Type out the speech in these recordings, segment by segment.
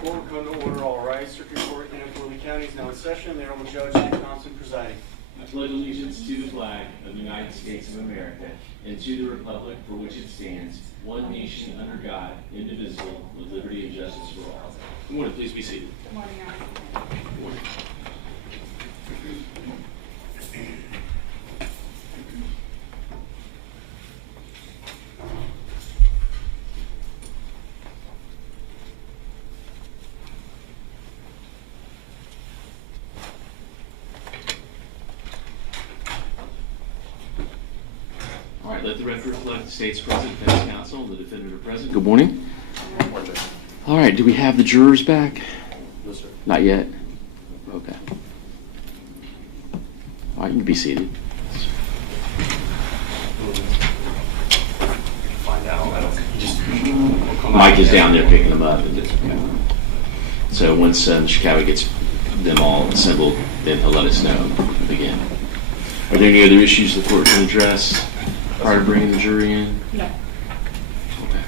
Court will come to order. All rise. Circuit Court in Florida County is now in session. The Honorable Judge Nick Thompson presiding. I pledge allegiance to the flag of the United States of America and to the republic for which it stands, one nation under God, indivisible, with liberty and justice for all. Good morning. Please be seated. Good morning, Your Honor. Good morning. All right, let the record reflect the state's present, defense counsel, and the defendant are present. Good morning. All right, do we have the jurors back? No, sir. Not yet? Okay. All right, you can be seated. Find out. I don't just. Mike is down there picking them up. So once Mr. Cowie gets them all assembled, then he'll let us know again. Are there any other issues the court can address prior to bringing the jury in? No. Okay.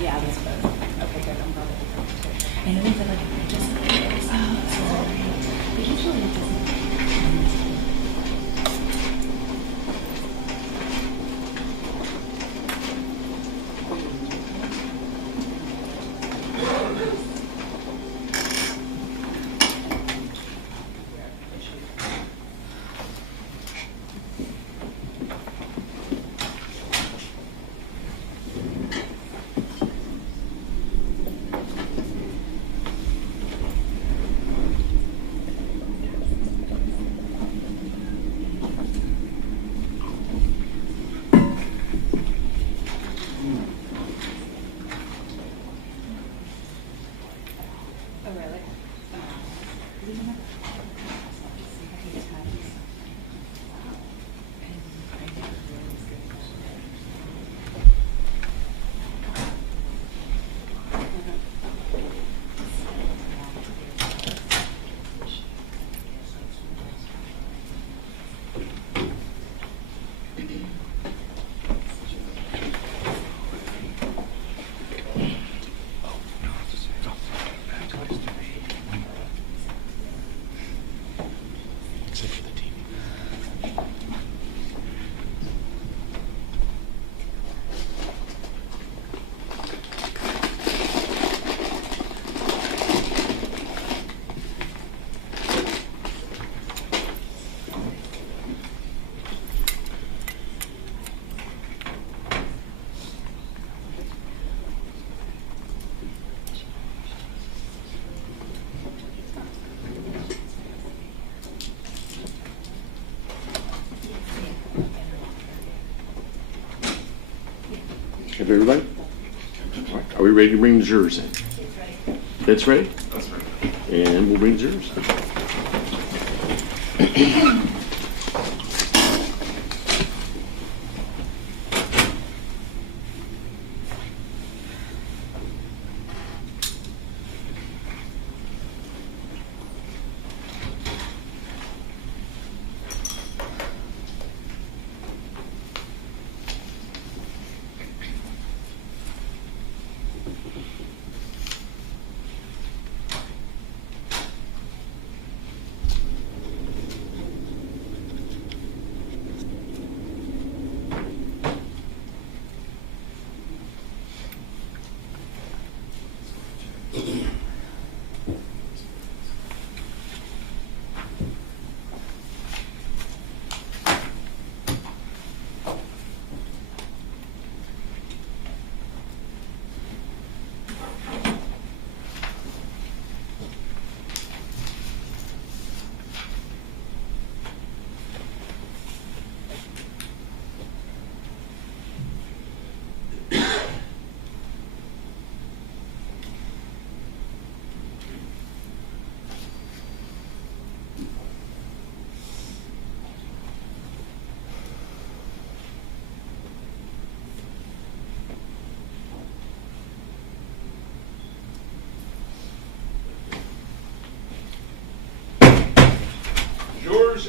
Yeah, that's good. Okay, good. I'm glad that we got it. I know they said like just but usually it doesn't. Oh, really? Except for the TV. Have everybody? All right, are we ready to bring the jurors in? That's ready? That's ready. And we'll bring the jurors.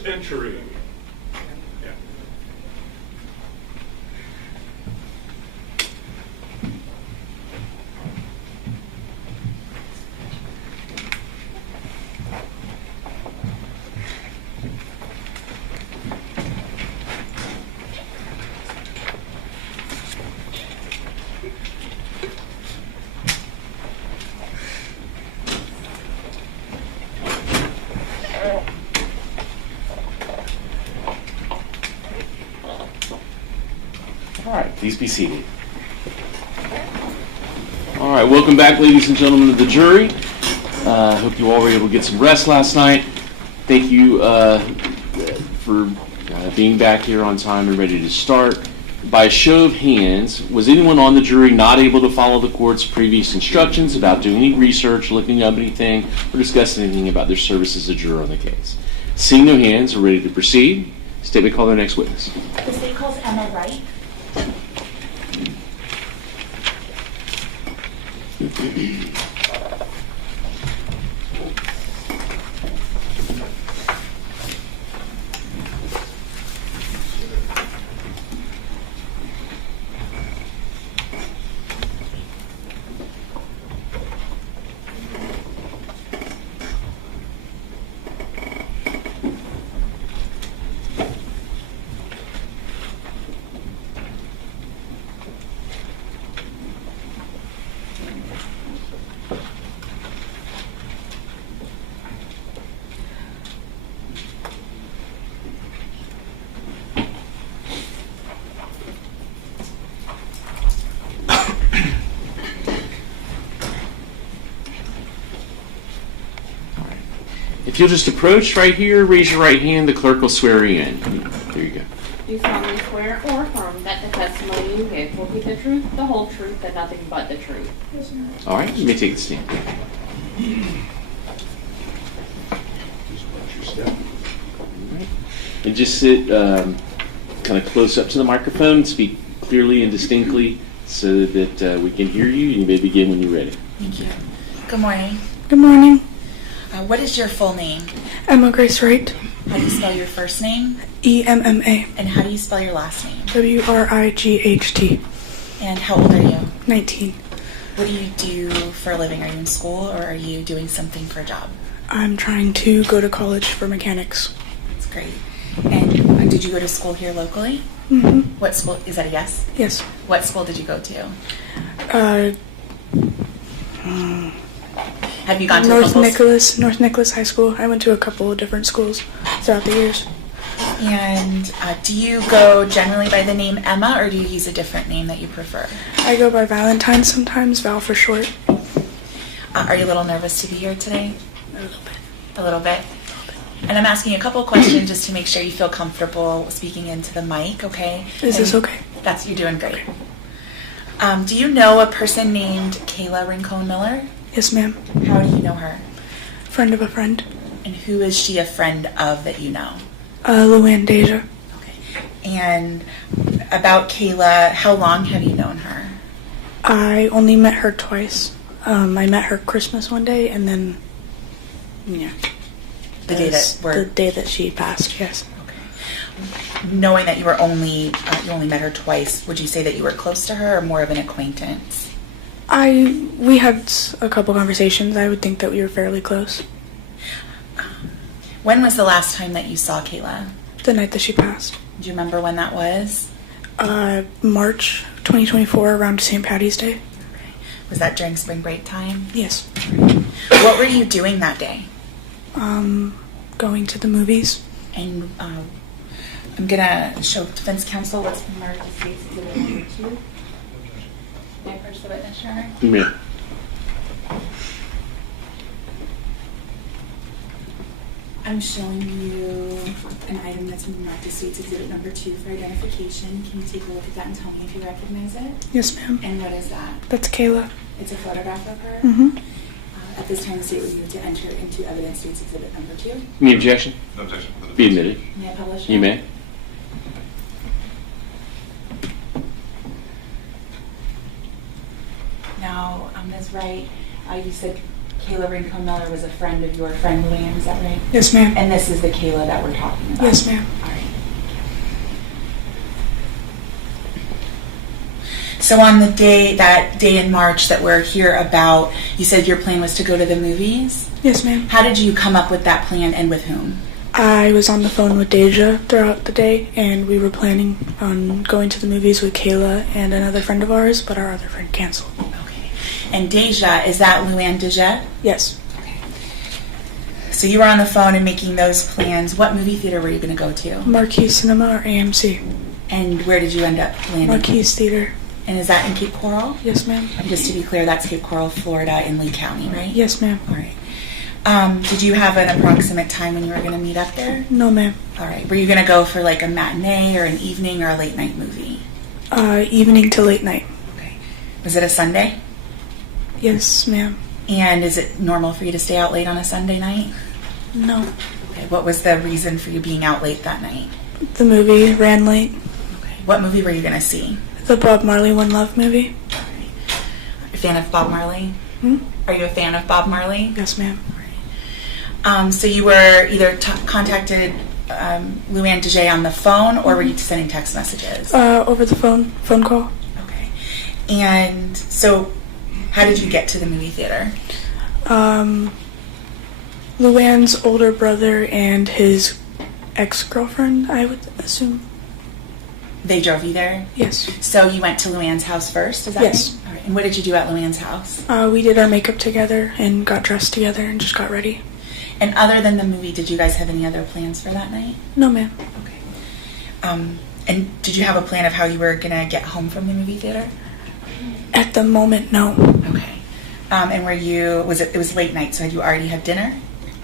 just entering. Yeah. All right, please be seated. All right, welcome back, ladies and gentlemen of the jury. I hope you all were able to get some rest last night. Thank you for being back here on time and ready to start. By a show of hands, was anyone on the jury not able to follow the court's previous instructions about doing any research, looking up anything, or discussing anything about their service as a juror on the case? Seeing no hands, we're ready to proceed. State may call their next witness. The state calls Emma Wright. If you'll just approach right here, raise your right hand, the clerk will swear you in. There you go. Do solemnly swear or affirm that the testimony you give will be the truth, the whole truth, and nothing but the truth. All right, you may take the stand. And just sit kind of close up to the microphone, speak clearly and distinctly so that we can hear you. You may begin when you're ready. Thank you. Good morning. Good morning. What is your full name? Emma Grace Wright. How do you spell your first name? EMMA. And how do you spell your last name? WRIGHT. And how old are you? 19. What do you do for a living? Are you in school or are you doing something for a job? I'm trying to go to college for mechanics. That's great. And did you go to school here locally? Mm-hmm. What school? Is that a yes? Yes. What school did you go to? Have you gone to North Nicholas High School. I went to a couple of different schools throughout the years. And do you go generally by the name Emma or do you use a different name that you prefer? I go by Valentine sometimes, Val for short. Are you a little nervous to be here today? A little bit. A little bit. And I'm asking a couple questions just to make sure you feel comfortable speaking into the mic, okay? Is this okay? You're doing great. Do you know a person named Kayla Rincon-Miller? Yes, ma'am. How do you know her? Friend of a friend. And who is she a friend of that you know? Luann Deja. Okay. And about Kayla, how long have you known her? I only met her twice. I met her Christmas one day, and then, yeah. The day that she passed, yes. Okay. Knowing that you only met her twice, would you say that you were close to her or more of an acquaintance? We had a couple conversations. I would think that we were fairly close. When was the last time that you saw Kayla? The night that she passed. Do you remember when that was? March 2024, around St. Patty's Day. Okay. Was that during spring break time? Yes. What were you doing that day? Going to the movies. And I'm gonna show defense counsel what's marked as state's exhibit number 2. May I approach the witness, Your Honor? Yeah. I'm showing you an item that's marked as state's exhibit number 2 for identification. Can you take a look at that and tell me if you recognize it? Yes, ma'am. And what is that? That's Kayla. It's a photograph of her? Mm-hmm. At this time, the state would need to enter into evidence state's exhibit number 2. Any objection? No objection. Be admitted. May I publish You that? may. Now, Ms. Wright, you said Kayla Rincon-Miller was a friend of your friend Luann, is that right? Yes, ma'am. And this is the Kayla that we're talking about? Yes, ma'am. All right. So on the day, that day in March that we're here about, you said your plan was to go to the movies? Yes, ma'am. How did you come up with that plan and with whom? I was on the phone with Deja throughout the day, and we were planning on going to the movies with Kayla and another friend of ours, but our other friend canceled. Okay. And Deja, is that Luann Deja? Yes. Okay. So you were on the phone and making those plans. What movie theater were you going to go to? Marquee Cinema or AMC? And where did you end up landing? Marquee's Theater. And is that in Cape Coral? Yes, ma'am. And just to be clear, that's Cape Coral, Florida, in Lee County, right? Yes, ma'am. All right. Did you have an approximate time when you were going to meet up there? No, ma'am. All right. Were you going to go for like a matinee or an evening or a late night movie? Evening to late night. Okay. Was it a Sunday? Yes, ma'am. And is it normal for you to stay out late on a Sunday night? No. Okay. What was the reason for you being out late that night? The movie ran late. Okay. What movie were you going to see? The Bob Marley One Love movie. A fan of Bob Marley? Hmm? Are you a fan of Bob Marley? Yes, ma'am. So you were either contacted Luann Deja on the phone, or were you sending text messages? Over the phone call. Okay. And so how did you get to the movie theater? Luann's older brother and his ex-girlfriend, I would assume. They drove you there? Yes. So you went to Luann's house first, is that Yes. right? All right. And what did you do at Luann's house? We did our makeup together and got dressed together and just got ready. And other than the movie, did you guys have any other plans for that night? No, ma'am. Okay. And did you have a plan of how you were going to get home from the movie theater? At the moment, no. Okay. And were you, it was late night, so had you already had dinner?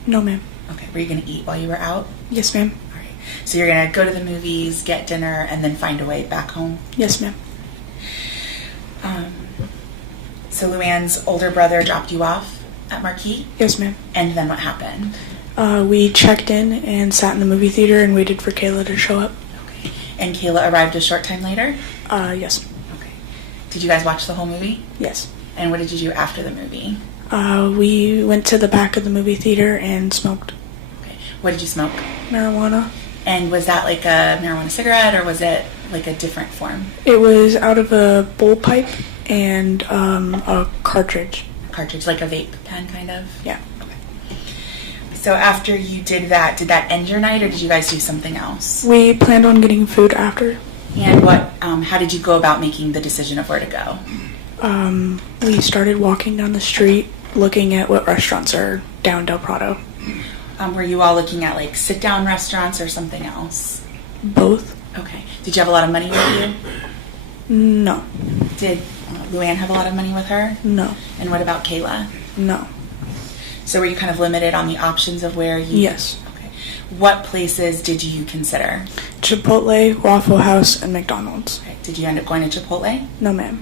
No, ma'am. Okay. Were you going to eat while you were out? Yes, ma'am. All right. So you're going to go to the movies, get dinner, and then find a way back home? Yes, ma'am. So Luann's older brother dropped you off at Marquee? Yes, ma'am. And then what happened? We checked in and sat in the movie theater and waited for Kayla to show up. Okay. And Kayla arrived a short time later? Yes. Okay. Did you guys watch the whole movie? Yes. And what did you do after the movie? We went to the back of the movie theater and smoked Okay. What did you smoke? marijuana. And was that like a marijuana cigarette, or was it like a different form? It was out of a bowl pipe and a cartridge. A cartridge, like a vape pen, kind of? Yeah. So after you did that end your night, or did you guys do something else? We planned on getting food after. And how did you go about making the decision of where to go? We started walking down the street looking at what restaurants are down Del Prado. Were you all looking at like sit-down restaurants or something else? Both? Okay. Did you have a lot of money with you? No. Did Luann have a lot of money with her? No. And what about Kayla? No. So were you kind of limited on the options of where you... Yes. Okay. What places did you consider? Chipotle, Waffle House, and McDonald's. Okay. Did you end up going to Chipotle? No, ma'am.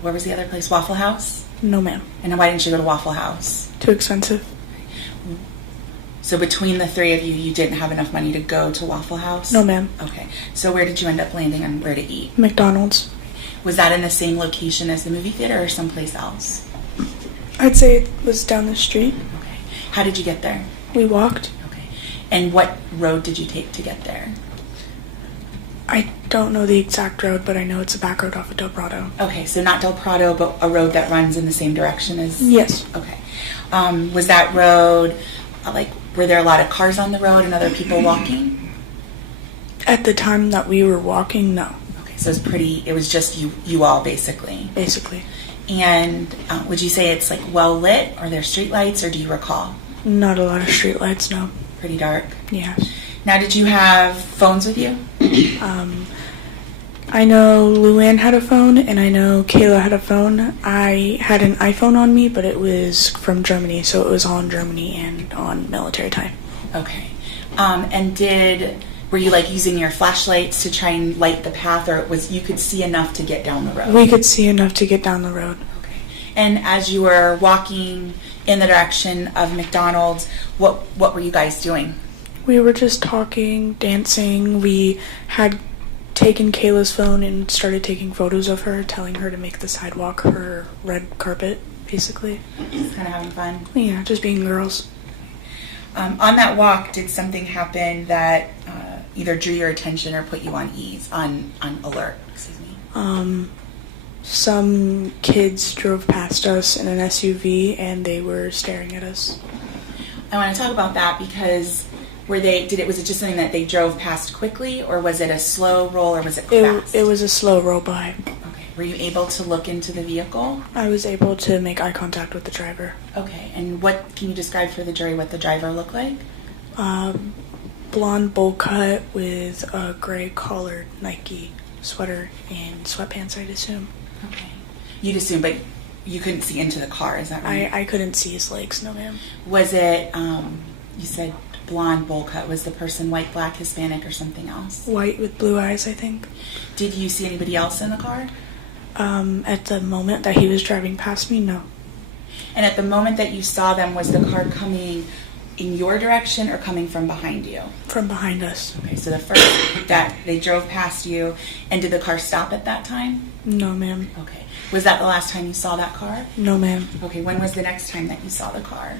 Where was the other place? Waffle House? No, ma'am. And why didn't you go to Waffle House? Too expensive. So between the three of you, you didn't have enough money to go to Waffle House? No, ma'am. Okay. So where did you end up landing on where to eat? McDonald's. Was that in the same location as the movie theater or someplace else? I'd say it was down the street. Okay. How did you get there? We walked. Okay. And what road did you take to get there? I don't know the exact road, but I know it's a back road off of Del Prado. Okay, so not Del Prado, but a road that runs in the same direction as... Yes. Okay. Was that road, were there a lot of cars on the road and other people walking? At the time that we were walking, no. Okay, so it was just you all, basically. Basically. And would you say it's, well lit? Are there street lights, or do you recall? Not a lot of streetlights, no. Pretty dark? Yeah. Now, did you have phones with you? I know Luann had a phone, and I know Kayla had a phone. I had an iPhone on me, but it was from Germany, so it was on Germany and on military time. Okay. And were you using your flashlights to try and light the path, or you could see enough to get down the road? We could see enough to get down the road. Okay. And as you were walking in the direction of McDonald's, what were you guys doing? We were just talking, dancing. We had taken Kayla's phone and started taking photos of her, telling her to make the sidewalk her red carpet basically. Just kind of having fun. Yeah, just being girls. On that walk, did something happen that either drew your attention or put you on alert? Excuse me. Some kids drove past us in an SUV and they were staring at us. I want to talk about that because was it just something that they drove past quickly, or was it a slow roll, or was it fast? It was a slow roll by. Okay. Were you able to look into the vehicle? I was able to make eye contact with the driver. Okay. And what can you describe for the jury what the driver looked like? Blonde bowl cut with a gray collared Nike sweater and sweatpants, I'd assume. Okay. You'd assume, but you couldn't see into the car, is that right? I couldn't see his legs, no ma'am. Was it, you said blonde bowl cut, was the person white, black, Hispanic, or something else? White with blue eyes, I think. Did you see anybody else in the car? At the moment that he was driving past me, no. And at the moment that you saw them, was the car coming in your direction or coming from behind you? From behind us. Okay, so the first that they drove past you, and did the car stop at that time? No ma'am. Okay. Was that the last time you saw that car? No ma'am. Okay, when was the next time that you saw the car?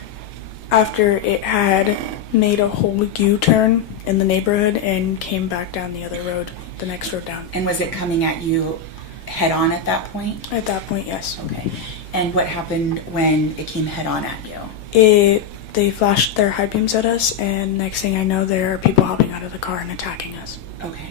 After it had made a whole U-turn in the neighborhood and came back down the other road, the next road down. And was it coming at you head on at that point? At that point, yes. Okay. And what happened when it came head on at you? They flashed their high beams at us, and next thing I know, there are people hopping out of the car and attacking us. Okay.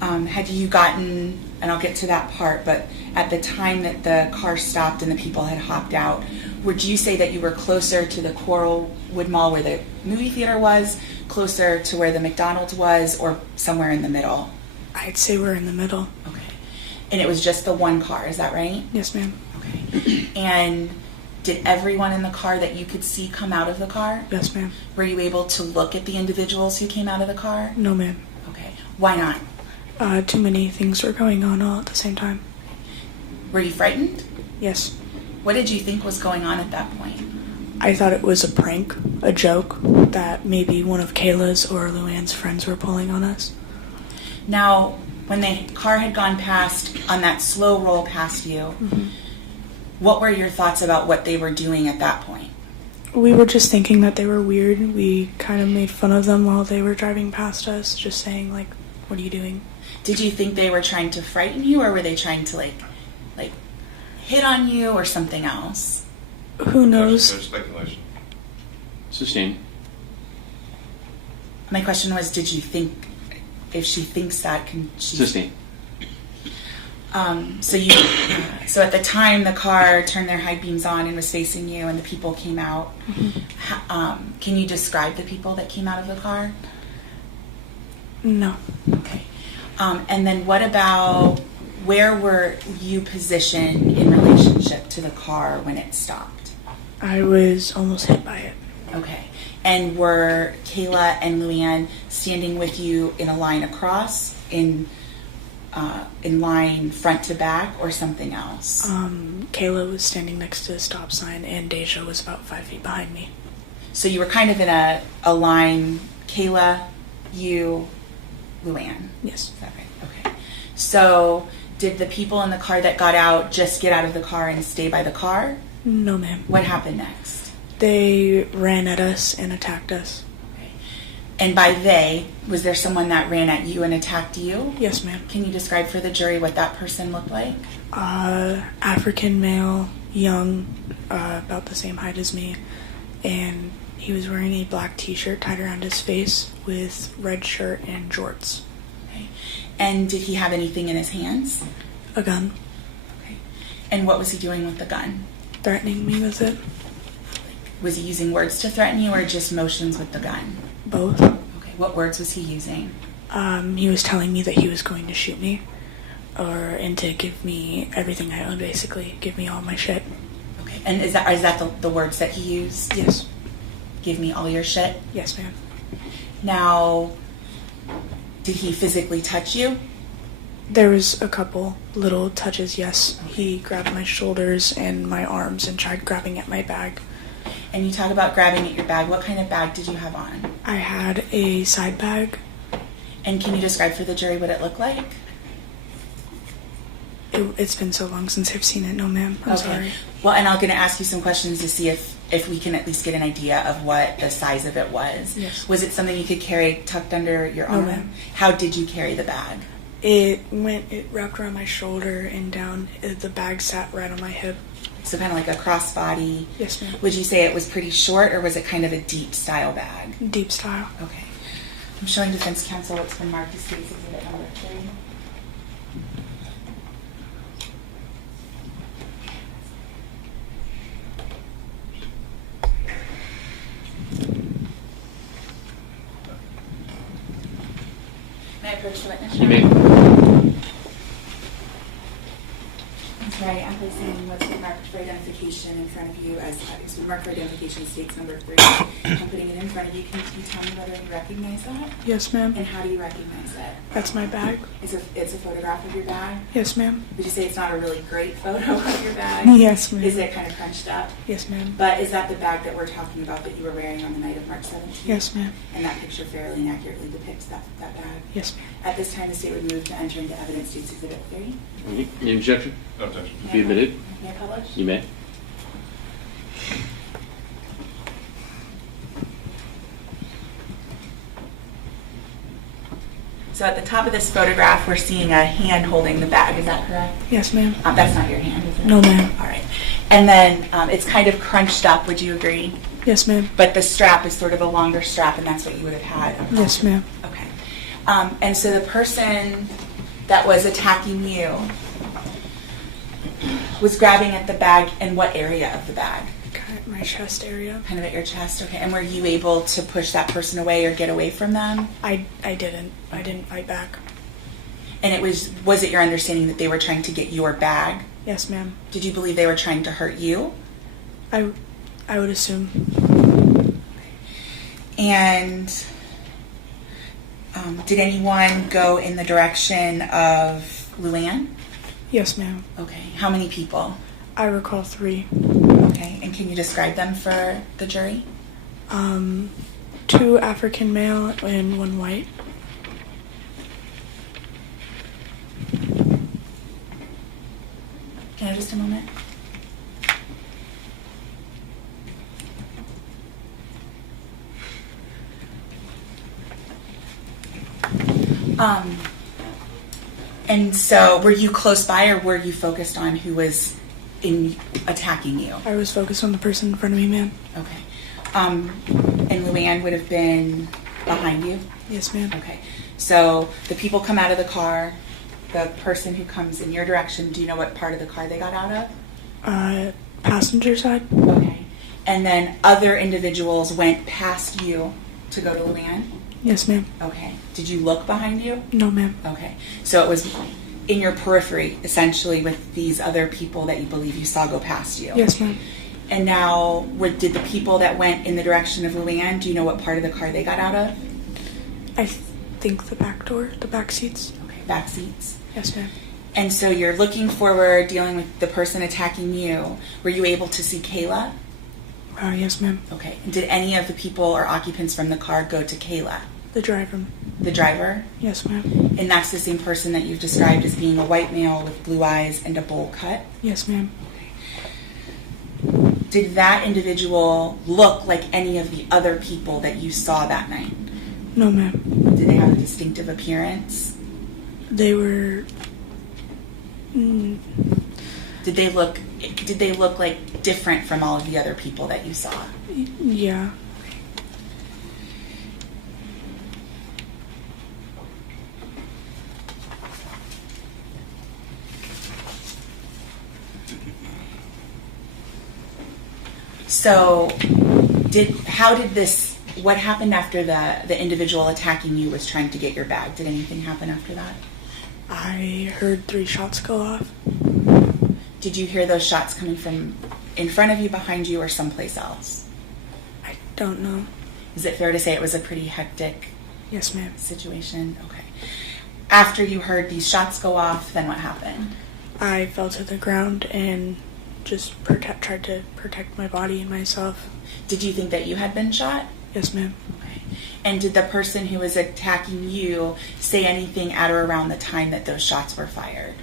Had you gotten, and I'll get to that part, but at the time that the car stopped and the people had hopped out, would you say that you were closer to the Coralwood Mall where the movie theater was, closer to where the McDonald's was, or somewhere in the middle? I'd say we're in the middle. Okay. And it was just the one car, is that right? Yes, ma'am. Okay. And did everyone in the car that you could see come out of the car? Yes, ma'am. Were you able to look at the individuals who came out of the car? No, ma'am. Okay. Why not? Too many things were going on all at the same time. Were you frightened? Yes. What did you think was going on at that point? I thought it was a prank, a joke, that maybe one of Kayla's or Luann's friends were pulling on us. Now, when the car had gone past, on that slow roll past you, what were your thoughts about what they were doing at that point? We were just thinking that they were weird. We kind of made fun of them while they were driving past us, just saying, like, what are you doing? Did you think they were trying to frighten you, or were they trying to, like hit on you or something else? Who knows? There's speculation. Sustained. My question was, did you think, if she thinks that, can she... Sustained. So at the time the car turned their high beams on and was facing you and the people came out, can you describe the people that came out of the car? No. Okay. And then what about, where were you positioned in relationship to the car when it stopped? I was almost hit by it. Okay. And were Kayla and Luann standing with you in a line across, in line front to back, or something else? Kayla was standing next to the stop sign, and Deja was about 5 feet behind me. So you were kind of in a line, Kayla, you, Luann. Yes. Is that right? Okay. So did the people in the car that got out just get out of the car and stay by the car? No, ma'am. What happened next? They ran at us and attacked us. Okay. And by they, was there someone that ran at you and attacked you? Yes, ma'am. Can you describe for the jury what that person looked like? African male, young, about the same height as me, and he was wearing a black t-shirt tied around his face with red shirt and jorts. Okay. And did he have anything in his hands? A gun. Okay. And what was he doing with the gun? Threatening me with it. Was he using words to threaten you or just motions with the gun? Both. Okay. What words was he using? He was telling me that he was going to shoot me, and to give me everything I own, basically. Give me all my shit. Okay. And is that the words that he used? Yes. Give me all your shit? Yes, ma'am. Now, did he physically touch you? There was a couple little touches, yes. He grabbed my shoulders and my arms and tried grabbing at my bag. And you talk about grabbing at your bag. What kind of bag did you have on? I had a side bag. And can you describe for the jury what it looked like? It's been so long since I've seen it. No, ma'am. I'm sorry. Well, and I'm going to ask you some questions to see if we can at least get an idea of what the size of it was. Yes. Was it something you could carry tucked under your arm? ma'am. How did you carry the bag? It wrapped around my shoulder and down. The bag sat right on my hip. So kind of like a crossbody. Yes, ma'am. Would you say it was pretty short, or was it kind of a deep style bag? Deep style. Okay. I'm showing defense counsel what's been marked as State's Exhibit number 3. May I approach the witness? You may. That's right. I'm placing what's been marked for identification in front of you as it's been marked for identification State's number 3. I'm putting it in front of you. Can you tell me whether you recognize that? Yes, ma'am. And how do you recognize it? That's my bag. It's a photograph of your bag? Yes, ma'am. Would you say it's not a really great photo of your bag? Yes, ma'am. Is it kind of crunched up? Yes, ma'am. But is that the bag that we're talking about that you were wearing on the night of March 17th? Yes, ma'am. And that picture fairly and accurately depicts that bag? Yes, ma'am. At this time, the state would move to enter into evidence State's Exhibit 3. Any objection? No objection. Be admitted. May I publish? You may. So at the top of this photograph, we're seeing a hand holding the bag. Is that correct? Yes, ma'am. That's not your hand, is it? No, ma'am. All right. And then it's kind of crunched up. Would you agree? Yes, ma'am. But the strap is sort of a longer strap, and that's what you would have had. Yes, ma'am. Okay. And so the person that was attacking you was grabbing at the bag in what area of the bag? Kind of my chest area. Kind of at your chest, okay. And were you able to push that person away or get away from them? I didn't. I didn't fight back. And was it your understanding that they were trying to get your bag? Yes, ma'am. Did you believe they were trying to hurt you? I would assume. And did anyone go in the direction of Luann? Yes, ma'am. Okay. How many people? I recall 3. Okay. And can you describe them for the jury? 2 African male and 1 white. Can I have just a moment? And so were you close by, or were you focused on who was attacking you? I was focused on the person in front of me, ma'am. Okay. And Luann would have been behind you? Yes, ma'am. Okay. So the people come out of the car. The person who comes in your direction, do you know what part of the car they got out of? Passenger side. Okay. And then other individuals went past you to go to Luann? Yes, ma'am. Okay. Did you look behind you? No, ma'am. Okay. So it was in your periphery, essentially, with these other people that you believe you saw go past you? Yes, ma'am. And now, did the people that went in the direction of Luann, do you know what part of the car they got out of? I think the back door, the back seats. Okay. Back seats. Yes, ma'am. And so you're looking forward, dealing with the person attacking you. Were you able to see Kayla? Yes, ma'am. Okay. And did any of the people or occupants from the car go to Kayla? The driver. The driver? Yes, ma'am. And that's the same person that you've described as being a white male with blue eyes and a bowl cut? Yes, ma'am. Did that individual look like any of the other people that you saw that night? No, ma'am. Did they have a distinctive appearance? They were. Did they look like different from all of the other people that you saw? Yeah. So, what happened after the individual attacking you was trying to get your bag? Did anything happen after that? I heard 3 shots go off. Did you hear those shots coming from in front of you, behind you, or someplace else? I don't know. Is it fair to say it was a pretty hectic Yes, ma'am. situation? Okay. After you heard these shots go off, then what happened? I fell to the ground and just tried to protect my body and myself. Did you think that you had been shot? Yes, ma'am. Okay. And did the person who was attacking you say anything at or around the time that those shots were fired?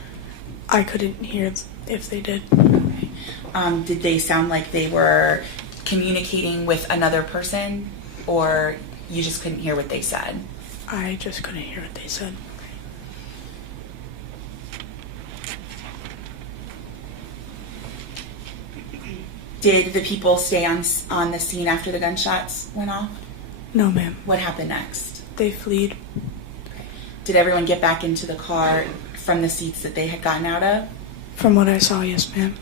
I couldn't hear if they did. Did they sound like they were communicating with another person, or you just couldn't hear what they said? I just couldn't hear what they said. Did the people stay on the scene after the gunshots went off? No, ma'am. What happened next? They fled. Did everyone get back into the car from the seats that they had gotten out of? From what I saw, yes, ma'am.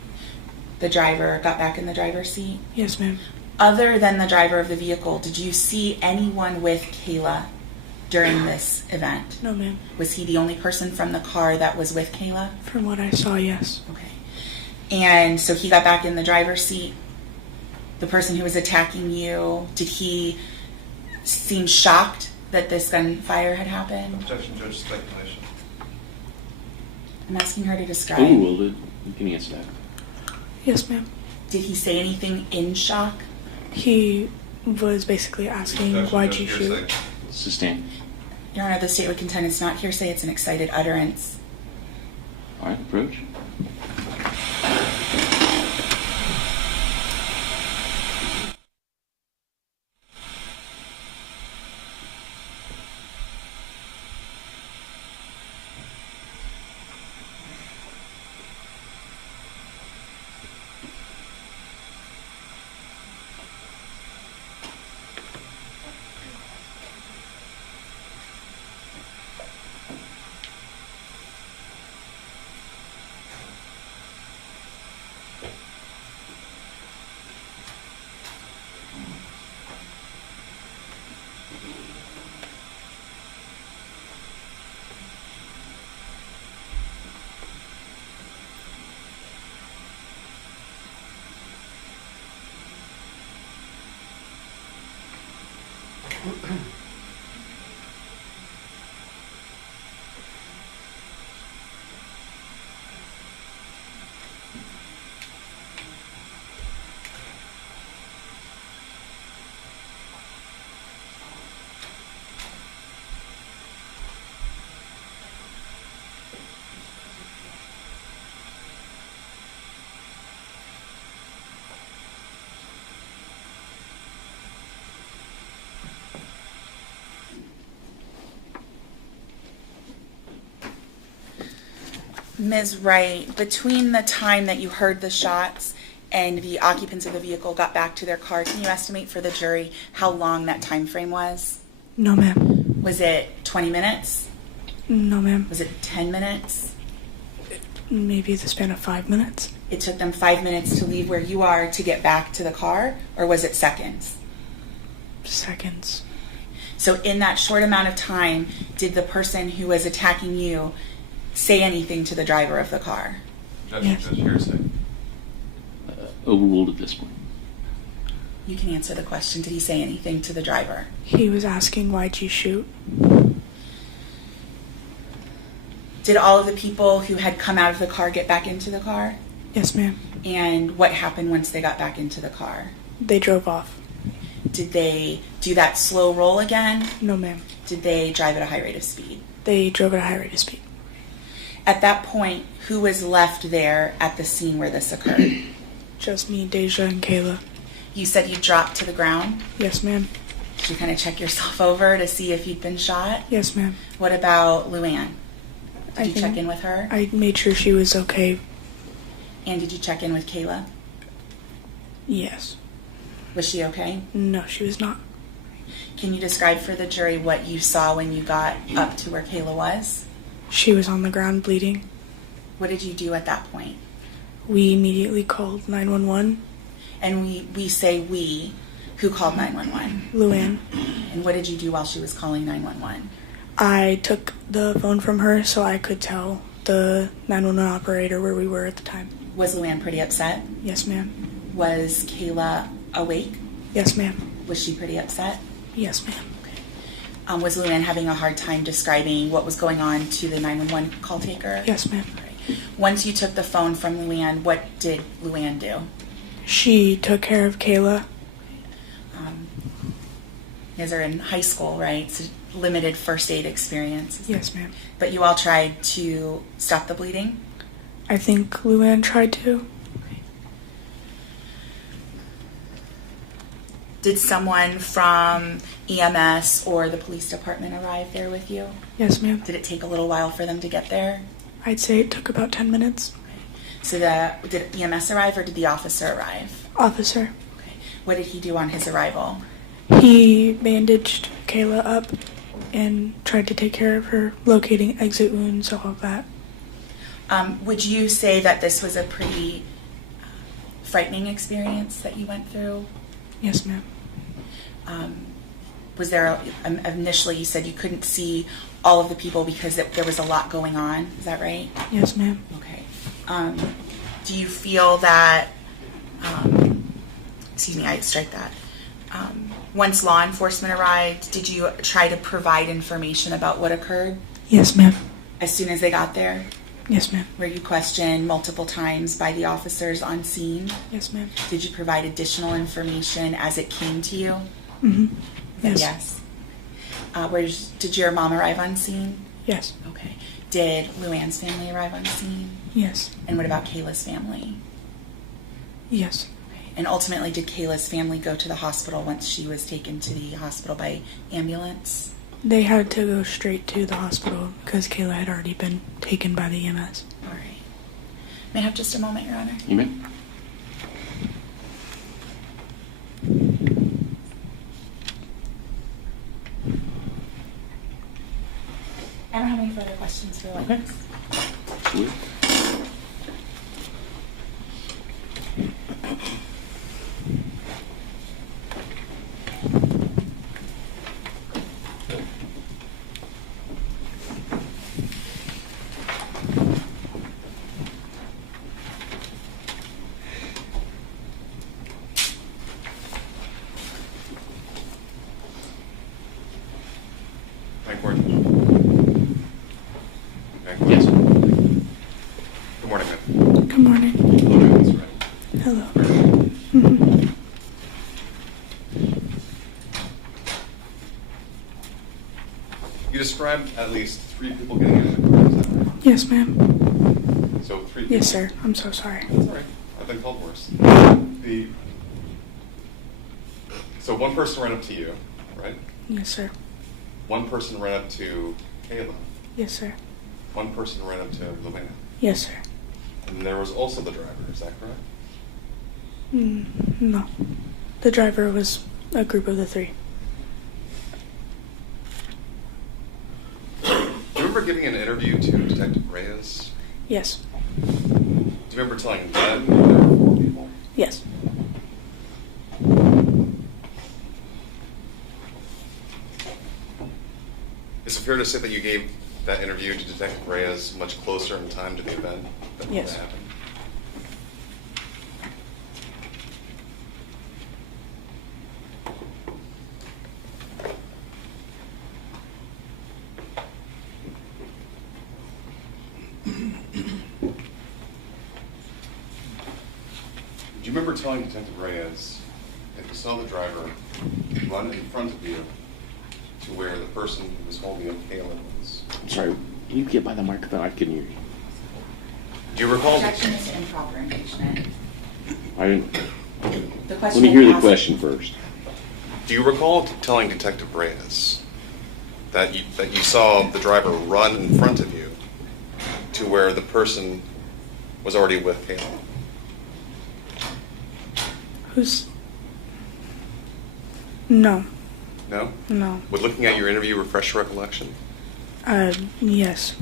The driver got back in the driver's seat? Yes, ma'am. Other than the driver of the vehicle, did you see anyone with Kayla during this event? No, ma'am. Was he the only person from the car that was with Kayla? From what I saw, yes. Okay. And so he got back in the driver's seat. The person who was attacking you, did he seem shocked that this gunfire had happened? Objection, Judge, speculation. I'm asking her to describe. Overruled it. You can answer that. Yes, ma'am. Did he say anything in shock? He was basically asking, Objection, why'd Judge, you hearsay. shoot? Sustain. Your Honor, the state would contend it's not hearsay, it's an excited utterance. All right, approach. Ms. Wright, between the time that you heard the shots and the occupants of the vehicle got back to their car, can you estimate for the jury how long that time frame was? No, ma'am. Was it 20 minutes? No, ma'am. Was it 10 minutes? Maybe the span of 5 minutes. It took them 5 minutes to leave where you are to get back to the car, or was it seconds? Seconds. So in that short amount of time, did the person who was attacking you say anything to the driver of the car? Objection, Yes. Judge, hearsay. Overruled at this point. You can answer the question. Did he say anything to the driver? He was asking, why'd you shoot? Did all of the people who had come out of the car get back into the car? Yes, ma'am. And what happened once they got back into the car? They drove off. Did they do that slow roll again? No, ma'am. Did they drive at a high rate of speed? They drove at a high rate of speed. At that point, who was left there at the scene where this occurred? Just me, Deja, and Kayla. You said you dropped to the ground. Yes, ma'am. Did you kind of check yourself over to see if you'd been shot? Yes, ma'am. What about Luann? Did you think check in with her? I made sure she was okay. And did you check in with Kayla? Yes. Was she okay? No, she was not. Can you describe for the jury what you saw when you got up to where Kayla was? She was on the ground bleeding. What did you do at that point? We immediately called 911. And we say we. Who called 911? Luann. And what did you do while she was calling 911? I took the phone from her so I could tell the 911 operator where we were at the time. Was Luann pretty upset? Yes, ma'am. Was Kayla awake? Yes, ma'am. Was she pretty upset? Yes, ma'am. Was Luann having a hard time describing what was going on to the 911 call taker? Yes, ma'am. Once you took the phone from Luann, what did Luann do? She took care of Kayla. You guys are in high school, right? So limited first aid experience. Yes, ma'am. But you all tried to stop the bleeding? I think Luann tried to. Did someone from EMS or the police department arrive there with you? Yes, ma'am. Did it take a little while for them to get there? I'd say it took about 10 minutes. So did EMS arrive or did the officer arrive? Officer. Okay. What did he do on his arrival? He bandaged Kayla up and tried to take care of her, locating exit wounds, all of that. Would you say that this was a pretty frightening experience that you went through? Yes, ma'am. Was there, initially you said you couldn't see all of the people because there was a lot going on, is that right? Yes, ma'am. Okay. Do you feel that, excuse me, I strike that. Once law enforcement arrived, did you try to provide information about what occurred Yes, ma'am. as soon as they got there? Yes, ma'am. Were you questioned multiple times by the officers on scene? Yes, ma'am. Did you provide additional information as it came to you? Mm-hmm. Yes. Yes. Did your mom arrive on scene? Yes. Okay. Did Luann's family arrive on scene? Yes. And what about Kayla's family? Yes. Okay. And ultimately, did Kayla's family go to the hospital once she was taken to the hospital by ambulance? They had to go straight to the hospital because Kayla had already been taken by the EMS. All right. May I have just a moment, Your Honor? You may. I don't have any further questions for witness. Sweet. Thank you. Yes. Good morning, ma'am. Good morning. That's right. Hello. Mhm. You described at least 3 people getting into the car, is that right? Yes, ma'am. So 3 people. Yes, sir. I'm so sorry. That's all right. I've been called worse. So one person ran up to you, right? Yes, sir. One person ran up to Kayla. Yes, sir. One person ran up to Luann. Yes, sir. And there was also the driver, is that correct? No. The driver was a group of the 3. Do you remember giving an interview to Detective Reyes? Yes. Do you remember telling them that there were 4 people? Yes. Is it fair to say that you gave that interview to Detective Reyes much closer in time to the event that Yes. happened? Do you remember telling Detective Reyes that you saw the driver run in front of you to where the person who was holding up Kayla was? I'm sorry. Can you get by the microphone? I couldn't hear you. Do you recall? Objection is to improper impeachment. I didn't. The Let question me hear the asked- question first. Do you recall telling Detective Reyes that you saw the driver run in front of you to where the person was already with Kayla? Who's... No. No? No. Would looking at your interview refresh your recollection? Yes.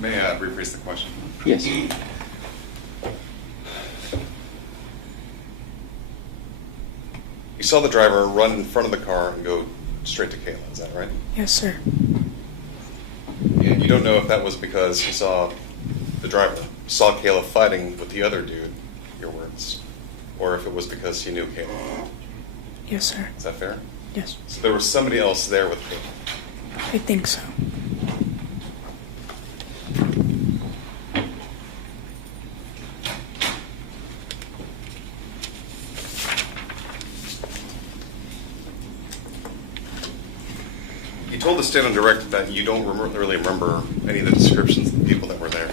may I rephrase the question? Yes. You saw the driver run in front of the car and go straight to Kayla, is that right? Yes, sir. And you don't know if that was because he saw the driver saw Kayla fighting with the other dude, your words, or if it was because he knew Kayla. Yes, sir. Is that fair? Yes. So there was somebody else there with Kayla. I think so. You told the stand on direct that you don't really remember any of the descriptions of the people that were there.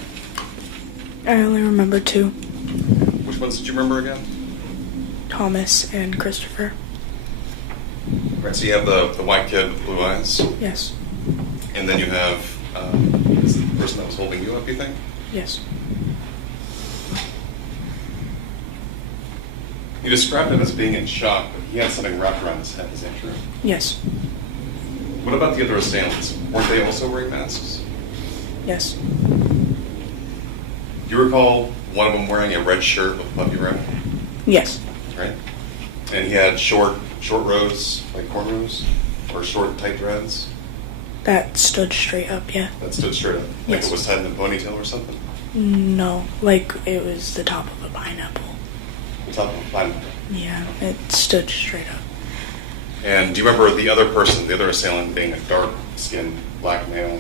I only remember 2. Which ones did you remember again? Thomas and Christopher. Right, so you have the white kid with blue eyes, Yes. and then you have is it the person that was holding you up, you think? Yes. You described him as being in shock, but he had something wrapped around his head, is that true? Yes. What about the other assailants? Weren't they also wearing masks? Yes. Do you recall one of them wearing a red shirt with a puffy red? Yes. Right? And he had short rows, like cornrows, or short tight dreads That stood straight up, yeah. that stood straight up, like Yes. it was tied in a ponytail or something. No, like it was the top of a pineapple. On top of a pineapple. Yeah, it stood straight up. And do you remember the other person, the other assailant, being a dark-skinned black male,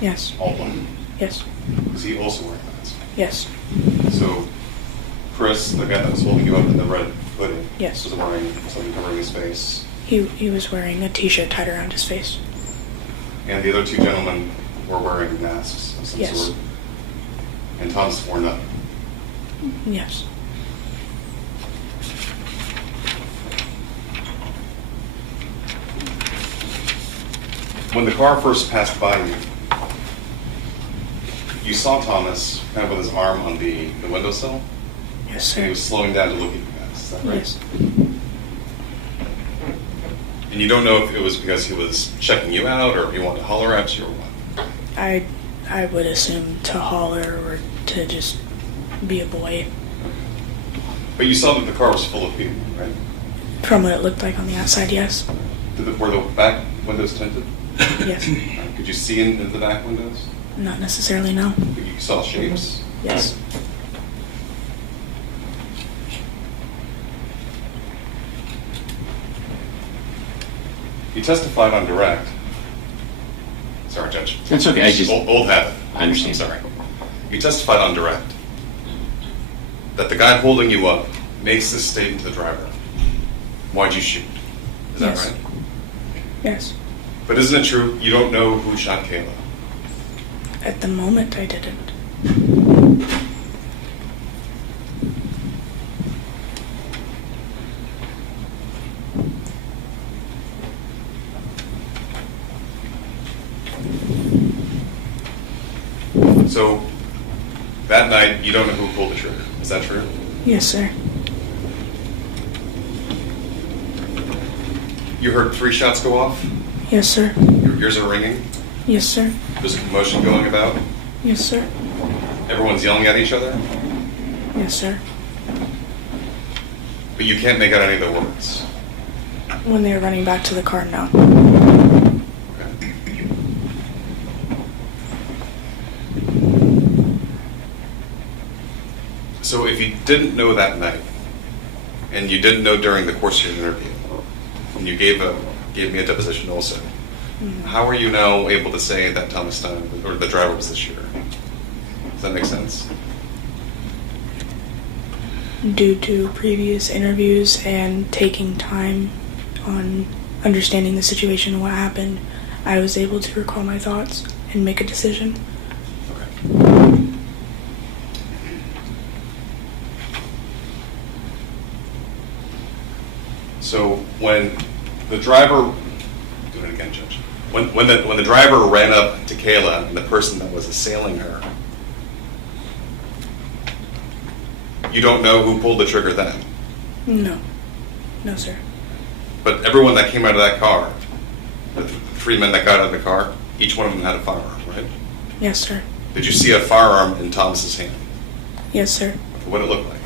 Yes. all black? Yes. Was he also wearing a mask? Yes. So, Chris, the guy that was holding you up in the red hoodie, Yes. was wearing something covering his face, He was wearing a t-shirt tied around his face. and the other two gentlemen were wearing masks of some Yes. sort. And Thomas wore none. Yes. When the car first passed by you, you saw Thomas kind of with his arm on the windowsill, Yes, and he sir. was slowing down to look at you guys. Is that right? Yes. And you don't know if it was because he was checking you out, or if he wanted to holler at you, or what. I would assume to holler or to just be a boy. But you saw that the car was full of people, right? From what it looked like on the outside, yes. Were the back windows tinted? Yes. Could you see into the back windows? Not necessarily, no. You saw shapes? Yes. You testified on direct. Sorry, Judge. That's okay. I just, Old habit. I understand. I'm sorry. You testified on direct that the guy holding you up makes this statement to the driver. Why'd you shoot? Is that Yes. right? Yes. But isn't it true you don't know who shot Kayla? At the moment, I didn't. So that night you don't know who pulled the trigger. Is that true? Yes, sir. You heard 3 shots go off. Yes, sir. Your ears are ringing. Yes, sir. There's a commotion going about. Yes, sir. Everyone's yelling at each other. Yes, sir. But you can't make out any of the words. When they were running back to the car, no. Okay. So if you didn't know that night, and you didn't know during the course of your interview, and you gave me a deposition also, how are you now able to say that Thomas Stein, or the driver, was the shooter? Does that make sense? Due to previous interviews and taking time on understanding the situation and what happened, I was able to recall my thoughts and make a decision. Okay. So when the driver, do it again, Judge. When the driver ran up to Kayla and the person that was assailing her, you don't know who pulled the trigger then. No. No, sir. But everyone that came out of that car, the 3 men that got out of the car, each one of them had a firearm, right? Yes, sir. Did you see a firearm in Thomas's hand? Yes, sir. What did it look like?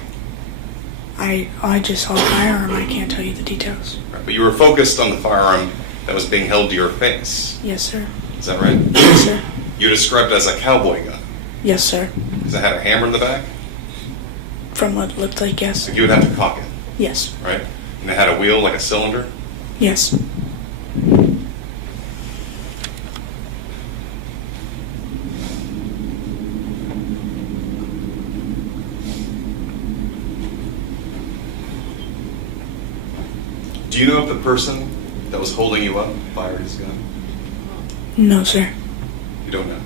I just saw the firearm. I can't tell you the details. Right, but you were focused on the firearm that was being held to your face. Yes, sir. Is that right? Yes, sir. You described it as a cowboy gun. Yes, sir. Because it had a hammer in the back? From what it looked like, yes. So you would have to cock it, Yes. right? And it had a wheel like a cylinder? Yes. Do you know if the person that was holding you up fired his gun? No, sir. You don't know.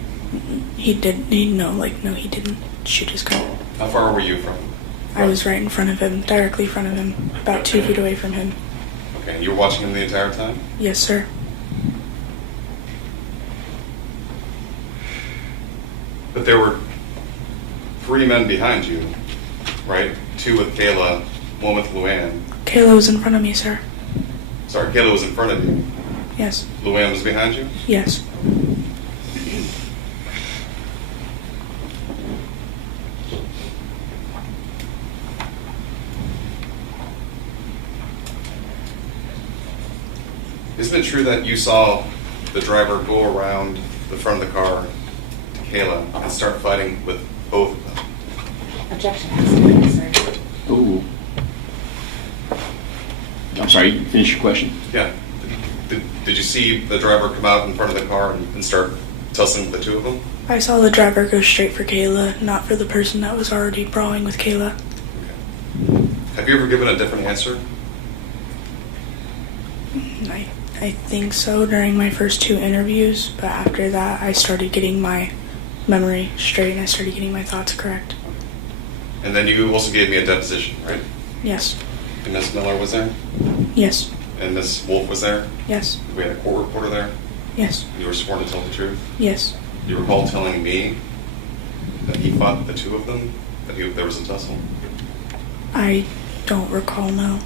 He didn't shoot his gun. How far were you from him? I was right in front of him, directly in front of him, about 2 feet away from him. Okay, you were watching him the entire time? Yes, sir. But there were 3 men behind you, right? 2 with Kayla, 1 with Luann. Kayla was in front of me, sir. Sorry, Kayla was in front of you. Yes. Luann was behind you? Yes. Isn't it true that you saw the driver go around the front of the car to Kayla and start fighting with both of them? Objection has to be answered. Ooh. I'm sorry, you finish your question? Yeah. Did you see the driver come out in front of the car and start tussling with the 2 of them? I saw the driver go straight for Kayla, not for the person that was already brawling with Kayla. Okay. Have you ever given a different answer? I think so during my first 2 interviews, but after that I started getting my memory straight and I started getting my thoughts correct. And then you also gave me a deposition, right? Yes. And Ms. Miller was there? Yes. And Ms. Wolf was there? Yes. We had a court reporter there? Yes. You were sworn to tell the truth? Yes. Do you recall telling me that he fought the 2 of them? That there was a tussle? I don't recall, no.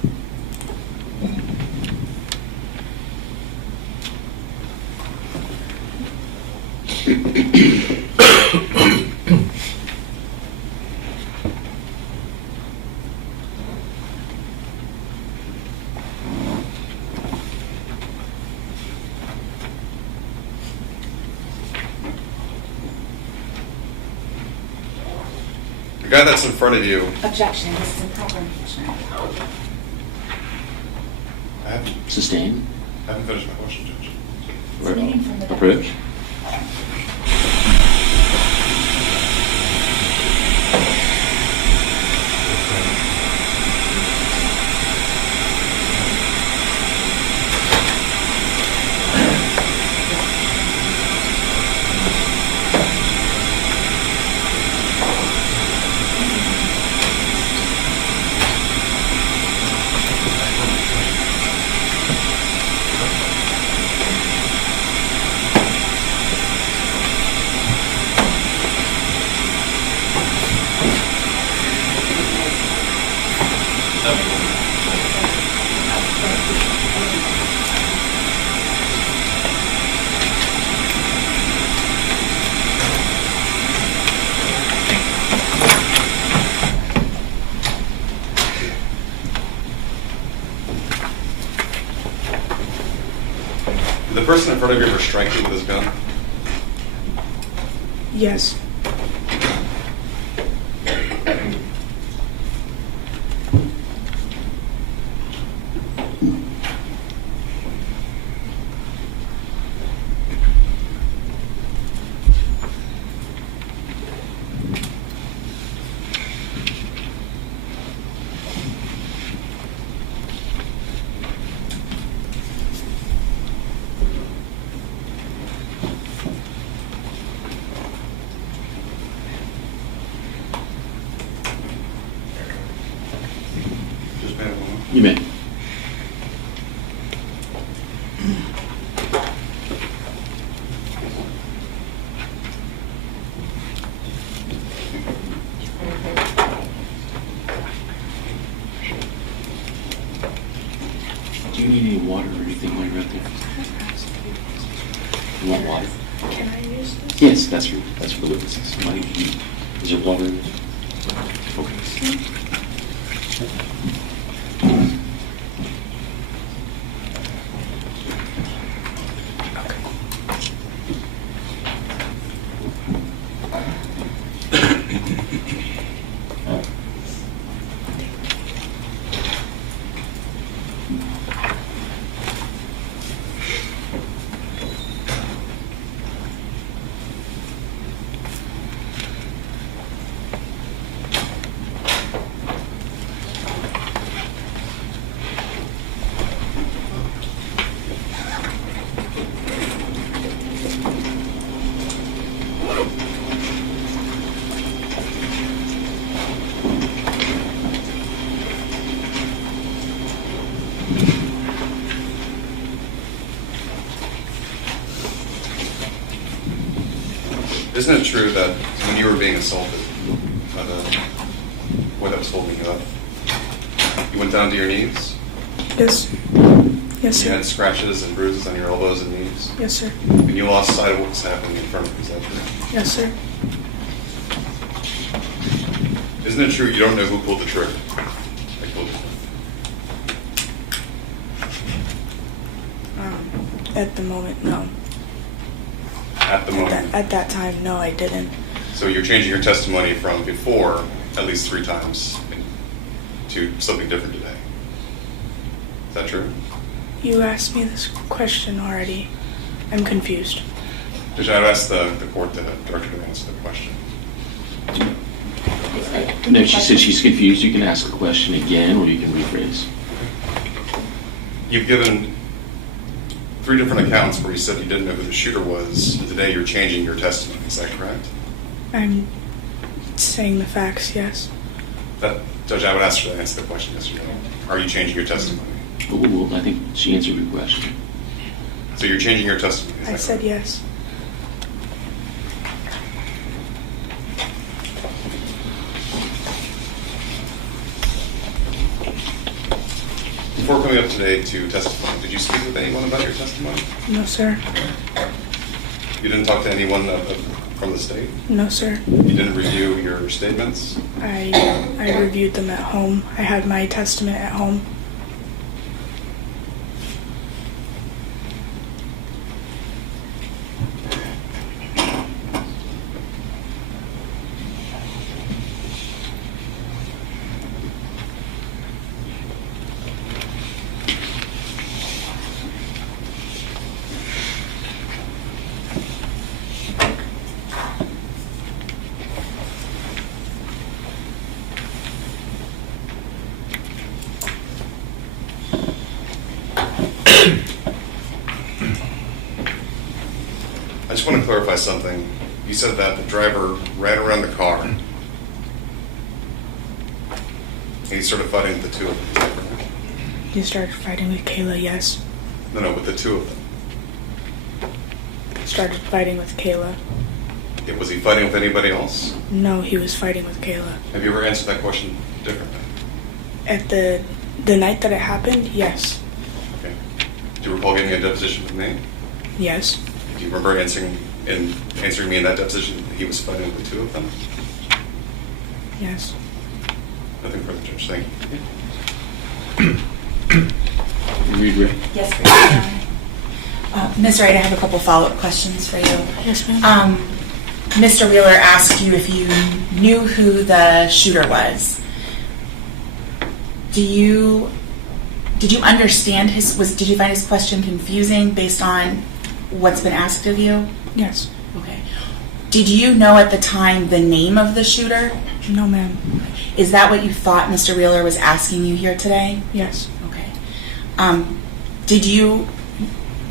The guy that's in front of you, Objection, this is improper impeachment. I haven't Sustained? finished my question, Judge. It's reading from the Approach? Did the person in front of you ever strike you with his gun? Yes. Just bear with me. You may. Do you need any water or anything while you're out there? You want water? Can I use this? Yes, that's for the witnesses. Is there water in it? Okay. Isn't it true that when you were being assaulted by the boy that was holding you up, you went down to your knees? Yes. Yes, You sir. had scratches and bruises on your elbows and knees? Yes, sir. And you lost sight of what was happening in front of you, is that true? Yes, sir. Isn't it true you don't know who pulled the trigger? I told you. At the moment, no. At the moment. At that time, no, I didn't. So you're changing your testimony from before at least 3 times to something different today. Is that true? You asked me this question already. I'm confused. Judge, I'd ask the court to direct her to answer the question. No, she said she's confused. You can ask the question again, or you can rephrase. You've given 3 different accounts where you said you didn't know who the shooter was, and today you're changing your testimony. Is that correct? I'm saying the facts, yes. Judge, I would ask her to answer the question, yes or no. Are you changing your testimony? Well, I think she answered your question. So you're changing your testimony, is I that said correct? yes. Before coming up today to testify, did you speak with anyone about your testimony? No, sir. You didn't talk to anyone from the state? No, sir. You didn't review your statements? I reviewed them at home. I had my testament at home. I just want to clarify something. You said that the driver ran around the car and he started fighting with the 2 of them. Is that correct? He started fighting with Kayla, yes. No, with the 2 of them. Started fighting with Kayla. Was he fighting with anybody else? No, he was fighting with Kayla. Have you ever answered that question differently? At the night that it happened, yes. Okay. Do you recall giving a deposition with me? Yes. Do you remember answering me in that deposition that he was fighting with the 2 of them? Yes. Nothing further, Judge. Thank you. Read, Rick. Yes, Ms. Wright, I have a couple follow-up questions for you. Yes, ma'am. Mr. Wheeler asked you if you knew who the shooter was. Did you understand did you find his question confusing based on what's been asked of you? Yes. Okay. Did you know at the time the name of the shooter? No, ma'am. Is that what you thought Mr. Wheeler was asking you here today? Yes. Okay.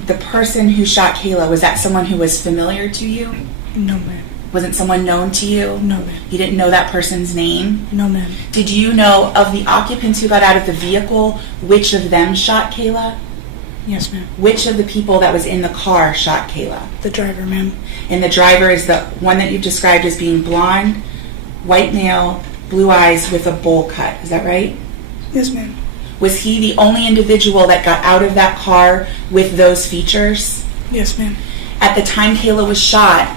The person who shot Kayla, was that someone who was familiar to you? No, ma'am. Wasn't someone known to you? No, ma'am. You didn't know that person's name? No, ma'am. Did you know of the occupants who got out of the vehicle, which of them shot Kayla? Yes, ma'am. Which of the people that was in the car shot Kayla? The driver, ma'am. And the driver is the one that you've described as being blonde, white male, blue eyes with a bowl cut. Is that right? Yes, ma'am. Was he the only individual that got out of that car with those features? Yes, ma'am. At the time Kayla was shot,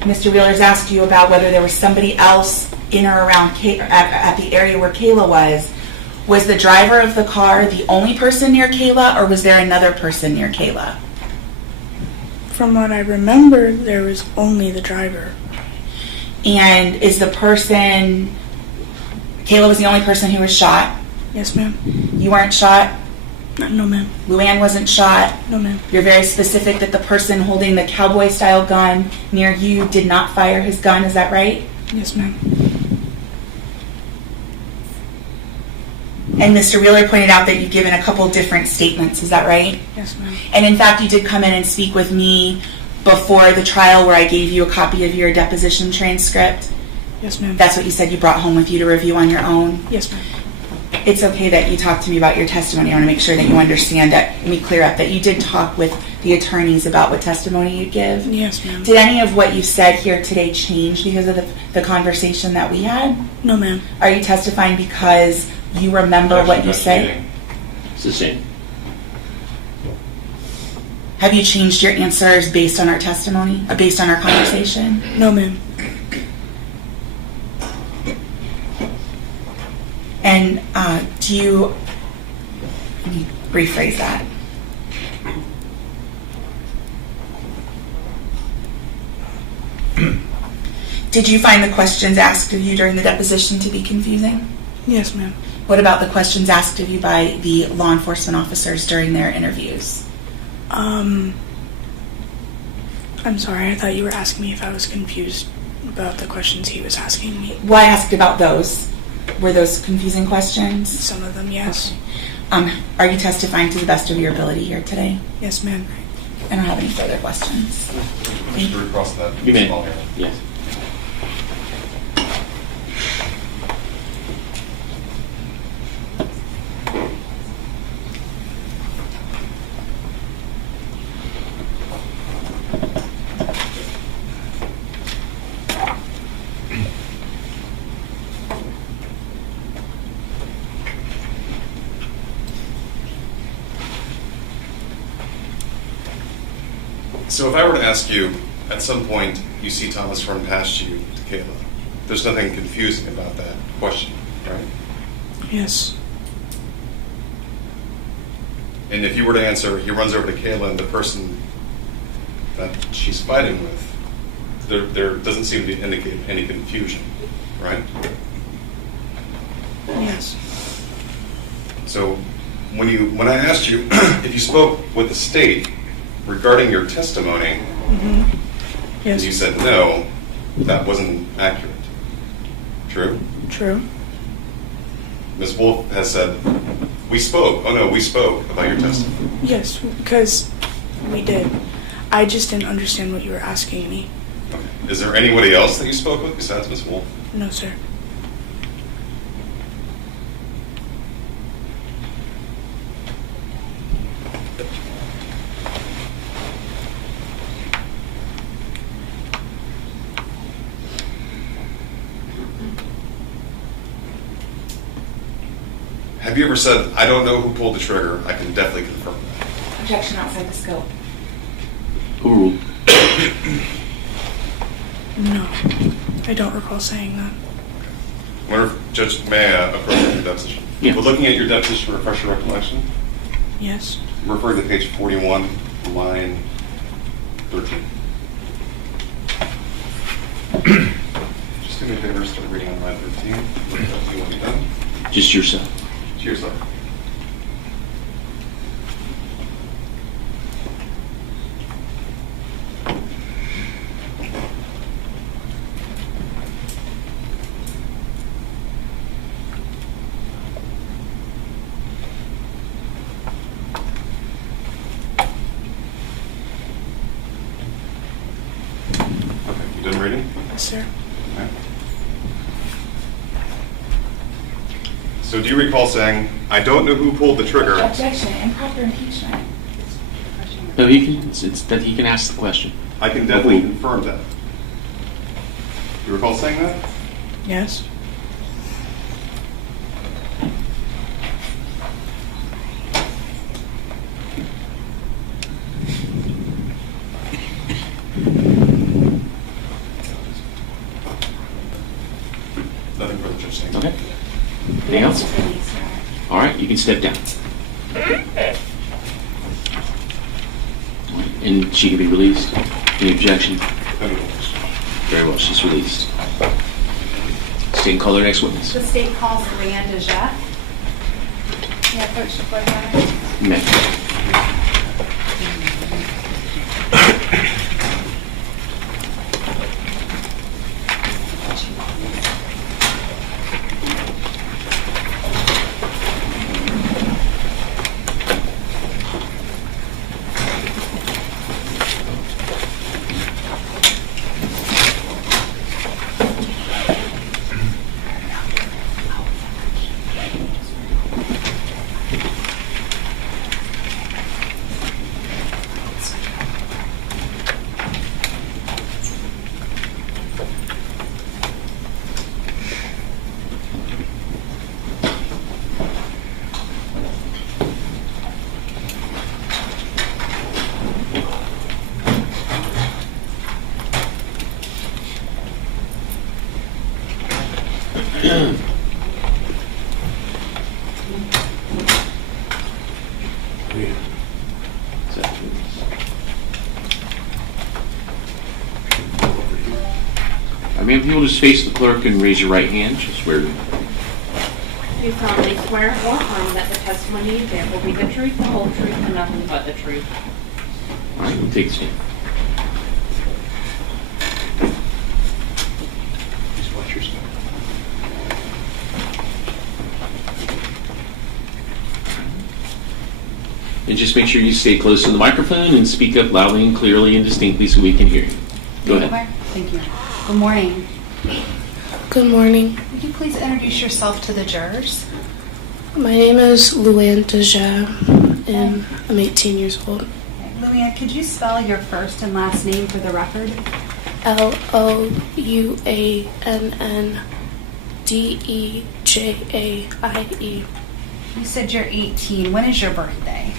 Mr. Wheeler's asked you about whether there was somebody else in or around at the area where Kayla was. Was the driver of the car the only person near Kayla, or was there another person near Kayla? From what I remember, there was only the driver. And is the person, Kayla was the only person who was shot? Yes, ma'am. You weren't shot? No, ma'am. Luann wasn't shot? No, ma'am. You're very specific that the person holding the cowboy-style gun near you did not fire his gun, is that right? Yes, ma'am. And Mr. Wheeler pointed out that you've given a couple different statements, is that right? Yes, ma'am. And in fact, you did come in and speak with me before the trial where I gave you a copy of your deposition transcript. Yes, ma'am. That's what you said you brought home with you to review on your own. Yes, ma'am. It's okay that you talk to me about your testimony. I want to make sure that you understand that, let me clear up, that you did talk with the attorneys about what testimony you'd give. Yes, ma'am. Did any of what you said here today change because of the conversation that we had? No, ma'am. Are you testifying because you remember what you said? It's the same. Have you changed your answers based on our testimony, based on our conversation? No, ma'am. And do you, let me rephrase that. Did you find the questions asked of you during the deposition to be confusing? Yes, ma'am. What about the questions asked of you by the law enforcement officers during their interviews? I'm sorry, I thought you were asking me if I was confused about the questions he was asking me. Well, I asked about those. Were those confusing questions? Some of them, yes. Are you testifying to the best of your ability here today? Yes, ma'am. I don't have any further questions. Should we cross that? You may. small area? Yes. So if I were to ask you, at some point, you see Thomas run past you to Kayla, there's nothing confusing about that question, right? Yes. And if you were to answer, he runs over to Kayla and the person that she's fighting with, there doesn't seem to indicate any confusion, right? Yes. So when I asked you if you spoke with the state regarding your testimony, and Yes. you said no, that wasn't accurate. True? True. Ms. Wolf has said, we spoke about your testimony. Yes, because we did. I just didn't understand what you were asking me. Okay. Is there anybody else that you spoke with besides Ms. Wolf? No, sir. Have you ever said, I don't know who pulled the trigger, I can definitely confirm that? Objection outside the scope. Overruled. No. I don't recall saying that. I wonder if Judge may approach your deposition. Yeah. We're looking at your deposition to refresh your recollection. Yes. I'm referring to page 41, line 13. Just do me a favor, start reading on line 13. You want to be done? Just yourself. Cheers, sir. Okay, you done reading? Yes, sir. Okay. So do you recall saying, I don't know who pulled the trigger? Objection, improper impeachment. No, he can. It's that he can ask the question. I can definitely confirm that. You recall saying that? Yes. Anything else? All right, you can step down. All right, and she can be released. Any objection? Very well, she's released. State and call their next witness. The state calls Leanne DeJette. Yeah, Coach DeForest. Ma'am. Ma'am, if you'll just face the clerk and raise your right hand, just swear. Do you solemnly swear or affirm that the testimony you give will be the truth, the whole truth, and nothing but the truth? All right, we'll take a stand. Just watch your step. And just make sure you stay close to the microphone and speak up loudly and clearly and distinctly so we can hear you. Go ahead. Thank you. Good morning. Good morning. Would you please introduce yourself to the jurors? My name is Luann DeJette, and I'm 18 years old. Luann, could you spell your first and last name for the record? Louanndejaie. You said you're 18. When is your birthday?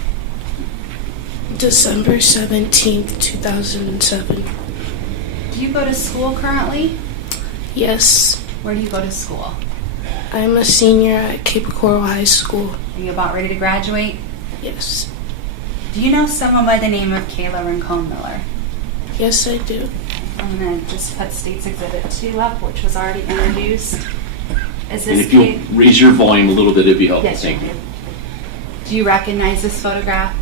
December 17th, 2007. Do you go to school currently? Yes, Where do you go to school? I'm a senior at Cape Coral High School. Are you about ready to graduate? Yes. Do you know someone by the name of Kayla Rincon-Miller? Yes, I do. I'm going to just put State's Exhibit 2 up, which was already introduced. Is And this if you'll raise your volume a little bit, it'd be helpful. Yes, Thank you you. do. Do you recognize this photograph?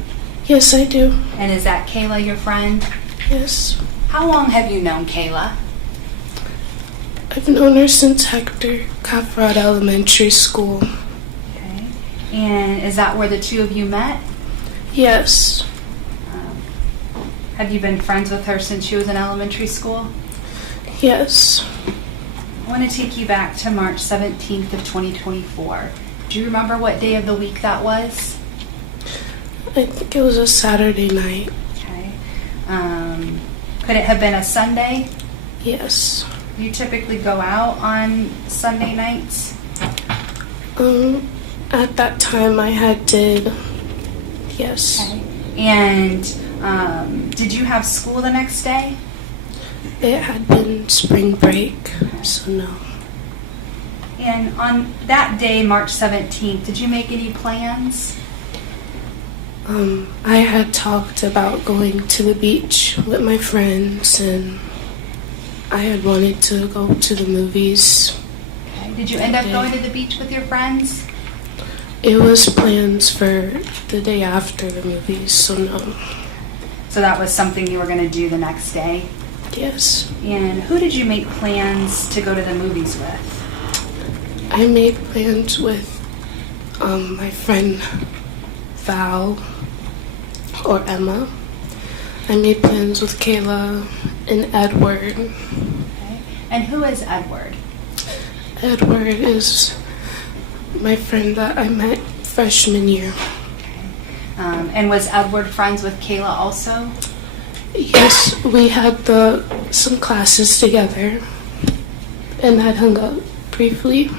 Yes, I do. And is that Kayla, your friend? Yes. How long have you known Kayla? I've known her since Hector Caffrod Elementary School. Okay. And is that where the two of you met? Yes. Have you been friends with her since she was in elementary school? Yes. I want to take you back to March 17th of 2024. Do you remember what day of the week that was? I think it was a Saturday night. Okay. Could it have been a Sunday? Yes. Do you typically go out on Sunday nights? At that time I did. Yes. Okay. And did you have school the next day? It had been spring break, so no. And on that day, March 17th, did you make any plans? I had talked about going to the beach with my friends, and I had wanted to go to the movies. Okay. Did you end up going to the beach with your friends? It was plans for the day after the movies, so no. So that was something you were going to do the next day? Yes. And who did you make plans to go to the movies with? I made plans with my friend Val or Emma. I made plans with Kayla and Edward. Okay. And who is Edward? Edward is my friend that I met freshman year. And was Edward friends with Kayla also? Yes, we had some classes together and had hung out briefly.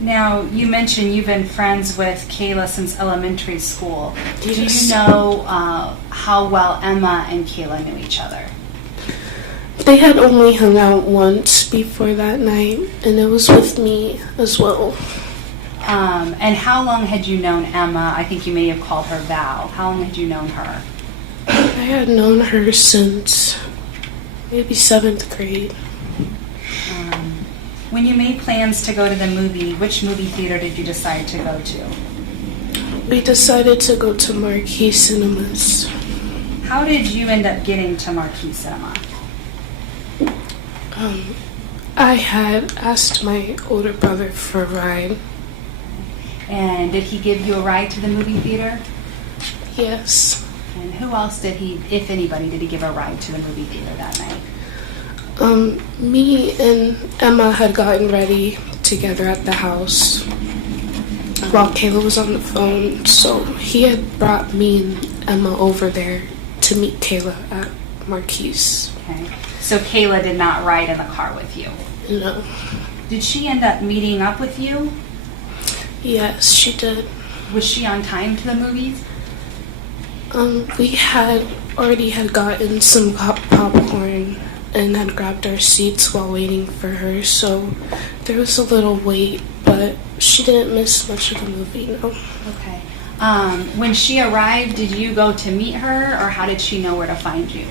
Now, you mentioned you've been friends with Kayla since elementary school. Yes. Do you know how well Emma and Kayla knew each other? They had only hung out once before that night, and it was with me as well. And how long had you known Emma? I think you may have called her Val. How long had you known her? I had known her since maybe 7th grade. When you made plans to go to the movie, which movie theater did you decide to go to? We decided to go to Marquee Cinemas. How did you end up getting to Marquee Cinema? I had asked my older brother for a ride. And did he give you a ride to the movie theater? Yes. And who else did he, if anybody, did he give a ride to the movie theater that night? Me and Emma had gotten ready together at the house while Kayla was on the phone, so he had brought me and Emma over there to meet Kayla at Marquise. Okay. So Kayla did not ride in the car with you? No. Did she end up meeting up with you? Yes, she did. Was she on time to the movies? We had already gotten some popcorn and had grabbed our seats while waiting for her, so there was a little wait, but she didn't miss much of the movie, no. Okay. When she arrived, did you go to meet her, or how did she know where to find you?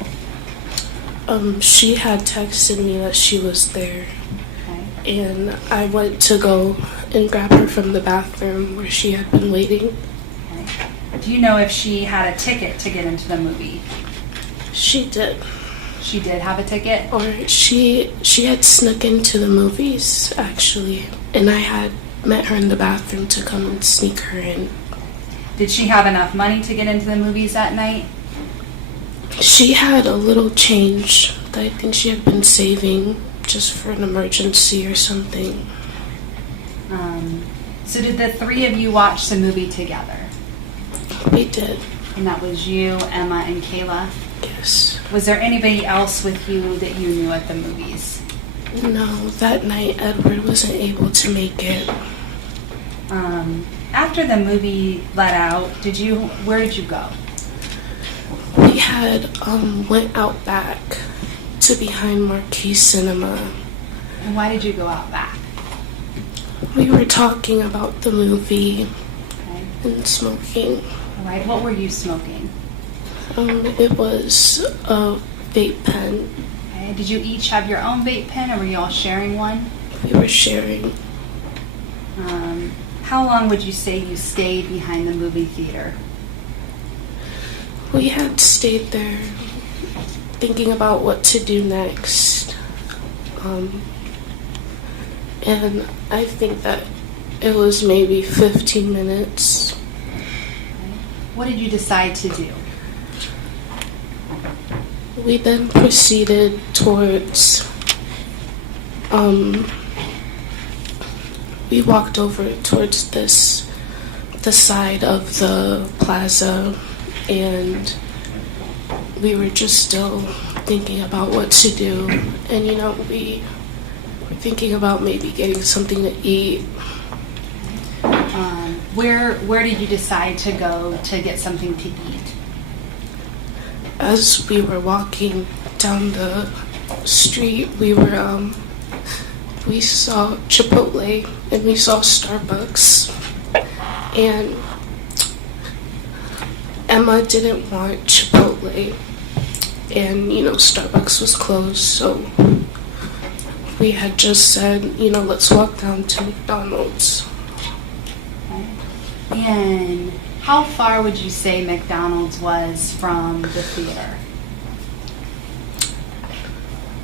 She had texted me that she was there, Okay. and I went to go and grab her from the bathroom where she had been waiting. Okay. Do you know if she had a ticket to get into the movie? She did. She did have a ticket? Or she had snuck into the movies, actually, and I had met her in the bathroom to come and sneak her in. Did she have enough money to get into the movies that night? She had a little change that I think she had been saving just for an emergency or something. So did the three of you watch the movie together? We did, And that was you, Emma, and Kayla? yes. Was there anybody else with you that you knew at the movies? No, that night Edward wasn't able to make it. After the movie let out, where did you go? We had went out back to behind Marquee Cinema. And why did you go out back? We were talking about the movie Okay. and smoking. All right. What were you smoking? It was a vape pen. Okay. Did you each have your own vape pen, or were you all sharing one? We were sharing. How long would you say you stayed behind the movie theater? We had stayed there thinking about what to do next. And I think that it was maybe 15 minutes. What did you decide to do? We then proceeded towards, we walked over towards the side of the plaza, and we were just still thinking about what to do. And, we were thinking about maybe getting something to eat. Where did you decide to go to get something to eat? As we were walking down the street, we saw Chipotle and we saw Starbucks, and Emma didn't want Chipotle, and Starbucks was closed, so we had just said, let's walk down to McDonald's. And how far would you say McDonald's was from the theater?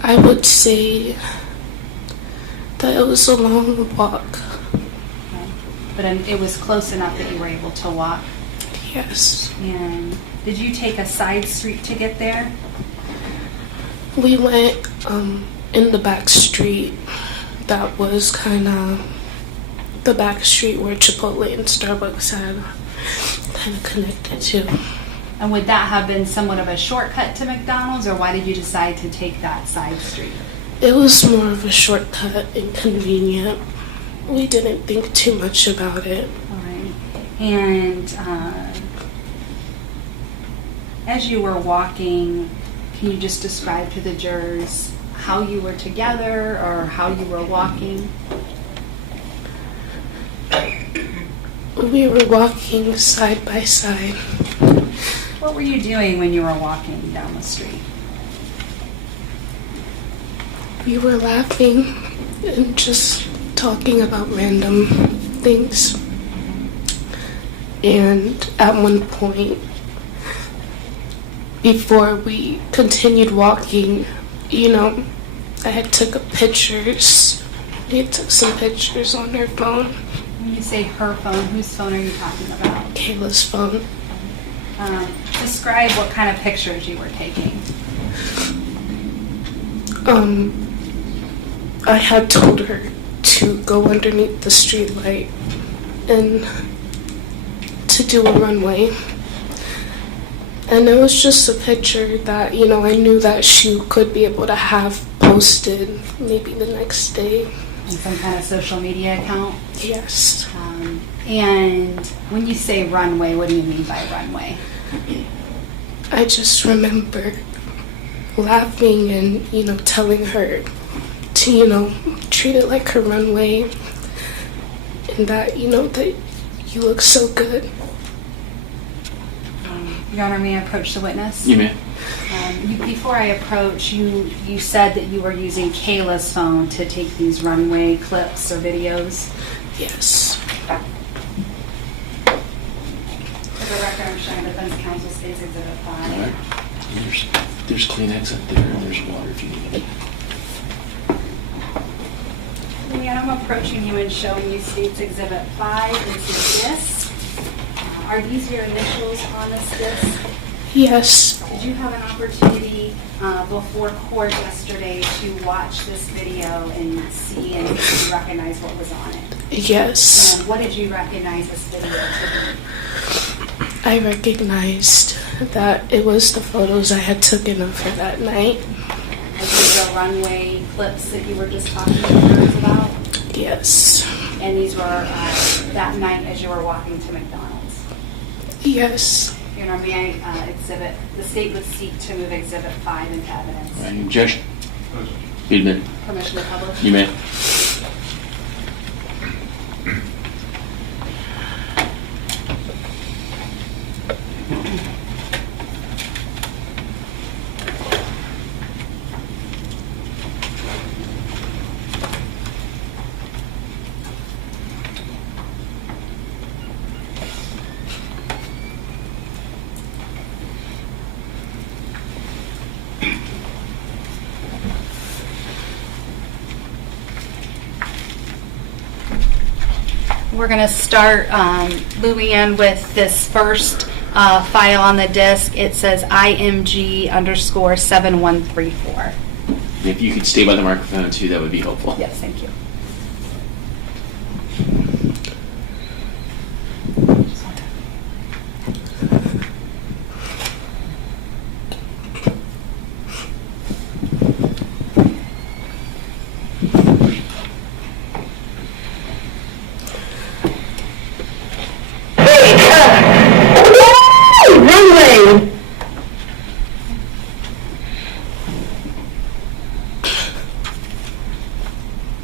I would say that it was a long walk. Okay. But it was close enough that you were able to walk. Yes. And did you take a side street to get there? We went in the back street. That was kind of the back street where Chipotle and Starbucks had kind of connected to. And would that have been somewhat of a shortcut to McDonald's, or why did you decide to take that side street? It was more of a shortcut and convenient. We didn't think too much about it. All right. And as you were walking, can you just describe to the jurors how you were together or how you were walking? We were walking side by side. What were you doing when you were walking down the street? We were laughing and just talking about random things. And at one point, before we continued walking, I had took pictures. We had took some pictures on her phone, When you say her phone, whose phone are you talking about? Kayla's phone. Describe what kind of pictures you were taking. I had told her to go underneath the street light and to do a runway. And it was just a picture that, I knew that she could be able to have posted maybe the next day. On some kind of social media account? Yes. And when you say runway, what do you mean by runway? I just remember laughing and, telling her to, treat it like her runway and that, that you look so good. Your Honor, may I approach the witness? You may. Before I approach, you said that you were using Kayla's phone to take these runway clips or videos. Yes. For the record, I'm showing defense counsel states Exhibit 5. All right. There's Kleenex up there, and there's water if you need it. Leanne, I'm approaching you and showing you states Exhibit 5. It's your disc. Are these your initials on this disc? Yes. Did you have an opportunity before court yesterday to watch this video and see and recognize what was on it? Yes. And what did you recognize this video to be? I recognized that it was the photos I had taken of her that night. Are these the runway clips that you were just talking to us about? Yes. And these were that night as you were walking to McDonald's? Yes. Your Honor, may I the state would seek to move Exhibit 5 into evidence. All right, objection. Speedman. Permission to publish? You may. We're going to start, Luann, with this first file on the disk. It says IMG_7134. If you could stay by the microphone too, that would be helpful. Yes, thank you.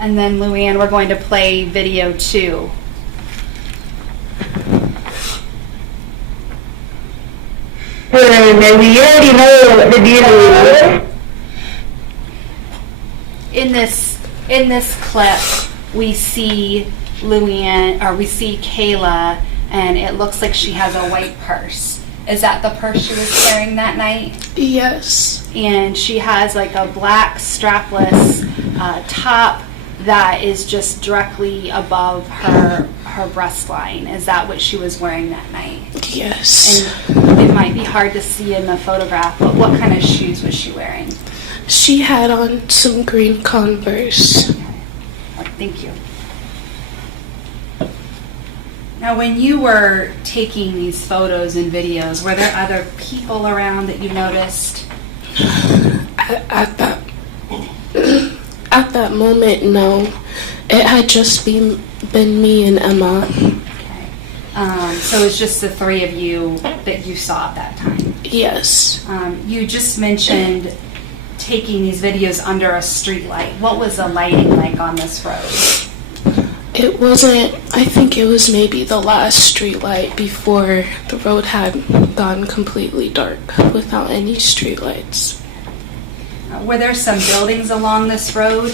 And then, Luann, we're going to play video 2. And we already know what the deal is. In this clip, we see Luann, or we see Kayla, and it looks like she has a white purse. Is that the purse she was carrying that night? Yes. And she has like a black strapless top that is just directly above her breast line. Is that what she was wearing that night? Yes. And it might be hard to see in the photograph, but what kind of shoes was she wearing? She had on some green Converse. Thank you. Now, when you were taking these photos and videos, were there other people around that you noticed? At that moment, no. It had just been me and Emma. Okay. So it was just the three of you that you saw at that time? Yes. You just mentioned taking these videos under a street light. What was the lighting like on this road? It wasn't, I think it was maybe the last street light before the road had gone completely dark without any street lights. Were there some buildings along this road?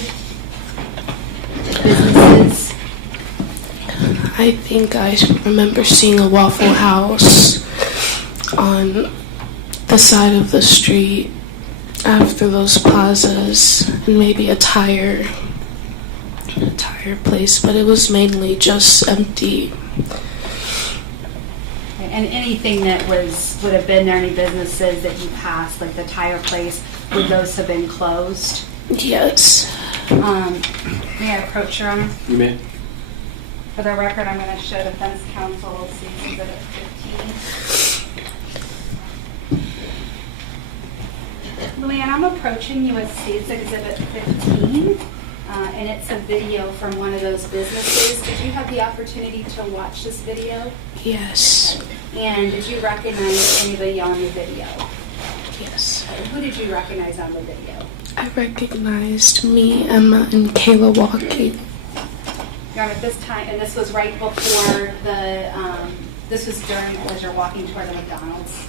Businesses? I think I remember seeing a Waffle House on the side of the street after those plazas, and maybe a tire place, but it was mainly just empty. And anything that would have been there, any businesses that you passed, like the tire place, would those have been closed? Yes. May I approach, Your Honor? You may. For the record, I'm going to show defense counsel State's Exhibit 15. Luann, I'm approaching you with State's Exhibit 15, and it's a video from one of those businesses. Did you have the opportunity to watch this video? Yes. And did you recognize anybody on the video? Yes. Who did you recognize on the video? I recognized me, Emma, and Kayla walking. Your Honor, at this time, and this was right before this was during, as you're walking toward the McDonald's.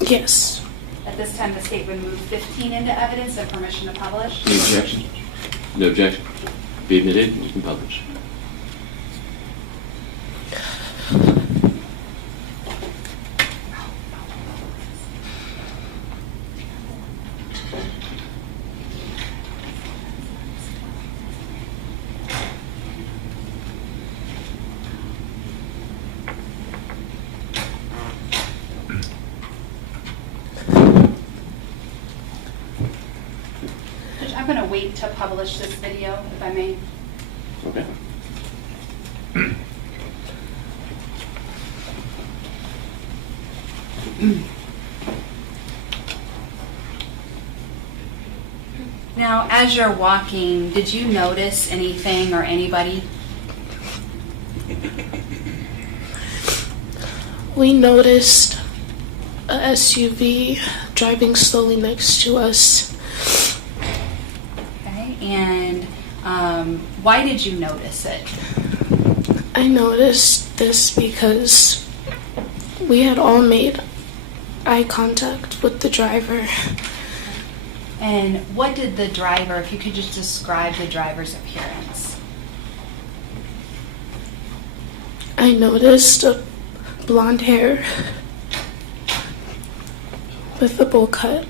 Yes. At this time, the state would move 15 into evidence and permission to publish. Any objection? No objection. Be admitted, you can publish. I'm going to wait to publish this video, if I may. Okay. Now, as you're walking, did you notice anything or anybody? We noticed a SUV driving slowly next to us. Okay, and why did you notice it? I noticed this because we had all made eye contact with the driver. And what did the driver, if you could just describe the driver's appearance? I noticed a blonde hair with a bowl cut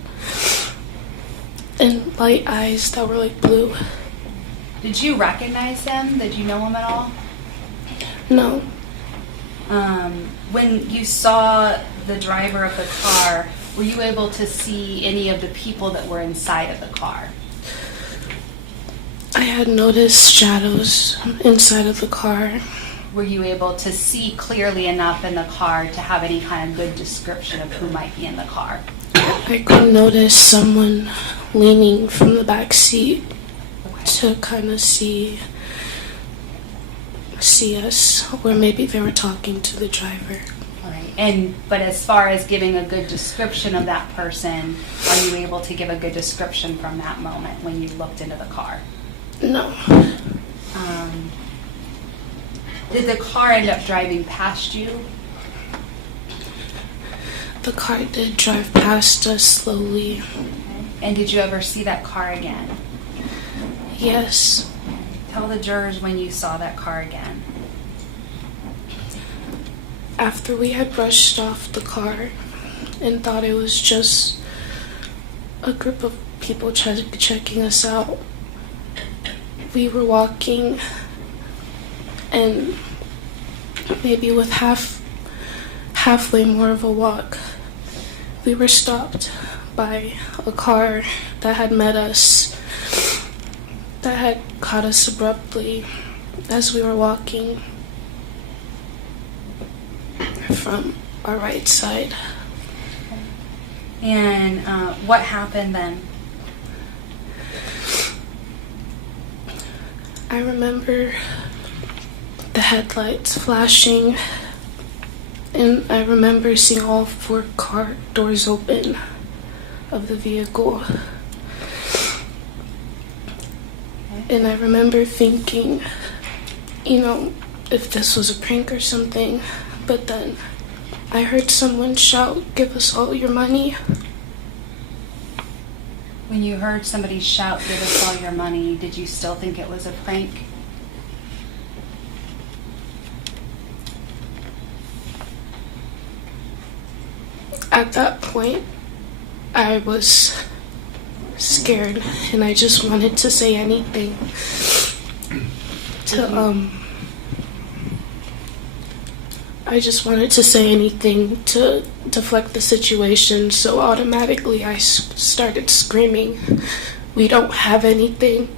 and light eyes that were like blue. Did you recognize them? Did you know them at all? No. When you saw the driver of the car, were you able to see any of the people that were inside of the car? I had noticed shadows inside of the car. Were you able to see clearly enough in the car to have any kind of good description of who might be in the car? I could notice someone leaning from the back seat to kind of see us, or maybe they were talking to the driver. All right. But as far as giving a good description of that person, are you able to give a good description from that moment when you looked into the car? No. Did the car end up driving past you? The car did drive past us slowly. And did you ever see that car again? Yes. Tell the jurors when you saw that car again. After we had brushed off the car and thought it was just a group of people checking us out, we were walking, and maybe with halfway more of a walk, we were stopped by a car that had met us, that had caught us abruptly as we were walking from our right side. And what happened then? I remember the headlights flashing, and I remember seeing all 4 car doors open of the vehicle. And I remember thinking, if this was a prank or something. But then I heard someone shout, "Give us all your money." When you heard somebody shout, "Give us all your money," did you still think it was a prank? At that point, I was scared and I just wanted to say anything to deflect the situation, so automatically I started screaming, "We don't have anything."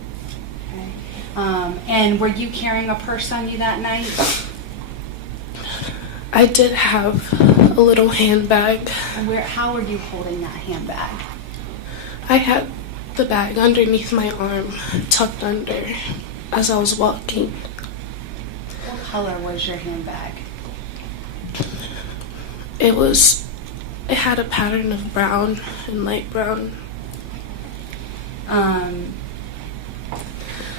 Okay. And were you carrying a purse on you that night? I did have a little handbag. How were you holding that handbag? I had the bag underneath my arm, tucked under, as I was walking. What color was your handbag? It had a pattern of brown and light brown.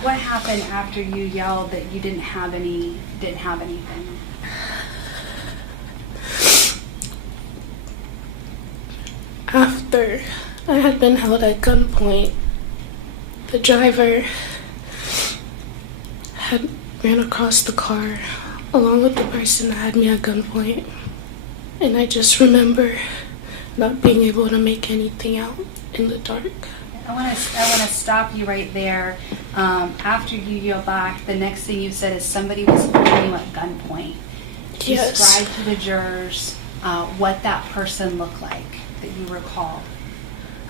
What happened after you yelled that you didn't have anything? After I had been held at gunpoint, the driver had ran across the car along with the person that had me at gunpoint. And I just remember not being able to make anything out in the dark. I want to stop you right there. After you yelled back, the next thing you said is somebody was holding you at gunpoint. Yes. Describe to the jurors what that person looked like that you recall.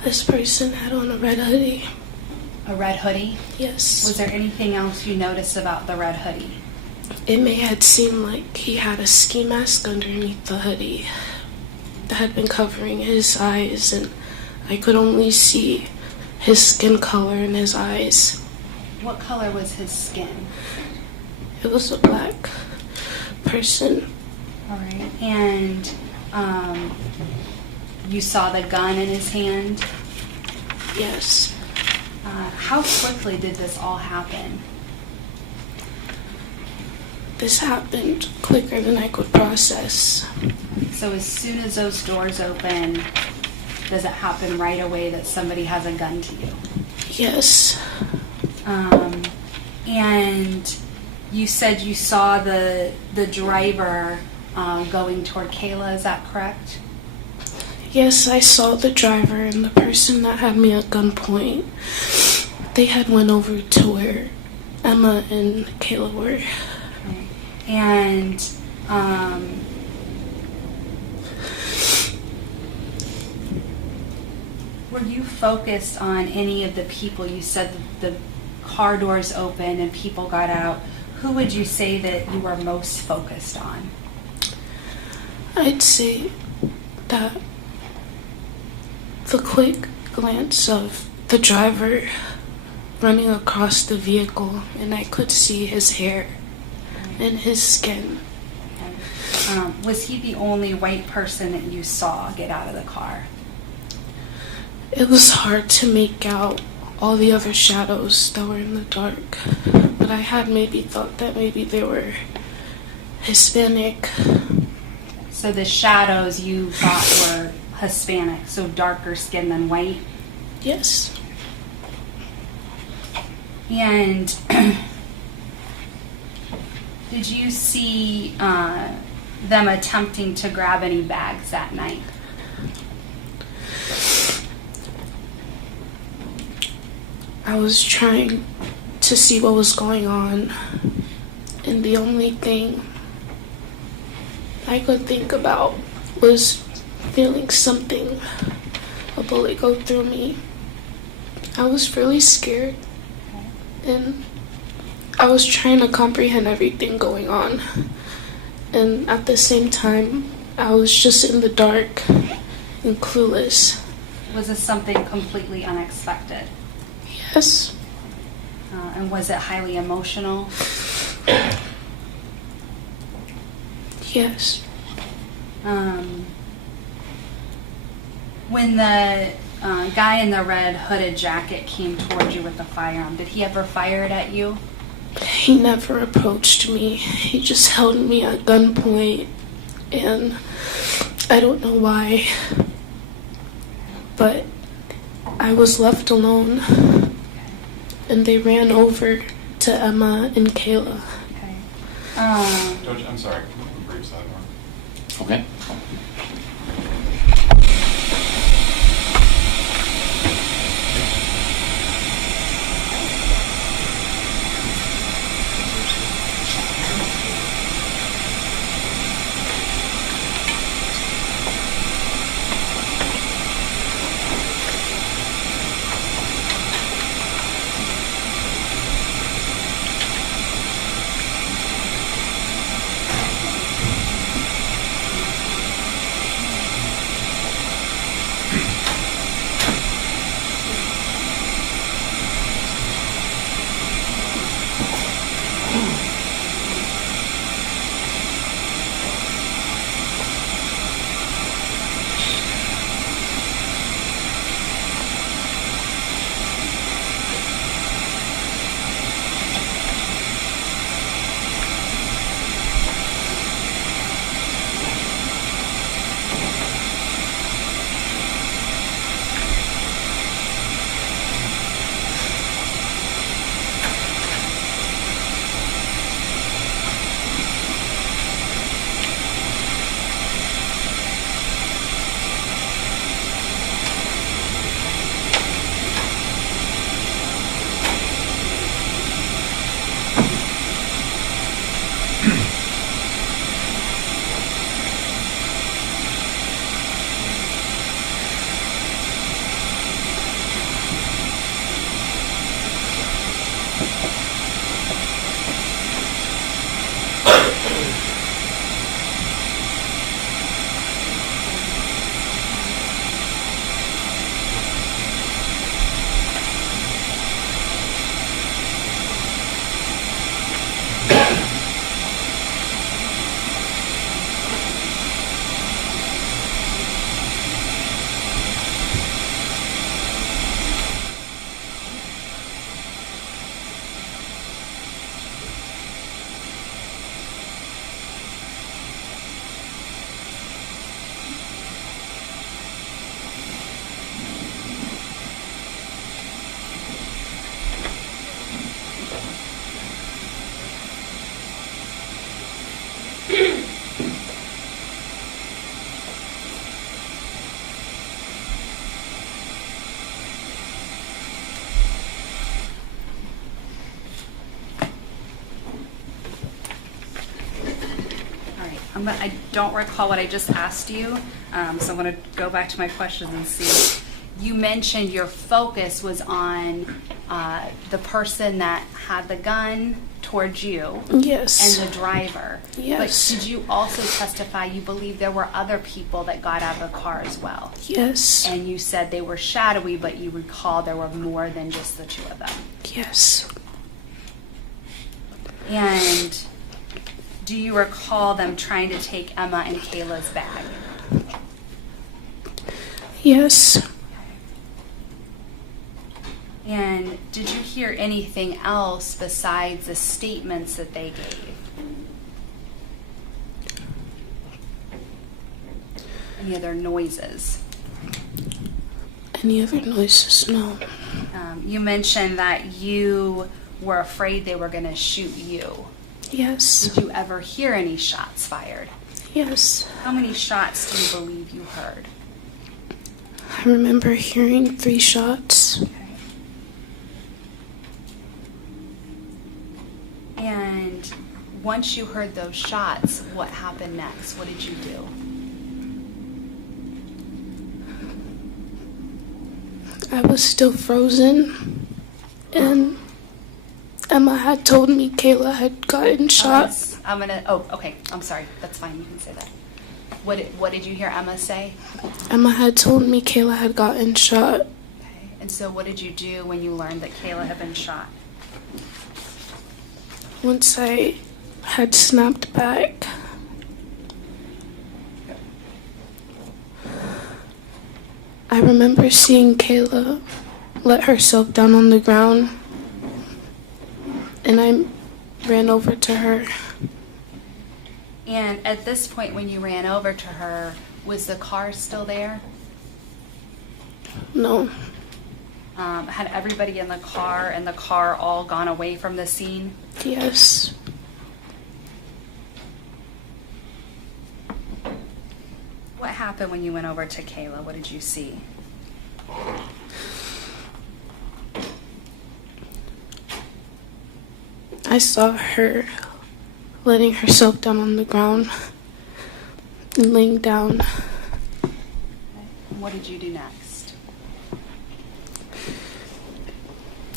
This person had on a red hoodie. A red hoodie? Yes. Was there anything else you noticed about the red hoodie? It may have seemed like he had a ski mask underneath the hoodie that had been covering his eyes, and I could only see his skin color in his eyes. What color was his skin? It was a black person. All right. And you saw the gun in his hand? Yes. How quickly did this all happen? This happened quicker than I could process. So as soon as those doors open, does it happen right away that somebody has a gun to you? Yes. And you said you saw the driver going toward Kayla, is that correct? Yes, I saw the driver and the person that had me at gunpoint. They had went over to where Emma and Kayla were. And were you focused on any of the people? You said the car doors opened and people got out. Who would you say that you were most focused on? I'd say that the quick glance of the driver running across the vehicle, and I could see his hair and his skin. Was he the only white person that you saw get out of the car? It was hard to make out all the other shadows that were in the dark, but I had maybe thought that maybe they were Hispanic. So the shadows you thought were Hispanic, so darker skin than white? Yes. And did you see them attempting to grab any bags that night? I was trying to see what was going on, and the only thing I could think about was feeling something, a bullet go through me. I was really scared, and I was trying to comprehend everything going on, and at the same time I was just in the dark and clueless. Was this something completely unexpected? Yes. And was it highly emotional? Yes. When the guy in the red hooded jacket came towards you with the firearm, did he ever fire it at you? He never approached me. He just held me at gunpoint, and I don't know why, but I was left alone, and they ran over to Emma and Kayla. Okay. Judge, I'm sorry. Can we brief sidebar? Okay. I don't recall what I just asked you, so I'm going to go back to my questions and see. You mentioned your focus was on the person that had the gun towards you Yes. and the driver. Yes. But did you also testify you believe there were other people that got out of the car as well? Yes. And you said they were shadowy, but you recall there were more than just the two of them. Yes. And do you recall them trying to take Emma and Kayla's bag? Yes. And did you hear anything else besides the statements that they gave? Any other noises? Any other noises? No. You mentioned that you were afraid they were going to shoot you. Yes. Did you ever hear any shots fired? Yes. How many shots do you believe you heard? I remember hearing 3 shots. Okay. And once you heard those shots, what happened next? What did you do? I was still frozen, and Emma had told me Kayla had gotten shot. Okay, I'm sorry. That's fine, you can say that. What did you hear Emma say? Emma had told me Kayla had gotten shot. Okay, and so what did you do when you learned that Kayla had been shot? Once I had snapped back, I remember seeing Kayla let herself down on the ground, and I ran over to her. And at this point, when you ran over to her, was the car still there? No, Had everybody in the car all gone away from the scene? yes. What happened when you went over to Kayla? What did you see? I saw her letting herself down on the ground and laying down. What did you do next?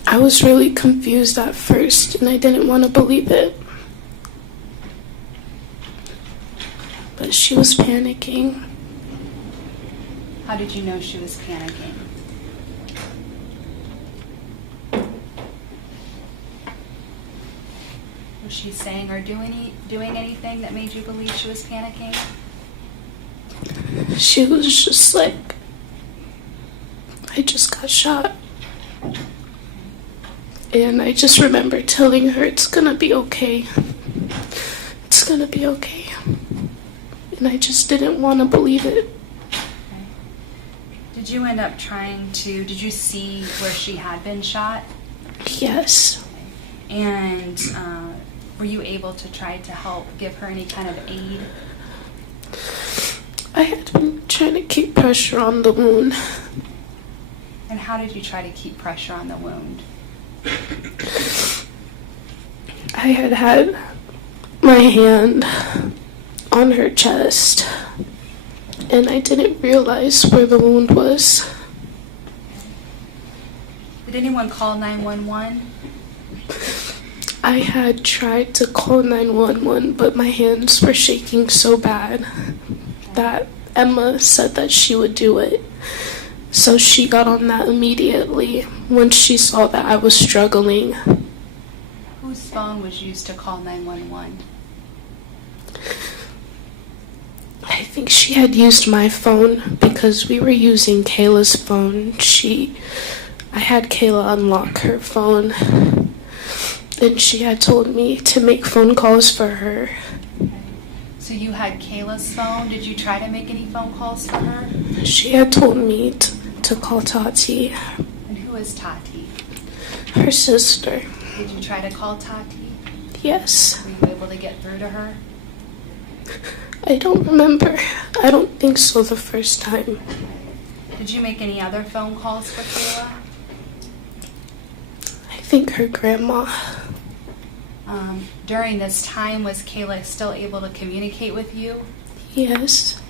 I was really confused at first and I didn't want to believe it. But she was panicking. How did you know she was panicking? Was she saying or doing anything that made you believe she was panicking? She was just like, I just got shot. And I just remember telling her it's gonna be okay. It's gonna be okay. And I just didn't want to believe it. Did you end up did you see where she had been shot? Yes. And were you able to try to help give her any kind of aid? I had been trying to keep pressure on the wound. And how did you try to keep pressure on the wound? I had my hand on her chest, and I didn't realize where the wound was. Did anyone call 911? I had tried to call 911, but my hands were shaking so bad that Emma said that she would do it. So she got on that immediately when she saw that I was struggling. Whose phone was used to call 911? I think she had used my phone because we were using Kayla's phone. I had Kayla unlock her phone, and she had told me to make phone calls for her. So you had Kayla's phone. Did you try to make any phone calls for her? She had told me to call Tati, And who is Tati? her sister. Did you try to call Tati? Yes. Were you able to get through to her? I don't remember. I don't think so the first time. Did you make any other phone calls for Kayla? I think her grandma. During this time, was Kayla still able to communicate with you? Yes.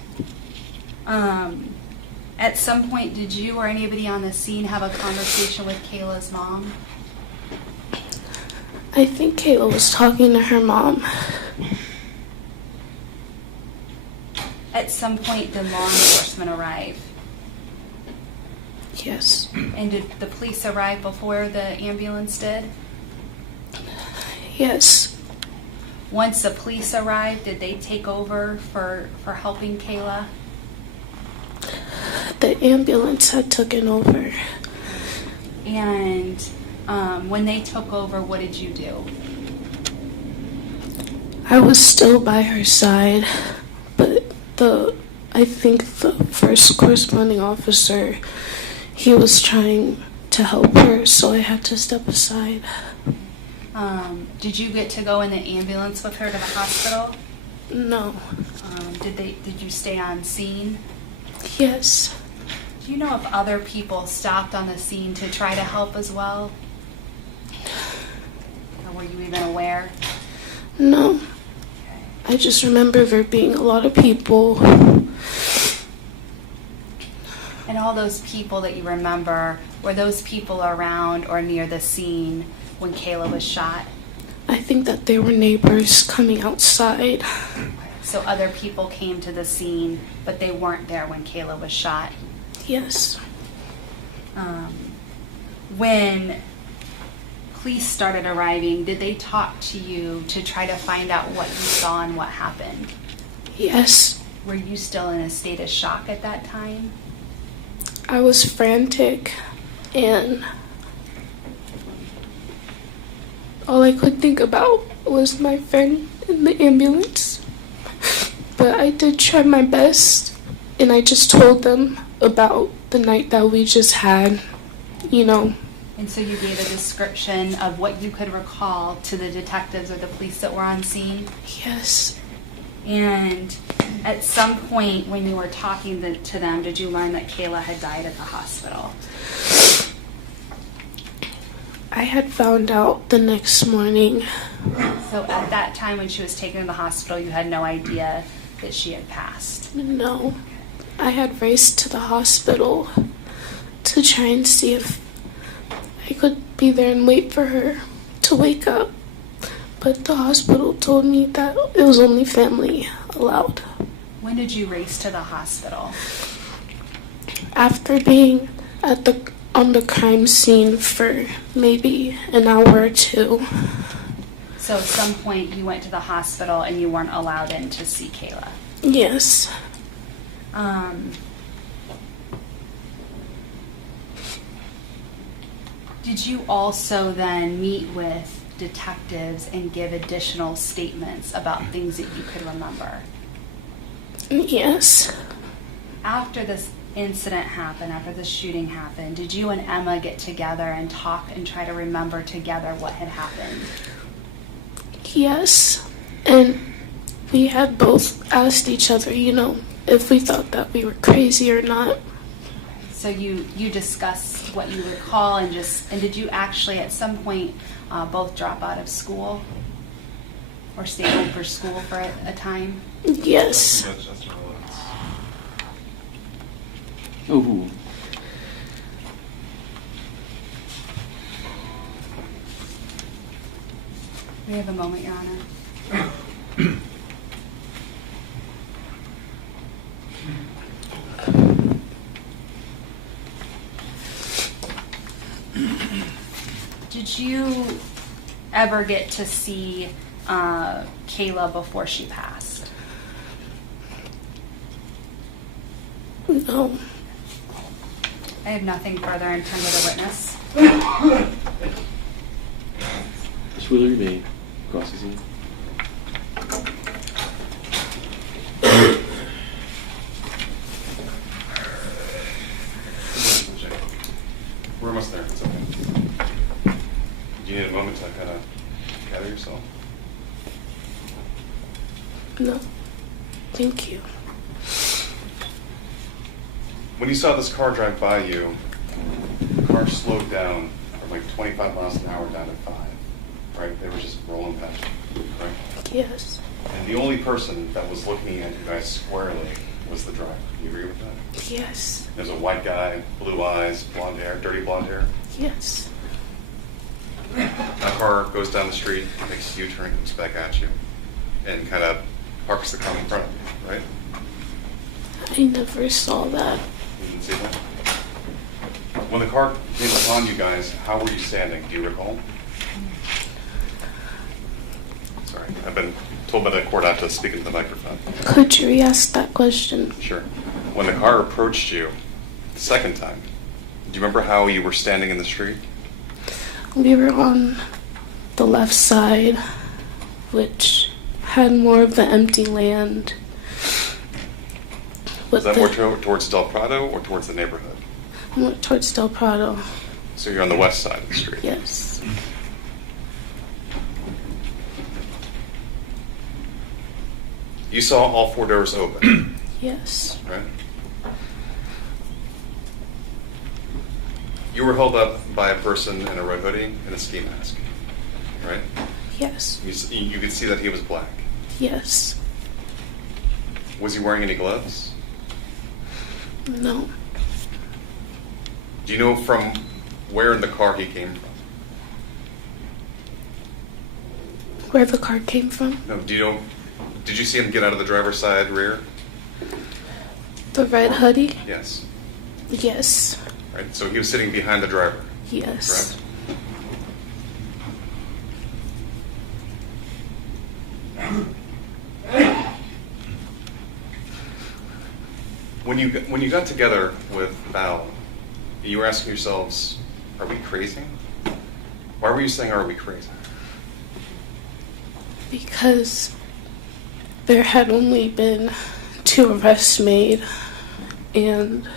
At some point, did you or anybody on the scene have a conversation with Kayla's mom? I think Kayla was talking to her mom. At some point, did law enforcement arrive? Yes. And did the police arrive before the ambulance did? Yes. Once the police arrived, did they take over for helping Kayla? The ambulance had taken over. And when they took over, what did you do? I was still by her side, but I think the first corresponding officer, he was trying to help her, so I had to step aside. Did you get to go in the ambulance with her to the hospital? No. Did you stay on scene? Yes. Do you know if other people stopped on the scene to try to help as well? Or were you even aware? No. I just remember there being a lot of people. And all those people that you remember, were those people around or near the scene when Kayla was shot? I think that they were neighbors coming outside. So other people came to the scene, but they weren't there when Kayla was shot. Yes. When police started arriving, did they talk to you to try to find out what you saw and what happened? Yes. Were you still in a state of shock at that time? I was frantic, and all I could think about was my friend in the ambulance. But I did try my best, and I just told them about the night that we just had, you know. And so you gave a description of what you could recall to the detectives or the police that were on scene? Yes. And at some point when you were talking to them, did you learn that Kayla had died at the hospital? I had found out the next morning. So at that time when she was taken to the hospital, you had no idea that she had passed? No. I had raced to the hospital to try and see if I could be there and wait for her to wake up. But the hospital told me that it was only family allowed. When did you race to the hospital? After being on the crime scene for maybe an hour or two. So at some point you went to the hospital and you weren't allowed in to see Kayla? Yes. Did you also then meet with detectives and give additional statements about things that you could remember? Yes. After this incident happened, after the shooting happened, did you and Emma get together and talk and try to remember together what had happened? Yes. And we had both asked each other, you know, if we thought that we were crazy or not. So you discussed what you recall and did you actually at some point both drop out of school or stay home for school for a time? Yes. Ooh. We have a moment, Your Honor. Did you ever get to see Kayla before she passed? No. I have nothing further in terms of the witness. Ms. Wheeler, you may cross-examine. We're almost there. It's okay. Do you need a moment to kind of gather yourself? No. Thank you. When you saw this car drive by you, the car slowed down from like 25 miles an hour down to 5, right? They were just rolling past you, right? Yes. And the only person that was looking at you guys squarely was the driver. Do you agree with that? Yes. There's a white guy, blue eyes, blonde hair, dirty blonde hair. Yes. That car goes down the street, makes a U-turn, comes back at you, and kind of parks the car in front of you, right? I never saw that. You didn't see that? When the car came upon you guys, how were you standing? Do you recall? Sorry, I've been told by the court not to speak into the microphone. Could you re-ask that question? Sure. When the car approached you the second time, do you remember how you were standing in the street? We were on the left side, which had more of the empty land. Was that more towards Del Prado or towards the neighborhood? More towards Del Prado. So you're on the west side of the street? Yes. You saw all 4 doors open, Yes. right? You were held up by a person in a red hoodie and a ski mask, right? Yes. You could see that he was black. Yes. Was he wearing any gloves? No. Do you know from where in the car he came from? Where the car came from? No, do you know, did you see him get out of the driver's side rear? The red hoodie? Yes. Yes. Right, so he was sitting behind the driver, Yes. correct? When you got together with Val, you were asking yourselves, are we crazy? Why were you saying, are we crazy? Because there had only been 2 arrests made, and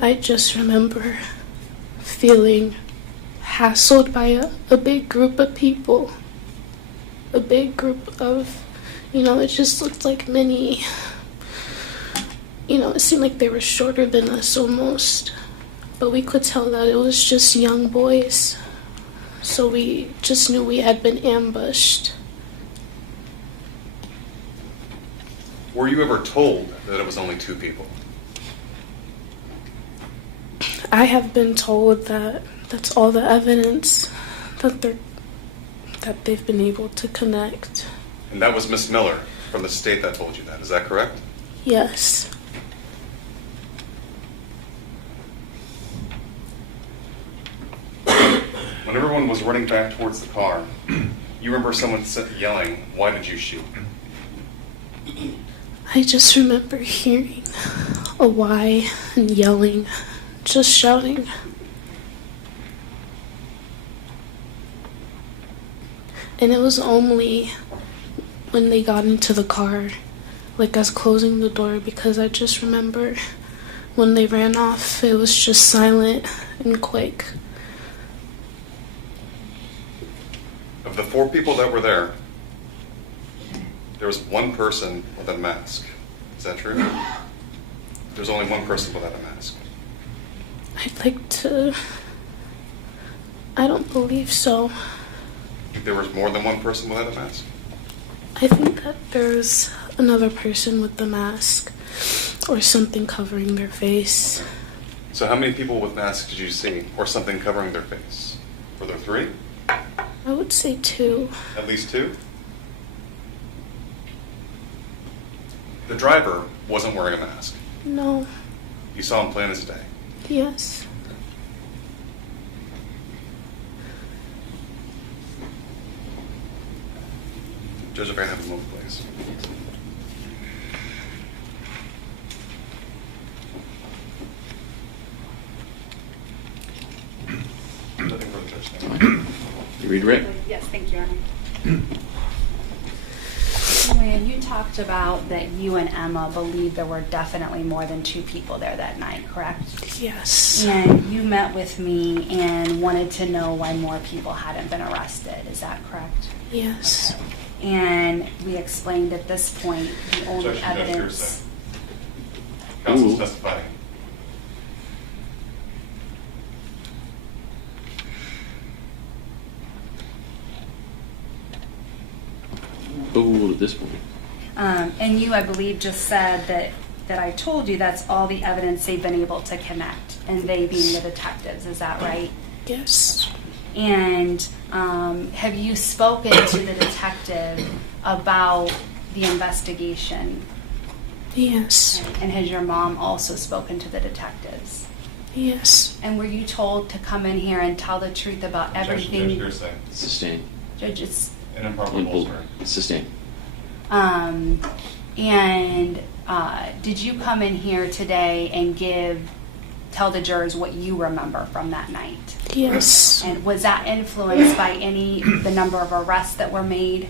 I just remember feeling hassled by a big group of people. A big group of, it just looked like many, it seemed like they were shorter than us almost. But we could tell that it was just young boys. So we just knew we had been ambushed. Were you ever told that it was only 2 people? I have been told that that's all the evidence that they've been able to connect. And that was Miss Miller from the state that told you that. Is that correct? Yes. When everyone was running back towards the car, you remember someone yelling, "Why did you shoot?" I just remember hearing a why and yelling, just shouting. And it was only when they got into the car, like us closing the door, because I just remember when they ran off, it was just silent and quick. Of the 4 people that were there was 1 person with a mask. Is that true? There's only 1 person without a mask. I don't believe so. There was more than 1 person without a mask? I think that there's another person with the mask or something covering their face. So how many people with masks did you see, or something covering their face? Were there 3? I would say 2. At least 2? The driver wasn't wearing a mask. No. You saw him plain as day. Yes. Judge, if I have a moment, please. Nothing further, Judge. Thank you. You read Rick? Yes, thank you, Ernie. When you talked about that you and Emma believed there were definitely more than 2 people there that night, correct? Yes. And you met with me and wanted to know why more people hadn't been arrested. Is that correct? Yes. And we explained at this point the only Objection, Judge, evidence. hearsay. Counsel's Ooh. testifying. Oh, at this point. And you, I believe, just said that I told you that's all the evidence they've been able to connect, and they being the detectives. Is that right? Yes. And have you spoken to the detective about the investigation? Yes. And has your mom also spoken to the detectives? Yes. And were you told to come in here and tell the truth about Objection, Judge, everything? hearsay. Sustained. Judge, it's An improper Impul- bolstering. Sustained. and did you come in here today and tell the jurors what you remember from that night? Yes. And was that influenced by the number of arrests that were made?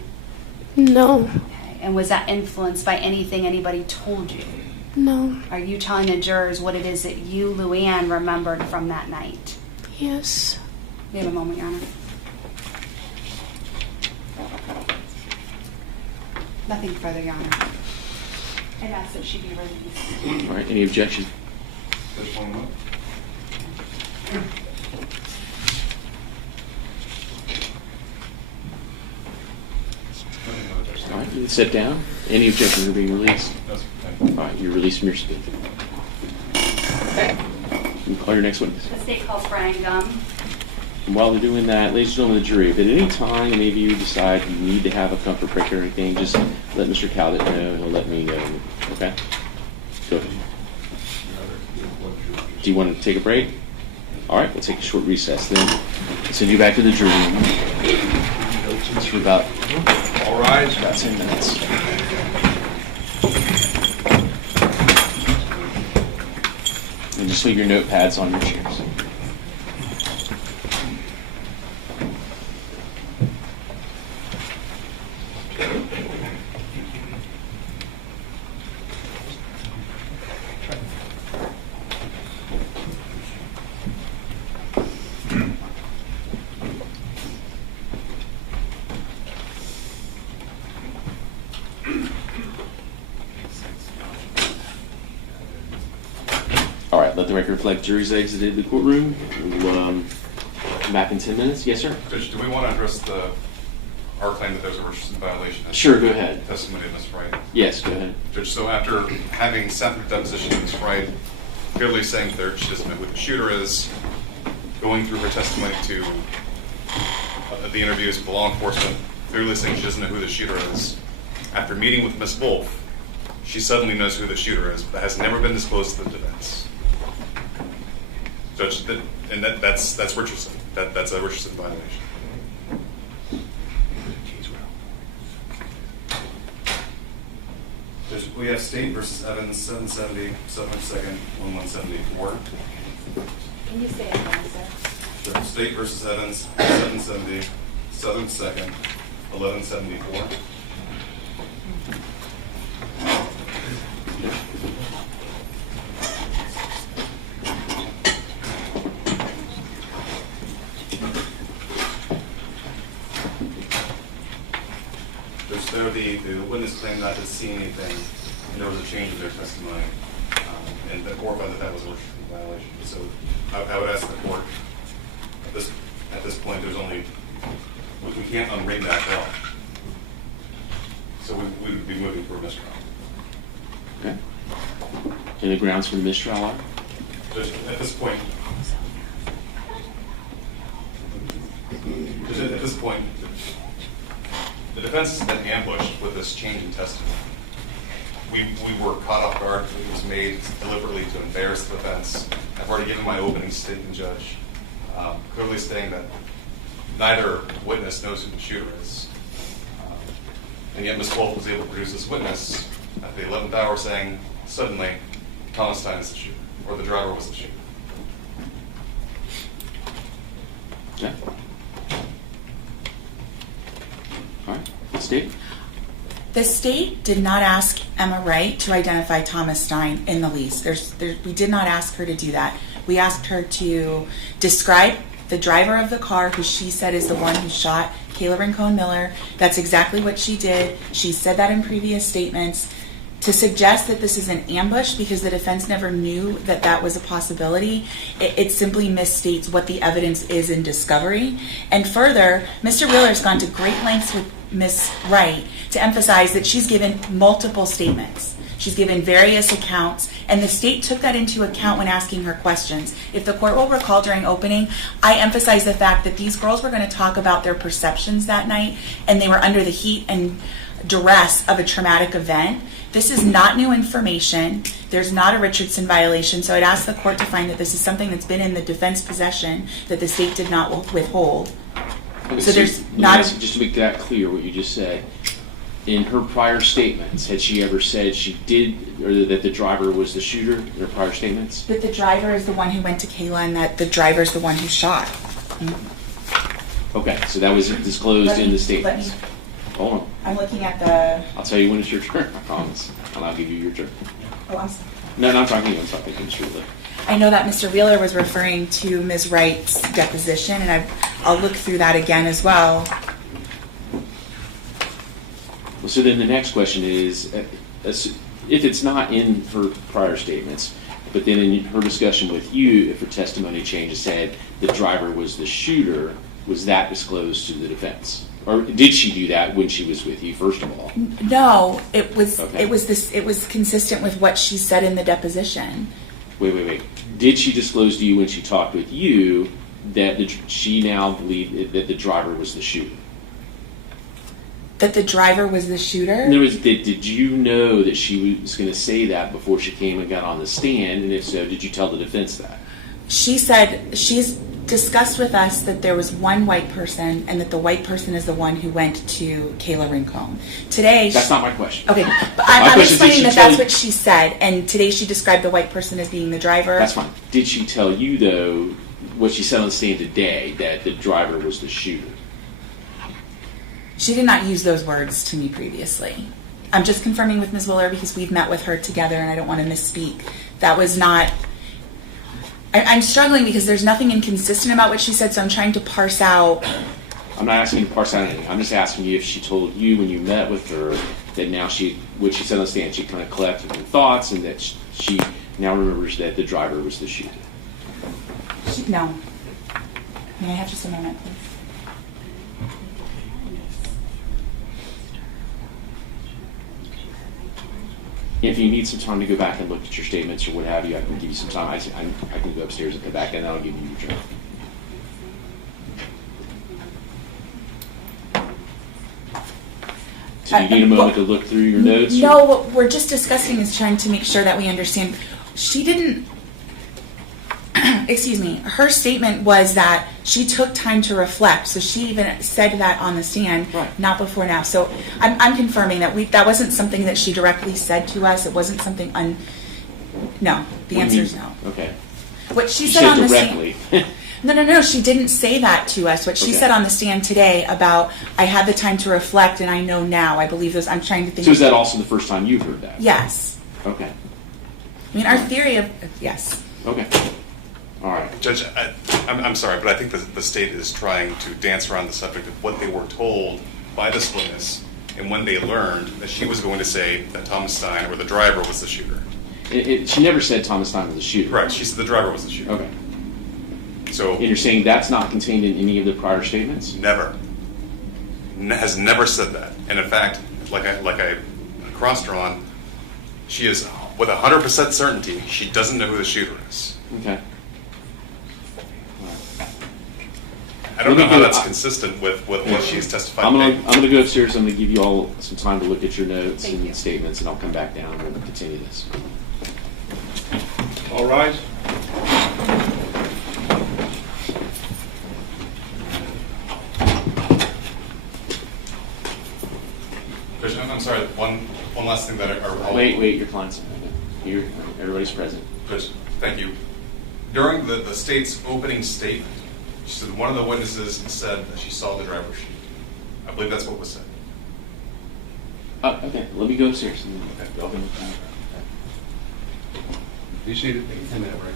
No. Okay. And was that influenced by anything anybody told you? No. Are you telling the jurors what it is that you, Luann, remembered from that night? Yes. We have a moment, Your Honor. Nothing further, Your Honor. I'd ask that she be released. All right, any objection? Just 1 moment. All right, you can sit down. Any objection to being released? No, sir. All right, you're released from your seat. You can call your next witness. The state calls Brian Gum. And while they're doing that, ladies and gentlemen of the jury, if at any time any of you decide you need to have a comfort break or anything, just let Mr. Cowdet know. He'll let me know. Okay? Go ahead. Do you want to take a break? All right, we'll take a short recess then. Send you back to the jury room. It's for about, All rise. about 10 minutes. And just leave your notepads on your chairs. let the record reflect jury's exited the courtroom. We'll come back in 10 minutes. Yes, sir? Judge, do we want to address our claim that there's a Richardson violation? Sure, go ahead. Testimony of Ms. Wright. Yes, go ahead. Judge, so after having sent the deposition of Ms. Wright, clearly saying that she doesn't know who the shooter is, going through her testimony to the interviews with law enforcement, clearly saying she doesn't know who the shooter is, after meeting with Ms. Wolf, she suddenly knows who the shooter is, but has never been disclosed to the defense. Judge, that's Richardson. That's a Richardson violation. Judge, we have State versus Evans, 770, Southern 2nd, 1174. Can you say it again, sir? Judge, State versus Evans, 770, Southern 2nd, 1174. There, the witness claimed not to see anything, and there was a change in their testimony, and the court found that was a Richardson violation. So I would ask the court, at this point, there's only, we can't unring that bell. So we would be moving for a mistrial. Okay. And the grounds for the mistrial are? At this point, the defense has been ambushed with this change in testimony. We were caught off guard. It was made deliberately to embarrass the defense. I've already given my opening statement, Judge, clearly stating that neither witness knows who the shooter is. And yet Ms. Wolf was able to produce this witness at the 11th hour saying, suddenly, Thomas Stein is the shooter, or the driver was the shooter. Okay. All right. State? The state did not ask Emma Wright to identify Thomas Stein in the lease. We did not ask her to do that. We asked her to describe the driver of the car, who she said is the one who shot Kayla Rincon-Miller. That's exactly what she did. She said that in previous statements. To suggest that this is an ambush because the defense never knew that that was a possibility, it simply misstates what the evidence is in discovery. And further, Mr. Wheeler's gone to great lengths with Ms. Wright to emphasize that she's given multiple statements. She's given various accounts, and the state took that into account when asking her questions. If the court will recall during opening, I emphasized the fact that these girls were going to talk about their perceptions that night, and they were under the heat and duress of a traumatic event. This is not new information. There's not a Richardson violation, so I'd ask the court to find that this is something that's been in the defense possession that the state did not withhold. Okay, So there's let me not ask you, just to make that clear, what you just said. In her prior statements, had she ever said she did, or that the driver was the shooter in her prior statements? that the driver is the one who went to Kayla and that the driver is the one who shot. Okay, so that was disclosed in the statements. Hold on. I'm looking at the. I'll tell you when it's your turn, I promise. And I'll give you your turn. Oh, I'm sorry. No, not talking to you, I'm talking to Mr. Wheeler. I know that Mr. Wheeler was referring to Ms. Wright's deposition, and I'll look through that again as well. Well, so then the next question is, if it's not in her prior statements, but then in her discussion with you, if her testimony changes said the driver was the shooter, was that disclosed to the defense? Or did she do that when she was with you, first of all? No, it was. Okay. It was consistent with what she said in the deposition. Wait. Did she disclose to you when she talked with you that she now believed that the driver was the shooter? That the driver was the shooter? In other words, did you know that she was going to say that before she came and got on the stand? And if so, did you tell the defense that? She said she's discussed with us that there was one white person and that the white person is the one who went to Kayla Rincon. Today, That's not my question. okay, but I'm question is, did explaining she that tell that's you- what she said, and today she described the white person as being the driver. That's fine. Did she tell you, though, what she said on the stand today, that the driver was the shooter? She did not use those words to me previously. I'm just confirming with Ms. Wheeler because we've met with her together and I don't want to misspeak. That was not... I'm struggling because there's nothing inconsistent about what she said, so I'm trying to parse out... I'm not asking you to parse out anything. I'm just asking you if she told you when you met with her that now what she said on the stand, she kind of collected her thoughts and that she now remembers that the driver was the shooter. No. May I have just a moment, please? If you need some time to go back and look at your statements or what have you, I can give you some time. I can go upstairs and come back, and I'll give you your journal. So you need a moment to look through your notes? No, what we're just discussing is trying to make sure that we understand. She didn't, excuse me, her statement was that she took time to reflect. So she even said that on the stand, Right. not before now. So I'm confirming that that wasn't something that she directly said to us. It wasn't something, no, the answer is no. Okay. What she You said said on the directly. stand. No, she didn't say that to us. What she Okay. said on the stand today about, I had the time to reflect and I know now. I believe those, I'm trying to think. So is that also the first time you've heard that? Yes. Okay. I mean, our theory of, yes. Okay. All right. Judge, I'm sorry, but I think the state is trying to dance around the subject of what they were told by this witness and when they learned that she was going to say that Thomas Stein or the driver was the shooter. She never said Thomas Stein was the shooter. Right, she said the driver was the shooter. Okay. So And you're saying that's not contained in any of the prior statements? never. Has never said that. And in fact, like I cross-drawn, she is with 100% certainty she doesn't know who the shooter is. Okay. I don't know Let me how go- that's consistent with what she's testified. I'm gonna go upstairs. I'm gonna give you all some time to look at your notes Thank and you. statements, and I'll come back down and we'll continue this. All rise. Judge, I'm sorry, one last thing that Wait, your client's here. Everybody's present. Judge, thank you. During the state's opening statement, she said one of the witnesses said that she saw the driver shoot. I believe that's what was said. Okay, let me go upstairs. Y'all can- You should take a 10-minute break.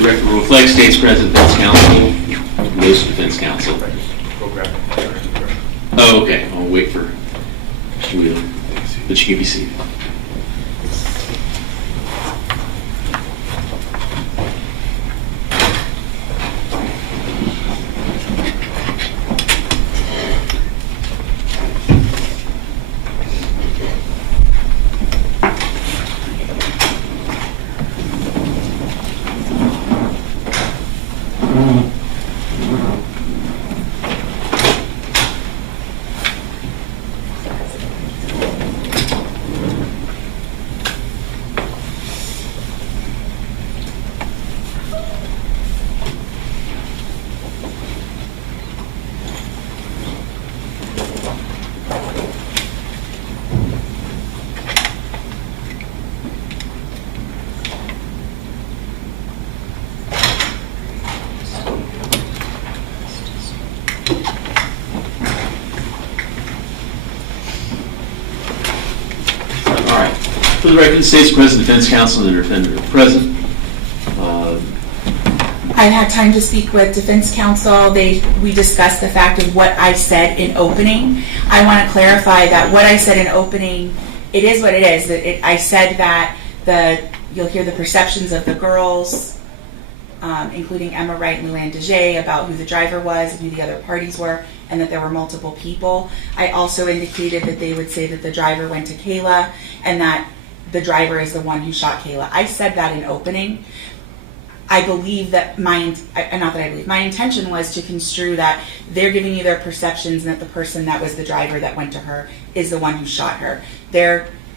the record will reflect state's present defense counsel, most defense counsel. Oh, okay. I'll wait for Mr. Wheeler, but you can be seated. For the record, the state's present defense counsel and the defendant are present. I had time to speak with defense counsel. We discussed the fact of what I said in opening. I want to clarify that what I said in opening, it is what it is. I said that you'll hear the perceptions of the girls, including Emma Wright and Luann DeJay, about who the driver was and who the other parties were, and that there were multiple people. I also indicated that they would say that the driver went to Kayla and that the driver is the one who shot Kayla. I said that in opening. I believe that my intention was to construe that they're giving you their perceptions and that the person that was the driver that went to her is the one who shot her.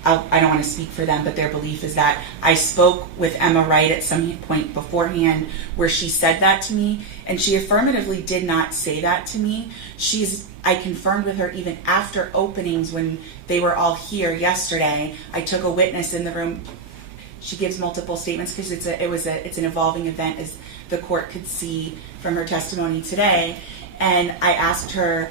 I don't want to speak for them, but their belief is that I spoke with Emma Wright at some point beforehand where she said that to me, and she affirmatively did not say that to me. I confirmed with her even after openings when they were all here yesterday. I took a witness in the room. She gives multiple statements because it's an evolving event, as the court could see from her testimony today. And I asked her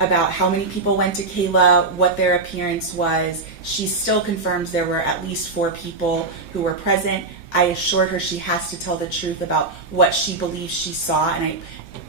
about how many people went to Kayla, what their appearance was. She still confirms there were at least 4 people who were present. I assured her she has to tell the truth about what she believes she saw,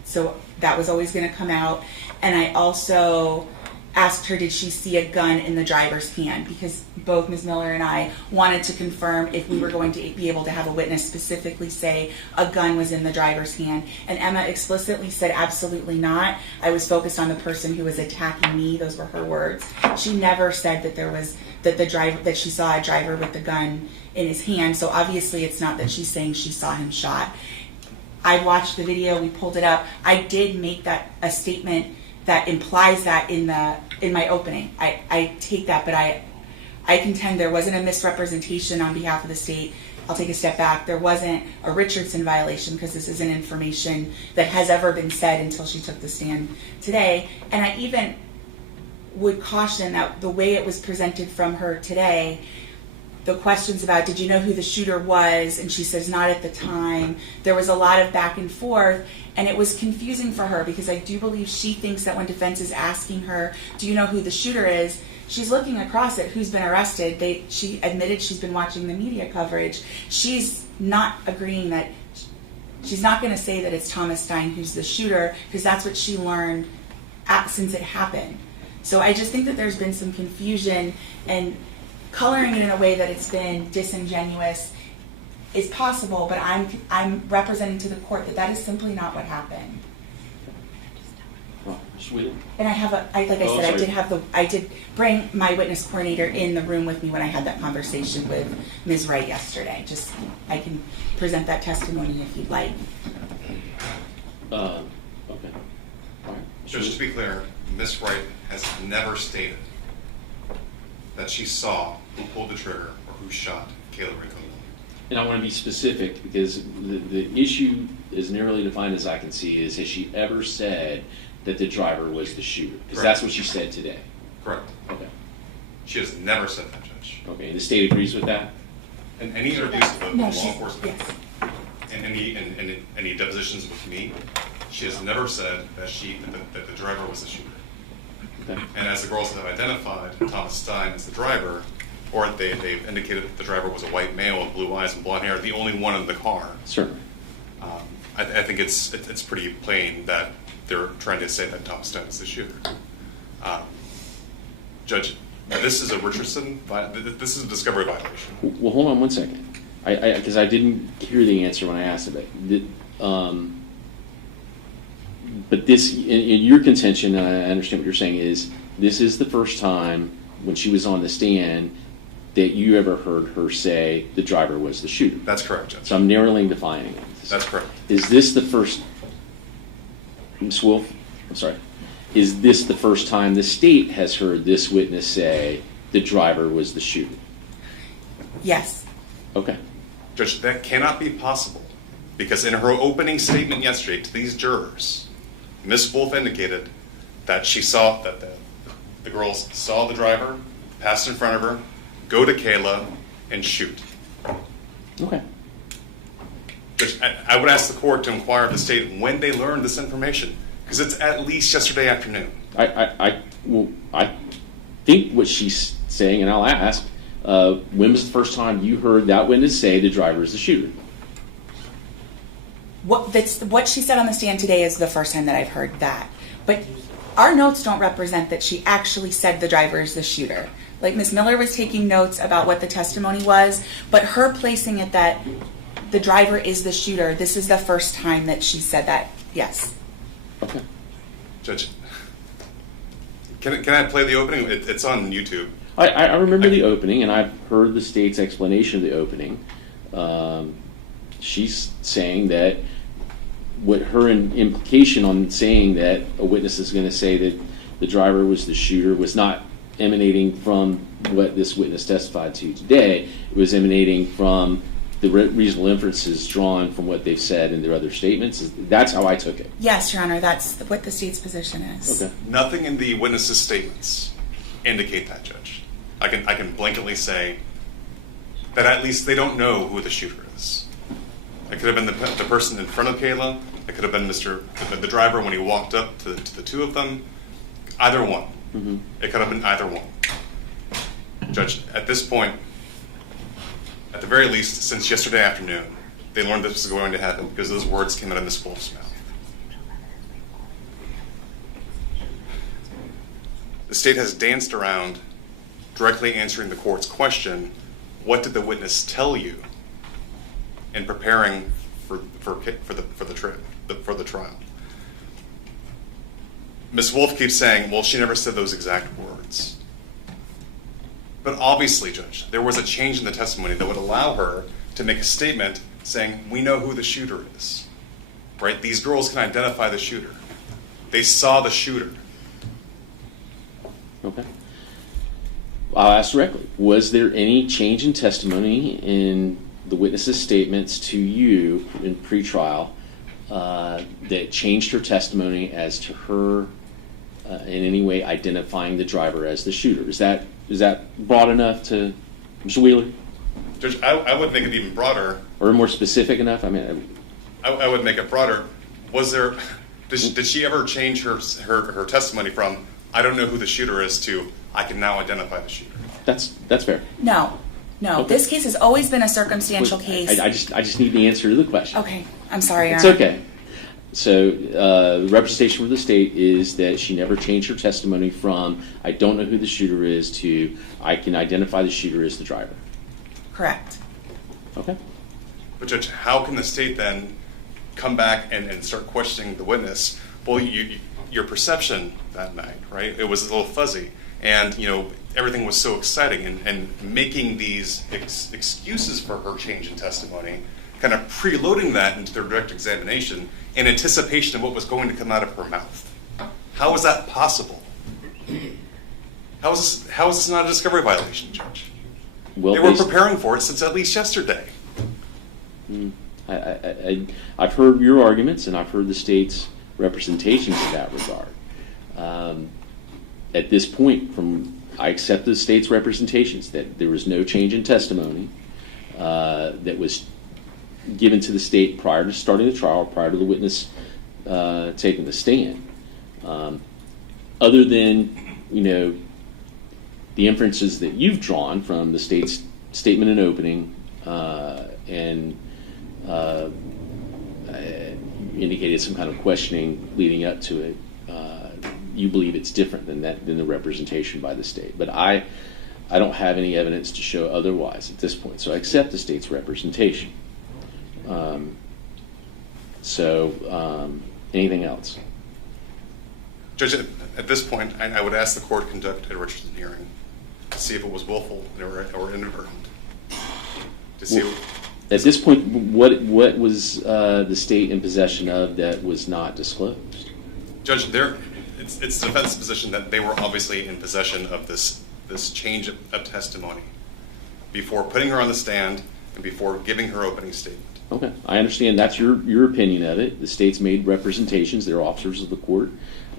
so that was always going to come out. And I also asked her, did she see a gun in the driver's hand? Because both Ms. Miller and I wanted to confirm if we were going to be able to have a witness specifically say a gun was in the driver's hand. And Emma explicitly said absolutely not. I was focused on the person who was attacking me. Those were her words. She never said that she saw a driver with the gun in his hand. So obviously it's not that she's saying she saw him shot. I watched the video. We pulled it up. I did make that a statement that implies that in my opening. I take that, but I contend there wasn't a misrepresentation on behalf of the state. I'll take a step back. There wasn't a Richardson violation because this isn't information that has ever been said until she took the stand today. And I even would caution that the way it was presented from her today, the questions about, did you know who the shooter was? And she says, not at the time. There was a lot of back and forth, and it was confusing for her because I do believe she thinks that when defense is asking her, do you know who the shooter is? She's looking across at who's been arrested. She admitted she's been watching the media coverage. She's not agreeing that, she's not going to say that it's Thomas Stein who's the shooter because that's what she learned since it happened. So I just think that there's been some confusion, and coloring it in a way that it's been disingenuous is possible, but I'm representing to the court that is simply not what happened. And I did bring my witness coordinator in the room with me when I had that conversation with Ms. Wright yesterday. Just, I can present that testimony if you'd like. Okay. All right. Just to be clear, Ms. Wright has never stated that she saw who pulled the trigger or who shot Kayla Rincon-Miller. And I want to be specific because the issue, as narrowly defined as I can see, is has she ever said that the driver was the shooter? Because that's what she said today. Correct. Okay. She has never said that, Judge. Okay, and the state agrees with that? In any interviews with law enforcement, Yes. and any depositions with me, she has never said that the driver was the shooter. Okay. And as the girls have identified Thomas Stein as the driver, or they've indicated that the driver was a white male with blue eyes and blonde hair, the only one in the car. Certainly. I think it's pretty plain that they're trying to say that Thomas Stein is the shooter. Judge, this is a Richardson. This is a discovery violation. Well, hold on one second, because I didn't hear the answer when I asked it. But this, in your contention, and I understand what you're saying, is this is the first time when she was on the stand that you ever heard her say the driver was the shooter. That's correct, Judge. So I'm narrowly defining it. That's correct. Is this the first, Ms. Wolf, I'm sorry, is this the first time the state has heard this witness say the driver was the shooter? Yes. Okay. Judge, that cannot be possible because in her opening statement yesterday to these jurors, Ms. Wolf indicated that she saw that the girls saw the driver, pass in front of her, go to Kayla, and shoot. Okay. Judge, I would ask the court to inquire of the state when they learned this information, because it's at least yesterday afternoon. I think what she's saying, and I'll ask, when was the first time you heard that witness say the driver is the shooter? What she said on the stand today is the first time that I've heard that. But our notes don't represent that she actually said the driver is the shooter. Like Ms. Miller was taking notes about what the testimony was, but her placing it that the driver is the shooter, this is the first time that she said that, yes. Okay. Judge, can I play the opening? It's on YouTube. I remember the opening, and I've heard the state's explanation of the opening. She's saying that what her implication on saying that a witness is going to say that the driver was the shooter was not emanating from what this witness testified to today. It was emanating from the reasonable inferences drawn from what they've said in their other statements. That's how I took it. Yes, Your Honor, that's what the state's position is. Okay. Nothing in the witness's statements indicate that, Judge. I can blanketly say that at least they don't know who the shooter is. It could have been the person in front of Kayla. It could have been the driver when he walked up to the two of them. Either one. Mm-hmm. It could have been either one. Judge, at this point, at the very least, since yesterday afternoon, they learned this was going to happen because those words came out of Ms. Wolf's mouth. The state has danced around directly answering the court's question, what did the witness tell you in preparing for the trial? Ms. Wolf keeps saying, well, she never said those exact words. But obviously, Judge, there was a change in the testimony that would allow her to make a statement saying, we know who the shooter is. Right? These girls can identify the shooter. They saw the shooter. Okay. I'll ask directly. Was there any change in testimony in the witness's statements to you in pretrial that changed her testimony as to her in any way identifying the driver as the shooter? Is that broad enough to, Mr. Wheeler? Judge, I would make it even broader. Or more specific enough? I mean, I would make it broader. Was there? Did she ever change her testimony from I don't know who the shooter is to I can now identify the shooter? That's fair. No. Okay. This case has always been a circumstantial case. I just need the answer to the question. Okay, I'm sorry, Your It's Honor. okay. So the representation for the state is that she never changed her testimony from I don't know who the shooter is to I can identify the shooter as the driver. Correct. Okay. But Judge, how can the state then come back and start questioning the witness? Well, your perception that night, right? It was a little fuzzy, and everything was so exciting, and making these excuses for her change in testimony, kind of preloading that into their direct examination in anticipation of what was going to come out of her mouth. How is that possible? How is this not a discovery violation, Judge? Well, they were preparing for it since at least yesterday. I've heard your arguments, and I've heard the state's representations in that regard. At this point, I accept the state's representations that there was no change in testimony that was given to the state prior to starting the trial, prior to the witness taking the stand. Other than, the inferences that you've drawn from the state's statement in opening and indicated some kind of questioning leading up to it, you believe it's different than the representation by the state. But I don't have any evidence to show otherwise at this point, so I accept the state's representation. Anything else? Judge, at this point, I would ask the court to conduct a Richardson hearing to see if it was willful or inadvertent. To see At this point, what was the state in possession of that was not disclosed? Judge, it's the defense's position that they were obviously in possession of this change of testimony before putting her on the stand and before giving her opening statement. Okay, I understand that's your opinion of it. The state's made representations; they're officers of the court,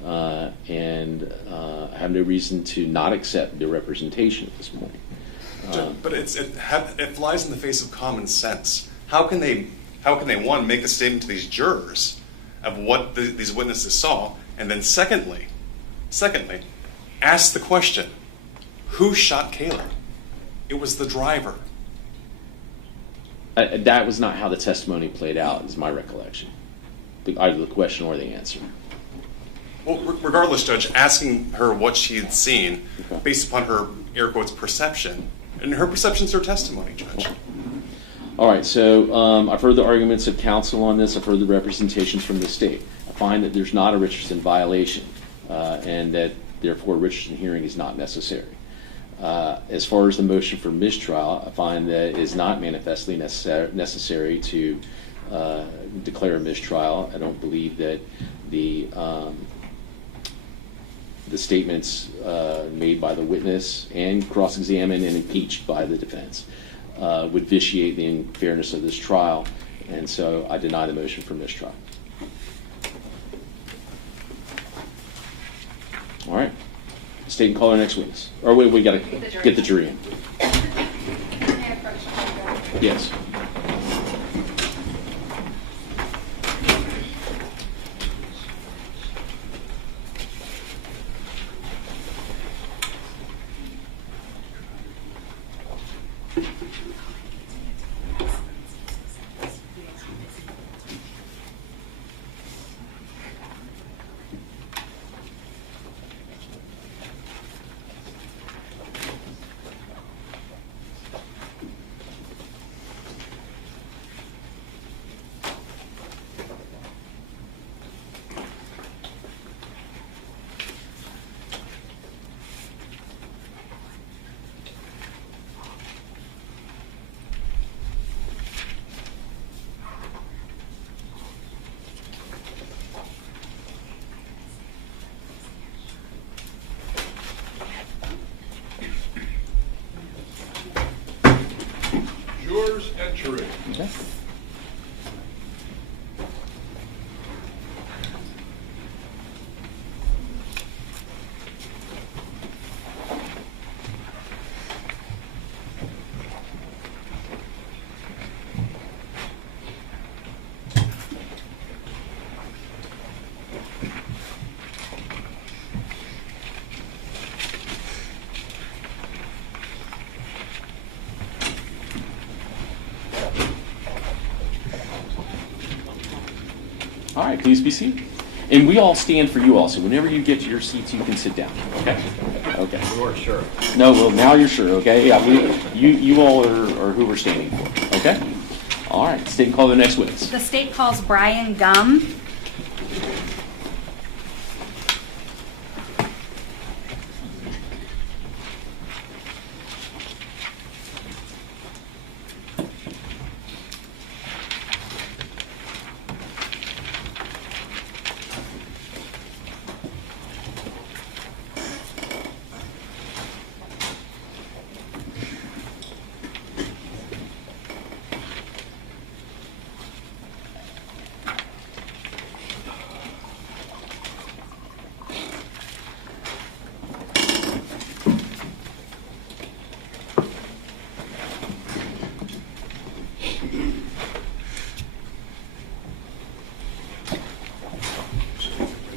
and I have no reason to not accept their representation at this point. But it flies in the face of common sense. How can they one, make a statement to these jurors of what these witnesses saw, and then secondly, ask the question, who shot Kayla? It was the driver. That was not how the testimony played out, is my recollection. Either the question or the answer. Well, regardless, Judge, asking her what she had seen based upon her, air quotes, perception, and her perception's her testimony, Judge. All right, so I've heard the arguments of counsel on this. I've heard the representations from the state. I find that there's not a Richardson violation, and that therefore a Richardson hearing is not necessary. As far as the motion for mistrial, I find that it is not manifestly necessary to declare a mistrial. I don't believe that the statements made by the witness and cross-examined and impeached by the defense would vitiate the fairness of this trial, and so I deny the motion for mistrial. All right. State and call our next witness. Or wait, we got to get the jury in. Yes. Yours entering. Okay. All right, please be seated. And we all stand for you also. Whenever you get to your seats, you can sit down. Okay? Okay. You are sure. No, well, now you're sure, okay? Yeah, you all are who we're standing for, okay? All right, state and call the next witness. The state calls Brian Gum.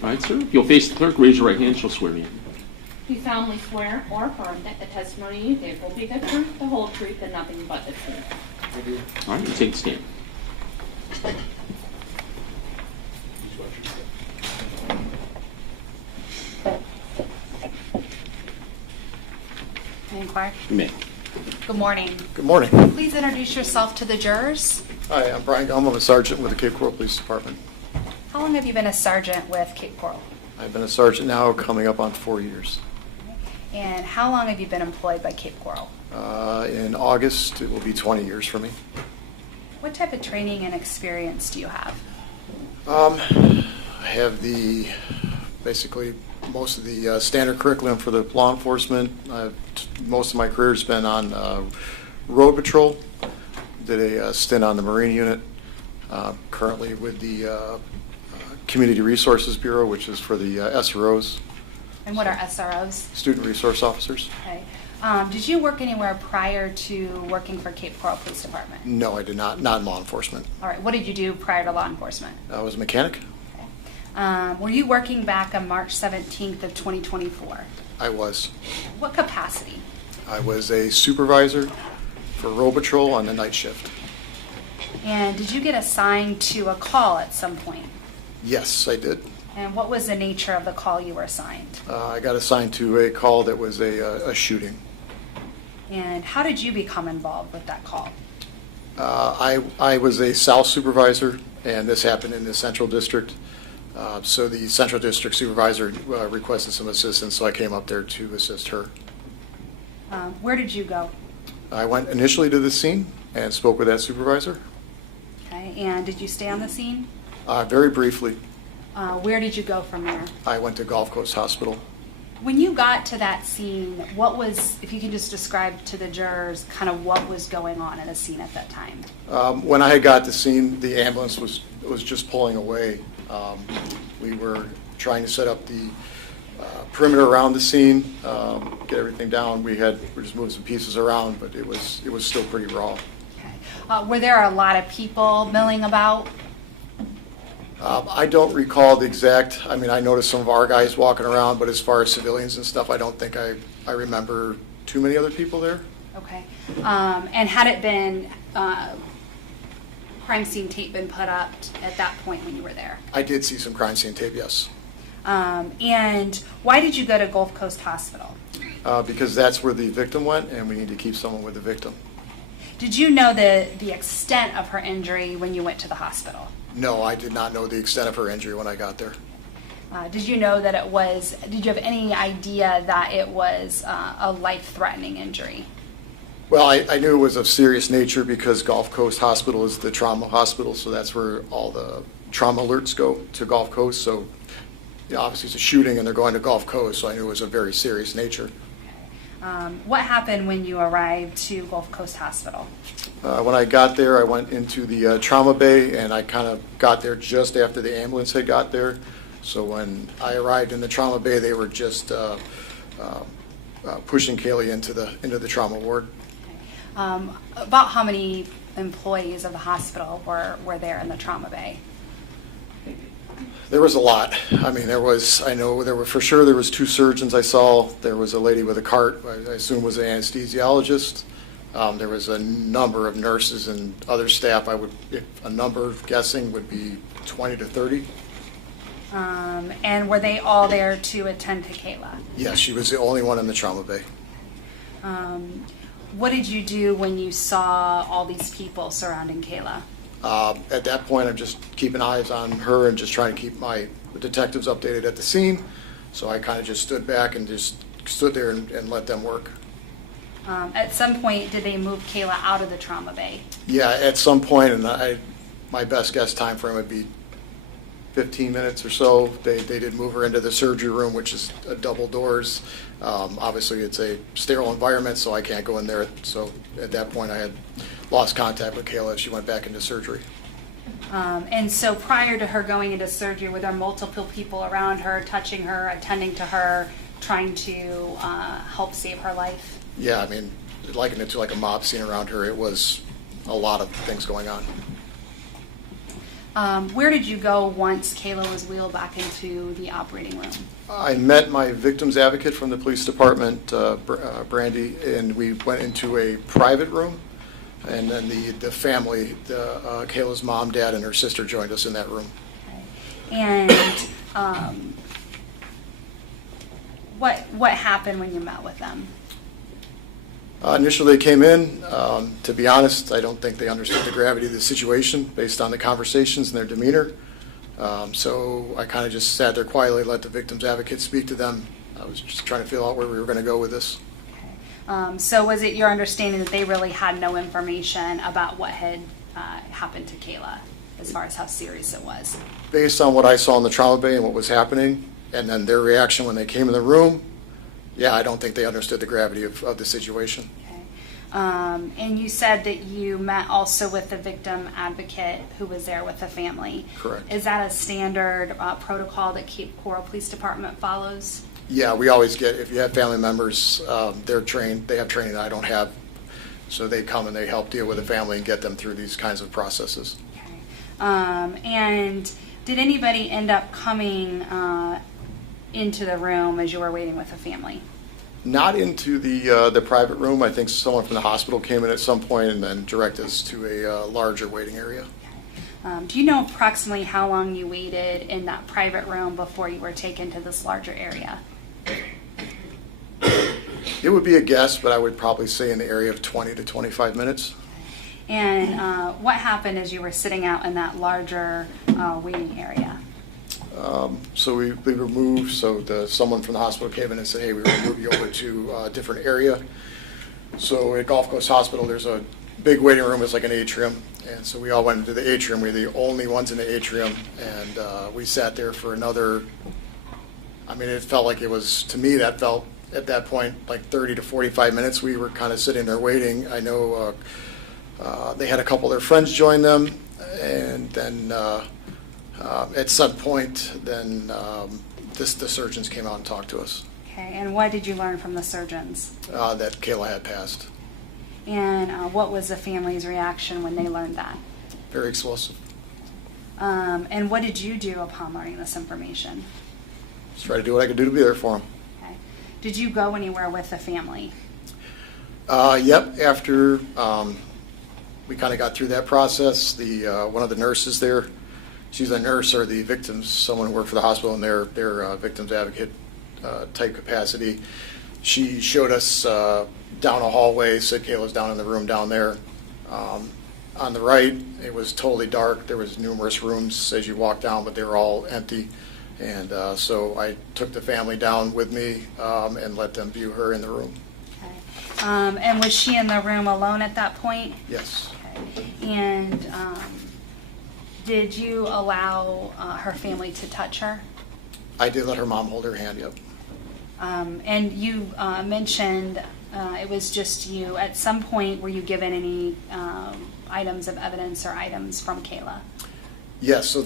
All right, sir. If you'll face the clerk, raise your right hand, she'll swear me in. Do you solemnly swear or affirm that the testimony you give will be the truth, the whole truth, and nothing but the truth? All right, you take the stand. testify? You may. Good morning. Good morning. Please introduce yourself to the jurors. Hi, I'm Brian Gum. I'm a sergeant with the Cape Coral Police Department. How long have you been a sergeant with Cape Coral? I've been a sergeant now coming up on 4 years. And how long have you been employed by Cape Coral? In August, it will be 20 years for me. What type of training and experience do you have? I have basically most of the standard curriculum for the law enforcement. Most of my career has been on road patrol. Did a stint on the Marine unit. Currently with the Community Resources Bureau, which is for the SROs. And what are SROs? Student Resource Officers. Okay. Did you work anywhere prior to working for Cape Coral Police Department? No, I did not. Not in law enforcement. All right. What did you do prior to law enforcement? I was a mechanic. Were you working back on March 17th of 2024? I was. What capacity? I was a supervisor for road patrol on the night shift. And did you get assigned to a call at some point? Yes, I did. And what was the nature of the call you were assigned? I got assigned to a call that was a shooting. And how did you become involved with that call? I was a South supervisor, and this happened in the Central District. So the Central District supervisor requested some assistance, so I came up there to assist her. Where did you go? I went initially to the scene and spoke with that supervisor. Okay. And did you stay on the scene? Very briefly. Where did you go from there? I went to Gulf Coast Hospital. When you got to that scene, if you can just describe to the jurors kind of what was going on at a scene at that time? When I got to the scene, the ambulance was just pulling away. We were trying to set up the perimeter around the scene, get everything down. We're just moving some pieces around, but it was still pretty raw. Okay. Were there a lot of people milling about? I don't recall the exact. I mean, I noticed some of our guys walking around, but as far as civilians and stuff, I don't think I remember too many other people there. Okay. And had it been crime scene tape been put up at that point when you were there? I did see some crime scene tape, yes. And why did you go to Gulf Coast Hospital? Because that's where the victim went, and we need to keep someone with the victim. Did you know the extent of her injury when you went to the hospital? No, I did not know the extent of her injury when I got there. Did you know that did you have any idea that it was a life-threatening injury? Well, I knew it was of serious nature because Gulf Coast Hospital is the trauma hospital, so that's where all the trauma alerts go to Gulf Coast. So obviously it's a shooting and they're going to Gulf Coast, so I knew it was a very serious nature. What happened when you arrived to Gulf Coast Hospital? When I got there, I went into the trauma bay, and I kind of got there just after the ambulance had got there. So when I arrived in the trauma bay, they were just pushing Kayla into the trauma ward. About how many employees of the hospital were there in the trauma bay? There was a lot. I mean, there was 2 surgeons I saw. There was a lady with a cart, I assume was an anesthesiologist. There was a number of nurses and other staff. A number guessing would be 20 to 30. And were they all there to attend to Kayla? Yes, she was the only one in the trauma bay. What did you do when you saw all these people surrounding Kayla? At that point, I'm just keeping eyes on her and just trying to keep my detectives updated at the scene. So I kind of just stood back and just stood there and let them work. At some point, did they move Kayla out of the trauma bay? Yeah, at some point, and my best guess time frame would be 15 minutes or so. They did move her into the surgery room, which is double doors. Obviously, it's a sterile environment, so I can't go in there. So at that point, I had lost contact with Kayla as she went back into surgery. And so prior to her going into surgery, were there multiple people around her, touching her, attending to her, trying to help save her life? Yeah, I mean, liken it to like a mob scene around her. It was a lot of things going on. Where did you go once Kayla was wheeled back into the operating room? I met my victim's advocate from the police department, Brandy, and we went into a private room. And then the family, Kayla's mom, dad, and her sister joined us in that room. Okay. And what happened when you met with them? Initially, they came in. To be honest, I don't think they understood the gravity of the situation based on the conversations and their demeanor. So I kind of just sat there quietly, let the victim's advocate speak to them. I was just trying to feel out where we were going to go with this. So was it your understanding that they really had no information about what had happened to Kayla, as far as how serious it was? Based on what I saw in the trauma bay and what was happening, and then their reaction when they came in the room, yeah, I don't think they understood the gravity of the situation. Okay. And you said that you met also with the victim advocate who was there with the family. Correct. Is that a standard protocol that Cape Coral Police Department follows? Yeah, we always get, if you have family members, they're trained, they have training that I don't have, so they come and they help deal with the family and get them through these kinds of processes. Okay. And did anybody end up coming into the room as you were waiting with the family? Not into the private room. I think someone from the hospital came in at some point and then directed us to a larger waiting area. Do you know approximately how long you waited in that private room before you were taken to this larger area? It would be a guess, but I would probably say in the area of 20 to 25 minutes. And what happened as you were sitting out in that larger waiting area? So we were moved, so someone from the hospital came in and said, hey, we will move you over to a different area. So at Gulf Coast Hospital, there's a big waiting room. It's like an atrium. And so we all went into the atrium. We were the only ones in the atrium. And we sat there for another, I mean, it felt like it was, to me, that felt at that point like 30 to 45 minutes. We were kind of sitting there waiting. I know they had a couple of their friends join them. And then at some point, then the surgeons came out and talked to us. Okay, and what did you learn from the surgeons? That Kayla had passed. And what was the family's reaction when they learned that? Very explosive. And what did you do upon learning this information? Just try to do what I could do to be there for them. Okay. Did you go anywhere with the family? Yep. After we kind of got through that process, one of the nurses there, she's a nurse or the victims, someone who worked for the hospital in their victims advocate type capacity. She showed us down a hallway, said Kayla's down in the room down there. On the right, it was totally dark. There was numerous rooms as you walk down, but they were all empty. And so I took the family down with me and let them view her in the room. Okay. And was she in the room alone at that point? Yes. Okay. And did you allow her family to touch her? I did let her mom hold her hand, yep. And you mentioned it was just you. At some point, were you given any items of evidence or items from Kayla? Yes, so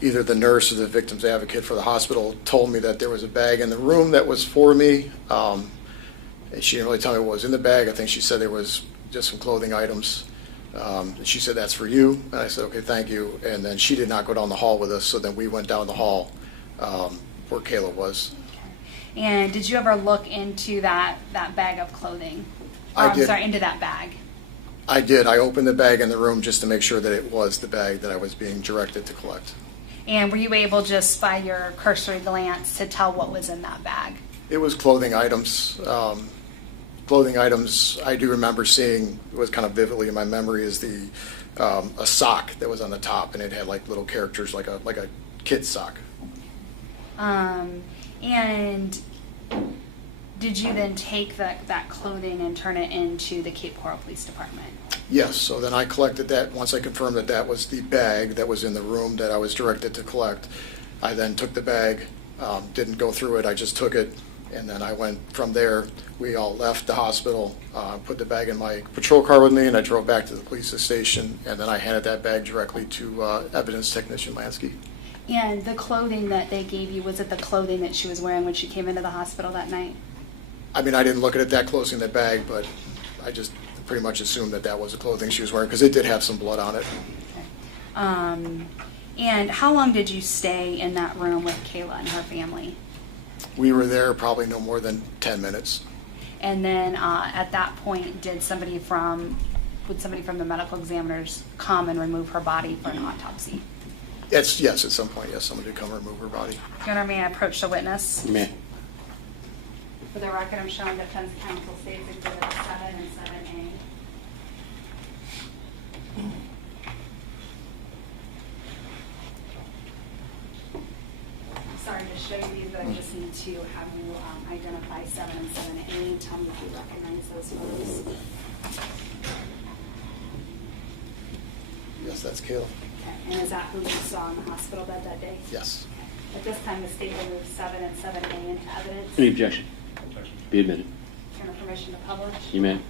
either the nurse or the victim's advocate for the hospital told me that there was a bag in the room that was for me. She didn't really tell me what was in the bag. I think she said there was just some clothing items. She said, that's for you. And I said, okay, thank you. And then she did not go down the hall with us, so then we went down the hall where Kayla was. Okay. And did you ever look into that bag of clothing? I did. I'm sorry, into that bag. I did. I opened the bag in the room just to make sure that it was the bag that I was being directed to collect. And were you able, just by your cursory glance, to tell what was in that bag? It was clothing items. Clothing items I do remember seeing, it was kind of vividly in my memory, is a sock that was on the top, and it had like little characters like a kid's sock. And did you then take that clothing and turn it into the Cape Coral Police Department? Yes, so then I collected that. Once I confirmed that that was the bag that was in the room that I was directed to collect, I then took the bag, didn't go through it, I just took it, and then I went from there. We all left the hospital, put the bag in my patrol car with me, and I drove back to the police station, and then I handed that bag directly to evidence technician Lansky. And the clothing that they gave you, was it the clothing that she was wearing when she came into the hospital that night? I mean, I didn't look at it that closely in that bag, but I just pretty much assumed that was the clothing she was wearing, because it did have some blood on it. Okay. And how long did you stay in that room with Kayla and her family? We were there probably no more than 10 minutes. And then at that point, would somebody from the medical examiners come and remove her body for an autopsy? Yes, at some point, yes, someone did come remove her body. Your Honor, may I approach the witness? You may. For the record, I'm showing defense counsel states exhibit 7 and 7A. Sorry to show you these, but I just need to have you identify 7 and 7A. Tell me if you recognize those photos. Yes, that's Kayla. Okay. And is that who you saw in the hospital bed that day? Yes. At this time, the state will move 7 and 7A into evidence. Any objection? Be admitted. Turn a permission to publish. You may.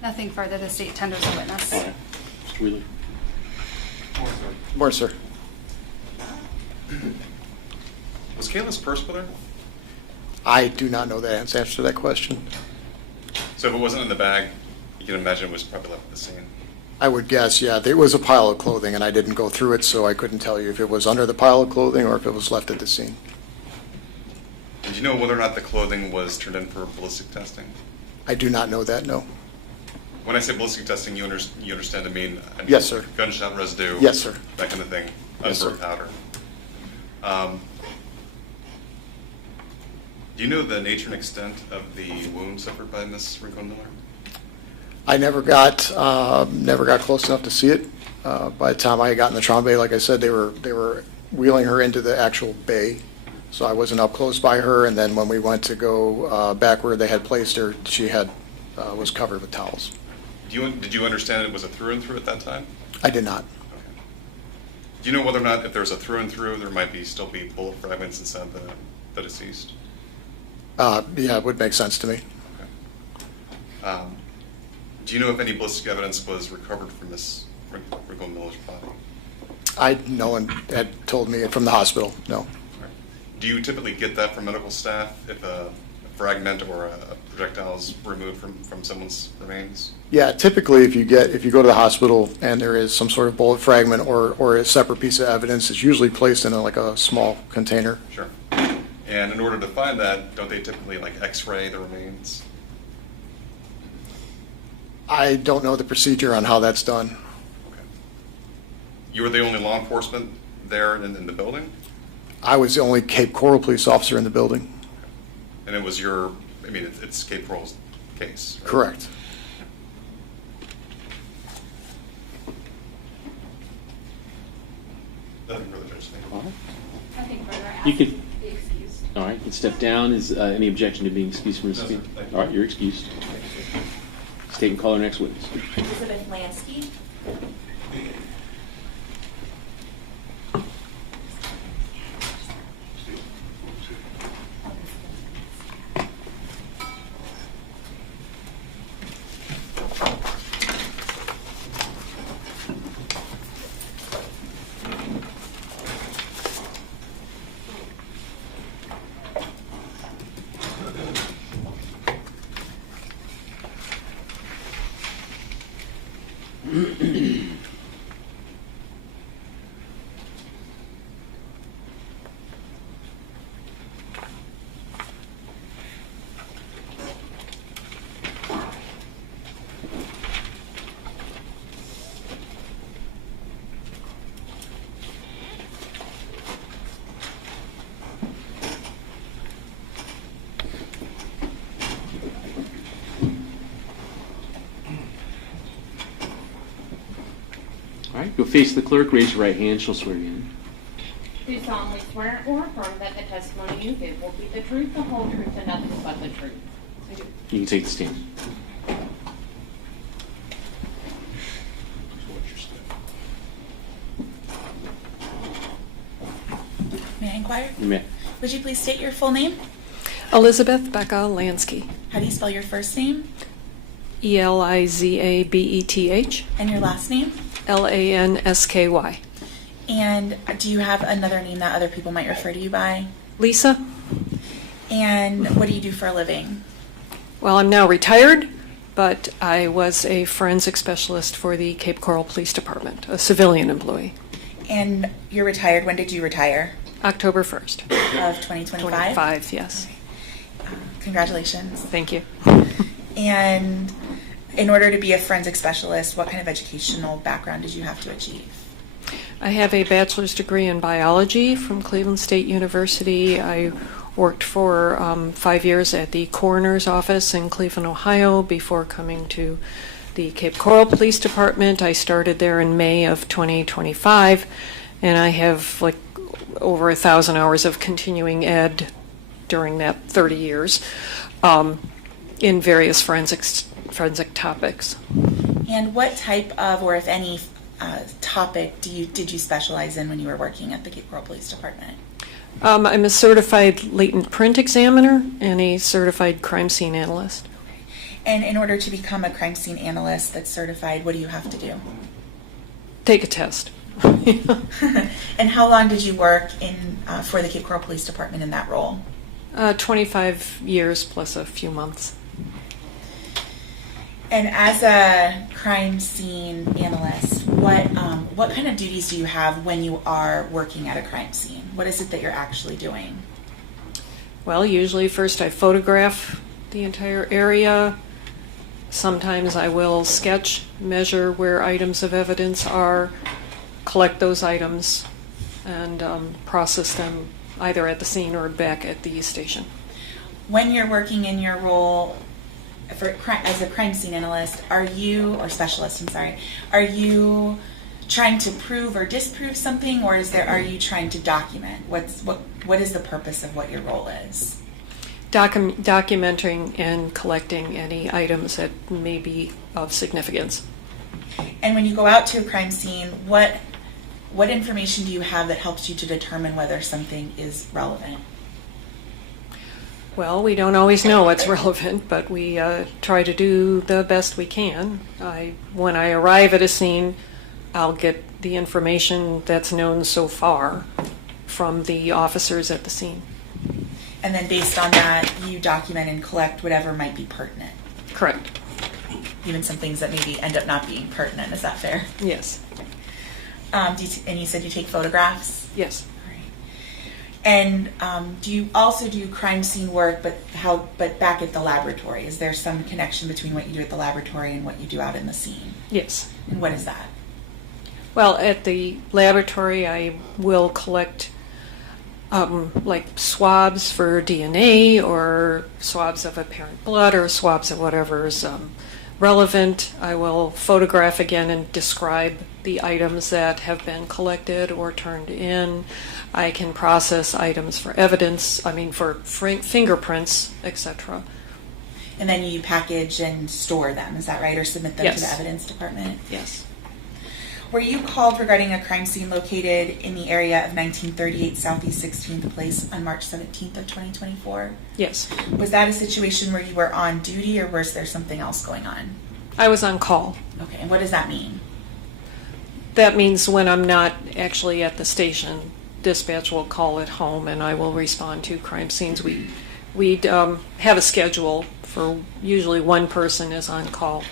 Nothing further. The state tenders a witness. All right. Mr. Wheeler. Morning, sir. Was Kayla's purse with her? I do not know the answer to that question. So if it wasn't in the bag, you can imagine it was probably left at the scene. I would guess, yeah. There was a pile of clothing, and I didn't go through it, so I couldn't tell you if it was under the pile of clothing or if it was left at the scene. And do you know whether or not the clothing was turned in for ballistic testing? I do not know that, no. When I say ballistic testing, you understand to mean Yes, sir. Gunshot residue. Yes, sir. That kind of thing. Yes, Unburned sir. powder. Do you know the nature and extent of the wound suffered by Miss Rincon-Miller? I never got close enough to see it. By the time I got in the trauma bay, like I said, they were wheeling her into the actual bay, so I wasn't up close by her. And then when we went to go back where they had placed her, she was covered with towels. Did you understand it was a through and through at that time? I did not. Okay. Do you know whether or not if there's a through and through, there might still be bullet fragments inside the deceased? Yeah, it would make sense to me. Okay. Do you know if any ballistic evidence was recovered from Miss Rincon-Miller's body? No one had told me from the hospital, no. Right. Do you typically get that from medical staff if a fragment or a projectile is removed from someone's remains? Yeah, typically if you go to the hospital and there is some sort of bullet fragment or a separate piece of evidence, it's usually placed in a small container. Sure. And in order to find that, don't they typically X-ray the remains? I don't know the procedure on how that's done. Okay. You were the only law enforcement there in the building? I was the only Cape Coral police officer in the building. And it was it's Cape Coral's case, right? Correct. Nothing further, Judge. Thank you. All right. Nothing further. You could- Be excused. All right. You can step down. Is any objection to being excused from this No, sir. meeting? Thank you. All right. You're excused. State and call our next witness. Elizabeth Lansky. All right. Go face the clerk. Raise your right hand. She'll swear you in. Do solemnly swear or affirm that the testimony you give will be the truth, the whole truth, and nothing but the truth? I do. You can take the stand. May I inquire? You may. Would you please state your full name? Elizabeth Becca Lansky. How do you spell your first name? Elizabeth. And your last name? Lansky. And do you have another name that other people might refer to you by? Lisa. And what do you do for a living? Well, I'm now retired, but I was a forensic specialist for the Cape Coral Police Department, a civilian employee. And you're retired. When did you retire? October 1st. Of 2025? 25, yes. Congratulations. Thank you. And in order to be a forensic specialist, what kind of educational background did you have to achieve? I have a bachelor's degree in biology from Cleveland State University. I worked for 5 years at the coroner's office in Cleveland, Ohio, before coming to the Cape Coral Police Department. I started there in May of 2025, and I have like over 1,000 hours of continuing ed during that 30 years in various forensic topics. And what type of, or if any, topic did you specialize in when you were working at the Cape Coral Police Department? I'm a certified latent print examiner and a certified crime scene analyst. Okay. And in order to become a crime scene analyst that's certified, what do you have to do? Take a test. And how long did you work for the Cape Coral Police Department in that role? 25 years plus a few months. And as a crime scene analyst, what kind of duties do you have when you are working at a crime scene? What is it that you're actually doing? Well, usually first I photograph the entire area. Sometimes I will sketch, measure where items of evidence are, collect those items, and process them either at the scene or back at the station. When you're working in your role as a crime scene analyst, are you trying to prove or disprove something, or are you trying to document? What is the purpose of what your role is? Documenting and collecting any items that may be of significance. And when you go out to a crime scene, what information do you have that helps you to determine whether something is relevant? Well, we don't always know what's relevant, but we try to do the best we can. When I arrive at a scene, I'll get the information that's known so far from the officers at the scene. And then based on that, you document and collect whatever might be pertinent. Correct. Even some things that maybe end up not being pertinent. Is that fair? Yes. And you said you take photographs? Yes. And do you also do crime scene work, but back at the laboratory? Is there some connection between what you do at the laboratory and what you do out in the scene? Yes. And what is that? Well, at the laboratory, I will collect like swabs for DNA, or swabs of apparent blood, or swabs of whatever is relevant. I will photograph again and describe the items that have been collected or turned in. I can process items for evidence, for fingerprints, etc. And then you package and store them, is that right? Or submit them to the evidence department? Yes. Were you called regarding a crime scene located in the area of 1938 Southeast 16th Place on March 17th of 2024? Yes. Was that a situation where you were on duty, or was there something else going on? I was on call. Okay, and what does that mean? That means when I'm not actually at the station, dispatch will call at home and I will respond to crime scenes. We'd have a schedule for usually one person is on call.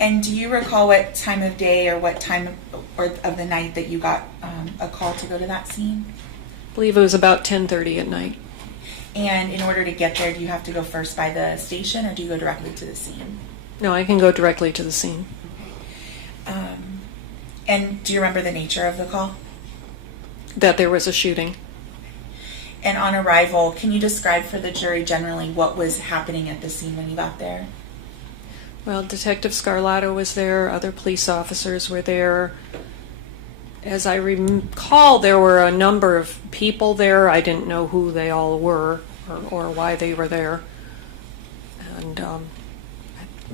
And do you recall what time of day or what time of the night that you got a call to go to that scene? I believe it was about 10:30 at night. And in order to get there, do you have to go first by the station, or do you go directly to the scene? No, I can go directly to the scene. And do you remember the nature of the call? That there was a shooting. And on arrival, can you describe for the jury generally what was happening at the scene when you got there? Well, Detective Scarlato was there, other police officers were there. As I recall, there were a number of people there. I didn't know who they all were or why they were there. And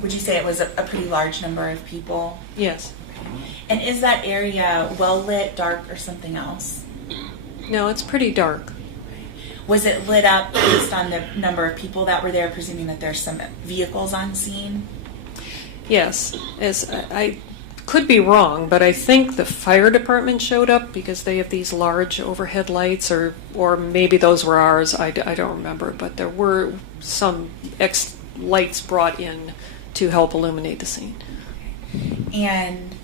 would you say it was a pretty large number of people? Yes. And is that area well lit, dark, or something else? No, it's pretty dark. Was it lit up based on the number of people that were there, presuming that there's some vehicles on scene? Yes, as I could be wrong, but I think the fire department showed up because they have these large overhead lights, or maybe those were ours. I don't remember, but there were some lights brought in to help illuminate the scene. And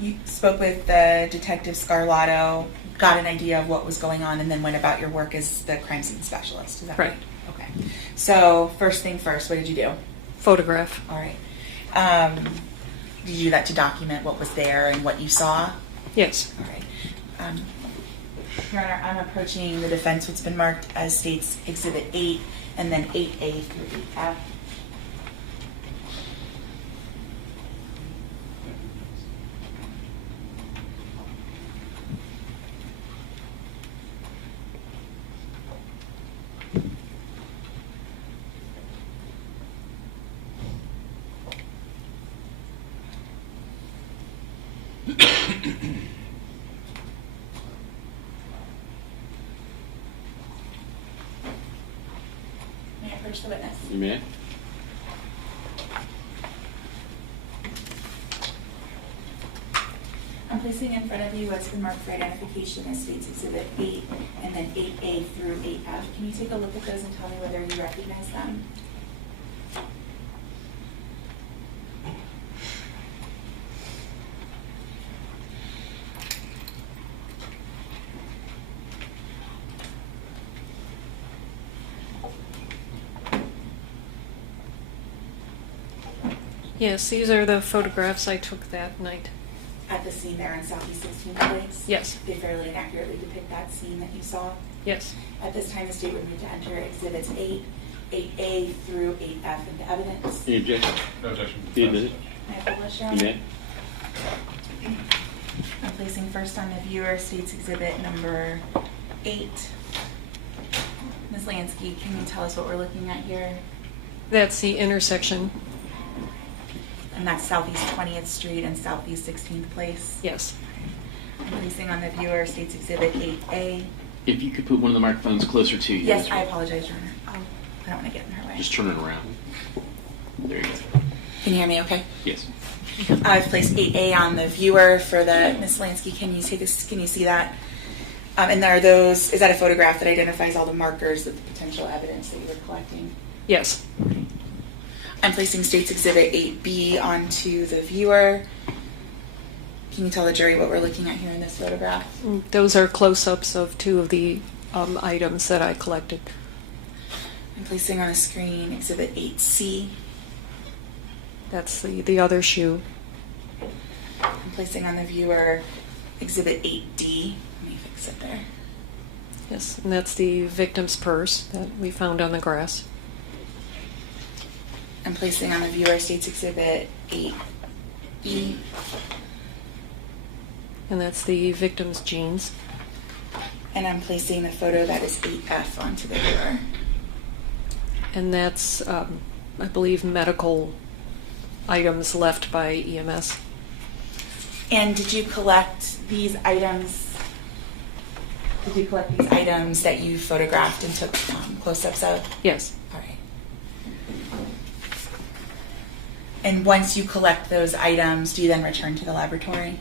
you spoke with the Detective Scarlato, got an idea of what was going on, and then went about your work as the crime scene specialist. Is that right? Okay. So first thing first, what did you do? Photograph. All right. Did you do that to document what was there and what you saw? Yes. All right. Your Honor, I'm approaching the defense, what's been marked as State's Exhibit 8, and then 8A through 8F. May I approach the witness? You may. I'm placing in front of you what's been marked for identification as State's Exhibit 8 and then 8A through 8F. Can you take a look at those and tell me whether you recognize them? Yes, these are the photographs I took that night. At the scene there in Southeast 16th Place? Yes. They fairly accurately depict that scene that you saw? Yes. At this time, the State would need to enter Exhibits 8, 8A through 8F into evidence. Any objection? No objection. Do you admit it? May I publish, Your You Honor? may. I'm placing first on the viewer State's Exhibit number 8. Ms. Lansky, can you tell us what we're looking at here? That's the intersection. And that's Southeast 20th Street and Southeast 16th Place? Yes. I'm placing on the viewer State's Exhibit 8A. If you could put one of the microphones closer to you. Yes, I apologize, Your Honor. I don't want to get in her way. Just turn it around. There you go. Can you hear me okay? Yes. I've placed 8A on the viewer for the, Ms. Lansky, can you see that? And there are those, is that a photograph that identifies all the markers of the potential evidence that you were collecting? Yes. I'm placing State's Exhibit 8B onto the viewer. Can you tell the jury what we're looking at here in this photograph? Those are close-ups of two of the items that I collected. I'm placing on the screen Exhibit 8C. That's the other shoe. I'm placing on the viewer Exhibit 8D. Let me fix it there. Yes, and that's the victim's purse that we found on the grass. I'm placing on the viewer State's Exhibit 8E. And that's the victim's jeans. And I'm placing the photo that is 8F onto the viewer. And that's, I believe, medical items left by EMS. And did you collect these items? Did you collect these items that you photographed and took close-ups of? Yes. All right. And once you collect those items, do you then return to the laboratory?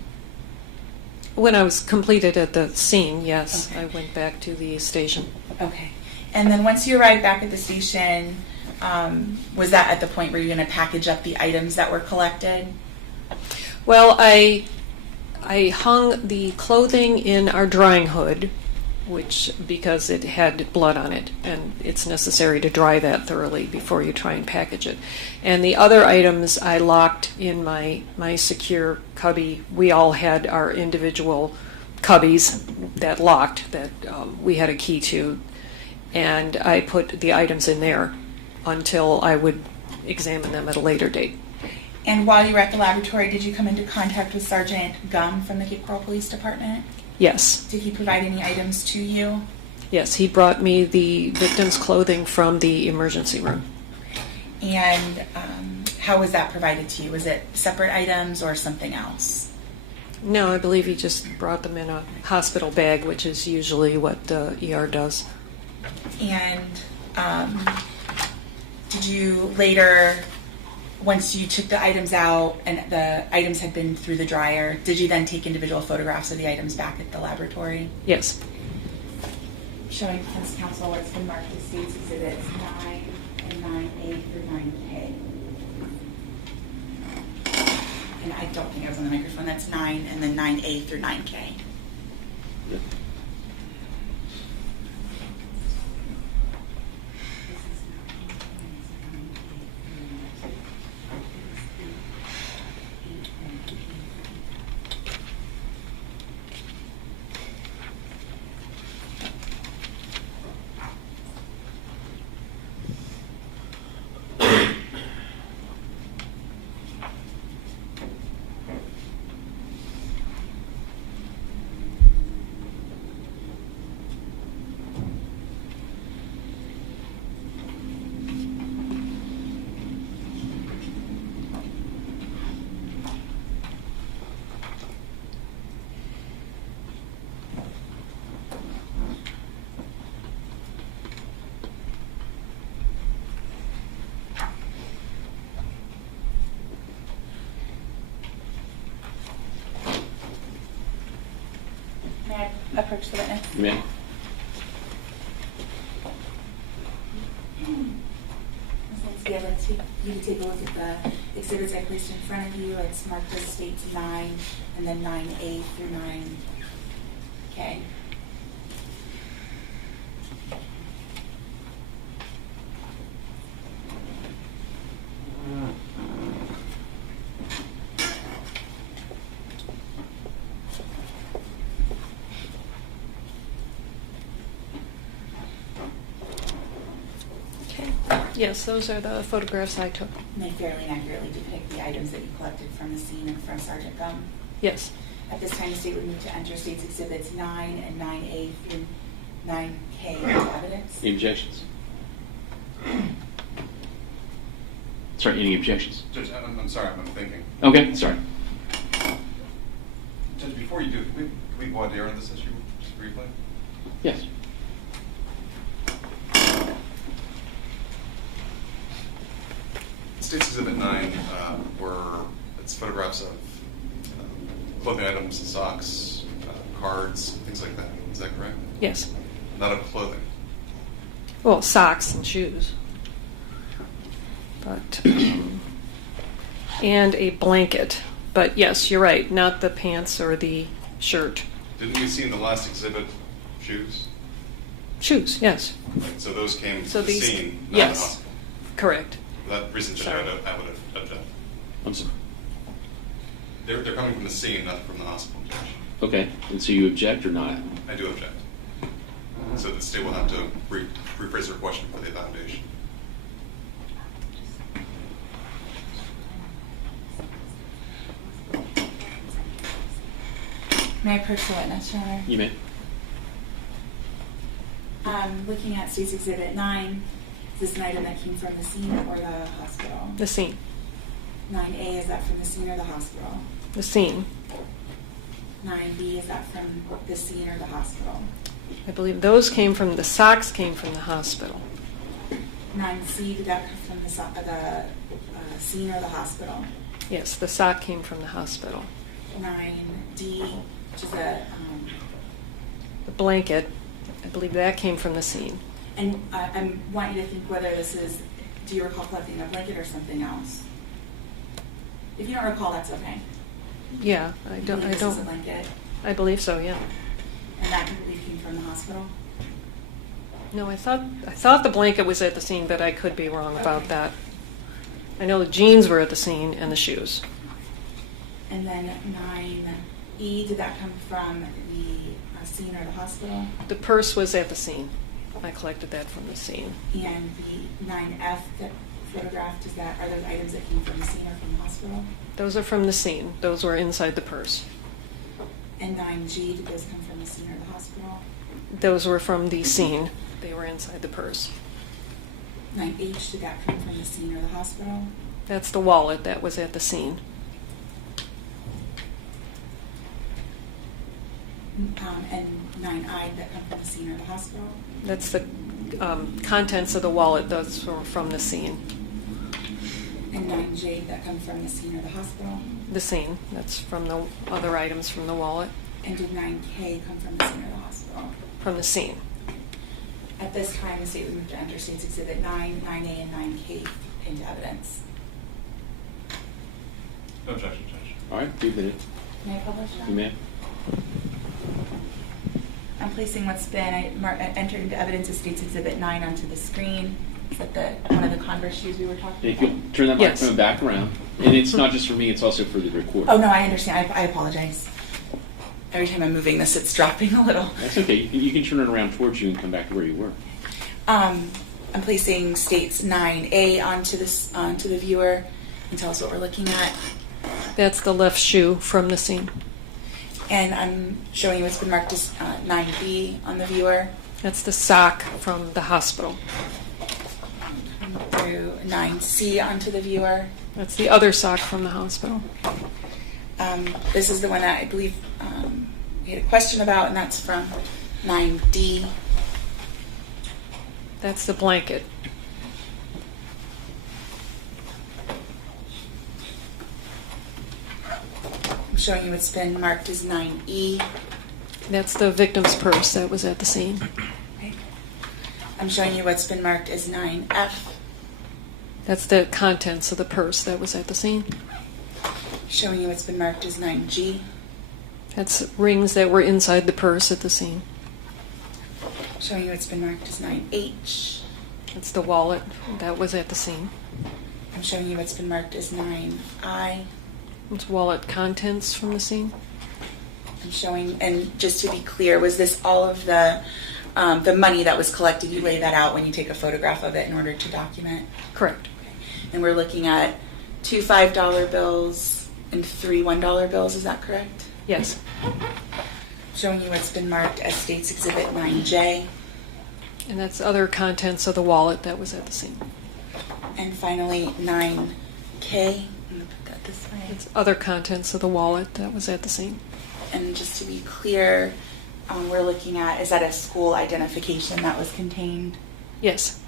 When I was completed at the scene, yes, Okay. I went back to the station. Okay. And then once you arrived back at the station, was that at the point where you're going to package up the items that were collected? Well, I hung the clothing in our drying hood, because it had blood on it, and it's necessary to dry that thoroughly before you try and package it. And the other items I locked in my secure cubby. We all had our individual cubbies that locked, that we had a key to, and I put the items in there until I would examine them at a later date. And while you were at the laboratory, did you come into contact with Sergeant Gum from the Cape Coral Police Department? Yes. Did he provide any items to you? Yes, he brought me the victim's clothing from the emergency room. And how was that provided to you? Was it separate items or something else? No, I believe he just brought them in a hospital bag, which is usually what the ER does. And did you later, once you took the items out and the items had been through the dryer, did you then take individual photographs of the items back at the laboratory? Yes. Showing defense counsel what's been marked as State's Exhibits 9 and 9A through 9K. And I don't think I was on the microphone. That's 9 and then 9A through 9K. Yep. May I approach the witness? You may. Yeah, let's take, you can take a look at the exhibits I placed in front of you. It's marked as States 9 and then 9A through 9K. Okay. Yes, those are the photographs I took. And they fairly and accurately depict the items that you collected from the scene and from Sergeant Gum. Yes. At this time, the state would move to enter States Exhibits 9 and 9A through 9K into evidence. Any objections? Sorry, any objections? Judge, I'm sorry, I'm thinking. Okay, sorry. Judge, before you do, can we go on air on this issue just briefly? Yes. States Exhibit 9 it's photographs of clothing items, socks, cards, things like that. Is that correct? Yes. Not of clothing. Well, socks and shoes. But, and a blanket. But yes, you're right, not the pants or the shirt. Didn't we see in the last exhibit shoes? Shoes, yes. Right, so those came So from the these- scene, not yes. the hospital. Correct. For that reason, Judge, Sorry. I would object. I'm sorry. They're coming from the scene, not from the hospital, Judge. Okay, and so you object or not? I do object. So the state will have to rephrase their question for the foundation. May I approach the witness, Your Honor? You may. Looking at States Exhibit 9, is this an item that came from the scene or the hospital? The scene. 9A, is that from the scene or the hospital? The scene. 9B, is that from the scene or the hospital? I believe those came from, the socks came from the hospital. 9C, did that come from the scene or the hospital? Yes, the sock came from the hospital. 9D, which is The blanket, I believe that came from the scene. and I want you to think whether this is, do you recall collecting a blanket or something else? If you don't recall, that's okay. Yeah, I You don't, believe I this is a don't, blanket, I believe so, yeah. and that you believe came from the hospital? No, I thought the blanket was at the scene, but I could be wrong about Okay. that. I know the jeans were at the scene and the shoes. And then 9E, did that come from the scene or the hospital? The purse was at the scene. I collected that from the scene. And the 9F that photographed, are those items that came from the scene or from the hospital? Those are from the scene. Those were inside the purse. And 9G, did those come from the scene or the hospital? Those were from the scene. They were inside the purse. 9H, did that come from the scene or the hospital? That's the wallet that was at the scene. And 9I, did that come from the scene or the hospital? That's the contents of the wallet. Those were from the scene. And And 9J that come from the scene or the hospital? The scene, that's from the other items from the wallet. And did 9K come from the scene or the hospital? From the scene. At this time, the state would move to enter State's Exhibit 9, 9A, and 9K into evidence. No objection, Judge. All right, 2 minutes. May I publish now? You may. I'm placing what's been entered into evidence as State's Exhibit 9 onto the screen. Is that one of the Converse shoes we were talking If you'll turn that Yes. microphone back around. And it's not just for me, it's also for the recorder. Oh, no, I understand. I apologize. Every time I'm moving this, it's dropping a little. That's okay. You can turn it around towards you and come back to where you were. I'm placing State's 9A onto the viewer and tell us what we're looking at. That's the left shoe from the scene. And I'm showing you what's been marked as 9B on the viewer. That's the sock from the hospital. Through 9C onto the viewer. That's the other sock from the hospital. This is the one that I believe we had a question about, and that's from 9D. That's the blanket. I'm showing you what's been marked as 9E. That's the victim's purse that was at the scene. Okay. I'm showing you what's been marked as 9F. That's the contents of the purse that was at the scene. Showing you what's been marked as 9G. That's rings that were inside the purse at the scene. Showing you what's been marked as 9H. That's the wallet that was at the scene. I'm showing you what's been marked as 9I. It's wallet contents from the scene. I'm showing, and just to be clear, was this all of the money that was collected? You lay that out when you take a photograph of it in order to document? Correct. And we're looking at 2 $5 bills and 3 $1 bills, is that correct? Yes. Showing you what's been marked as State's Exhibit 9J. And that's other contents of the wallet that was at the scene. And finally, 9K. I'm going to put that this way. It's other contents of the wallet that was at the scene. And just to be clear, we're looking at, is that a school identification that was contained? Yes.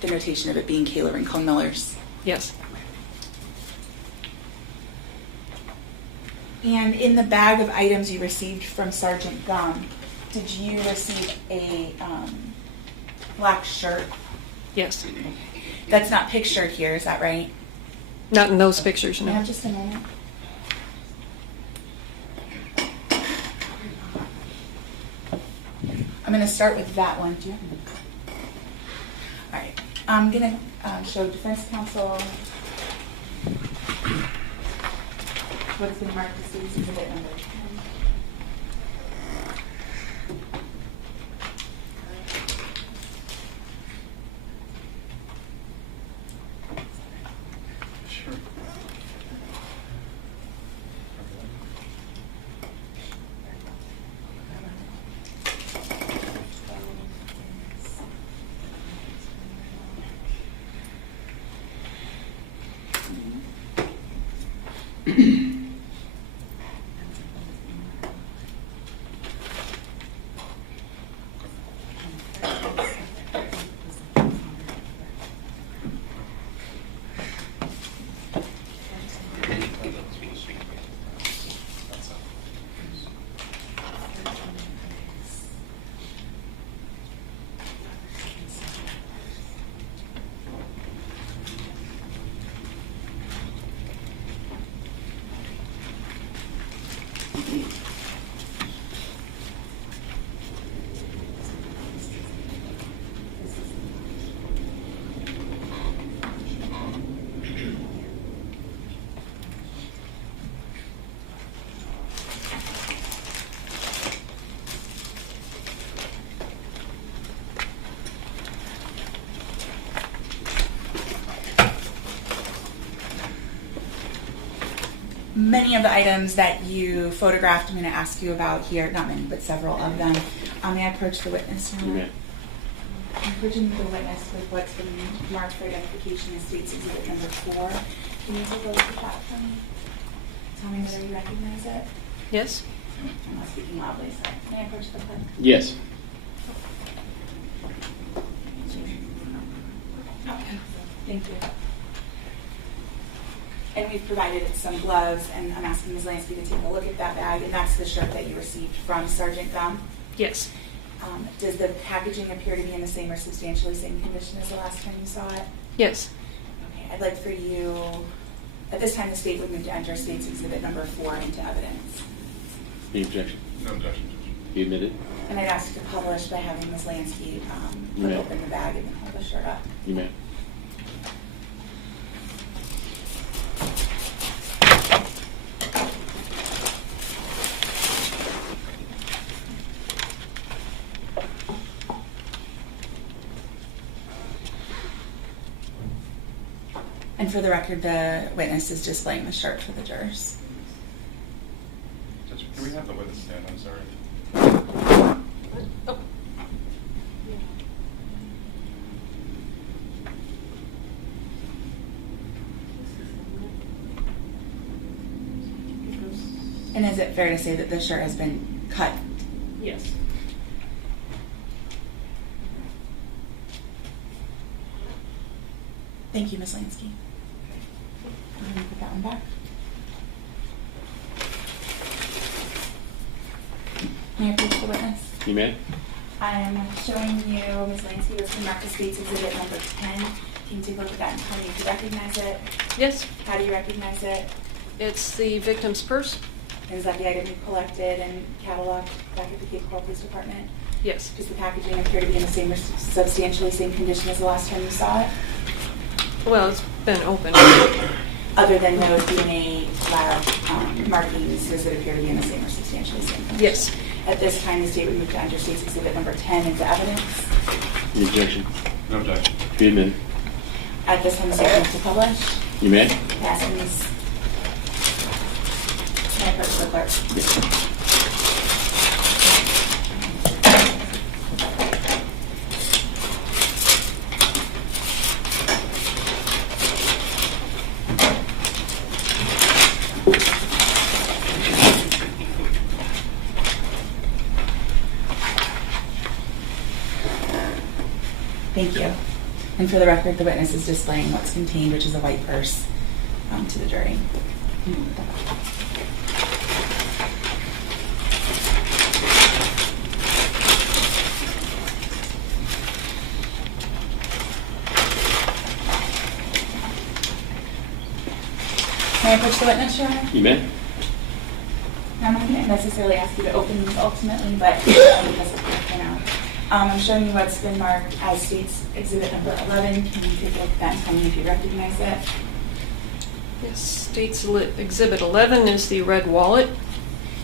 The notation of it being Kayla Rincon-Miller's. Yes. And in the bag of items you received from Sergeant Gum, did you receive a black shirt? Yes. That's not pictured here, is that right? Not in those pictures, Can I no. have just a moment? I'm going to start with that one. Do you have All right. I'm going to show defense counsel what's been marked as State's Exhibit number 10. Sure. Many of the items that you photographed, I'm going to ask you about here. Not many, but several of them. May I approach the witness now? You may. I'm approaching the witness with what's been marked for identification as State's Exhibit number 4. Can you take a look at that for me? Tell me whether you recognize it. Yes? I'm not speaking loudly, so may I approach the clip? Yes. Okay. Thank you. And we've provided some gloves, and I'm asking Ms. Lansky to take a look at that bag, and that's the shirt that you received from Sergeant Gum. Yes. Does the packaging appear to be in the same or substantially same condition as the last time you saw it? Yes. Okay, I'd like for you, at this time, the state would move to enter State's Exhibit number 4 into evidence. Any objection? No objection, Judge. You admit it? And I'd ask you to publish by having Ms. Lansky put Yeah. open the bag and then hold the shirt up. You may. And for the record, the witness is displaying the shirt for the jurors. Judge, can we have the witness stand? I'm sorry. And is it fair to say that the shirt has been cut? Yes. Thank you, Ms. Lansky. I'm going to put that one back. May I approach the witness? You may. I am showing you Ms. Lansky what's been marked as State's Exhibit number 10. Can you take a look at that and tell me if you recognize it? Yes. How do you recognize it? It's the victim's purse? And is that the item you collected and cataloged back at the Cape Coral Police Department? Yes. Does the packaging appear to be in the same or substantially same condition as the last time you saw it? Well, it's been opened. Other than those DNA lab markings, does it appear to be in the same or substantially same condition? Yes. At this time, the state would move to enter State's Exhibit number 10 into evidence. Any objection? No objection. You admit it? At this time, the state moves to publish. You may. Yes, please. May I approach the clerk? Thank you. And for the record, the witness is displaying what's contained, which is a white purse, to the jury. May I approach the witness, Your Honor? You may. I'm not going to necessarily ask you to open these ultimately, but because it's for now. I'm showing you what's been marked as State's Exhibit number 11. Can you take a look at that and tell me if you recognize it? Yes. State's Exhibit 11 is the red wallet.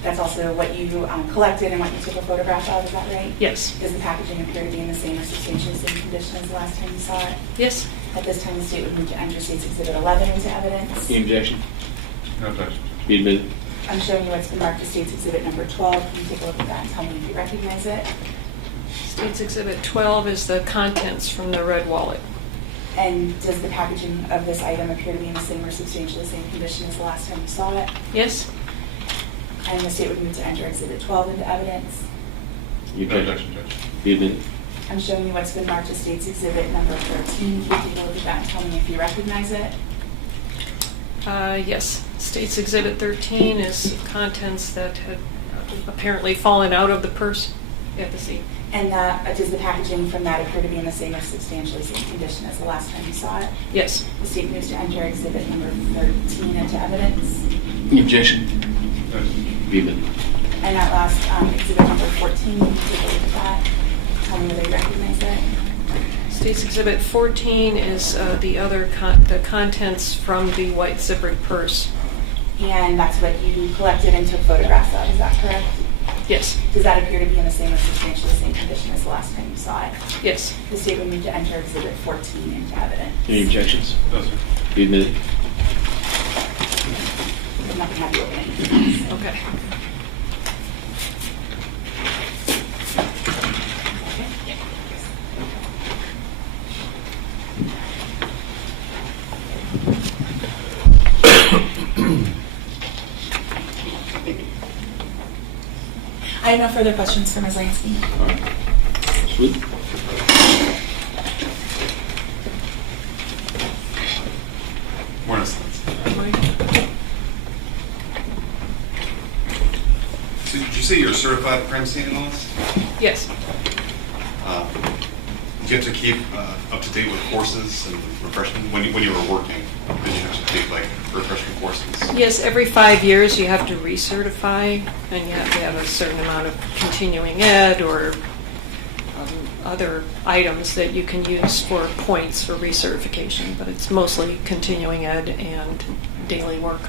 That's also what you collected and what you took a photograph of, is that right? Yes. Does the packaging appear to be in the same or substantially same condition as the last time you saw it? Yes. At this time, the state would move to enter State's Exhibit 11 into evidence. Any objection? No objection. You admit it? I'm showing you what's been marked as State's Exhibit number 12. Can you take a look at that and tell me if you recognize it? State's Exhibit 12 is the contents from the red wallet. And does the packaging of this item appear to be in the same or substantially same condition as the last time you saw it? Yes. And the state would move to enter Exhibit 12 into evidence. You No object? objection, Judge. You admit it? I'm showing you what's been marked as State's Exhibit number 13. Can you take a look at that and tell me if you recognize it? Yes. State's Exhibit 13 is contents that had apparently fallen out of the purse at the scene. And does the packaging from that appear to be in the same or substantially same condition as the last time you saw it? Yes. The state moves to enter Exhibit number 13 into evidence. Any objection? No. You admit it? And that last Exhibit number 14, can you take a look at that? Tell me whether you recognize it. State's Exhibit 14 is the contents from the white zippered purse. And that's what you collected and took photographs of, is that correct? Yes. Does that appear to be in the same or substantially same condition as the last time you saw it? Yes. The state would need to enter Exhibit 14 into evidence. Any objections? No, sir. You admit it? I'm not going to have you open anything. Okay. I have no further questions for Ms. Lansky. All right. Sweet. Morning, Sons. Mike? say you're a certified crime scene analyst? Yes. Do you have to keep up to date with courses and refreshment when you were working? Did you have to take like refreshment courses? Yes, every 5 years you have to recertify, and you have to have a certain amount of continuing ed or other items that you can use for points for recertification, but it's mostly continuing ed and daily work.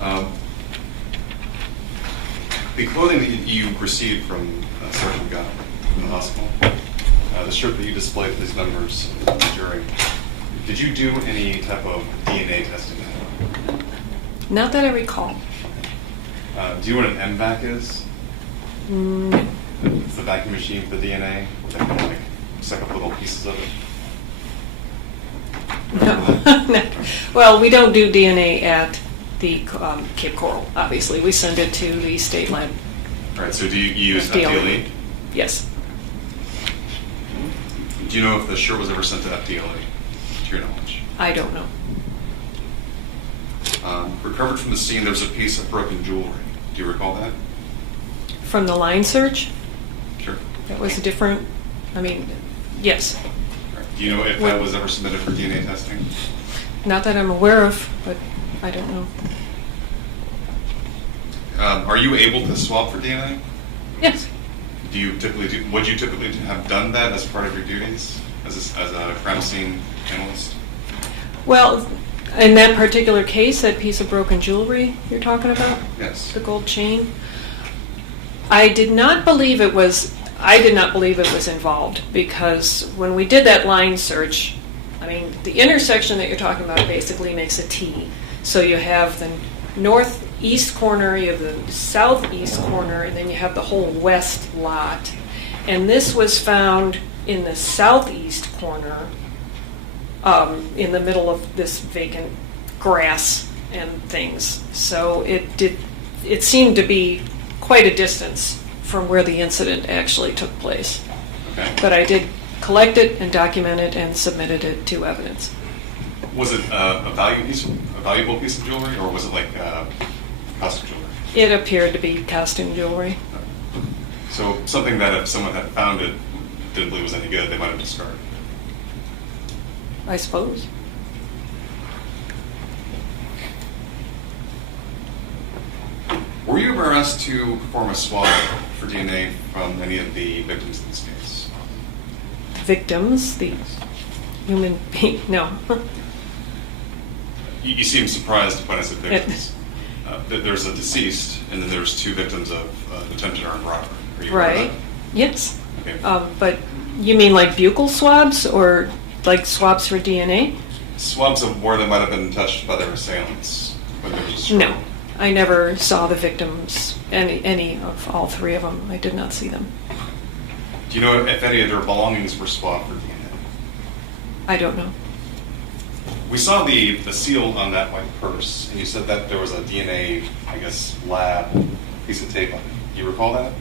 Okay. The clothing that you received from Sergeant Gunn in the hospital, the shirt that you displayed to these members of the jury, did you do any type of DNA testing? Not that I recall. Do you know what an MVAC is? No. It's the vacuum machine for the DNA. They can like suck up little pieces of it. No. Well, we don't do DNA at the Cape Coral, obviously. We send it to the state lab. All right, so do you use FDLE? FDLE? Yes. Do you know if the shirt was ever sent to FDLE, to your knowledge? I don't know. Recovered from the scene, there was a piece of broken jewelry. Do you recall that? From the line search? Sure. That was different. I mean, yes. All right. Do you know if that was ever submitted for DNA testing? Not that I'm aware of, but I don't know. Are you able to swab for DNA? Yes. Would you typically have done that as part of your duties as a crime scene analyst? Well, in that particular case, that piece of broken jewelry you're talking about? Yes. The gold chain? I did not believe it was involved, because when we did that line search, I mean, the intersection that you're talking about basically makes a T. So you have the northeast corner, you have the southeast corner, and then you have the whole west lot. And this was found in the southeast corner, in the middle of this vacant grass and things. So it seemed to be quite a distance from where the incident actually took place. Okay. But I did collect it and document it and submitted it to evidence. Was it a valuable piece of jewelry, or was it like costume jewelry? It appeared to be costume jewelry. So something that if someone had found it, didn't believe was any good, they might have discarded. I suppose. Were you ever asked to perform a swab for DNA from any of the victims in this case? Victims, the human being, no. You seem surprised when I said victims. There's a deceased, and then there's two victims of attempted armed robbery. Are you aware of Right. that? Yes. Okay. But you mean like buccal swabs or like swabs for DNA? Swabs of where they might have been touched by their assailants when there was a struggle. No. I never saw the victims, any of all three of them. I did not see them. Do you know if any of their belongings were swabbed for DNA? I don't know. We saw the seal on that white purse, and you said that there was a DNA, I guess, lab piece of tape on it. Do you recall that?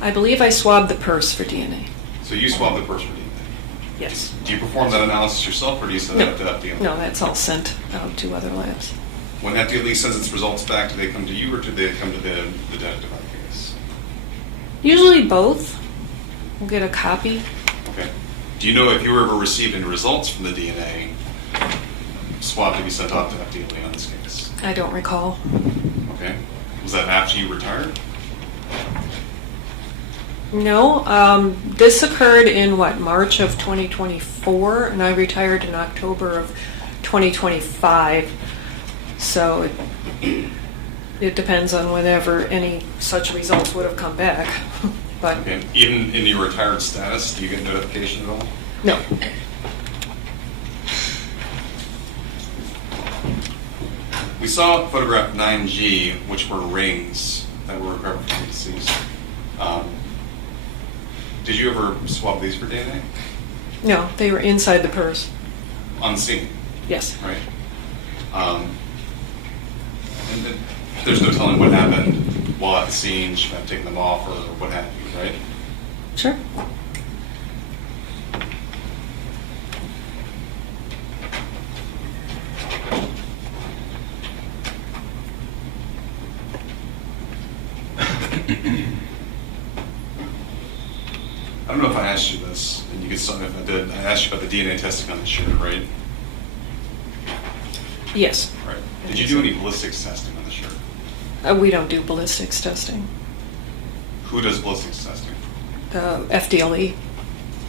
I believe I swabbed the purse for DNA. So you swabbed the purse for DNA. Yes. Do you perform that analysis yourself, or do you send that to FDLE? No, that's all sent out to other labs. When FDLE sends its results back, do they come to you, or do they come to the detective on the case? Usually both. We'll get a copy. Okay. Do you know if you ever received any results from the DNA swab to be sent off to FDLE on this case? I don't recall. Okay. Was that after you retired? No, this occurred in March of 2024, and I retired in October of 2025. So it depends on whenever any such results would have come back. But Okay. Even in your retired status, do you get notification at all? no. We saw photograph 9G, which were rings that were recovered from the deceased. Did you ever swab these for DNA? No, they were inside the purse. On scene, Yes. right? And then there's no telling what happened while at the scene. She might have taken them off or what have you, right? Sure. don't know if I asked you this, and you could stop me if I did. I asked you about the DNA testing on the shirt, right? Yes. Right. Did you do any ballistics testing on the shirt? We don't do ballistics testing. Who does ballistics testing? The FDLE.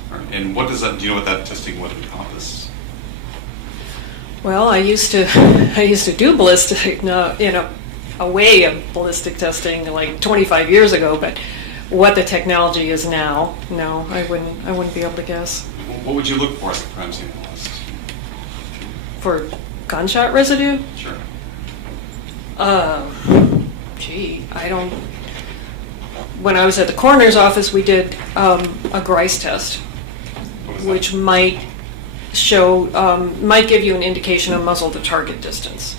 Right. And what does that? Do you know what that testing would encompass? Well, I used to do ballistic, a way of ballistic testing like 25 years ago, but what the technology is now, no, I wouldn't be able to guess. What would you look for as a crime scene analyst? For gunshot residue? Sure. When I was at the coroner's office, we did a Grice test, which might give you an indication of muzzle to target distance.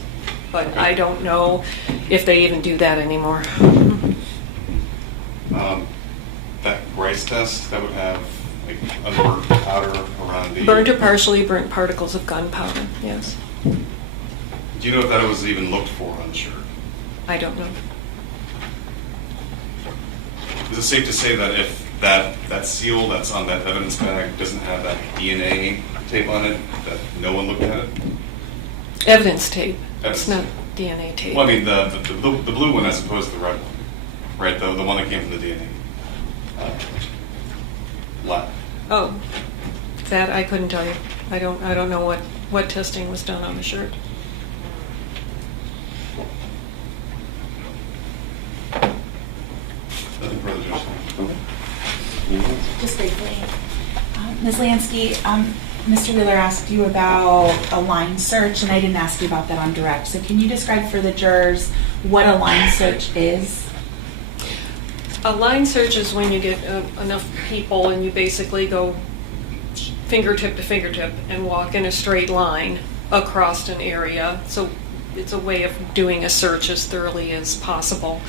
But okay. I don't know if they even do that anymore. That Grice test, that would have like unburnt powder around the... Burnt or partially burnt particles of gunpowder, yes. Do you know if that was even looked for on the shirt? I don't know. Is it safe to say that if that seal that's on that evidence bag doesn't have that DNA tape on it, that no one looked at it? Evidence tape. Evidence. It's not DNA tape. Well, I mean the blue one as opposed to the red one, right? The one that came from the DNA lab. Oh, that I couldn't tell you. I don't know what testing was done on the shirt. Nothing further, Judge. Just briefly, Ms. Lansky, Mr. Wheeler asked you about a line search, and I didn't ask you about that on direct. So can you describe for the jurors what a line search is? A line search is when you get enough people and you basically go fingertip to fingertip and walk in a straight line across an area. So it's a way of doing a search as thoroughly as possible,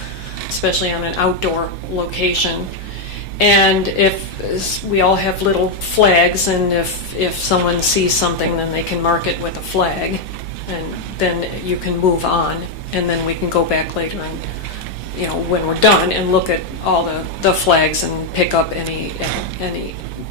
especially on an outdoor location. And if we all have little flags, and if someone sees something, then they can mark it with a flag, and then you can move on, and then we can go back later and, when we're done, and look at all the flags and pick up any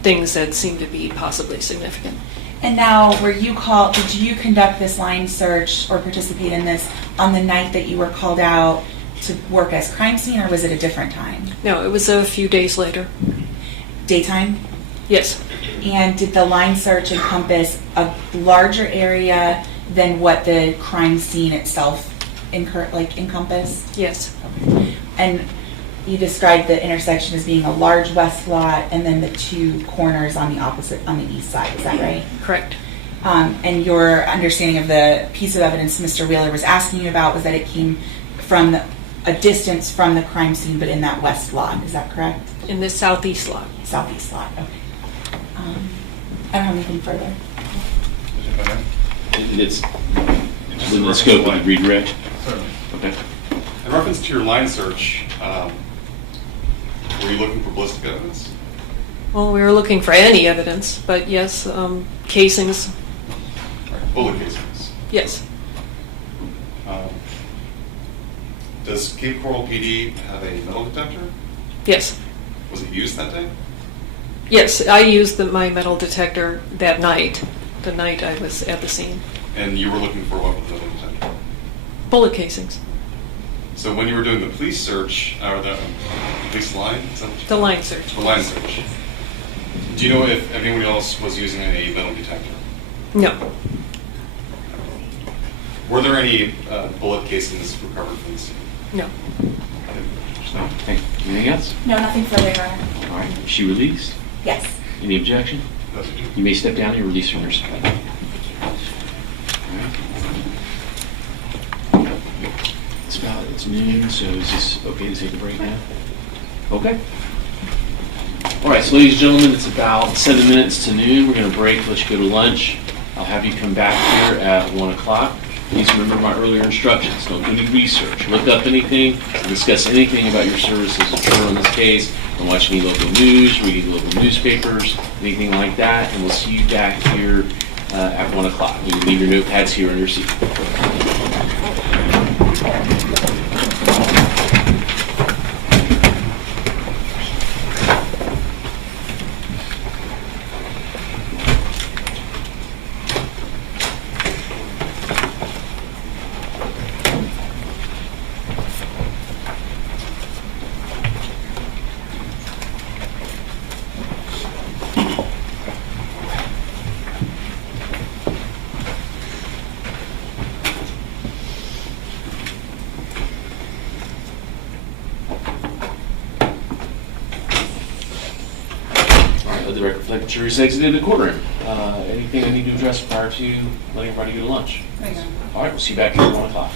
things that seem to be possibly significant. And now, did you conduct this line search or participate in this on the night that you were called out to work as crime scene, or was it a different time? No, it was a few days later. Daytime? Yes. And did the line search encompass a larger area than what the crime scene itself encompassed? Yes. Okay. And you described the intersection as being a large west lot and then the two corners on the east side, is that right? Correct. And your understanding of the piece of evidence Mr. Wheeler was asking you about was that it came from a distance from the crime scene, but in that west lot, is that correct? In the southeast lot. Southeast lot, okay. I don't have anything further. It's within the scope of the redirect. Certainly. Okay. In reference to your line search, were you looking for ballistic evidence? Well, we were looking for any evidence, but yes, casings. Right. Bullet casings. Yes. Does Cape Coral PD have a metal detector? Yes. Was it used that day? Yes, I used my metal detector that night, the night I was at the scene. And you were looking for what with the metal detector? Bullet casings. So when you were doing the police search, or the police line? Is that what the line search. The line search. Do you know if anyone else was using a metal detector? No. Were there any bullet casings recovered from the scene? No. Okay. Anything else? No, nothing further, Your Honor. All right. Is she released? Yes. Any objection? No. You may step down and release from your side. All right. It's noon, so is this okay to take a break now? Okay. All right, so ladies and gentlemen, it's about 7 minutes to noon. We're going to break, let you go to lunch. I'll have you come back here at 1 o'clock. Please remember my earlier instructions. Don't do any research. Look up anything, discuss anything about your service as a juror in this case. Don't watch any local news, read any local newspapers, anything like that. And we'll see you back here at 1 o'clock. You can leave your notepads here on your seat. the record reflect the jury's exited the courtroom. Anything I need to address prior to letting everybody go to lunch? All right, we'll see you back here at 1 o'clock.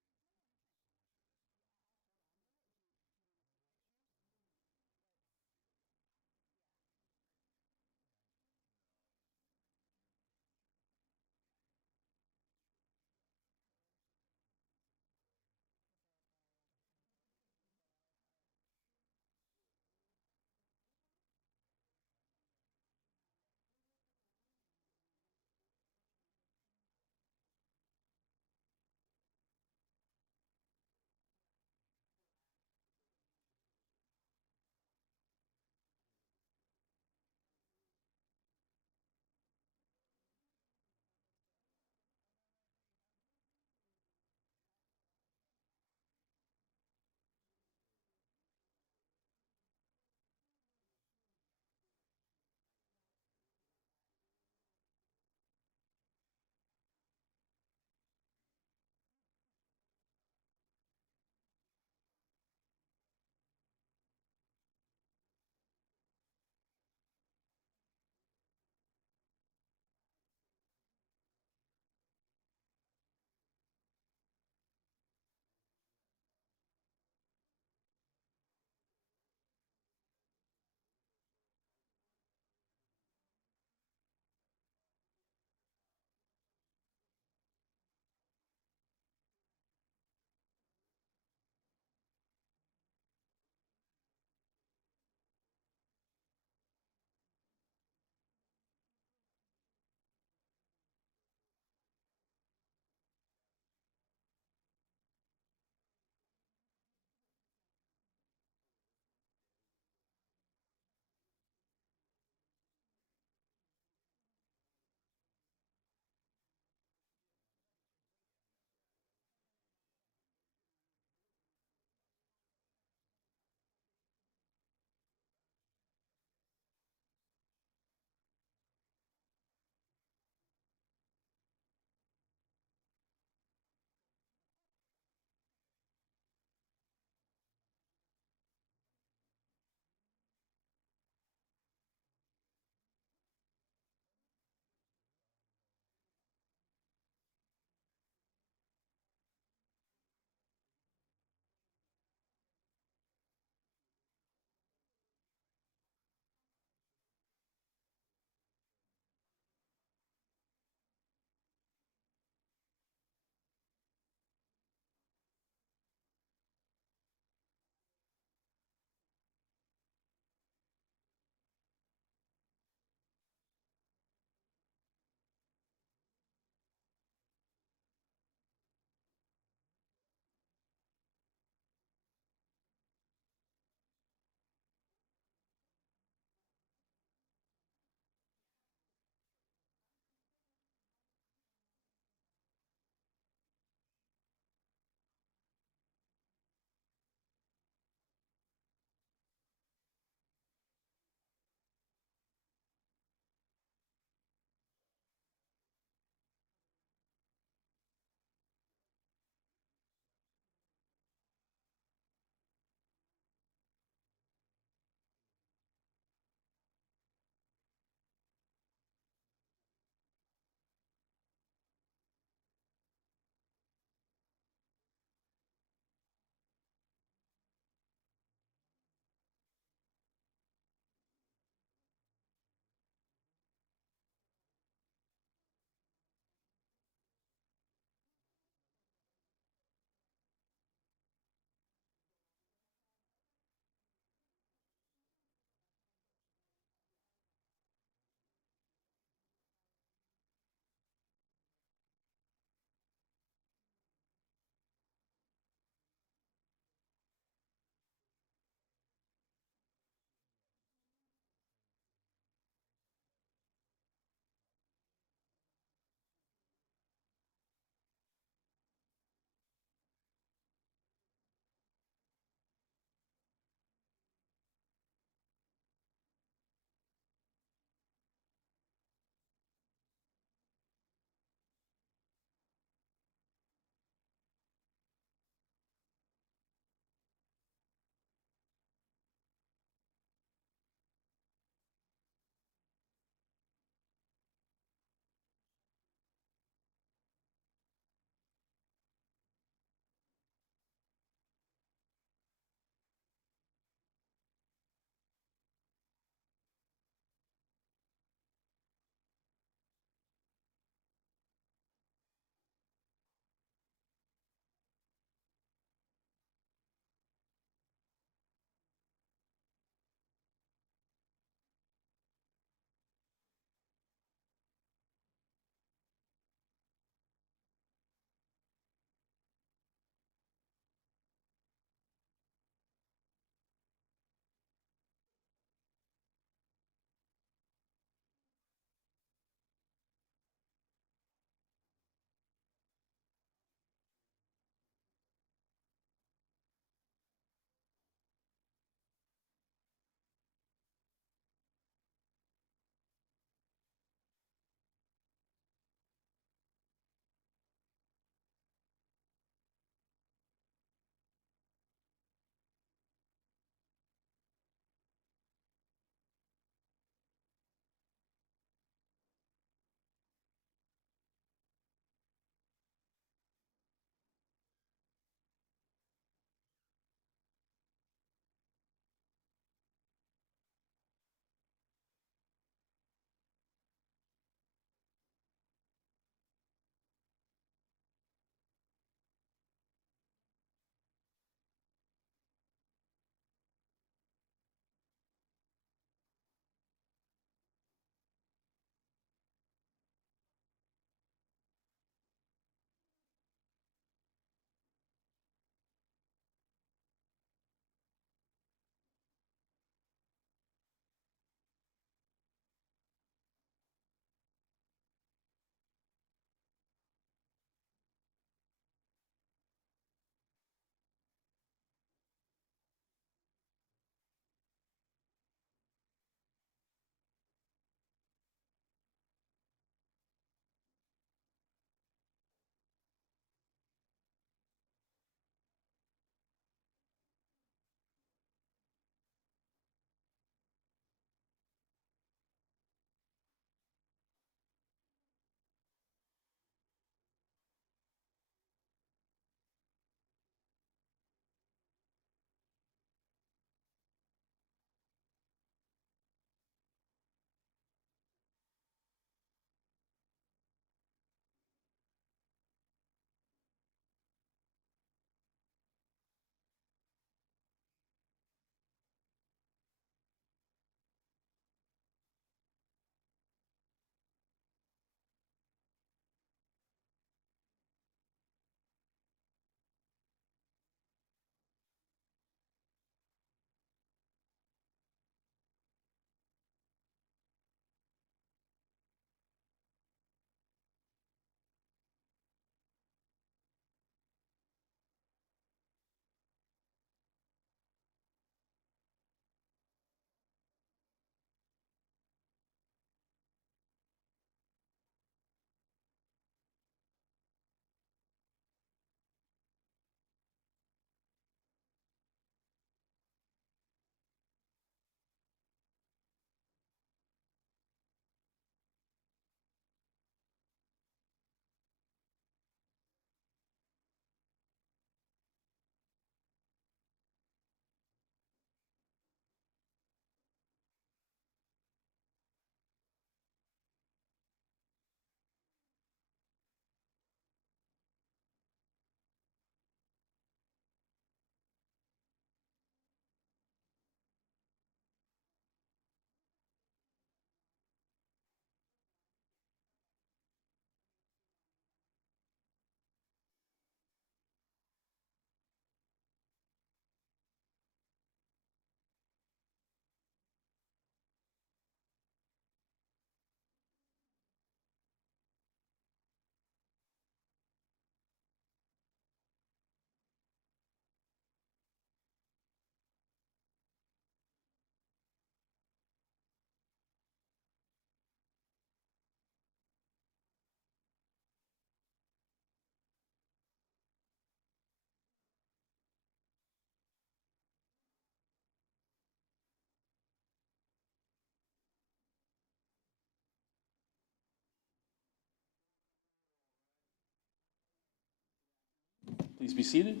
Please be seated.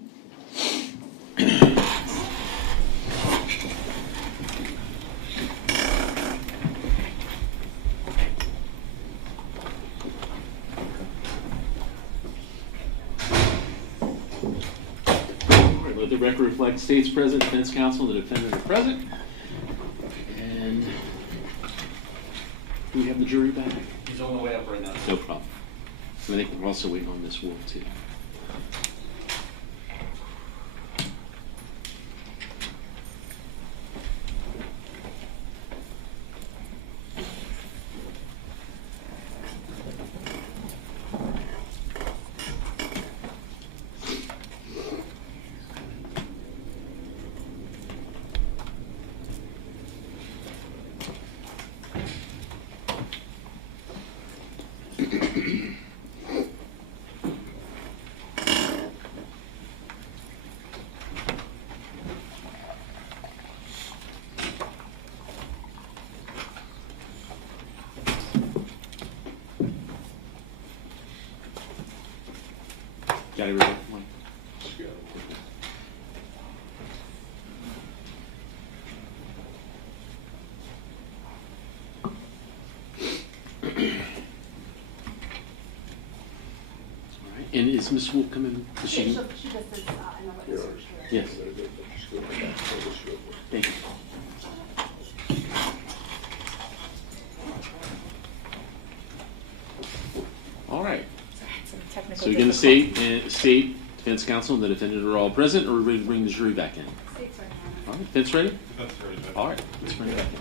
Let the record reflect state's present, defense counsel, and the defendant are present. And do we have the jury back? He's on the way up right now. No problem. I think we're also waiting on Miss Wolf too. Got it right? One. All right. And is Miss Wolf coming? Is she? She does this in the witness. Yes. Thank you. All right. So again, the state defense counsel and the defendant are all present, or are we ready to bring the jury back in? State's right now. All right, defense ready? That's very good. All right, let's bring it back in.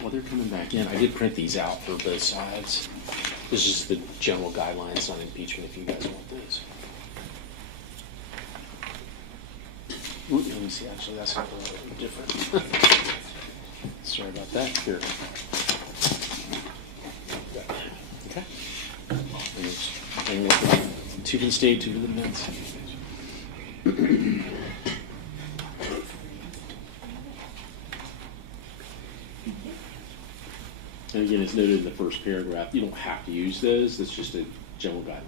While they're coming back in, I did print these out for both sides. This is just the general guidelines on impeachment if you guys want those. Ooh, let me see, actually, that's a little bit different. Sorry about that. Here. Okay. And two for the state, two for the defense. And again, it's noted in the first paragraph, you don't have to use those. That's just a general guideline.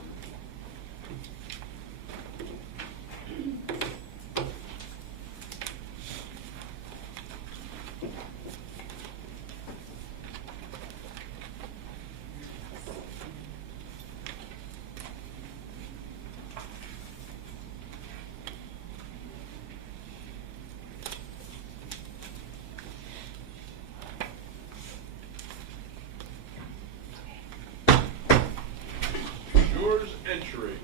Yours entry.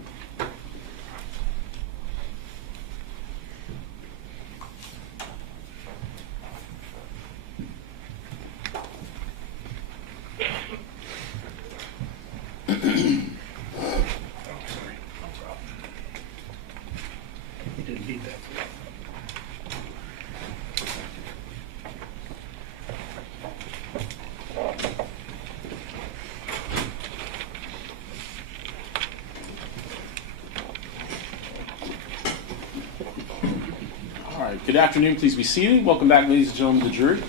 Good afternoon, please be seated. Welcome back, ladies and gentlemen, to the jury.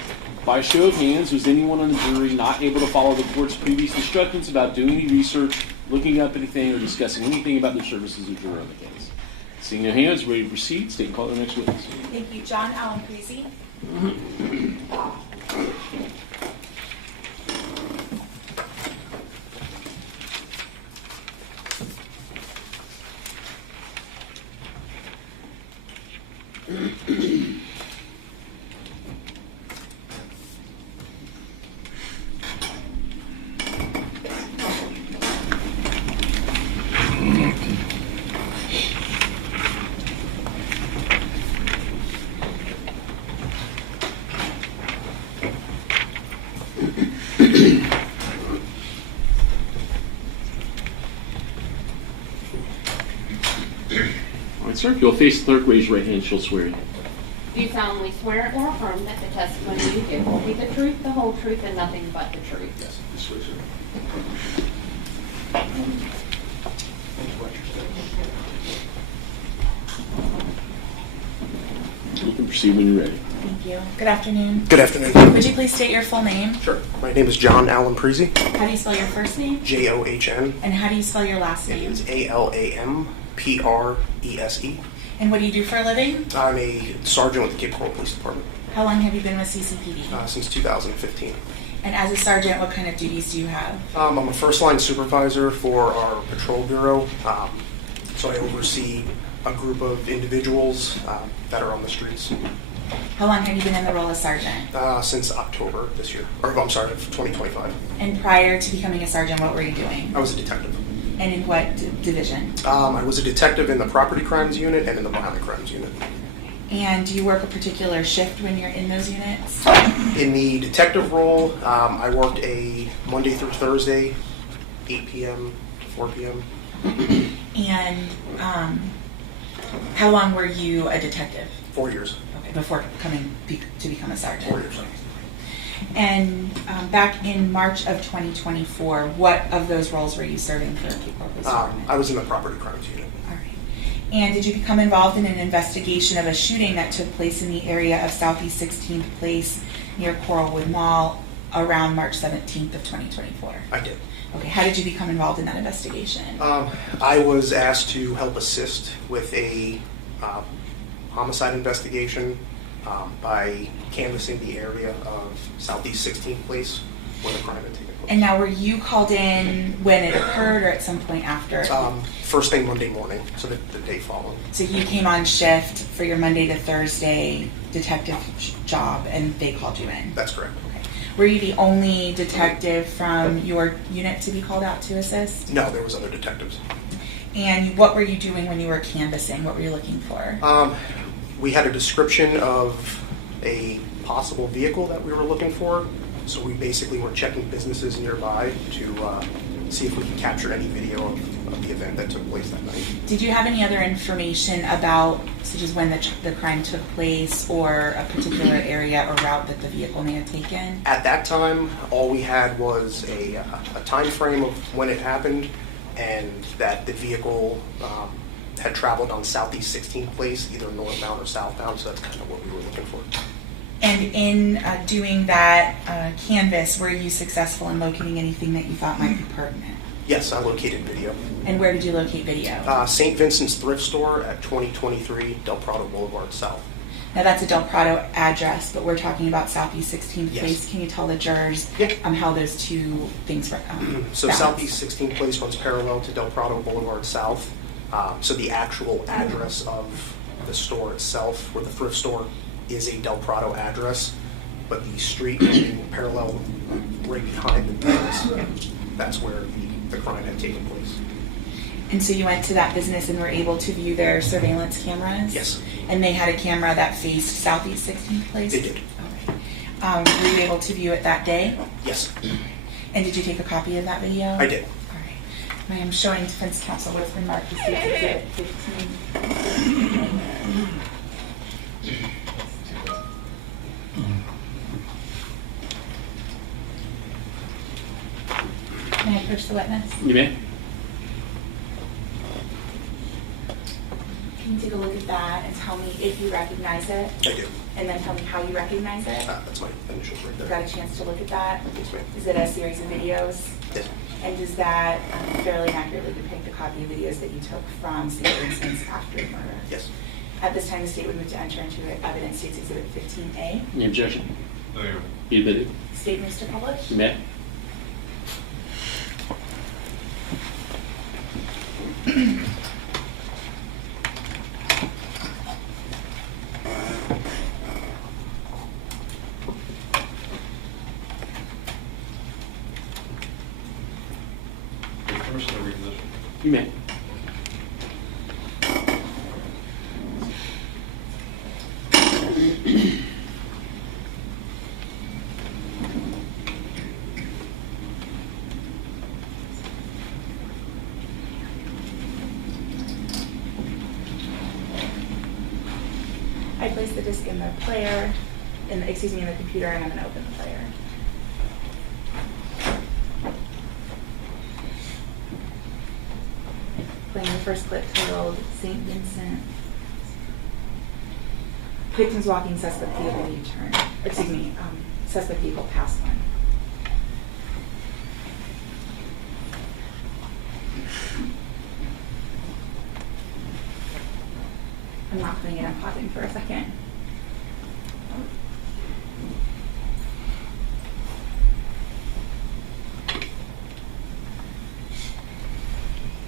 By a show of hands, was anyone on the jury not able to follow the court's previous instructions about doing any research, looking up anything, or discussing anything about their services as a juror on the case? Seeing no hands, ready to proceed, state and call the next witness. Thank you. John Allen Creasy. All right, sir, if you'll face the clerk, raise your right hand, she'll swear you. Do you solemnly swear or affirm that the testimony you give will be the truth, the whole truth, and nothing but the truth? Yes. You can proceed when you're ready. Thank you. Good afternoon. Good afternoon. Would you please state your full name? Sure. My name is John Allen Prezi, How do you spell your first name? John. And how do you spell your last It name? is ALAMPRESE. And what do you do for a living? I'm a sergeant with the Cape Coral Police Department How long have you been with CCPD? since 2015. And as a sergeant, what kind of duties do you have? I'm a first line supervisor for our patrol bureau. So I oversee a group of individuals that are on the streets How long have you been in the role of sergeant? since October this year, or I'm sorry, of 2025. And prior to becoming a sergeant, what were you doing? I was a detective. And in what division? I was a detective in the property crimes unit and in the violent crimes unit. And do you work a particular shift when you're in those units? In the detective role, I worked a Monday through Thursday, 8 p.m. to 4 p.m. And how long were you a detective? 4 years. Okay, before coming to become a sergeant. 4 years. And back in March of 2024, what of those roles were you serving for Cape Coral Police Department? I was in the property crimes unit. All right. And did you become involved in an investigation of a shooting that took place in the area of Southeast 16th Place near Coralwood Mall around March 17th of 2024? I did. Okay, how did you become involved in that investigation? I was asked to help assist with a homicide investigation by canvassing the area of Southeast 16th Place where the crime had taken place. And now, were you called in when it occurred or at some point after? First thing Monday morning, so the day following. So you came on shift for your Monday to Thursday detective job and they called you in? That's correct. Okay. Were you the only detective from your unit to be called out to assist? No, there was other detectives. And what were you doing when you were canvassing? What were you looking for? We had a description of a possible vehicle that we were looking for, so we basically were checking businesses nearby to see if we could capture any video of the event that took place that night. Did you have any other information about, such as when the crime took place or a particular area or route that the vehicle may have taken? At that time, all we had was a time frame of when it happened and that the vehicle had traveled on Southeast 16th Place, either northbound or southbound, so that's kind of what we were looking for. And in doing that canvas, were you successful in locating anything that you thought might be pertinent? Yes, I located video. And where did you locate video? St. Vincent's Thrift Store at 2023 Del Prado Boulevard South. Now that's a Del Prado address, but we're talking about Southeast 16th Yes. Place. Can you tell the jurors how those two things were So balanced? Southeast 16th Place runs parallel to Del Prado Boulevard South. So the actual address of the store itself, or the thrift store, is a Del Prado address, but the street running parallel right behind the business, that's where the crime had taken place. And so you went to that business and were able to view their surveillance cameras? Yes. And they had a camera that faced Southeast 16th Place? They did. Okay. Were you able to view it that day? Yes. And did you take a copy of that video? I did. All right. I am showing defense counsel what's been marked as Exhibit 15. May I approach the witness? You may. Can you take a look at that and tell me if you recognize it? I do. And then tell me how you recognize it? That's my initials right You there. got a chance to look at that? Yes, ma'am. Is it a series of videos? Yes. And does that fairly accurately depict the copy of videos that you took from St. Vincent's after the murder? Yes. At this time, the state would move to enter into evidence states Exhibit 15A. Any objection? No, you're- You admitted. State moves to publish. You may. Permission to reposition. You may. I place the disc in the player, in the computer, and I'm going to open the player. playing the first clip titled St. Vincent. Victims walking, suspect vehicle U-turn. Excuse me, suspect vehicle past one. I'm not playing it, I'm pausing for a second.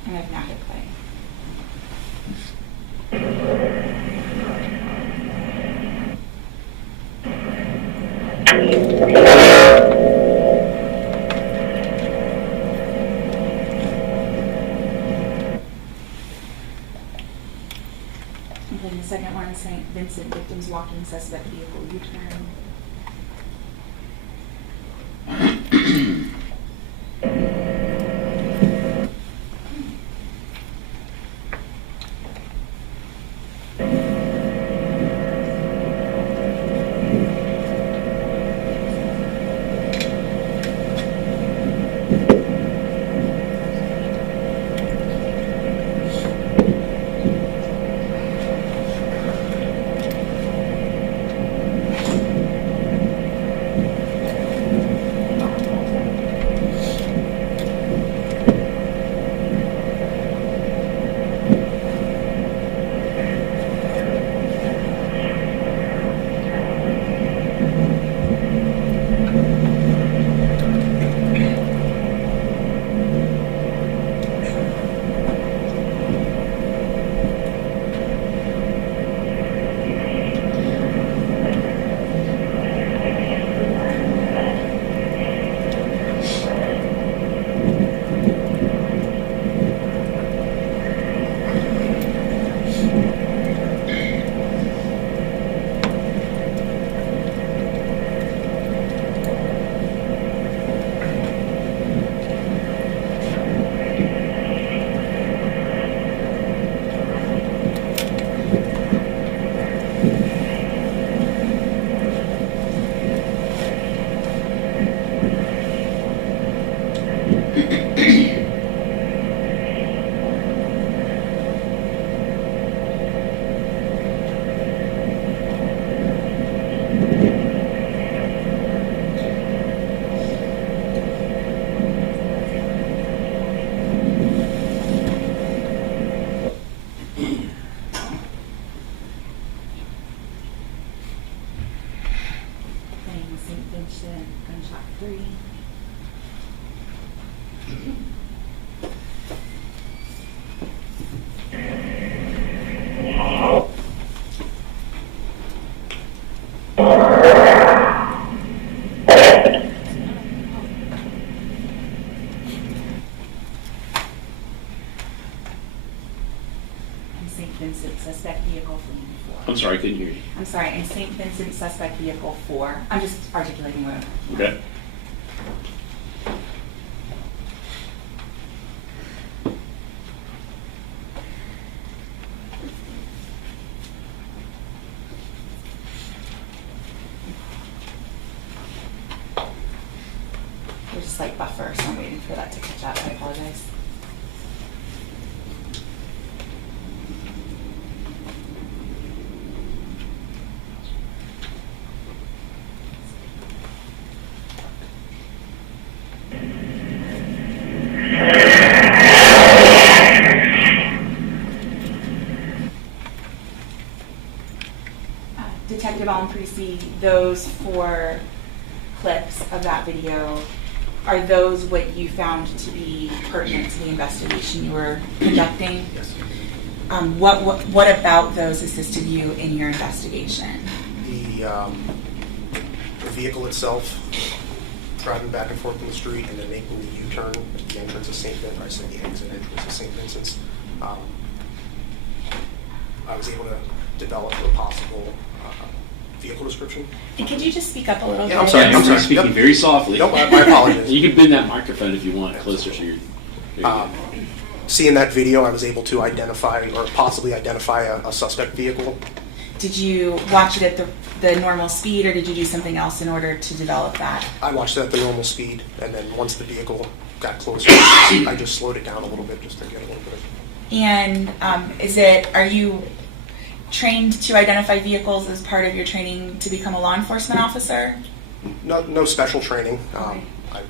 And I've now hit play. And then the second one, St. Vincent, victims walking, suspect vehicle U-turn. Gunshot 3. And St. Vincent, suspect vehicle fleeing 4. I'm sorry, I couldn't hear you. I'm sorry, and St. Vincent, suspect vehicle 4. I'm just articulating what. Okay. There's a slight buffer, so I'm waiting for that to catch up. I apologize. Detective Allen-Precy, those 4 clips of that video, are those what you found to be pertinent to the investigation you were conducting? Yes. What about those assisted you in your investigation? The vehicle itself, driving back and forth in the street and then making the U-turn at the entrance of St. Vincent, or I said the exit entrance of St. Vincent's. I was able to develop a possible vehicle description. And could you just speak up a little bit? I'm sorry. Speaking Yep. very softly. No, my apologies. You can bend that microphone if you want closer to your. Seeing that video, I was able to identify or possibly identify a suspect vehicle. Did you watch it at the normal speed, or did you do something else in order to develop that? I watched it at the normal speed, and then once the vehicle got closer, I just slowed it down a little bit just to get a little bit of And are you trained to identify vehicles as part of your training to become a law enforcement officer? No special training. Okay. I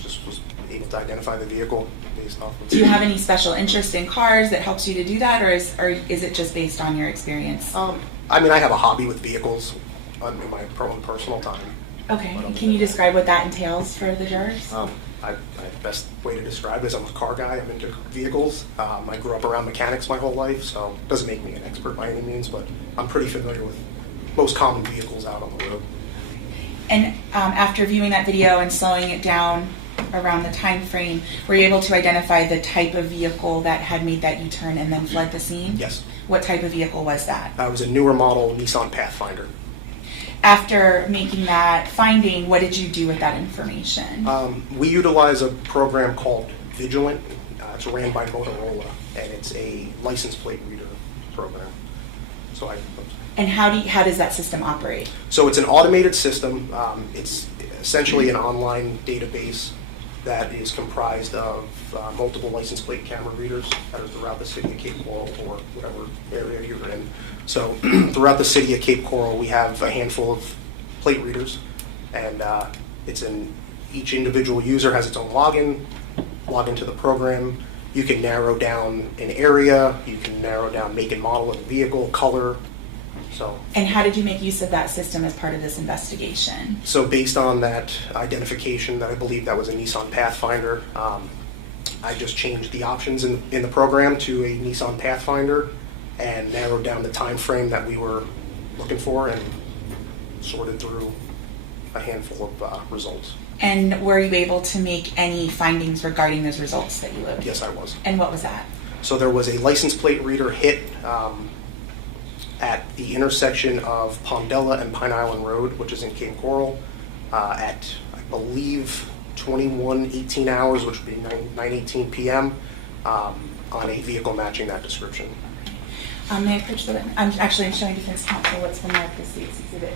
just was able to identify the vehicle based off of. Do you have any special interest in cars that helps you to do that, or is it just based on your experience? I mean, I have a hobby with vehicles in my own personal time. Okay. And can you describe what that entails for the jurors? The best way to describe it is I'm a car guy. I'm into vehicles. I grew up around mechanics my whole life, so it doesn't make me an expert by any means, but I'm pretty familiar with most common vehicles out on the road. And after viewing that video and slowing it down around the time frame, were you able to identify the type of vehicle that had made that U-turn and then fled the scene? Yes. What type of vehicle was that? It was a newer model Nissan Pathfinder. After making that finding, what did you do with that information? We utilize a program called Vigilant. It's ran by Motorola, and it's a license plate reader program. And how does that system operate? So it's an automated system. It's essentially an online database that is comprised of multiple license plate camera readers that are throughout the city of Cape Coral or whatever area you're in. So throughout the city of Cape Coral, we have a handful of plate readers, and each individual user has its own login to the program. You can narrow down an area, you can narrow down make and model of the vehicle, color. And how did you make use of that system as part of this investigation? So based on that identification that I believe that was a Nissan Pathfinder, I just changed the options in the program to a Nissan Pathfinder and narrowed down the time frame that we were looking for and sorted through a handful of results. And were you able to make any findings regarding those results that you looked? Yes, I was. And what was that? So there was a license plate reader hit at the intersection of Pondella and Pine Island Road, which is in Cape Coral, at, I believe, 21:18 hours, which would be 9:18 p.m., on a vehicle matching that description. May I approach the witness? I'm showing defense counsel what's been marked as the exhibit.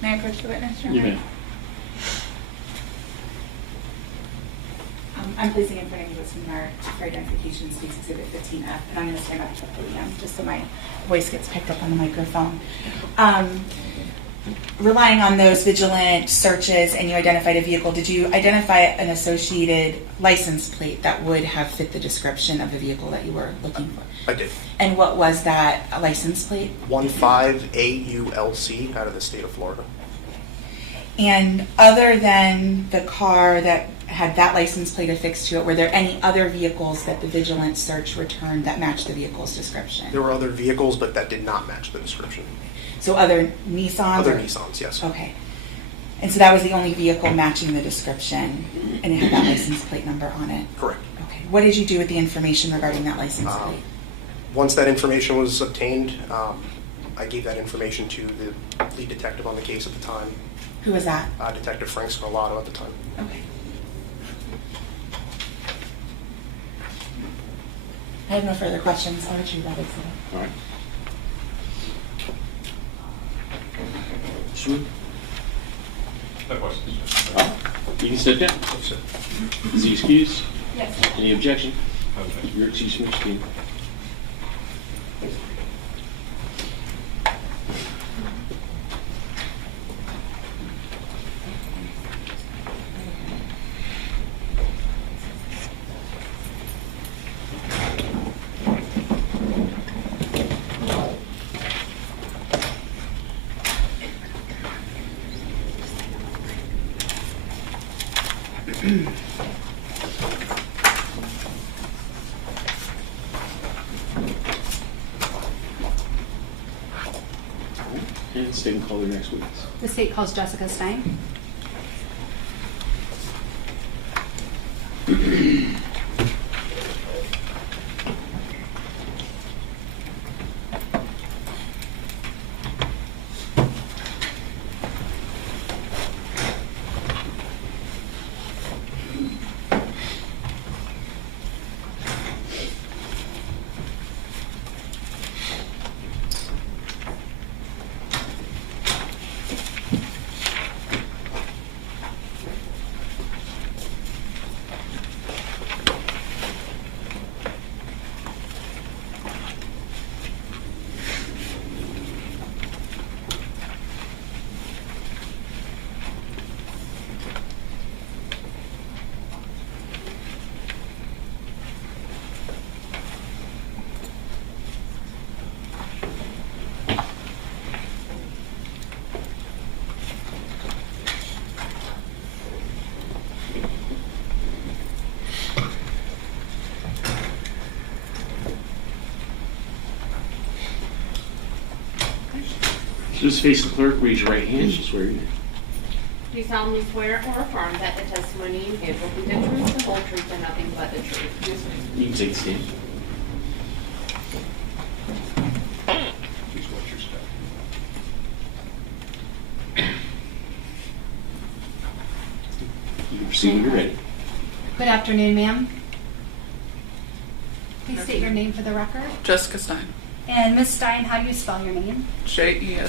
May I approach the witness? You may. I'm placing in front of you what's been marked for identification, speaks exhibit 15F, and I'm going to stand up to the podium just so my voice gets picked up on the microphone. Relying on those vigilant searches and you identified a vehicle, did you identify an associated license plate that would have fit the description of the vehicle that you were looking for? I did. And what was that license plate? 15AULC out of the state of Florida. And other than the car that had that license plate affixed to it, were there any other vehicles that the vigilant search returned that matched the vehicle's description? There were other vehicles, but that did not match the description. So other Nissans? Other Nissans, yes. Okay. And so that was the only vehicle matching the description, and it had that license plate number on it? Correct. Okay. What did you do with the information regarding that license plate? Once that information was obtained, I gave that information to the lead detective on the case at the time. Who was that? Detective Frank Scarlato at the time. Okay. I have no further questions. I'll retrieve that exhibit. All right. Sure. No questions. You can step down. Is he excused? Yes. Any objection? No objection. You're excused from your seat. And state and call their next witness. The state calls Jessica Stein. Just face the clerk, raise your right hand, she'll swear you in. Do you solemnly swear or affirm that the testimony you give will be the truth, the whole truth, and nothing but the truth? Yes, ma'am. You can take a stand. Please watch your step. You can proceed when you're ready. Good afternoon, ma'am. Please state your name for the record. Jessica Stein. And Ms. Stein, how do you spell your name? Jessica.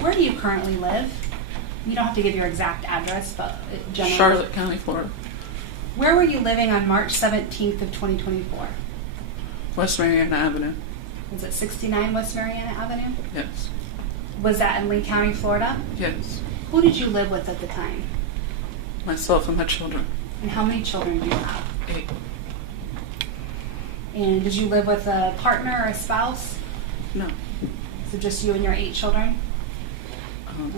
Where do you currently live? You don't have to give your exact address, but generally. Charlotte County, Florida. Where were you living on March 17th of 2024? West Mariana Avenue. Was it 69 West Mariana Avenue? Yes. Was that in Lee County, Florida? Yes. Who did you live with at the time? Myself and my children. And how many children do you have? 8. And did you live with a partner or a spouse? No. So just you and your 8 children?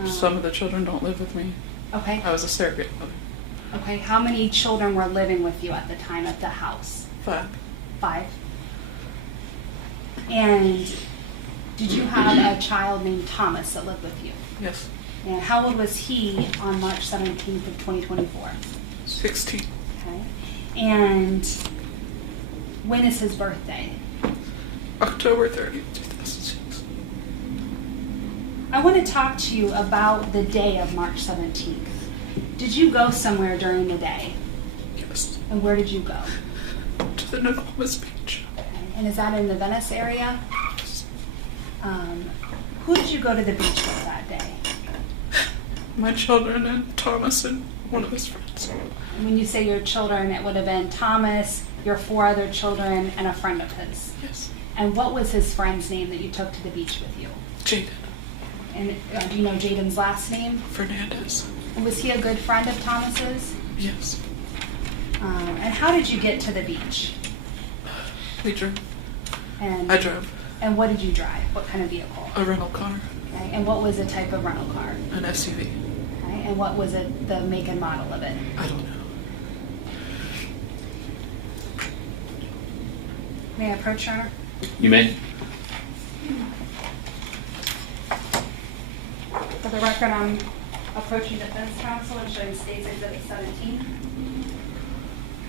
Some of the children don't live with me. Okay. I was a surrogate mother. Okay. How many children were living with you at the time at the house? 5. 5. And did you have a child named Thomas that lived with you? Yes. And how old was he on March 17th of 2024? 16. Okay. And when is his birthday? October 30th, 2006. I want to talk to you about the day of March 17th. Did you go somewhere during the day? Yes. And where did you go? To the Nokomis Beach. Okay. And is that in the Venice area? Yes. Who did you go to the beach with that day? My children and Thomas and one of his friends. And when you say your children, it would have been Thomas, your 4 other children, and a friend of his. Yes. And what was his friend's name that you took to the beach with you? Jaden. And do you know Jaden's last name? Fernandez. And was he a good friend of Thomas's? Yes. And how did you get to the beach? We drove. And I drove. And what did you drive? What kind of vehicle? A rental car. Okay. And what was the type of rental car? An SUV. Okay. And what was it, the make and model of it? I don't know. May I approach her? You may. For the record, I'm approaching defense counsel and showing State's Exhibit 17.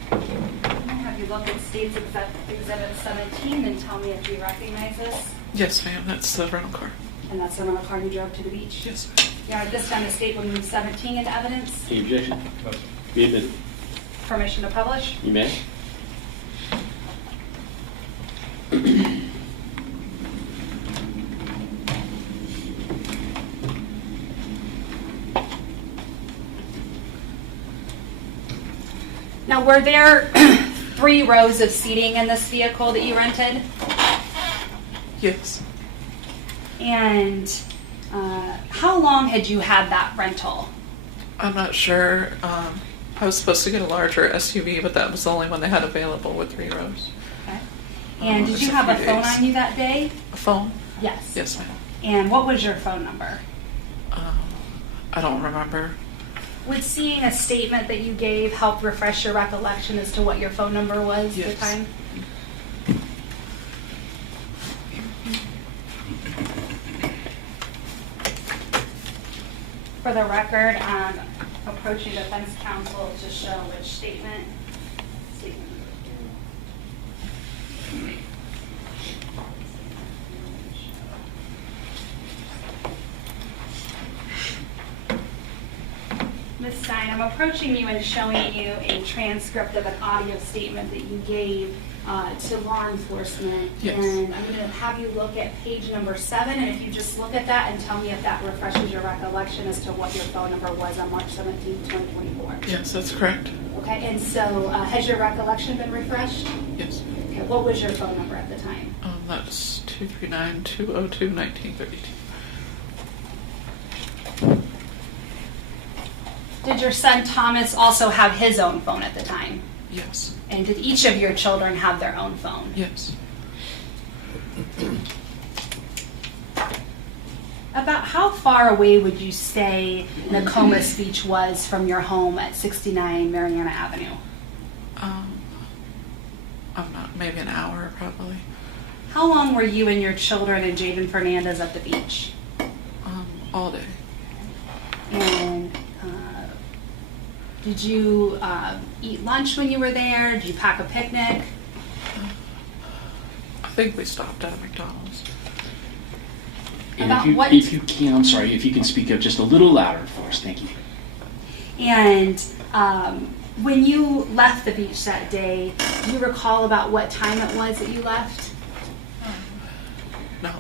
I'm going to have you look at State's Exhibit 17 and tell me if you recognize this. Yes, ma'am. That's the rental car. And that's the rental car you drove to the beach? Yes. Yeah, at this time the State will move 17 into evidence. Any objection? Be admitted. Permission to publish? You may. Now, were there 3 rows of seating in this vehicle that you rented? Yes. And how long had you had that rental? I'm not sure. I was supposed to get a larger SUV, but that was the only one they had available with 3 rows. Okay. And did you have a phone on you that day? A phone? Yes. Yes, ma'am. And what was your phone number? I don't remember. Would seeing a statement that you gave help refresh your recollection as to what your phone number was at the Yes. time? For the record, approaching defense counsel to show which statement. Ms. Stein, I'm approaching you and showing you a transcript of an audio statement that you gave to law enforcement. Yes. And I'm going to have you look at page number 7, and if you just look at that and tell me if that refreshes your recollection as to what your phone number was on March 17, 2024. Yes, that's correct. Okay, and so has your recollection been refreshed? Yes. Okay, what was your phone number at the time? That's 239-202-1932. Did your son Thomas also have his own phone at the time? Yes. And did each of your children have their own phone? Yes. About how far away would you say Nokomis Beach was from your home at 69 Mariana Avenue? I'm not, maybe an hour probably. How long were you and your children and Jaden Fernandez at the beach? All day. And did you eat lunch when you were there? Did you pack a picnic? I think we stopped at McDonald's. And About if you, what- if you can, I'm sorry, if you can speak up just a little louder for us, thank you. And when you left the beach that day, do you recall about what time it was that you left? No.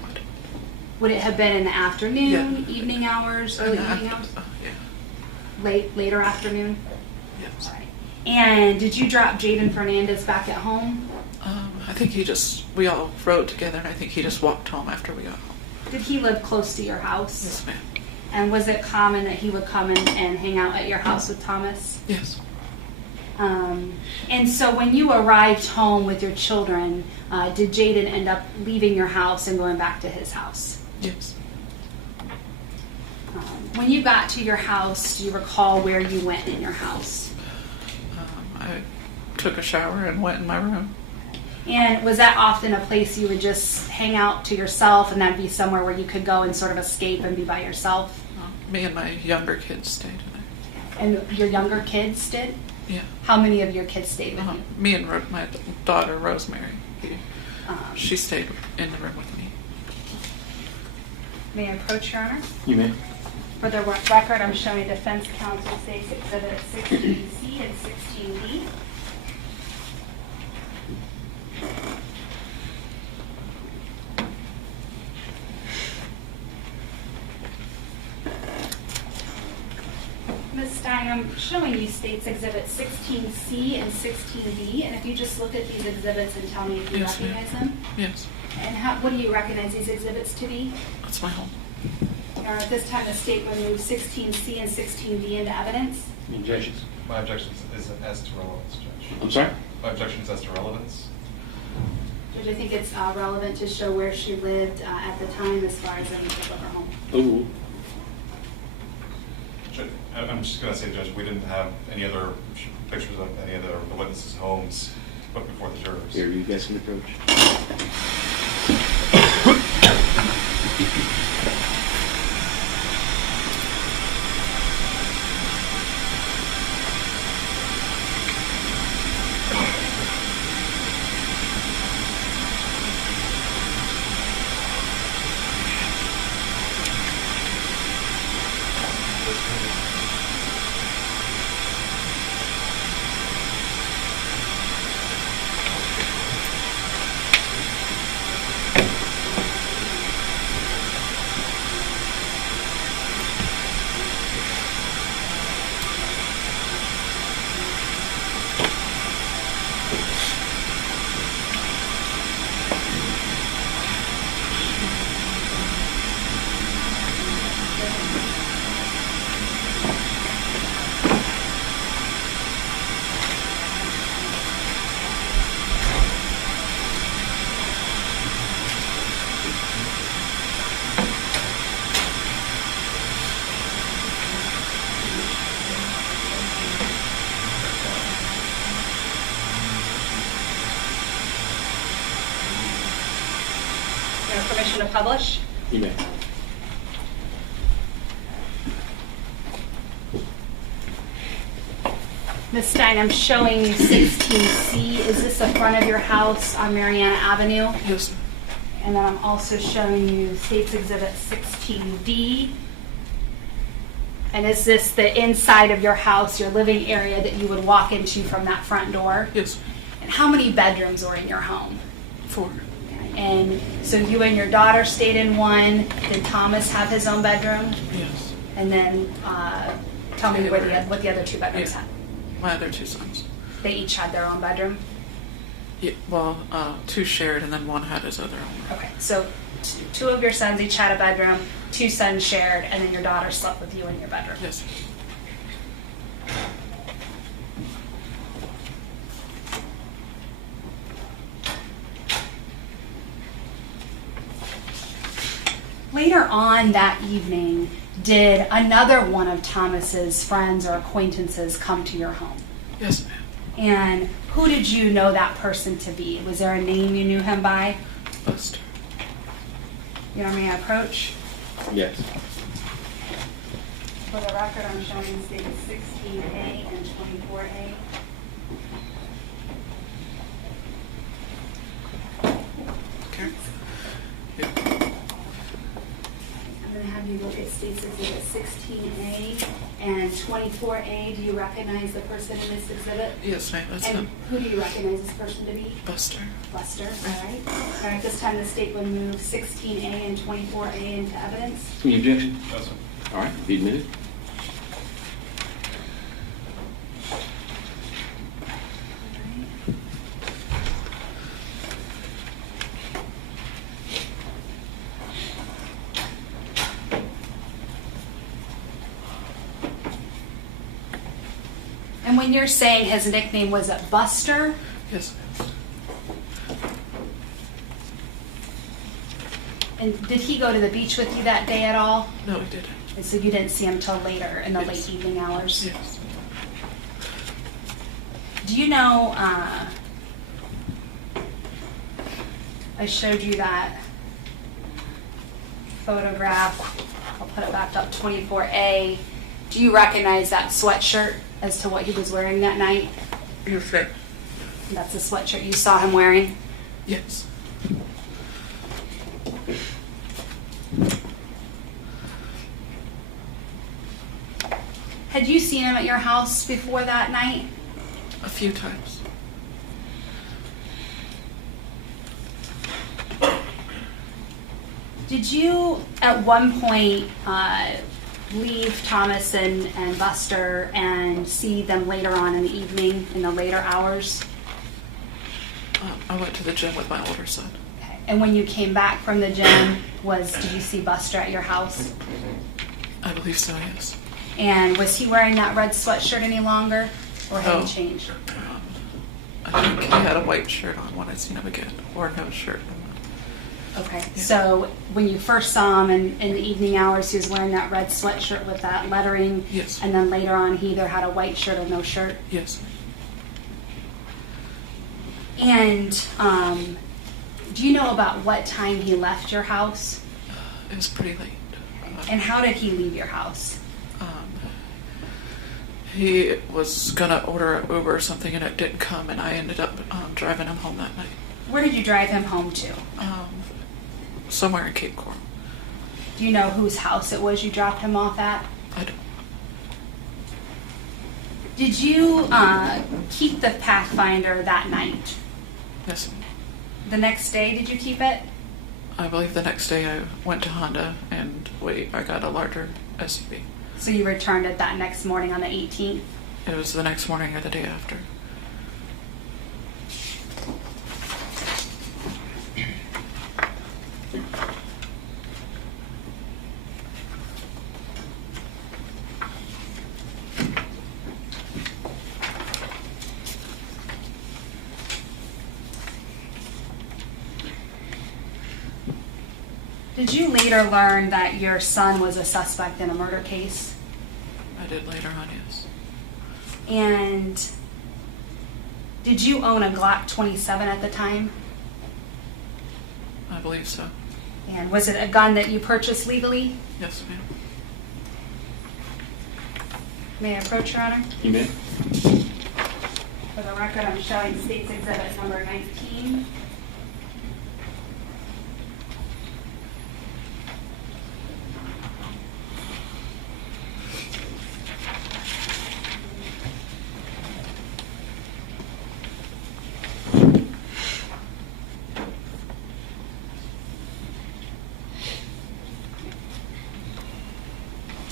Would it have been in the afternoon, Yeah. evening hours, early evening hours? Yeah. Later afternoon? Yes. All right. And did you drop Jaden Fernandez back at home? I think we all rode together, and I think he just walked home after we got home. Did he live close to your house? Yes, ma'am. And was it common that he would come in and hang out at your house with Thomas? Yes. And so when you arrived home with your children, did Jaden end up leaving your house and going back to his house? Yes. When you got to your house, do you recall where you went in your house? I took a shower and went in my room. And was that often a place you would just hang out to yourself, and that'd be somewhere where you could go and sort of escape and be by yourself? Me and my younger kids stayed in there. And your younger kids did? Yeah. How many of your kids stayed with you? Me and my daughter, Rosemary. Um, She stayed in the room with me. May I approach, Your Honor? You may. For the record, I'm showing defense counsel states exhibit 16C and 16D. Ms. Stein, I'm showing you states exhibit 16C and 16D, and if you just look at these exhibits and tell me if you Yes, ma'am. recognize them. Yes. And what do you recognize these exhibits to be? That's my home. Or at this time, the state would move 16C and 16D into evidence. Objections? My objection is as to relevance, Judge. I'm sorry? My objection is as to relevance. Judge, I think it's relevant to show where she lived at the time as far as any of her home. Oh. Judge, I'm just going to say, Judge, we didn't have any other pictures of any of the witnesses' homes put before the jurors. Here, you guys can approach. permission to publish? You may. Ms. Stein, I'm showing you 16C. Is this the front of your house on Mariana Avenue? Yes. And then I'm also showing you State's Exhibit 16D. And is this the inside of your house, your living area that you would walk into from that front door? Yes. And how many bedrooms were in your home? 4. And so you and your daughter stayed in one. Did Thomas have his own bedroom? Yes. And then tell me what the other 2 bedrooms had. My other 2 sons. They each had their own bedroom? Yeah, well, 2 shared, and then 1 had his other own. Okay, so 2 of your sons each had a bedroom, 2 sons shared, and then your daughter slept with you in your bedroom? Yes. Later on that evening, did another one of Thomas's friends or acquaintances come to your home? Yes, ma'am. And who did you know that person to be? Was there a name you knew him by? Buster. You know, may I approach? Yes. For the record, I'm showing statements 16A and 24A. Okay. I'm going to have you look at State's Exhibit 16A and 24A. Do you recognize the person in this exhibit? Yes, ma'am. That's And him. who do you recognize this person to be? Buster. Buster, all right. All right, this time the state would move 16A and 24A into evidence. Any objection? No, sir. All right, be admitted. And when you're saying his nickname was Buster, Yes, ma'am. and did he go to the beach with you that day at all? No, he didn't. And so you didn't see him till later in the Yes. late evening hours? Yes. Do you know, I showed you that photograph, I'll put it back up, 24A. Do you recognize that sweatshirt as to what he was wearing that night? Yes, ma'am. That's the sweatshirt you saw him wearing? Yes. Had you seen him at your house before that night? A few times. Did you at one point leave Thomas and Buster and see them later on in the evening, in the later hours? I went to the gym with my older son. Okay. And when you came back from the gym, did you see Buster at your house? I believe so, yes. And was he wearing that red sweatshirt any longer, or had No. he changed? I think he had a white shirt on when I seen him again, or no shirt. Okay, so when you first saw him in the evening hours, he was wearing that red sweatshirt with that lettering? Yes. And then later on, he either had a white shirt or no shirt? Yes. And do you know about what time he left your house? It was pretty late. And how did he leave your house? He was gonna order an Uber or something, and it didn't come, and I ended up driving him home that night. Where did you drive him home to? Somewhere in Cape Coral. Do you know whose house it was you dropped him off at? I don't. Did you keep the Pathfinder that night? Yes. The next day, did you keep it? I believe the next day I went to Honda and I got a larger SUV. So you returned it that next morning on the 18th? It was the next morning or the day after. Did you later learn that your son was a suspect in a murder case? I did later on, yes. And did you own a Glock 27 at the time? I believe so. And was it a gun that you purchased legally? Yes, ma'am. May I approach, Your Honor? You may. For the record, I'm showing State's Exhibit number 19.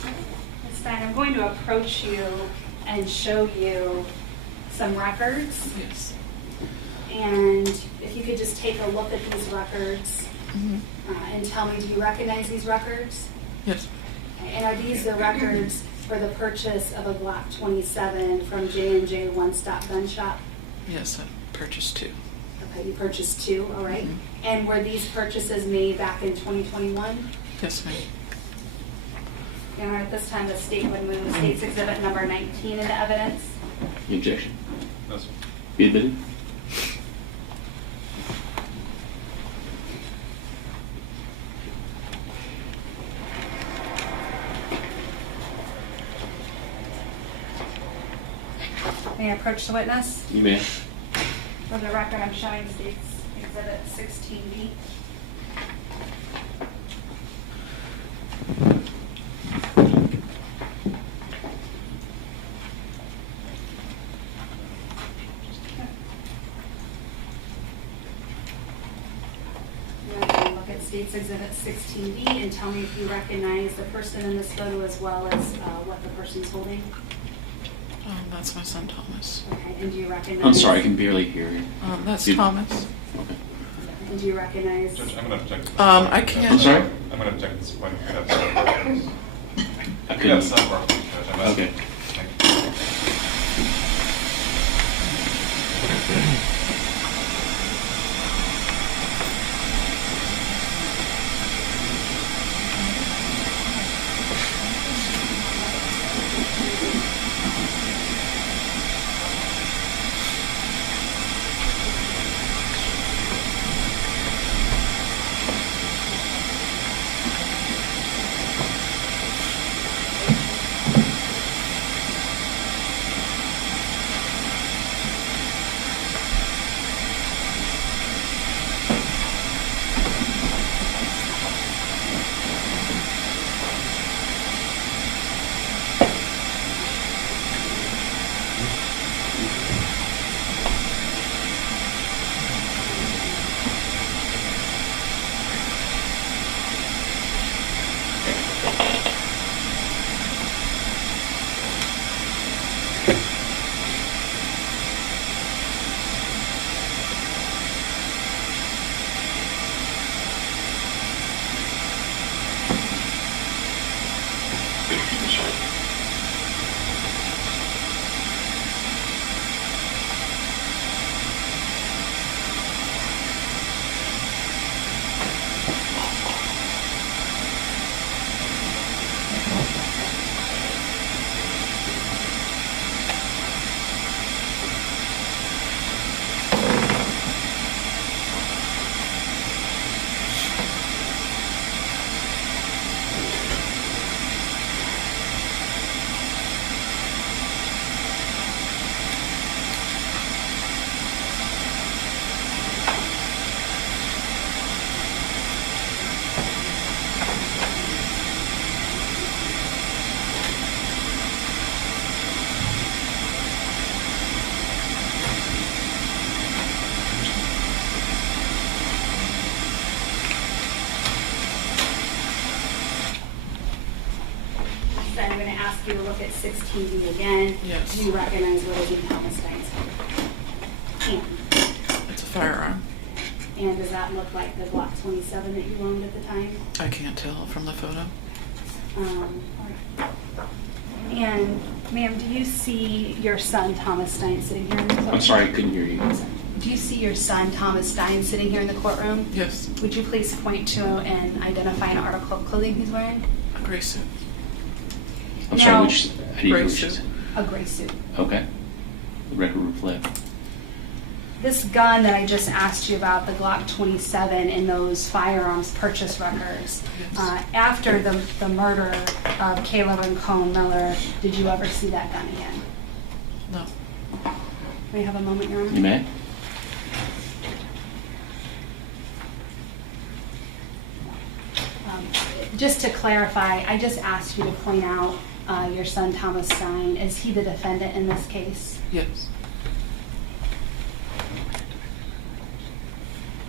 Ms. Stein, I'm going to approach you and show you some records. Yes. And if you could just take a look at these records and tell me, do you recognize these records? Yes. And are these the records for the purchase of a Glock 27 from J&J One Stop Gun Shop? Yes, I purchased 2. Okay, you purchased 2, all right. And were these purchases made back in 2021? Yes, ma'am. Your Honor, at this time, the state would move State's Exhibit number 19 into evidence. Any objection? No, sir. Be admitted. May I approach the witness? You may. For the record, I'm showing State's Exhibit 16B. Look at State's Exhibit 16B and tell me if you recognize the person in this photo as well as what the person's holding. That's my son, Thomas. Okay, and do you recognize? I'm sorry, I can barely hear you. That's Did- Thomas. Okay. And do you recognize? Judge, I'm going to object. I can't. I'm sorry? I'm going to object at this point. We could have sidebar. I We could have couldn't. sidebar, Judge. I'm asking. Okay. Thank you. Then I'm going to ask you to look at 16B again. Yes. Do you recognize what is in Thomas Stein's hand? It's a firearm. And does that look like the Glock 27 that you owned at the time? I can't tell from the photo. All right. And, ma'am, do you see your son, Thomas Stein, sitting here in the courtroom? I'm sorry, I couldn't hear you. Do you see your son, Thomas Stein, sitting here in the courtroom? Yes. Would you please point to and identify an article of clothing he's wearing? A gray suit. I'm Now- sorry, which, how do you Gray which suit. A gray suit. Okay. The record reflect. This gun that I just asked you about, the Glock 27 in those firearms purchase records, after the murder of Kayla Rincon-Miller, did you ever see that gun again? No. May I have a moment, Your Honor? You may. Just to clarify, I just asked you to point out your son, Thomas Stein. Is he the defendant in this case? Yes.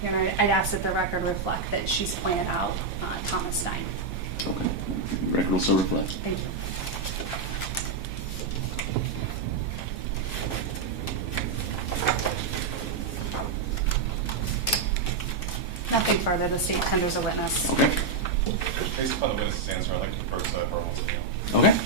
Your Honor, I'd ask that the record reflect that she's pointed out Thomas Stein. Okay. Record will so reflect. Thank you. Nothing further. The state tenders a witness. Okay. Based upon the witness's answer, I'd like to approach that for a Okay.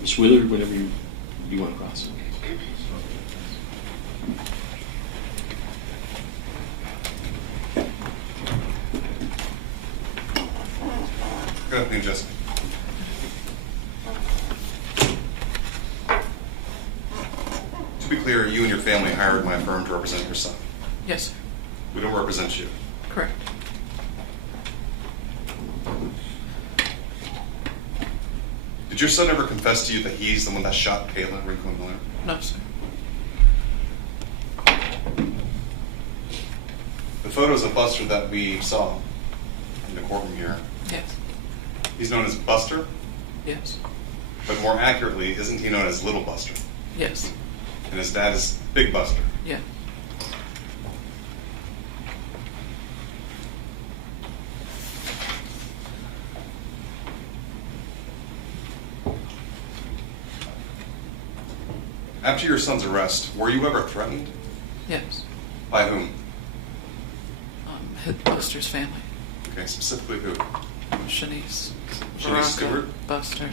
Ms. Willard, whenever you want to cross. Good afternoon, Jessica. To be clear, you and your family hired my firm to represent your son. Yes, sir. We don't represent you. Correct. Did your son ever confess to you that he's the one that shot Kayla Rincon-Miller? No, sir. The photos of Buster that we saw in the courtroom here, Yes. he's known as Buster, Yes. but more accurately, isn't he known as Little Buster? Yes. And his dad is Big Buster. Yeah. After your son's arrest, were you ever threatened? Yes. By whom? Hit Buster's family. Okay, specifically who? Shanice. Shanice Baraka, Stewart? Buster.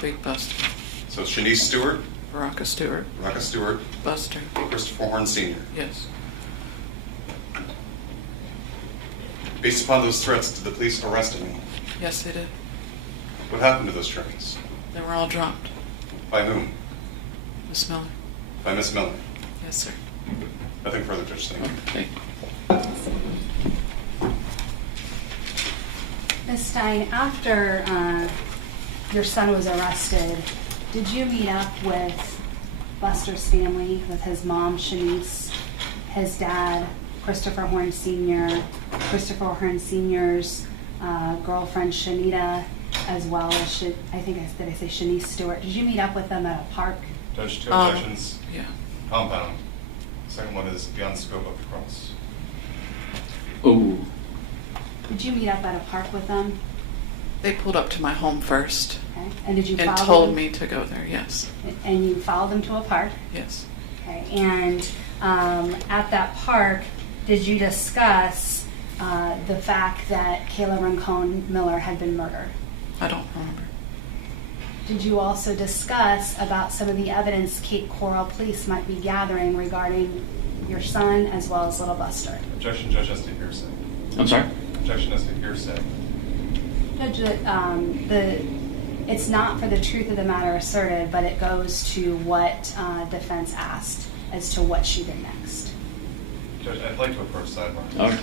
Big Buster. So Shanice Stewart, Baraka Stewart. Raka Stewart, Buster. Christopher Horne Sr. Yes. Based upon those threats, did the police arrest anyone? Yes, they did. What happened to those charges? They were all dropped. By whom? Miss Miller. By Miss Miller. Yes, sir. Nothing further, Judge. Thank you. Thank you. Ms. Stein, after your son was arrested, did you meet up with Buster's family, with his mom, Shanice, his dad, Christopher Horne Sr., Christopher Horne Sr.'s girlfriend, Shanita, as well as, did I say Shanice Stewart? Did you meet up with them at a park? Judge, two objections. Yeah. Compound. Second one is beyond scope of the cross. Oh, Did you meet up at a park with them? They pulled up to my home first Okay. And did you and follow told them? me to go there, yes. And you followed them to a park? Yes. Okay. And at that park, did you discuss the fact that Kayla Rincon-Miller had been murdered? I don't remember. Did you also discuss about some of the evidence Cape Coral Police might be gathering regarding your son as well as little Buster? Objection, Judge, as to hearsay. I'm sorry? Objection as to hearsay. Judge, it's not for the truth of the matter asserted, but it goes to what defense asked as to what she did next. Judge, I'd like to approach sidebar. All right.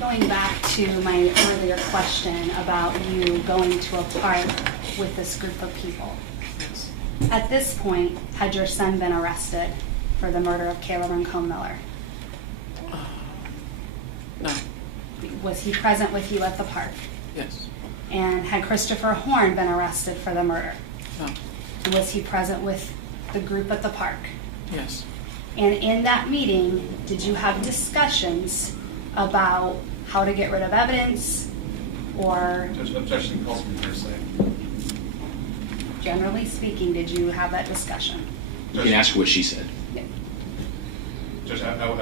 Going back to my earlier question about you going to a park with this group of people. At this point, had your son been arrested for the murder of Kayla Rincon-Miller? No. Was he present with you at the park? Yes. And had Christopher Horne been arrested for the murder? No. And was he present with the group at the park? Yes. And in that meeting, did you have discussions about how to get rid of evidence, or Judge, objection calls for hearsay. generally speaking, did you have that discussion? You can ask her what she said. Yeah. Judge, I would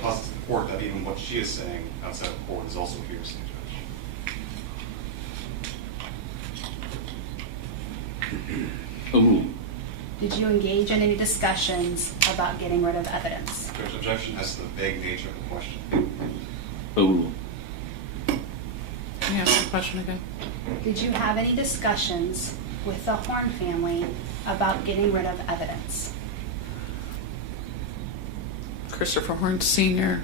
posit to the court that even what she is saying outside of court is also hearsay, Judge. Ooh. Did you engage in any discussions about getting rid of evidence? Judge, objection as to the vague nature of the question. Ooh. Can you ask the question again? Did you have any discussions with the Horne family about getting rid of evidence? Christopher Horne Sr.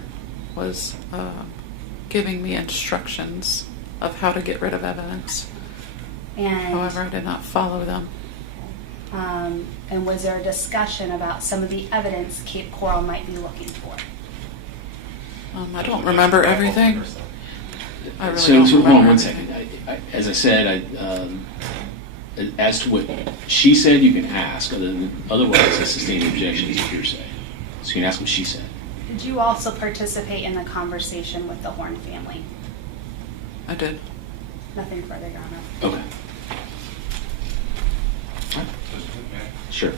was giving me instructions of how to get rid of evidence. And However, I did not follow them. And was there a discussion about some of the evidence Cape Coral might be looking for? I don't remember everything. I really So don't hold on remember. one second. As I said, as to what she said, you can ask. Otherwise, a sustained objection is a hearsay. So you can ask what she said. Did you also participate in the conversation with the Horne family? I did. Nothing further, Your Honor. Okay. Sure.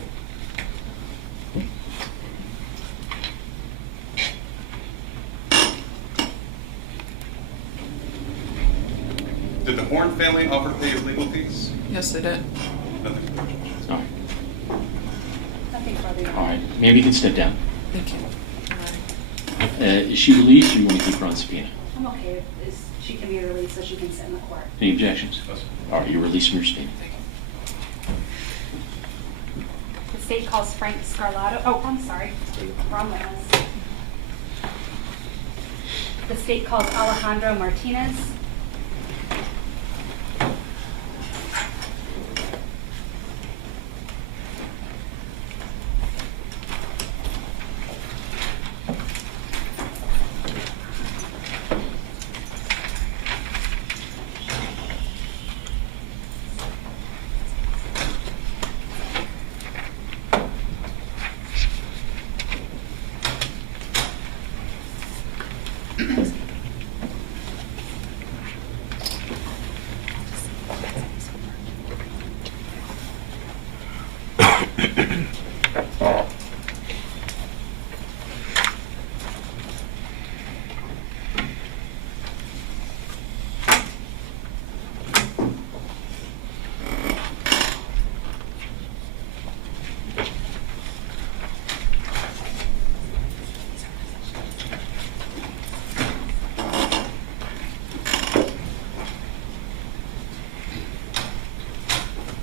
Did the Horne family offer to pay your legal fees? Yes, they did. Nothing. All right. Nothing further, Your Honor. All right. Maybe you can step down. Thank you. Is she released, or you want to keep her on subpoena? I'm okay. She can be released so she can sit in the court. Any objections? All right, you're released from your subpoena. The state calls Frank Scarlato. Oh, I'm sorry. Wrong witness. The state calls Alejandro Martinez.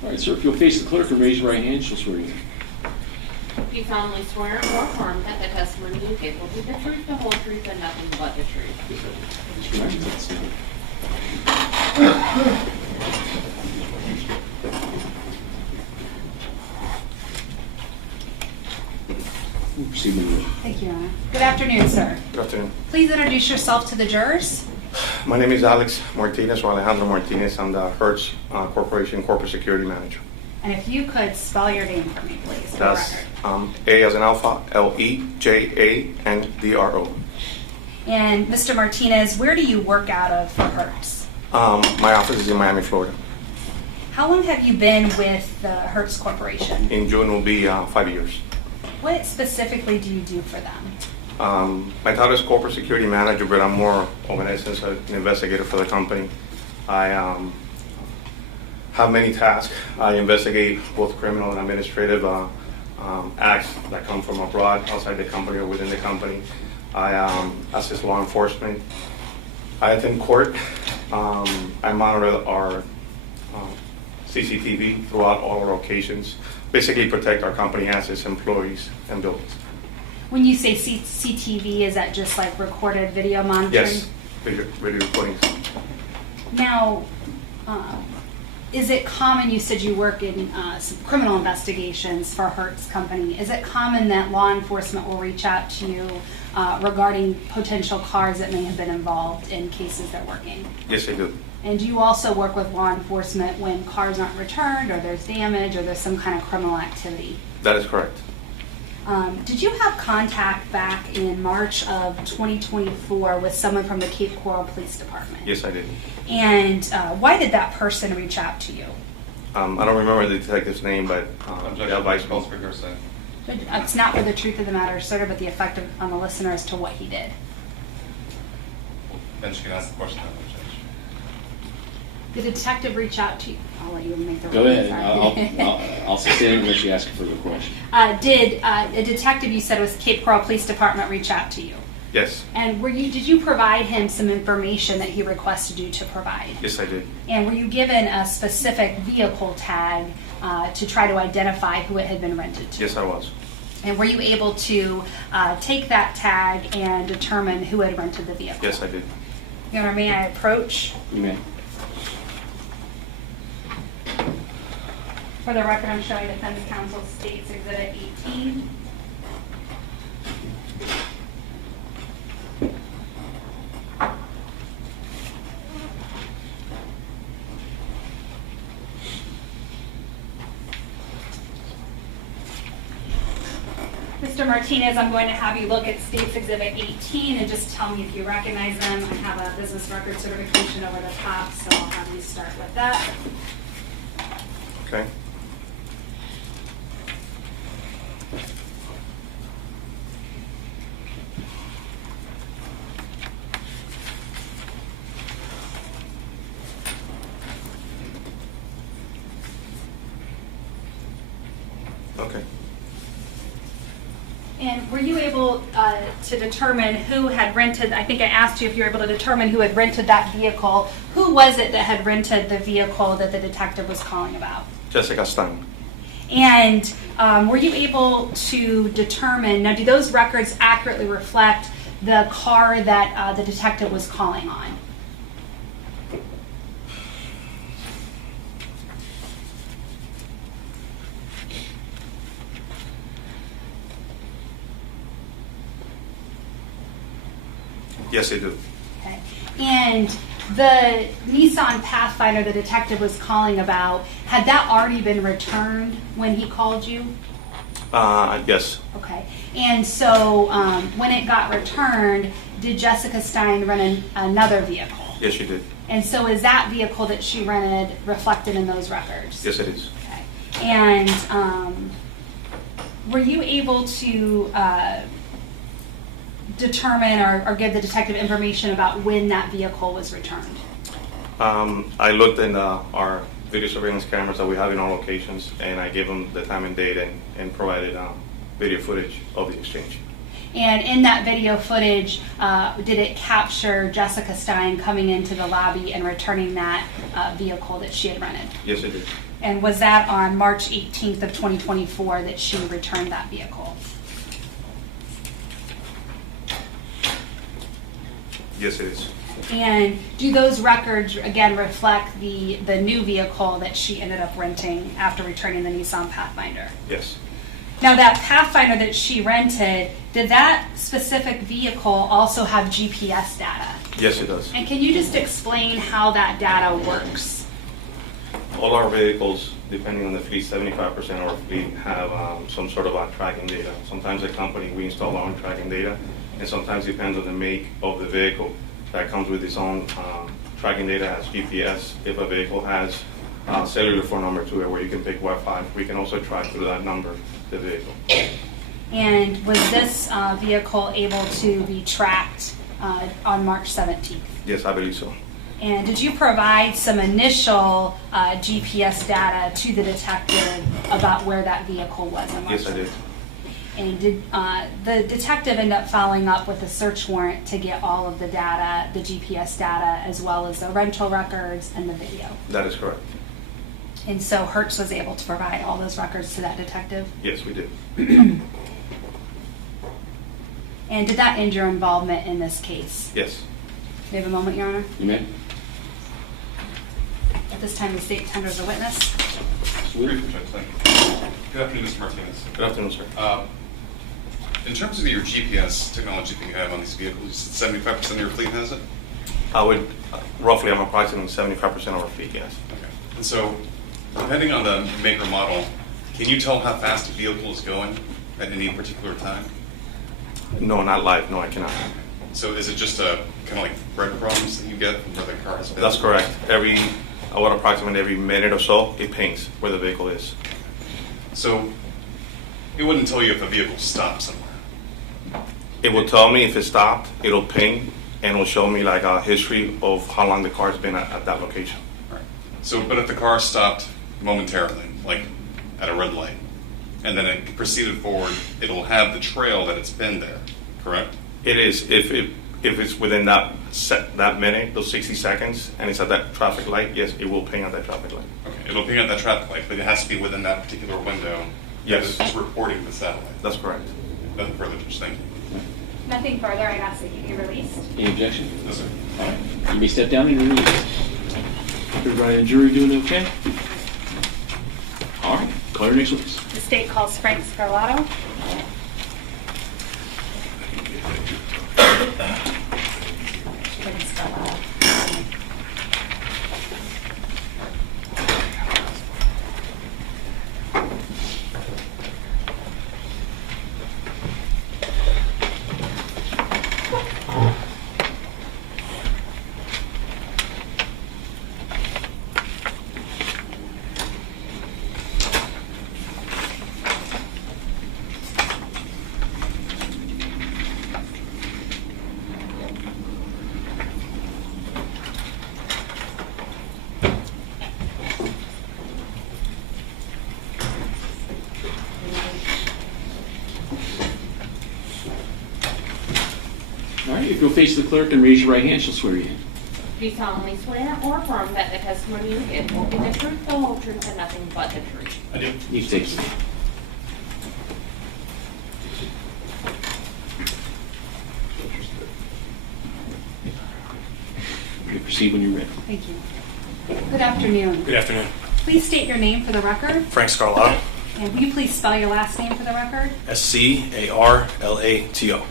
All right, sir, if you'll face the clerk and raise your right hand, she'll swear you in. Do you solemnly swear or affirm that the testimony you give will be the truth, the whole truth, and nothing but the truth? We'll proceed with the roll. Thank you, Your Honor. Good afternoon, sir. Good afternoon. Please introduce yourself to the jurors. My name is Alex Martinez, or Alejandro Martinez. I'm the Hertz Corporation Corporate Security Manager. And if you could spell your name for me, please, for the That's record. A as in Alpha, Lejandro. And Mr. Martinez, where do you work out of for Hertz? My office is in Miami, Florida. How long have you been with the Hertz Corporation? In June will be 5 years. What specifically do you do for them? My title is Corporate Security Manager, but I'm more of an essence an investigator for the company. I have many tasks. I investigate both criminal and administrative acts that come from abroad, outside the company or within the company. I assist law enforcement. I attend court. I monitor our CCTV throughout all our locations. Basically protect our company assets, employees, and buildings. When you say CCTV, is that just like recorded video monitoring? Yes, video recordings. Now, is it common, you said you work in some criminal investigations for Hertz Company, is it common that law enforcement will reach out to you regarding potential cars that may have been involved in cases they're working? Yes, I do. And do you also work with law enforcement when cars aren't returned, or there's damage, or there's some kind of criminal activity? That is correct. Did you have contact back in March of 2024 with someone from the Cape Coral Police Department? Yes, I did. And why did that person reach out to you? I don't remember the detective's name, but Judge, the advice calls for hearsay. It's not for the truth of the matter, sir, but the effect on the listener as to what he did. Then she can ask the question of the judge. The detective reach out to you? I'll let you make the Go ruling, ahead. sorry. I'll sustain it unless you ask a further question. Did a detective you said was Cape Coral Police Department reach out to you? Yes. And did you provide him some information that he requested you to provide? Yes, I did. And were you given a specific vehicle tag to try to identify who it had been rented to? Yes, I was. And were you able to take that tag and determine who had rented the vehicle? Yes, I did. Your Honor, may I approach? You may. For the record, I'm showing defense counsel states exhibit 18. Mr. Martinez, I'm going to have you look at States Exhibit 18 and just tell me if you recognize them. I have a business record certification over the top, so I'll have you start with that. Okay. Okay. And were you able to determine who had rented, I think I asked you if you were able to determine who had rented that vehicle. Who was it that had rented the vehicle that the detective was calling about? Jessica Stein. And were you able to determine, now do those records accurately reflect the car that the detective was calling on? Yes, they do. Okay. And the Nissan Pathfinder the detective was calling about, had that already been returned when he called you? Yes. Okay. And so when it got returned, did Jessica Stein rent another vehicle? Yes, she did. And so is that vehicle that she rented reflected in those records? Yes, it is. Okay. And were you able to determine or give the detective information about when that vehicle was returned? I looked in our video surveillance cameras that we have in all locations, and I gave them the time and date and provided video footage of the exchange. And in that video footage, did it capture Jessica Stein coming into the lobby and returning that vehicle that she had rented? Yes, it did. And was that on March 18th of 2024 that she returned that vehicle? Yes, it is. And do those records, again, reflect the new vehicle that she ended up renting after returning the Nissan Pathfinder? Yes. Now, that Pathfinder that she rented, did that specific vehicle also have GPS data? Yes, it does. And can you just explain how that data works? All our vehicles, depending on the fleet, 75% of our fleet have some sort of tracking data. Sometimes the company, we install our own tracking data, and sometimes it depends on the make of the vehicle. That comes with its own tracking data, has GPS. If a vehicle has cellular phone number to it where you can pick Wi-Fi, we can also track through that number the vehicle. And was this vehicle able to be tracked on March 17th? Yes, I believe so. And did you provide some initial GPS data to the detective about where that vehicle was on March 17th? Yes, I did. And did the detective end up following up with a search warrant to get all of the data, the GPS data, as well as the rental records and the video? That is correct. And so Hertz was able to provide all those records to that detective? Yes, we did. And did that end your involvement in this case? Yes. Do you have a moment, Your Honor? You may. At this time, the state tenders a witness. Briefly, Judge, thank you. Good afternoon, Mr. Martinez. Good afternoon, sir. In terms of your GPS technology that you have on these vehicles, you said 75% of your fleet has it? I'm approximately 75% of our fleet, yes. Okay. And so, depending on the make or model, can you tell how fast a vehicle is going at any particular time? No, not live. No, I cannot. So is it just a kind of like breadcrumbs that you get from where the car has been? That's correct. Approximately every minute or so, it pings where the vehicle is. So it wouldn't tell you if a vehicle stopped somewhere? It will tell me if it stopped, it'll ping, and it'll show me like a history of how long the car's been at that location. Right. So, but if the car stopped momentarily, like at a red light, and then it proceeded forward, it'll have the trail that it's been there, correct? It is. If it's within that minute, those 60 seconds, and it's at that traffic light, yes, it will ping at that traffic light. Okay, it'll ping at that traffic light, but it has to be within that particular window. Yes. That it's reporting the satellite. That's correct. Nothing further, Judge. Thank you. Nothing further. I ask that you be released. Any objection? No, sir. All right. You may step down and release. Everybody in the jury doing okay? All right. Call your next witness. The state calls Frank Scarlato. Frank Scarlato. All right, if you'll face the clerk and raise your right hand, she'll swear you in. Do you solemnly swear or affirm that the testimony you give will be the truth, the whole truth, and nothing but the truth? I do. You can take a seat. You may proceed when you're ready. Thank you. Good afternoon. Good afternoon. Please state your name for the record. Frank Scarlato, And will you please spell your last name for the record? Scarlato,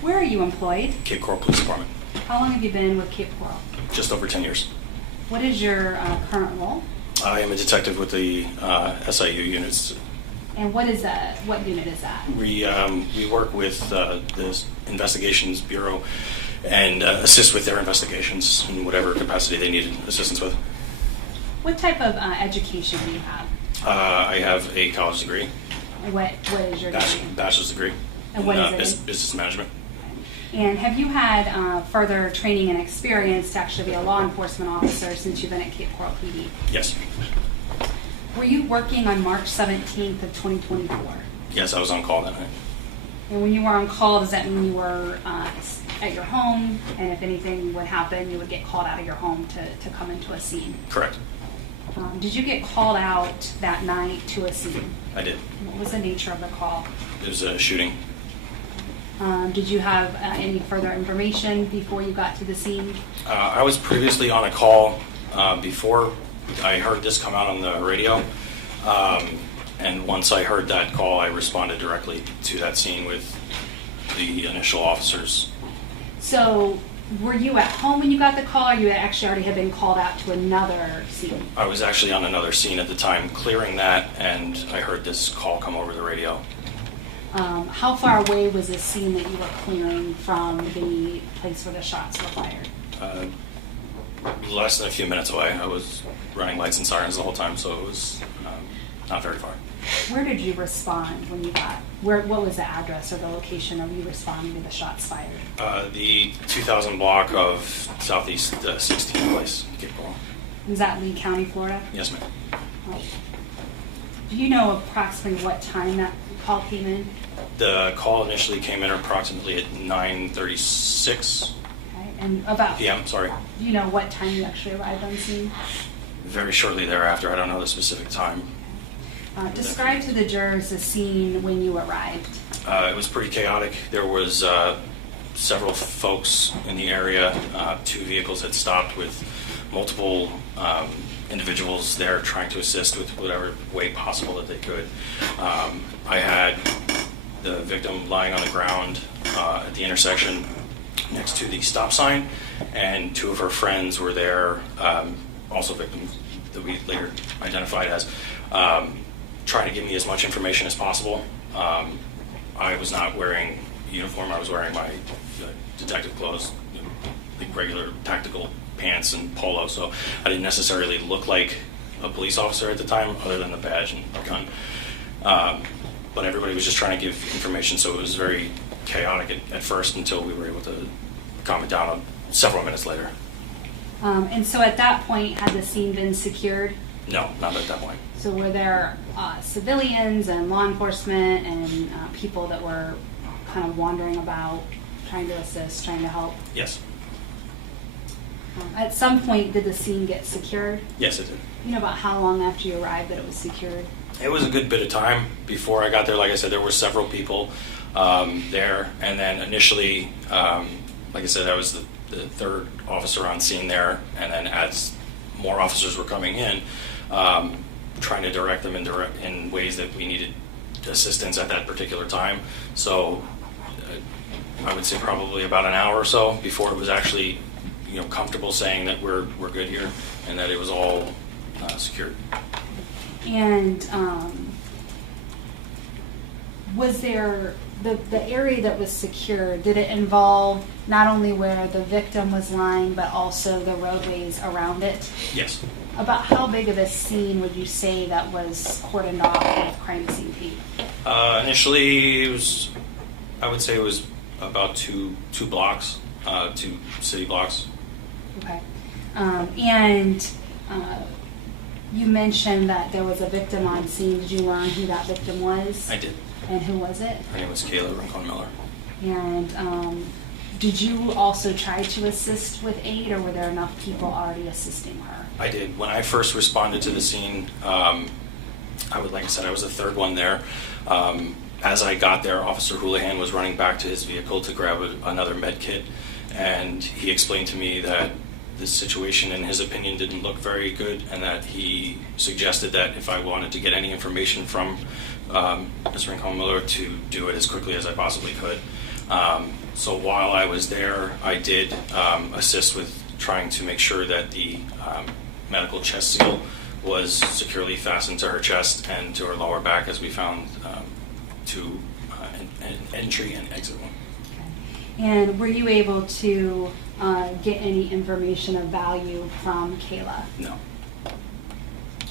Where are you employed? Cape Coral Police Department. How long have you been with Cape Coral? Just over 10 years. What is your current role? I am a detective with the SIU units. And what is that? What unit is that? We work with the Investigations Bureau and assist with their investigations in whatever capacity they needed assistance with. What type of education do you have? I have a college degree, What is your degree? bachelor's degree And what in is it in? business management. And have you had further training and experience to actually be a law enforcement officer since you've been at Cape Coral PD? Yes. Were you working on March 17th of 2024? Yes, I was on call that night. And when you were on call, does that mean you were at your home, and if anything would happen, you would get called out of your home to come into a scene? Correct. Did you get called out that night to a scene? I did. What was the nature of the call? It was a shooting. Did you have any further information before you got to the scene? I was previously on a call before I heard this come out on the radio. And once I heard that call, I responded directly to that scene with the initial officers. So, were you at home when you got the call, or you actually already had been called out to another scene? I was actually on another scene at the time, clearing that, and I heard this call come over the radio. How far away was this scene that you were clearing from the place where the shots were fired? Less than a few minutes away. I was running lights and sirens the whole time, so it was not very far. Where did you respond when you got, what was the address or the location of you responding to the shots fired? The 2000 block of Southeast 16th Place, Cape Coral. Was that Lee County, Florida? Yes, ma'am. Oh. Do you know approximately what time that call came in? The call initially came in approximately at 9:36 Okay. And about, p.m. Sorry. do you know what time you actually arrived on scene? Very shortly thereafter. I don't know the specific time. Describe to the jurors the scene when you arrived. It was pretty chaotic. There was several folks in the area. 2 vehicles had stopped with multiple individuals there trying to assist with whatever way possible that they could. I had the victim lying on the ground at the intersection next to the stop sign, and 2 of her friends were there, also victims that we later identified as, trying to give me as much information as possible. I was not wearing a uniform. I was wearing my detective clothes, the regular tactical pants and polo, so I didn't necessarily look like a police officer at the time, other than the badge and the gun. But everybody was just trying to give information, so it was very chaotic at first until we were able to calm it down several minutes later. And so at that point, had the scene been secured? No, not at that point. So were there civilians and law enforcement and people that were kind of wandering about, trying to assist, trying to help? Yes. At some point, did the scene get secured? Yes, it did. You know about how long after you arrived that it was secured? It was a good bit of time before I got there. Like I said, there were several people there, and then initially, like I said, I was the 3rd officer on scene there, and then as more officers were coming in, trying to direct them in ways that we needed assistance at that particular time. So I would say probably about an hour or so before it was actually, comfortable saying that we're good here and that it was all secured. And was there the area that was secured? Did it involve not only where the victim was lying, but also the roadways around it? Yes. About how big of a scene would you say that was cordoned off with crime scene tape? Initially, I would say it was about two blocks, 2 city blocks. Okay. And you mentioned that there was a victim on scene. Did you learn who that victim was? I did. And who was it? Her name was Kayla Rincon-Miller. And did you also try to assist with aid, or were there enough people already assisting her? I did. When I first responded to the scene, like I said, I was the third one there. As I got there, Officer Houlihan was running back to his vehicle to grab another med kit, and he explained to me that this situation, in his opinion, didn't look very good, and that he suggested that if I wanted to get any information from Ms. Rincon-Miller, to do it as quickly as I possibly could. So while I was there, I did assist with trying to make sure that the medical chest seal was securely fastened to her chest and to her lower back, as we found an entry and exit one. And were you able to get any information of value from Kayla? No.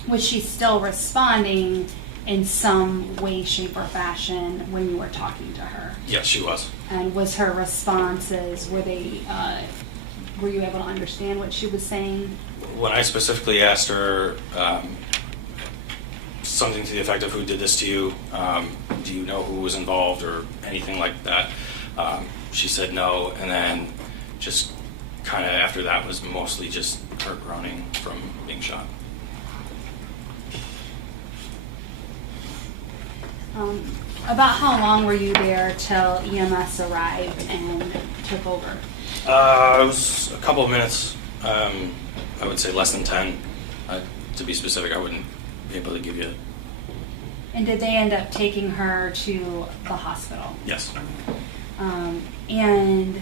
Was she still responding in some way, shape, or fashion when you were talking to her? Yes, she was. And was her responses, were you able to understand what she was saying? When I specifically asked her something to the effect of, who did this to you? Do you know who was involved, or anything like that? She said no, and then just kind of after that was mostly just her groaning from being shot. About how long were you there till EMS arrived and took over? It was a couple of minutes. I would say less than 10. To be specific, I wouldn't be able to give you. And did they end up taking her to the hospital? Yes. And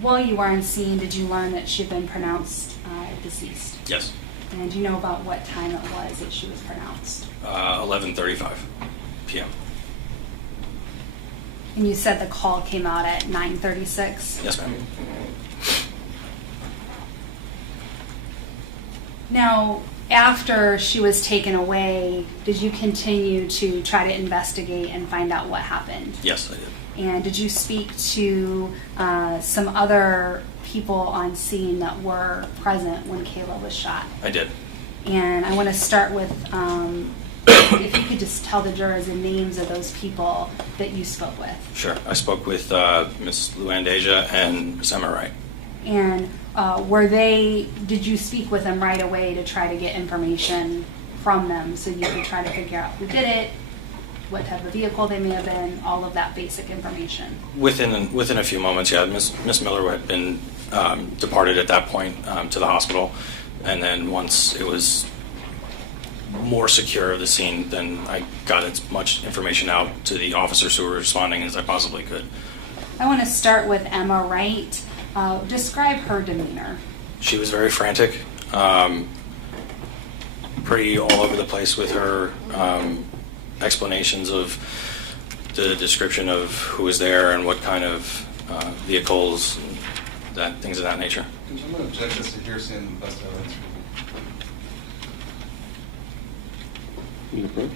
while you were on scene, did you learn that she'd been pronounced deceased? Yes. And do you know about what time it was that she was pronounced? 11:35 p.m. And you said the call came out at 9:36? Yes, ma'am. Now, after she was taken away, did you continue to try to investigate and find out what happened? Yes, I did. And did you speak to some other people on scene that were present when Kayla was shot? I did. And I want to start with, if you could just tell the jurors the names of those people that you spoke with. Sure. I spoke with Ms. Luann Deja and Ms. Emma Wright. And did you speak with them right away to try to get information from them so you could try to figure out who did it, what type of vehicle they may have been, all of that basic information? Within a few moments, yeah. Miss Miller had been departed at that point to the hospital, and then once it was more secure of the scene, then I got as much information out to the officers who were responding as I possibly could. I want to start with Emma Wright. Describe her demeanor. She was very frantic, pretty all over the place with her explanations of the description of who was there and what kind of vehicles, things of that nature. Can someone object this to hearsay and best evidence? You approach?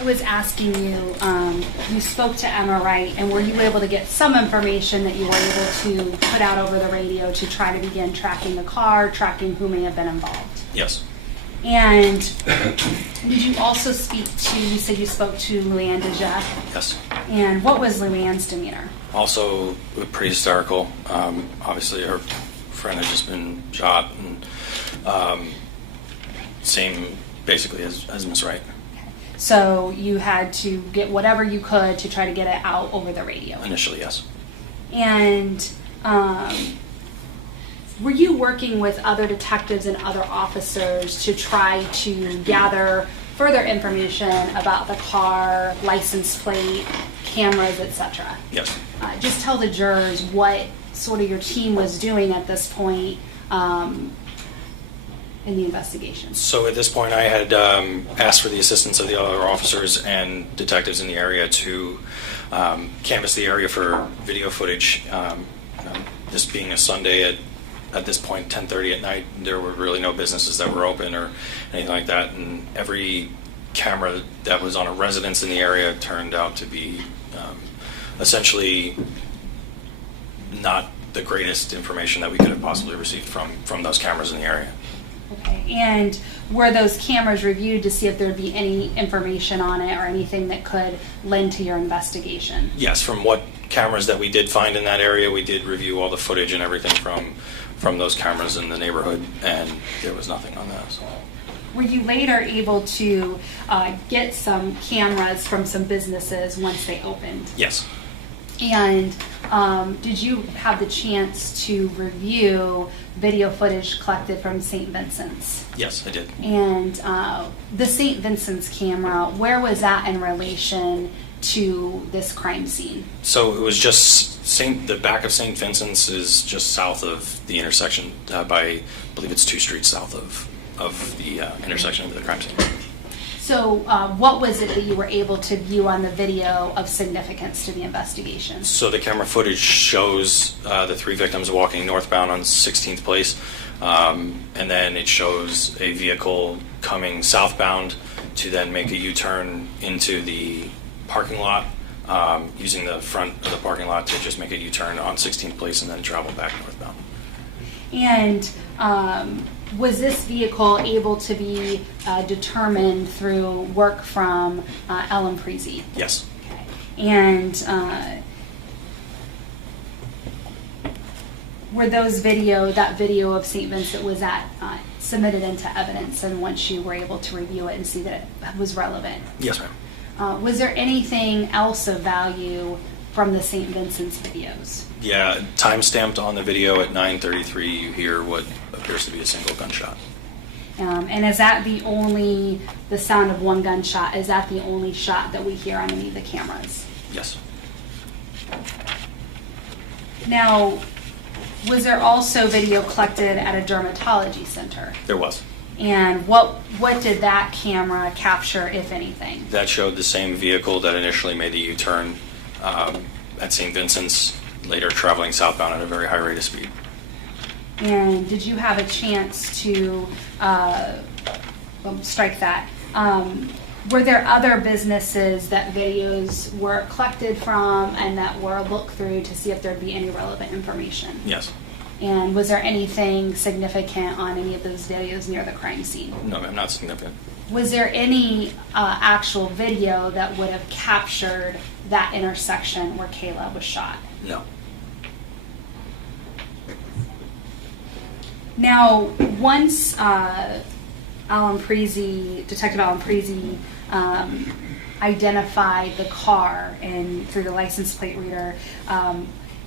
I was asking you, you spoke to Emma, right? And were you able to get some information that you were able to put out over the radio to try to begin tracking the car, tracking who may have been involved? Yes. And did you also speak to, you said you spoke to Luann Deja? Yes. And what was Luann's demeanor? Also pretty hysterical. Obviously, her friend had just been shot, and same basically as Miss Wright. So you had to get whatever you could to try to get it out over the radio? Initially, yes. And were you working with other detectives and other officers to try to gather further information about the car, license plate, cameras, etc.? Yes. Just tell the jurors what sort of your team was doing at this point in the investigation. So at this point, I had asked for the assistance of the other officers and detectives in the area to canvass the area for video footage. This being a Sunday at this point, 10:30 at night, there were really no businesses that were open or anything like that, and every camera that was on a residence in the area turned out to be essentially not the greatest information that we could have possibly received from those cameras in the area. Okay, and were those cameras reviewed to see if there would be any information on it or anything that could lend to your investigation? Yes, from what cameras that we did find in that area, we did review all the footage and everything from those cameras in the neighborhood, and there was nothing on that. So. Were you later able to get some cameras from some businesses once they opened? Yes. And did you have the chance to review video footage collected from St. Vincent's? Yes, I did. And the St. Vincent's camera, where was that in relation to this crime scene? So it was just the back of St. Vincent's is just south of the intersection by, I believe it's 2 streets south of the intersection of the crime scene. So what was it that you were able to view on the video of significance to the investigation? So the camera footage shows the 3 victims walking northbound on 16th Place, and then it shows a vehicle coming southbound to then make a U-turn into the parking lot, using the front of the parking lot to just make a U-turn on 16th Place and then travel back northbound. And was this vehicle able to be determined through work from Ellen Prezy? Yes. Okay. And were those that video of St. Vincent, was that submitted into evidence, and once you were able to review it and see that it was relevant? Yes, ma'am. Was there anything else of value from the St. Vincent's videos? Yeah, time-stamped on the video at 9:33, you hear what appears to be a single gunshot. And is that the sound of one gunshot, is that the only shot that we hear on any of the cameras? Yes. Now, was there also video collected at a dermatology center? There was. And what did that camera capture, if anything? That showed the same vehicle that initially made the U-turn at St. Vincent's, later traveling southbound at a very high rate of speed. And did you have a chance to strike that? Were there other businesses that videos were collected from and that were looked through to see if there'd be any relevant information? Yes. And was there anything significant on any of those videos near the crime scene? No, ma'am, not significant. Was there any actual video that would have captured that intersection where Kayla was shot? No. Now, once Detective Alan Prezy identified the car and through the license plate reader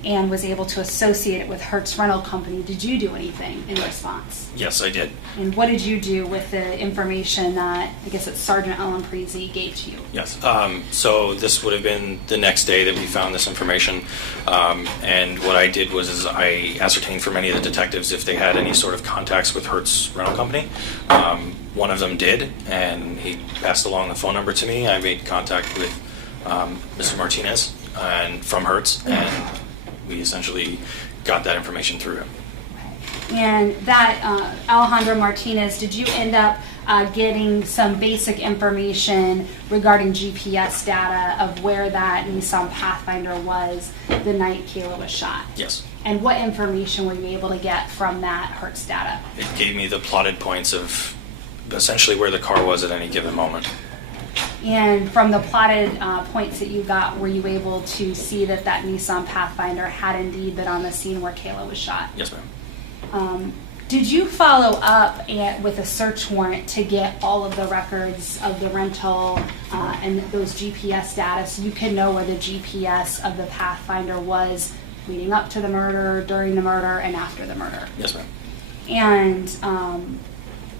and was able to associate it with Hertz Rental Company, did you do anything in response? Yes, I did. And what did you do with the information that, I guess it's Sergeant Alan Prezy gave to you? Yes. So this would have been the next day that we found this information. And what I did was I ascertained from many of the detectives if they had any sort of contacts with Hertz Rental Company. One of them did, and he passed along the phone number to me. I made contact with Mr. Martinez and from Hertz, and we essentially got that information through him. And that Alejandro Martinez, did you end up getting some basic information regarding GPS data of where that Nissan Pathfinder was the night Kayla was shot. Yes. And what information were you able to get from that Hertz data? It gave me the plotted points of essentially where the car was at any given moment. And from the plotted points that you got, were you able to see that that Nissan Pathfinder had indeed been on the scene where Kayla was shot? Yes, ma'am. Did you follow up with a search warrant to get all of the records of the rental and those GPS data so you could know where the GPS of the Pathfinder was leading up to the murder, during the murder, and after the murder? Yes, ma'am. And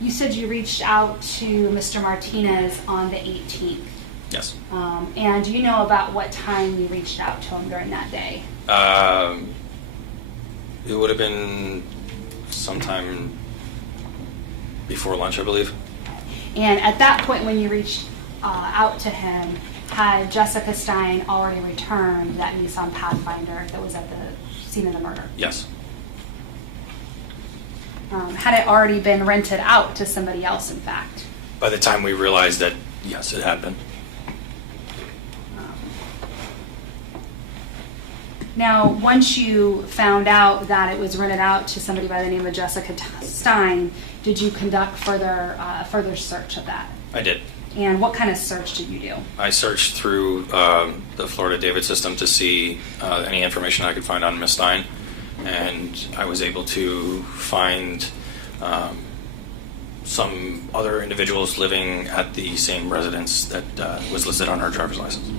you said you reached out to Mr. Martinez on the 18th. Yes. And do you know about what time you reached out to him during that day? It would have been sometime before lunch, I believe. And at that point when you reached out to him, had Jessica Stein already returned that Nissan Pathfinder that was at the scene of the murder? Yes. Had it already been rented out to somebody else, in fact? By the time we realized that, yes, it had been. Now, once you found out that it was rented out to somebody by the name of Jessica Stein, did you conduct further search of that? I did. And what kind of search did you do? I searched through the Florida David system to see any information I could find on Miss Stein, and I was able to find some other individuals living at the same residence that was listed on her driver's license.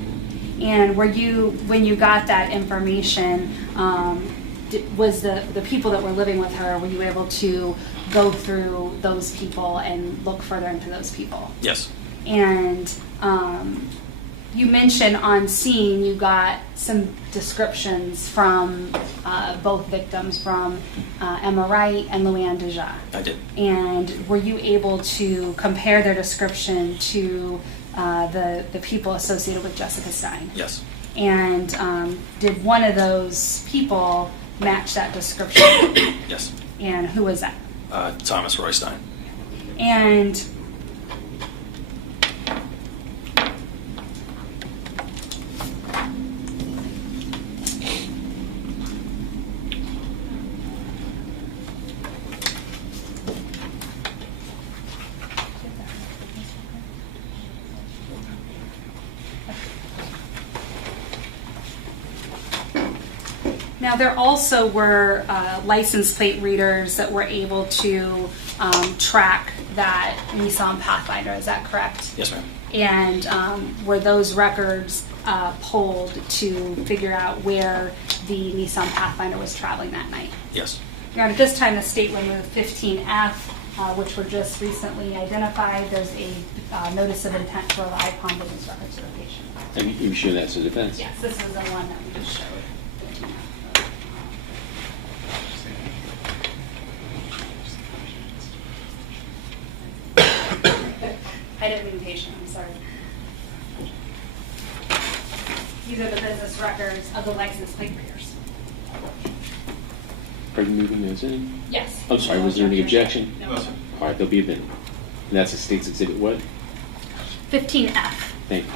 And were you, when you got that information, was the people that were living with her, were you able to go through those people and look further into those people? Yes. And you mentioned on scene you got some descriptions from both victims, from Emma Wright and Luann Deja. I did. And were you able to compare their description to the people associated with Jessica Stein? Yes. And did one of those people match that description? Yes. And who was that? Thomas Roy Stein. And now, there also were license plate readers that were able to track that Nissan Pathfinder. Is that correct? Yes, ma'am. And were those records pulled to figure out where the Nissan Pathfinder was traveling that night? Yes. Now, at this time, the state removed 15F, which were just recently identified. There's a notice of intent to rely upon business record certification. Have you shown that to the defense? Yes, this is the one that we just showed. I didn't mean patient, I'm sorry. These are the business records of the license plate readers. Are you moving those in? Yes. I'm sorry, was there any objection? No. All right, they'll be amended. And that's a state's exhibit what? 15F. Thank you.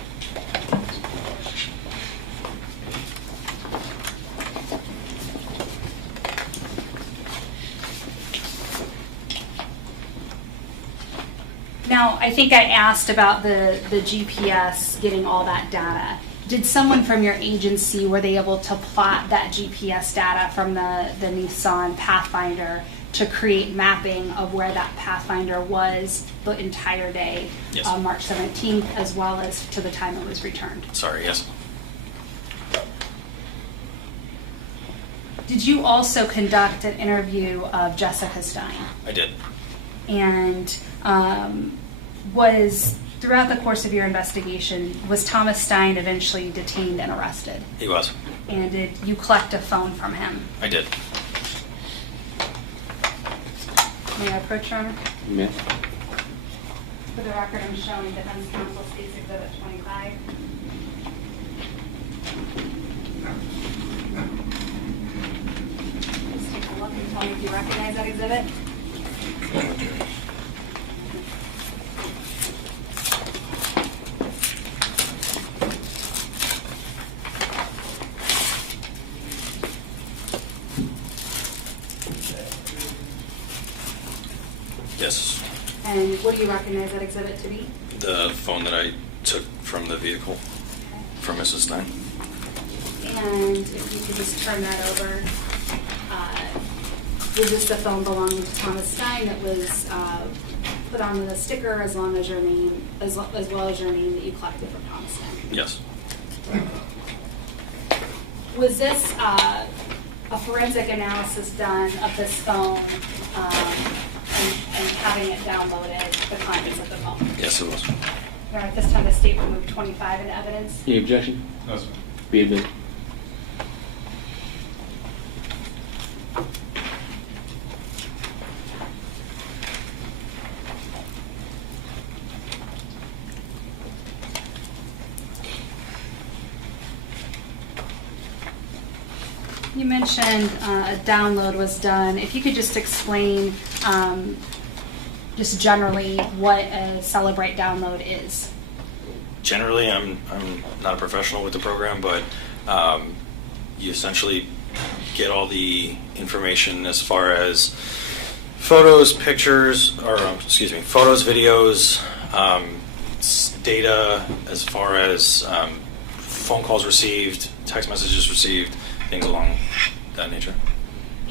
Now, I think I asked about the GPS getting all that data. Did someone from your agency, were they able to plot that GPS data from the Nissan Pathfinder to create mapping of where that Pathfinder was the entire day, yes, on March 17th, as well as to the time it was returned? Sorry, yes. Did you also conduct an interview of Jessica Stein? I did. And was, throughout the course of your investigation, was Thomas Stein eventually detained and arrested? He was. And did you collect a phone from him? I did. May I approach, Your Honor? Ma'am. For the record, I'm showing Defense Counsel State's Exhibit 25. Just take a look and tell me if you recognize that exhibit. Yes. And what do you recognize that exhibit to be? The phone that I took from the vehicle from Mrs. Stein. And if you could just turn that over. Was this the phone belonging to Thomas Stein that was put on the sticker as long as your name, as well as your name that you collected from Thomas Stein? Yes. Was this a forensic analysis done of this phone and having it downloaded, the contents of the phone? Yes, it was. Now, at this time, the state removed 25 in evidence. Any objection? No, sir. Be admitted. You mentioned a download was done. If you could just explain just generally what a Celebrate download is. Generally, I'm not a professional with the program, but you essentially get all the information as far as photos, pictures, or photos, videos, data as far as phone calls received, text messages received, things along that nature.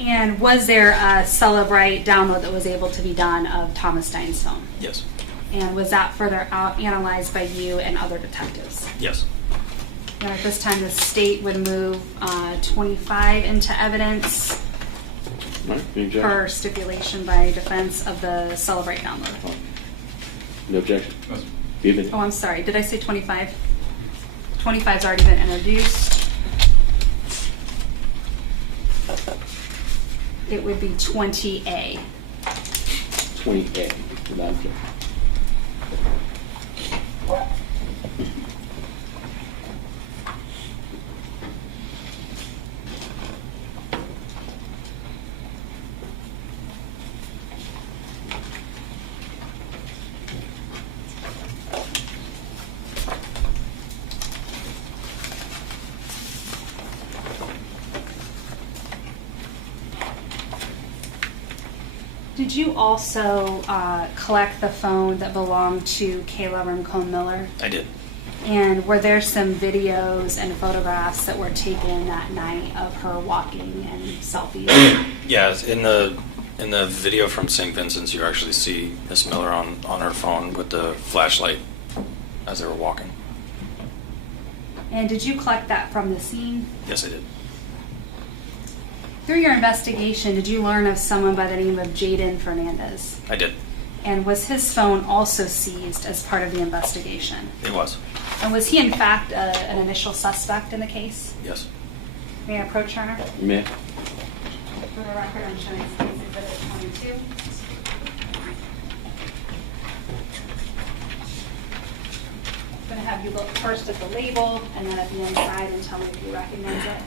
And was there a Celebrate download that was able to be done of Thomas Stein's phone? Yes. And was that further analyzed by you and other detectives? Yes. Now, at this time, the state would move 25 into evidence per stipulation by defense of the Celebrate download. No objection. No, sir. Be admitted. Oh, I'm sorry. Did I say 25? 25's already been introduced. It would be 20A. 20A. Without objection. Did you also collect the phone that belonged to Kayla Rincon-Miller? I did. And were there some videos and photographs that were taken that night of her walking and selfies? Yeah, in the video from St. Vincent's, you actually see Miss Miller on her phone with the flashlight as they were walking. And did you collect that from the scene? Yes, I did. Through your investigation, did you learn of someone by the name of Jaden Fernandez? I did. And was his phone also seized as part of the investigation? It was. And was he in fact an initial suspect in the case? Yes. May I approach Turner? You may. For the record, I'm showing State's Exhibit 22. I'm going to have you look first at the label and then at the inside and tell me if you recognize it.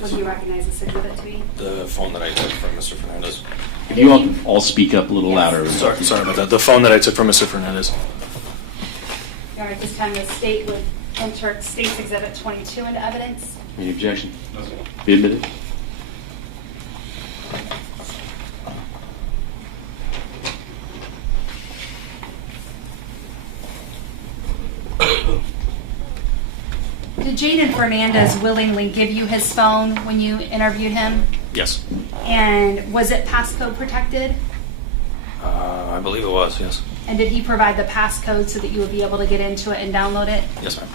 What do you recognize this exhibit to be? The phone that I took from Mr. Fernandez. If you all speak up a little louder. Sorry about that. The phone that I took from Mr. Fernandez. All right, this time the state would enter State's Exhibit 22 into evidence. Any objection? No, sir. Be admitted. Did Jaden Fernandez willingly give you his phone when you interviewed him? Yes. And was it passcode protected? I believe it was, yes. And did he provide the passcode so that you would be able to get into it and download it? Yes, ma'am.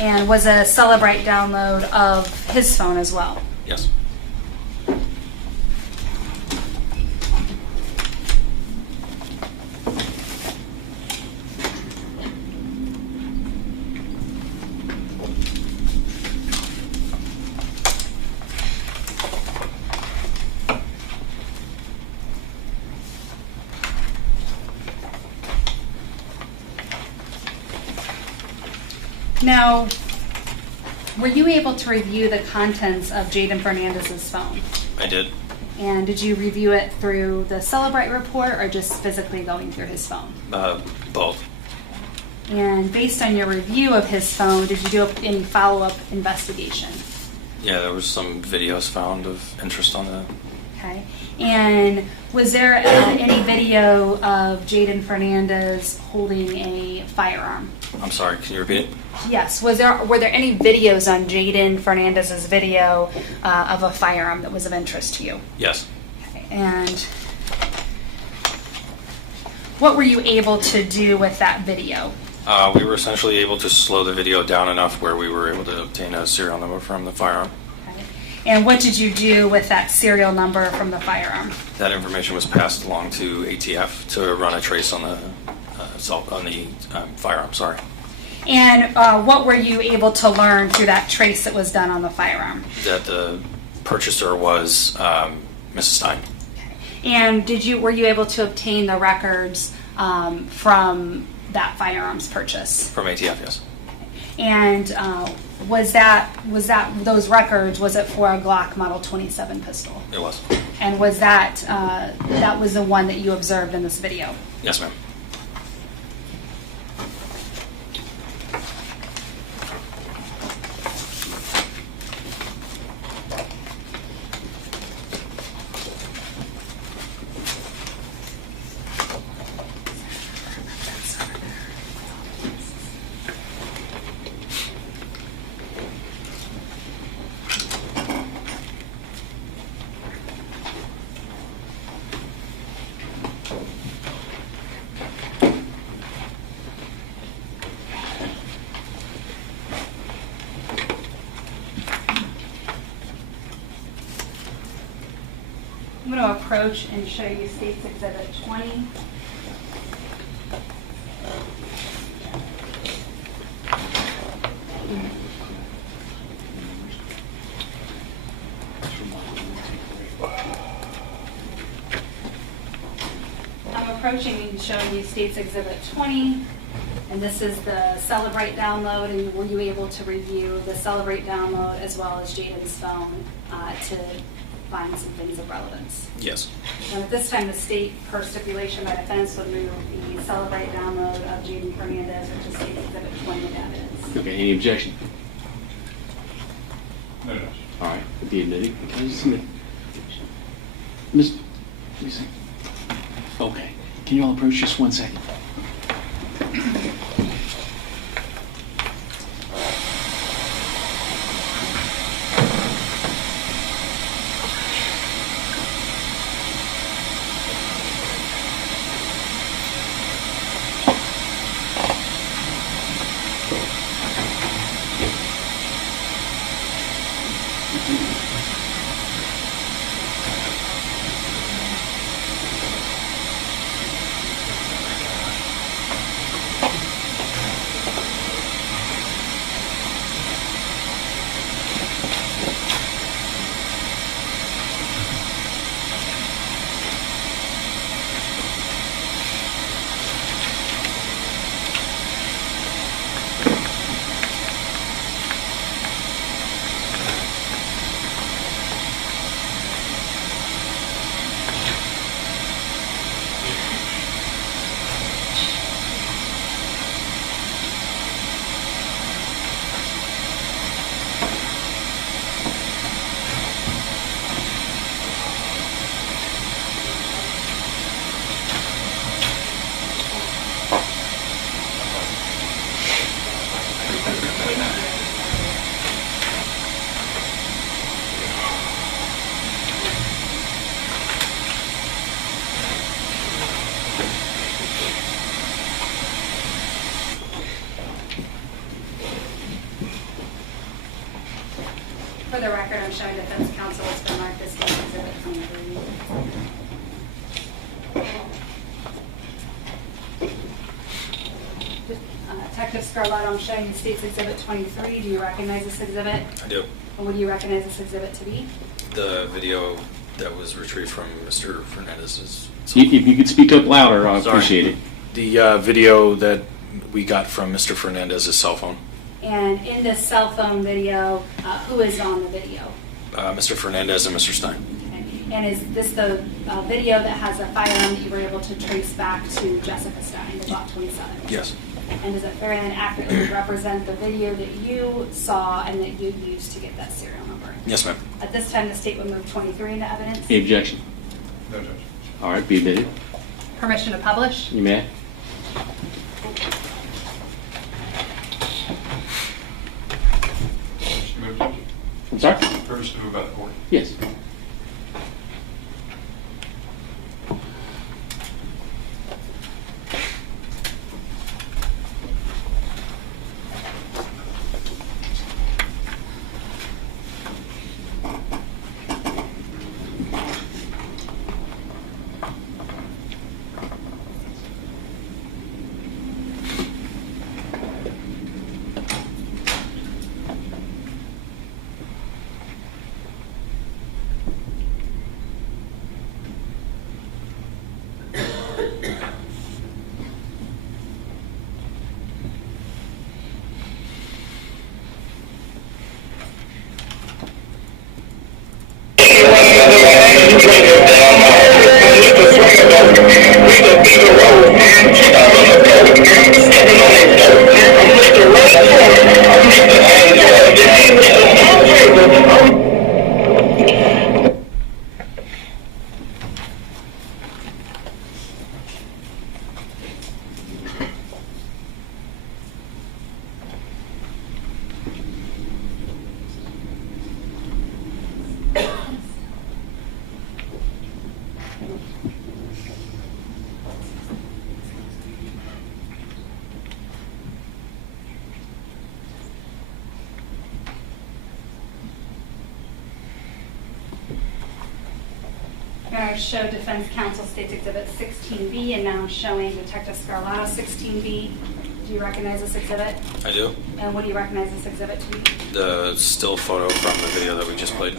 And was a Celebrate download of his phone as well? Yes. Now, were you able to review the contents of Jaden Fernandez's phone? I did. And did you review it through the Celebrate report or just physically going through his phone? Both. And based on your review of his phone, did you do any follow-up investigation? Yeah, there was some videos found of interest on that. Okay. And was there any video of Jaden Fernandez holding a firearm? I'm sorry, can you repeat it? Yes. Were there any videos on Jaden Fernandez's video of a firearm that was of interest to you? Yes. Okay. And what were you able to do with that video? We were essentially able to slow the video down enough where we were able to obtain a serial number from the firearm. Okay. And what did you do with that serial number from the firearm? That information was passed along to ATF to run a trace on the firearm. Sorry. And what were you able to learn through that trace that was done on the firearm? That the purchaser was Mrs. Stein. And were you able to obtain the records from that firearms purchase? From ATF, yes. And was those records, was it for a Glock Model 27 pistol? It was. And was that was the one that you observed in this video? Yes, ma'am. I'm going to approach and show you State's Exhibit 20. I'm approaching and showing you State's Exhibit 20, and this is the Celebrate download, and were you able to review the Celebrate download as well as Jaden's phone to find some things of relevance? Yes. And at this time, the state, per stipulation by defense, would move the Celebrate download of Jaden Fernandez, which is State's Exhibit 20 of evidence. Okay, any objection? No, no. All right, be admitted. Can I just admit? Miss, okay, can you all approach just 1 second? For the record, I'm showing defense counsel has been marked as State's Exhibit 23. Detective Scarlato, I'm showing you State's Exhibit 23. Do you recognize this exhibit? I do. And what do you recognize this exhibit to be? The video that was retrieved from Mr. Fernandez's. If you could speak up louder, I'd Sorry. appreciate it. The video that we got from Mr. Fernandez's cell phone. And in this cell phone video, who is on the video? Mr. Fernandez and Mr. Stein. And is this the video that has a firearm that you were able to trace back to Jessica Stein, the Glock 27? Yes. And does it fairly and accurately represent the video that you saw and that you used to get that serial number? Yes, ma'am. At this time, the state would move 23 into evidence. Any objection? No, Judge. All right, be admitted. Permission to publish? You may. Permission to move, Judge? I'm sorry? Permission to move by the court? Yes. I'm going to show defense counsel states exhibit 16B, and now I'm showing Detective Scarlato 16B. Do you recognize this exhibit? I do. And what do you recognize this exhibit to be? The still photo from the video that we just played.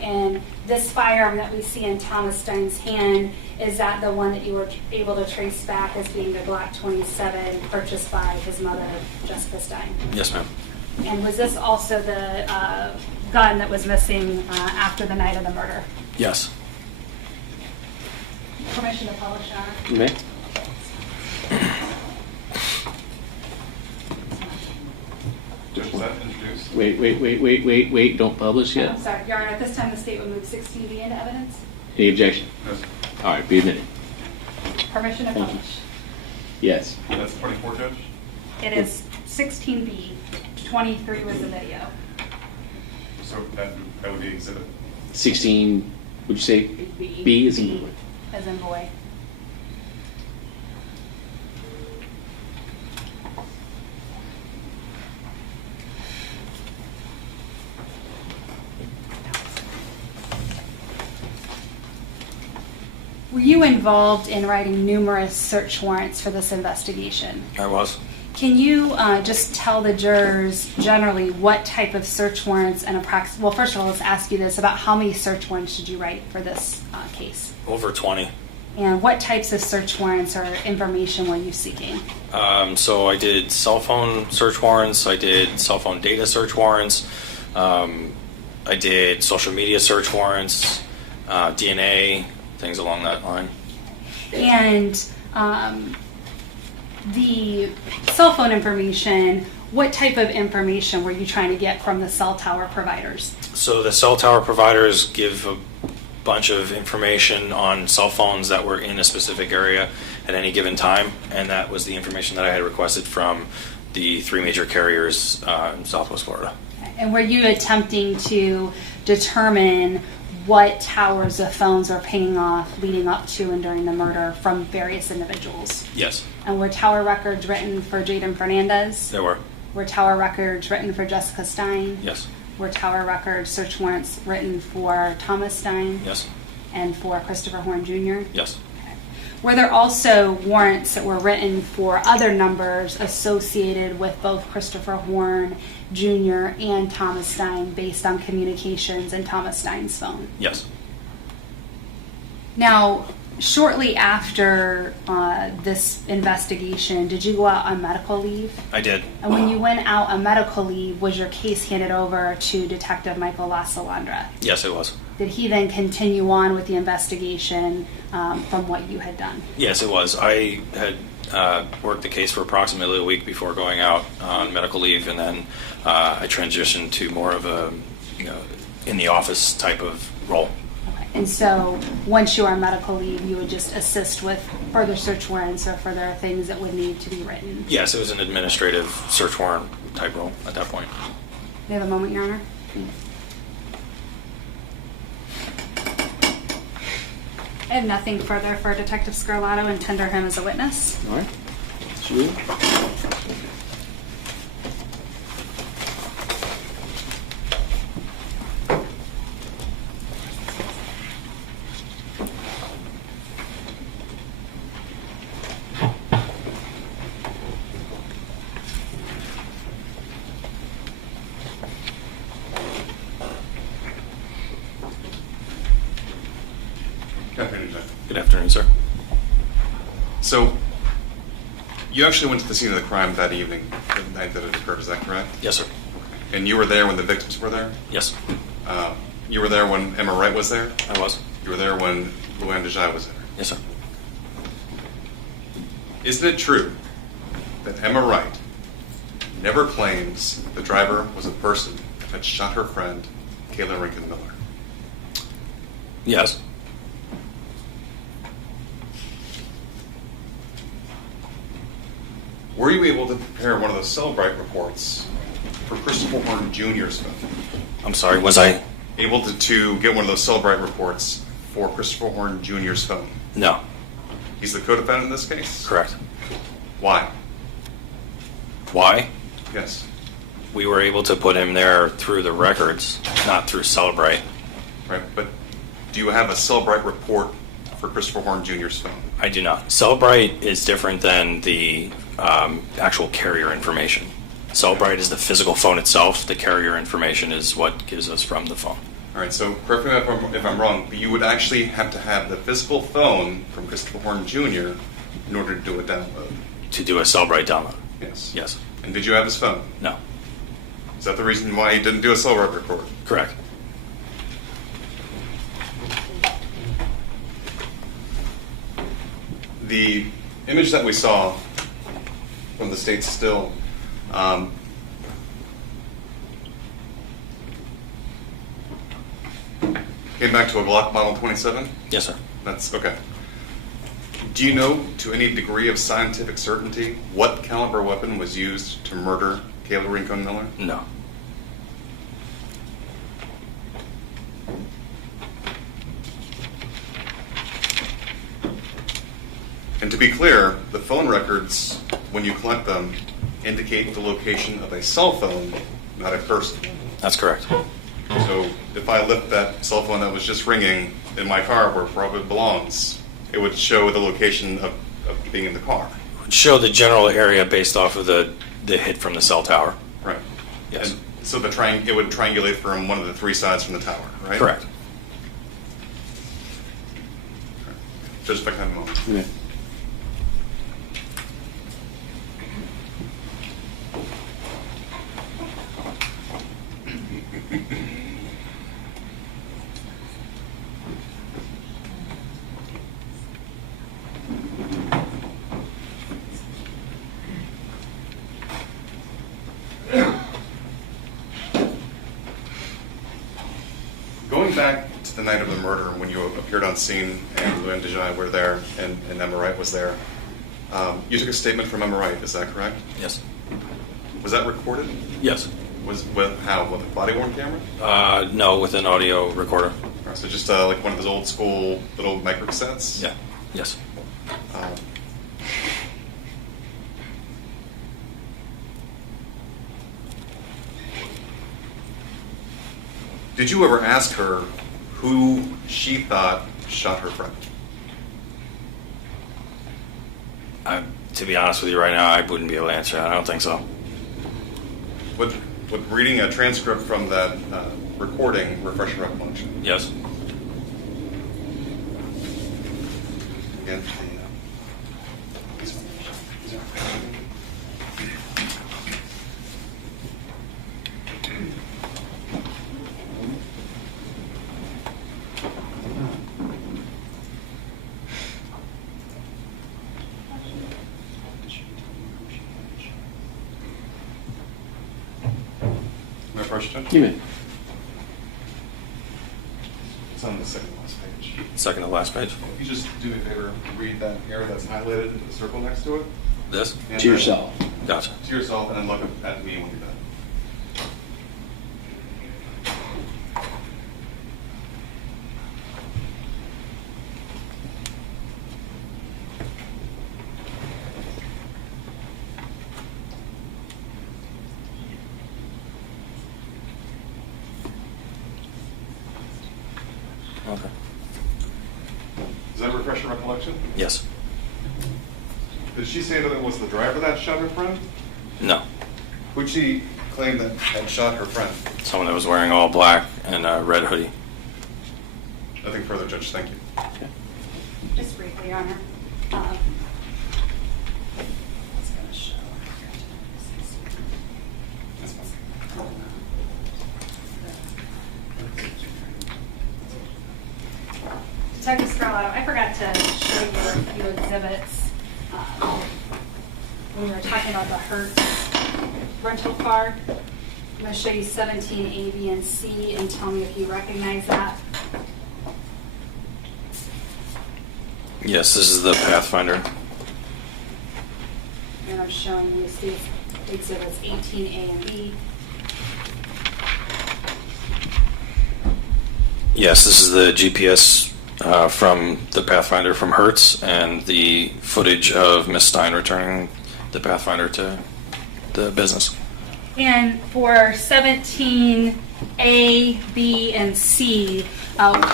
And this firearm that we see in Thomas Stein's hand, is that the one that you were able to trace back as being the Glock 27 purchased by his mother, Jessica Stein? Yes, ma'am. And was this also the gun that was missing after the night of the murder? Yes. Permission to publish, Your Honor? You may. Judge, is that introduced? Wait, don't publish yet. I'm sorry, Your Honor, at this time the state would move 16B into evidence. Any objection? No, sir. All right, be admitted. Permission to Thank you. publish. Yes. That's 24, Judge? It is 16B, 23 was the video. So that would be exhibit. 16, would you say B is in? As in boy. Were you involved in writing numerous search warrants for this investigation? I was. Can you just tell the jurors generally what type of search warrants and well, first of all, let's ask you this, about how many search warrants did you write for this case? Over 20. And what types of search warrants or information were you seeking? So I did cell phone search warrants. I did cell phone data search warrants. I did social media search warrants, DNA, things along that line. And the cell phone information, what type of information were you trying to get from the cell tower providers? So the cell tower providers give a bunch of information on cell phones that were in a specific area at any given time, and that was the information that I had requested from the 3 major carriers in Southwest Florida. And were you attempting to determine what towers the phones are paying off leading up to and during the murder from various individuals? Yes. And were tower records written for Jaden Fernandez? There were. Were tower records written for Jessica Stein? Yes. Were tower records search warrants written for Thomas Stein? Yes. And for Christopher Horne Jr.? Yes. Were there also warrants that were written for other numbers associated with both Christopher Horne Jr. and Thomas Stein based on communications in Thomas Stein's phone? Yes. Now, shortly after this investigation, did you go out on medical leave? I did. And when you went out on medical leave, was your case handed over to Detective Michael La Salandra? Yes, it was. did he then continue on with the investigation from what you had done? Yes, it was. I had worked the case for approximately a week before going out on medical leave, and then I transitioned to more of a in the office type of role. Okay. And so once you are on medical leave, you would just assist with further search warrants or further things that would need to be written? Yes, it was an administrative search warrant type role at that point. You have a moment, Your Honor? I have nothing further for Detective Scarlato and tender him as a witness. All right. Sure. Good afternoon, sir. So, you actually went to the scene of the crime that evening, the night that it occurred, is that correct? Yes, sir. And you were there when the victims were there? Yes. You were there when Emma Wright was there? I was. You were there when Luann Desjai was there? Yes, sir. Isn't it true that Emma Wright never claims the driver was a person that shot her friend, Kayla Rincon-Miller? Yes. Were you able to prepare one of those Cellbrite reports for Christopher Horne Jr.'s phone? I'm sorry, was I? Able to get one of those Cellbrite reports for Christopher Horne Jr.'s phone? No. He's the co-defendant in this case? Correct. Why? Why? Yes. We were able to put him there through the records, not through Cellbrite. Right, but do you have a Cellbrite report for Christopher Horne Jr.'s phone? I do not. Cellbrite is different than the actual carrier information. Cellbrite is the physical phone itself. The carrier information is what gives us from the phone. All right, so correct me if I'm wrong, but you would actually have to have the physical phone from Christopher Horne Jr. in order to do a download. To do a Cellbrite download? Yes. Yes. And did you have his phone? No. Is that the reason why you didn't do a Cellbrite report? Correct. The image that we saw from the state still came back to a Glock Model 27? Yes, sir. That's okay. Do you know to any degree of scientific certainty what caliber weapon was used to murder Kayla Rincon-Miller? No. And to be clear, the phone records, when you collect them, indicate the location of a cell phone, not a person. That's correct. So if I lift that cell phone that was just ringing in my car where it probably belongs, it would show the location of being in the car. It would show the general area based off of the hit from the cell tower. Right. Yes. And so it would triangulate from one of the three sides from the tower, right? Correct. Just if I can have a moment. Yeah. Going back to the night of the murder, when you appeared on scene and Luann Desjai were there and Emma Wright was there, you took a statement from Emma Wright, is that correct? Yes. Was that recorded? Yes. How? With a body-worn camera? No, with an audio recorder. All right, so just like one of those old school little micro cassettes? Yeah. Yes. Did you ever ask her who she thought shot her friend? To be honest with you right now, I wouldn't be able to answer that. I don't think so. Would reading a transcript from that recording refresh your recollection? Yes. Again, refresh, Judge? You may. It's on the second to last page. Second to last page. If you just do me a favor, read that area that's highlighted into the circle next to it. This? And To then- yourself. Gotcha. To yourself, and then look at me when you're done. Okay. Does that refresh your recollection? Yes. Did she say that it was the driver that shot her friend? No. Who'd she claim that had shot her friend? Someone that was wearing all black and a red hoodie. Nothing further, Judge. Thank you. Just briefly, Your Honor. It's gonna show. Detective Scarlato, I forgot to show you a few exhibits when we were talking about the Hertz rental car. I'm going to show you 17 A, B, and C and tell me if you recognize that. Yes, this is the Pathfinder. And I'm showing you these exhibits 18A and B. Yes, this is the GPS from the Pathfinder from Hertz and the footage of Miss Stein returning the Pathfinder to the business. And for 17A, B, and C,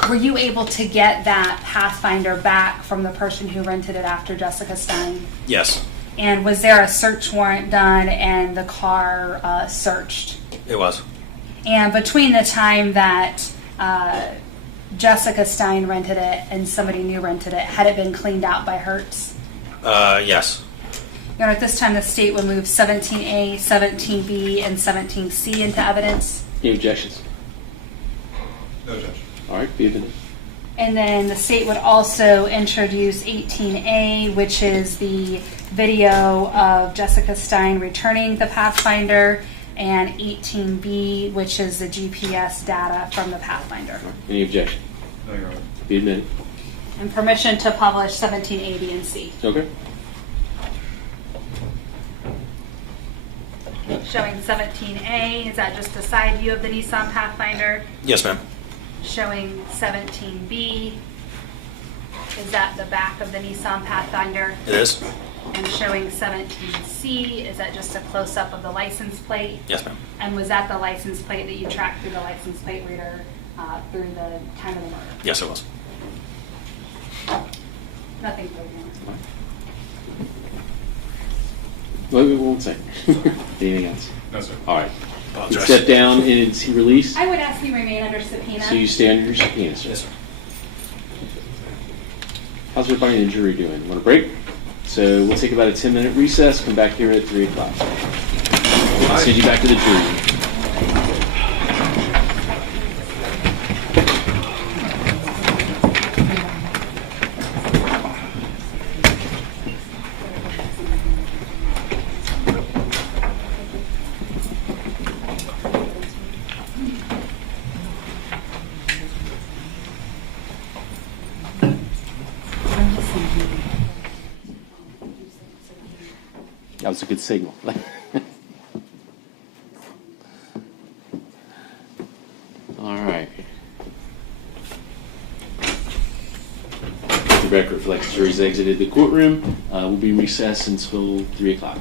were you able to get that Pathfinder back from the person who rented it after Jessica Stein? Yes, And was there a search warrant done and the car searched? it was. And between the time that Jessica Stein rented it and somebody new rented it, had it been cleaned out by Hertz? Yes. Your Honor, at this time the state will move 17A, 17B, and 17C into evidence. Any objections? No, Judge. All right, be admitted. And then the state would also introduce 18A, which is the video of Jessica Stein returning the Pathfinder, and 18B, which is the GPS data from the Pathfinder. Any objection? No, Your Honor. Be admitted. And permission to publish 17A, B, and C. Okay. Showing 17A, is that just a side view of the Nissan Pathfinder? Yes, ma'am. Showing 17B, is that the back of the Nissan Pathfinder? It is. And showing 17C, is that just a close-up of the license plate? Yes, ma'am. And was that the license plate that you tracked through the license plate reader through the time of the murder? Yes, it was. Nothing further. Wait one second. Anything else? No, sir. All right. Apologize. You step down and is he released? I would ask you remain under subpoena. So you stay under your subpoena, sir. Yes, sir. How's everybody in the jury doing? Want a break? So we'll take about a 10-minute recess, come back here at 3 o'clock. I'll send you back to the jury. That was a good signal. All right. The record reflects the jury's exited the courtroom. We'll be in recess until 3 o'clock.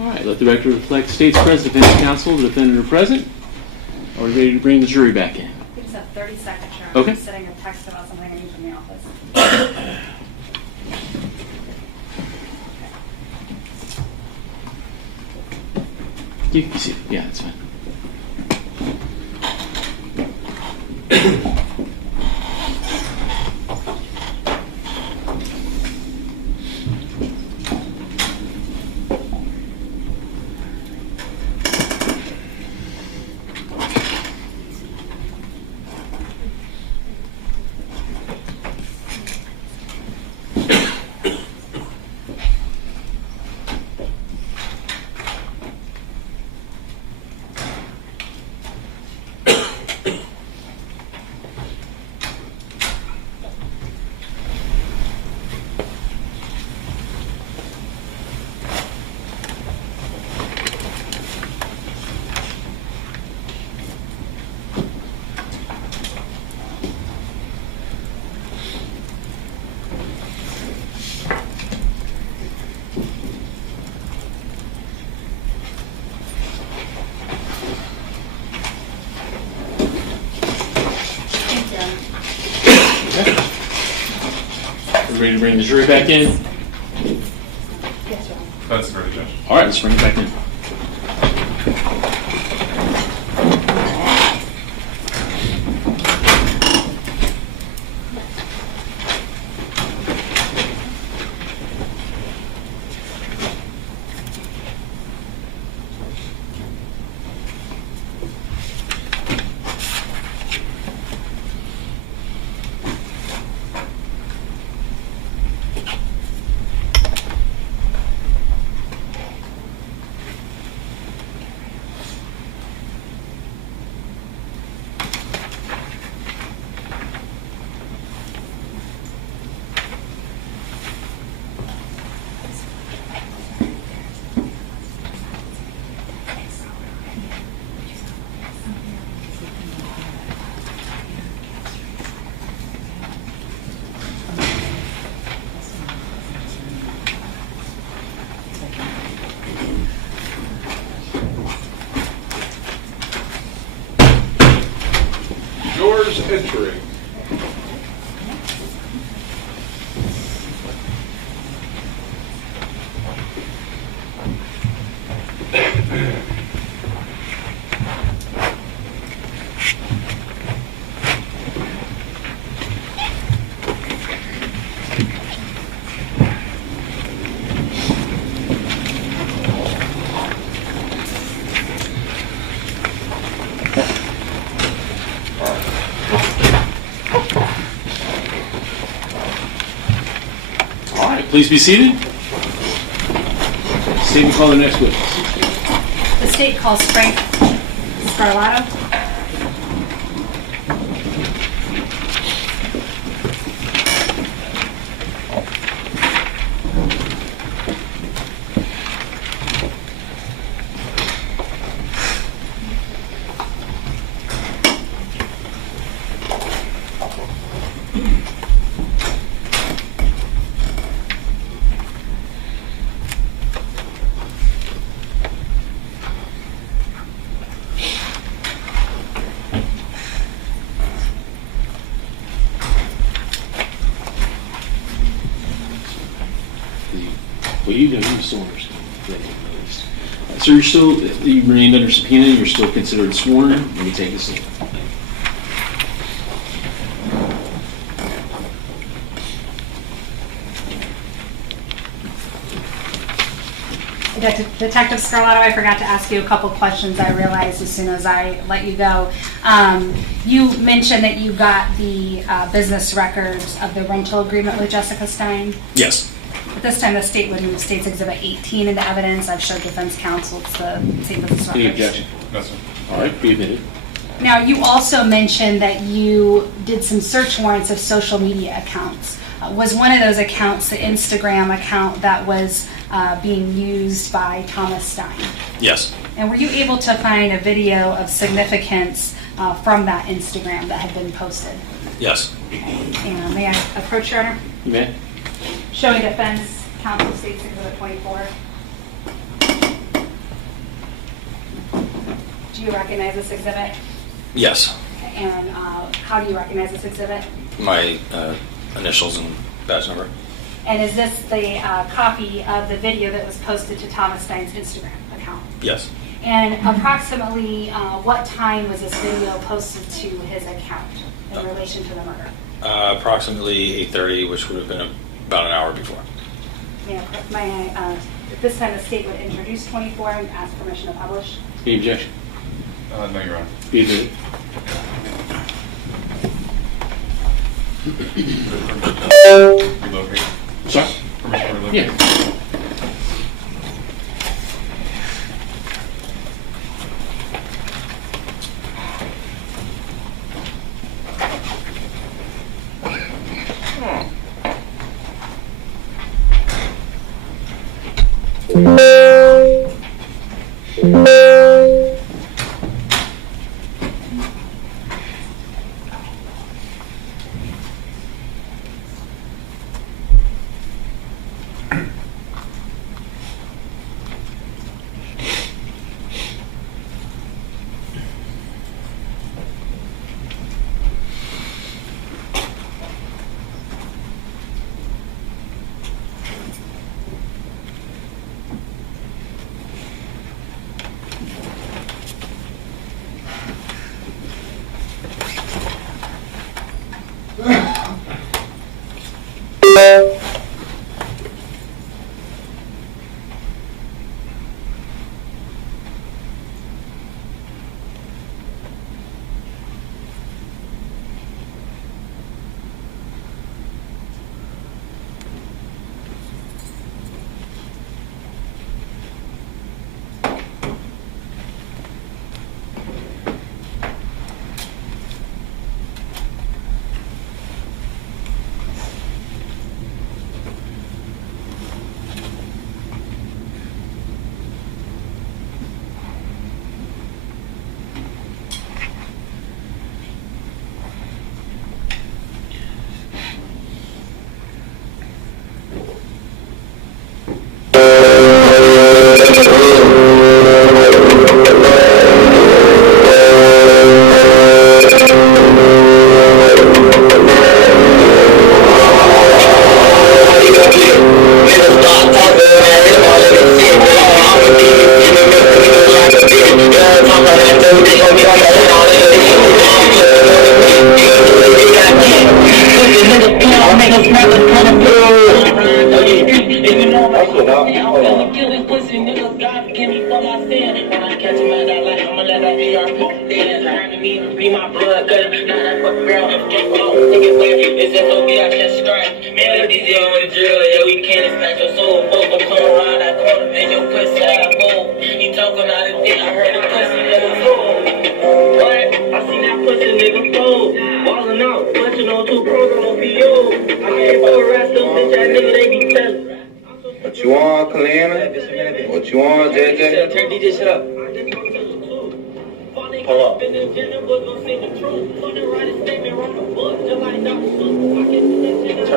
All right, let the record reflect the state's present, defense counsel, the defendant are present. Are we ready to bring the jury back in? We just have 30 seconds, Sharon. Okay. I'm sitting and text about something I need from the office. You can see it. Yeah, that's fine. Ready to bring the jury back in? That's great, Judge. All right, let's bring it back in. Doors entering. Please be seated. State and call the next witness. The state calls Frank Scarlato. Well, you still understand. So you remained under subpoena, you're still considered sworn. Let me take a seat. Detective Scarlato, I forgot to ask you a couple questions I realized as soon as I let you go. You mentioned that you got the business records of the rental agreement with Jessica Stein. Yes. At this time, the state would move State's Exhibit 18 into evidence. I've showed defense counsel it's the same business records. Any objection? No, sir. All right, be admitted. Now, you also mentioned that you did some search warrants of social media accounts. Was one of those accounts the Instagram account that was being used by Thomas Stein? Yes. And were you able to find a video of significance from that Instagram that had been posted? Yes. And may I approach, Your Honor? You may. Showing defense counsel State's Exhibit 24. Do you recognize this exhibit? Yes, And how do you recognize this exhibit? my initials and badge number. And is this the copy of the video that was posted to Thomas Stein's Instagram account? Yes. And approximately what time was this video posted to his account in relation to the murder? Approximately 8:30, which would have been about an hour before. May I, at this time, the state would introduce 24 and ask permission to publish. Any objection? No, Your Honor. Either. Relocate. Sorry? Permission to relocate? Yeah. What you want, Kalina? What you want, JJ? Turn DJ shit up. Pull up. Turn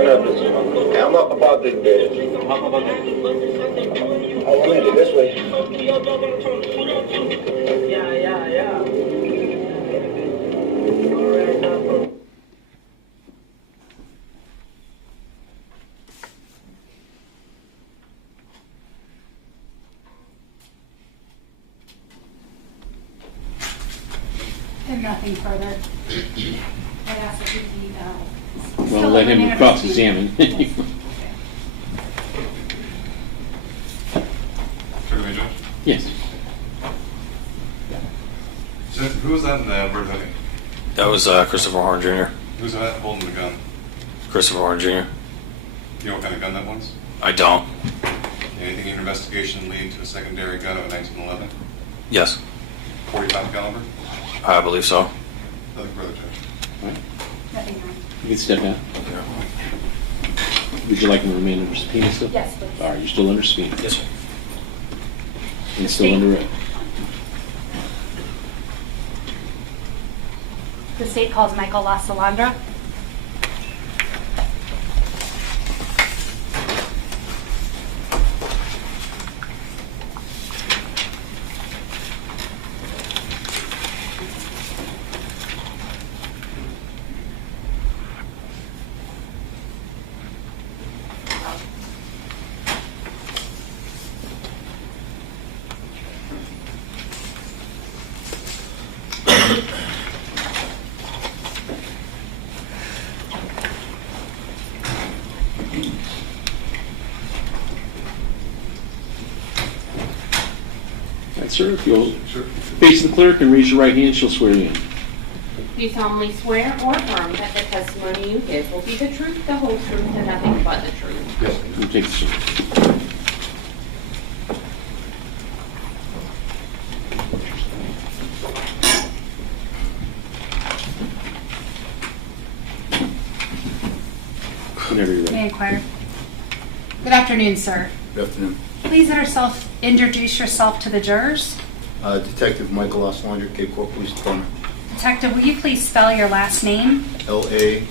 up this one. Hey, I'm up about this bitch. I'm up about this. Oh, I'm headed this way. Yeah. And nothing further. I'd ask that we Well, let him cross-examine. Certainly, Judge. Yes. Judge, who was that in the bird hoodie? That was Christopher Horne Jr. Who's that holding the gun? Christopher Horne Jr. You know what kind of gun that was? I don't. Anything in your investigation lead to a secondary gun of a 1911? Yes, 45 caliber? I believe so. Nothing further, Judge. All right. Nothing more. You can step out. Would you like him to remain under subpoena still? Yes, please. All right, you're still under subpoena. Yes, sir. And still under arrest. The state calls Michael La Salandra. Sir, if you'll face the clerk and raise your right hand, she'll swear you in. Do you solemnly swear or affirm that the testimony you give will be the truth, the whole truth, and nothing but the truth? Yes. You take the seat. Whenever you're ready. May I inquire? Good afternoon, sir. Good afternoon. Please introduce yourself to the jurors. Detective Michael Oslander, Cape Coral Police Department. Detective, will you please spell your last name? Lasandra.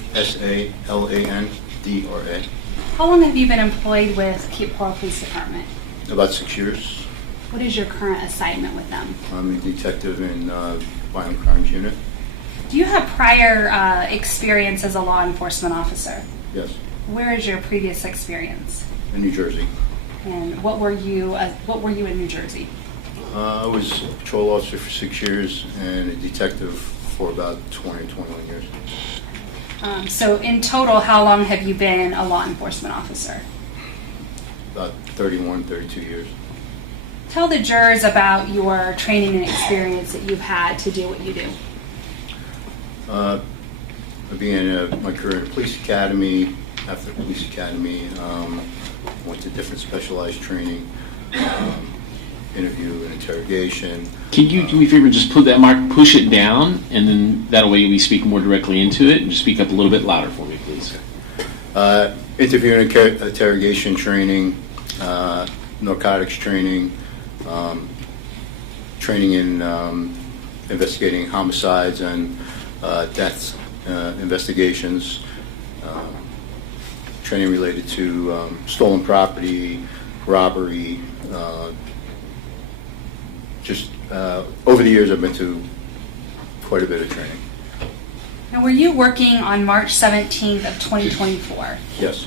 How long have you been employed with Cape Coral Police Department? About 6 years. What is your current assignment with them? I'm a detective in Violent Crimes Unit. Do you have prior experience as a law enforcement officer? Yes. Where is your previous experience? In New Jersey. And what were you in New Jersey? I was a patrol officer for 6 years and a detective for about 20, 21 years. So in total, how long have you been a law enforcement officer? About 31, 32 years. Tell the jurors about your training and experience that you've had to do what you do. I began my career in the police academy. After the police academy, went to different specialized training, interview and interrogation. Can you do me a favor and just put that mark, push it down, and then that way we speak more directly into it, and just speak up a little bit louder for me, please. Interview and interrogation training, narcotics training, training in investigating homicides and deaths investigations, training related to stolen property, robbery. Over the years, I've been to quite a bit of training. Now, were you working on March 17th of 2024? Yes.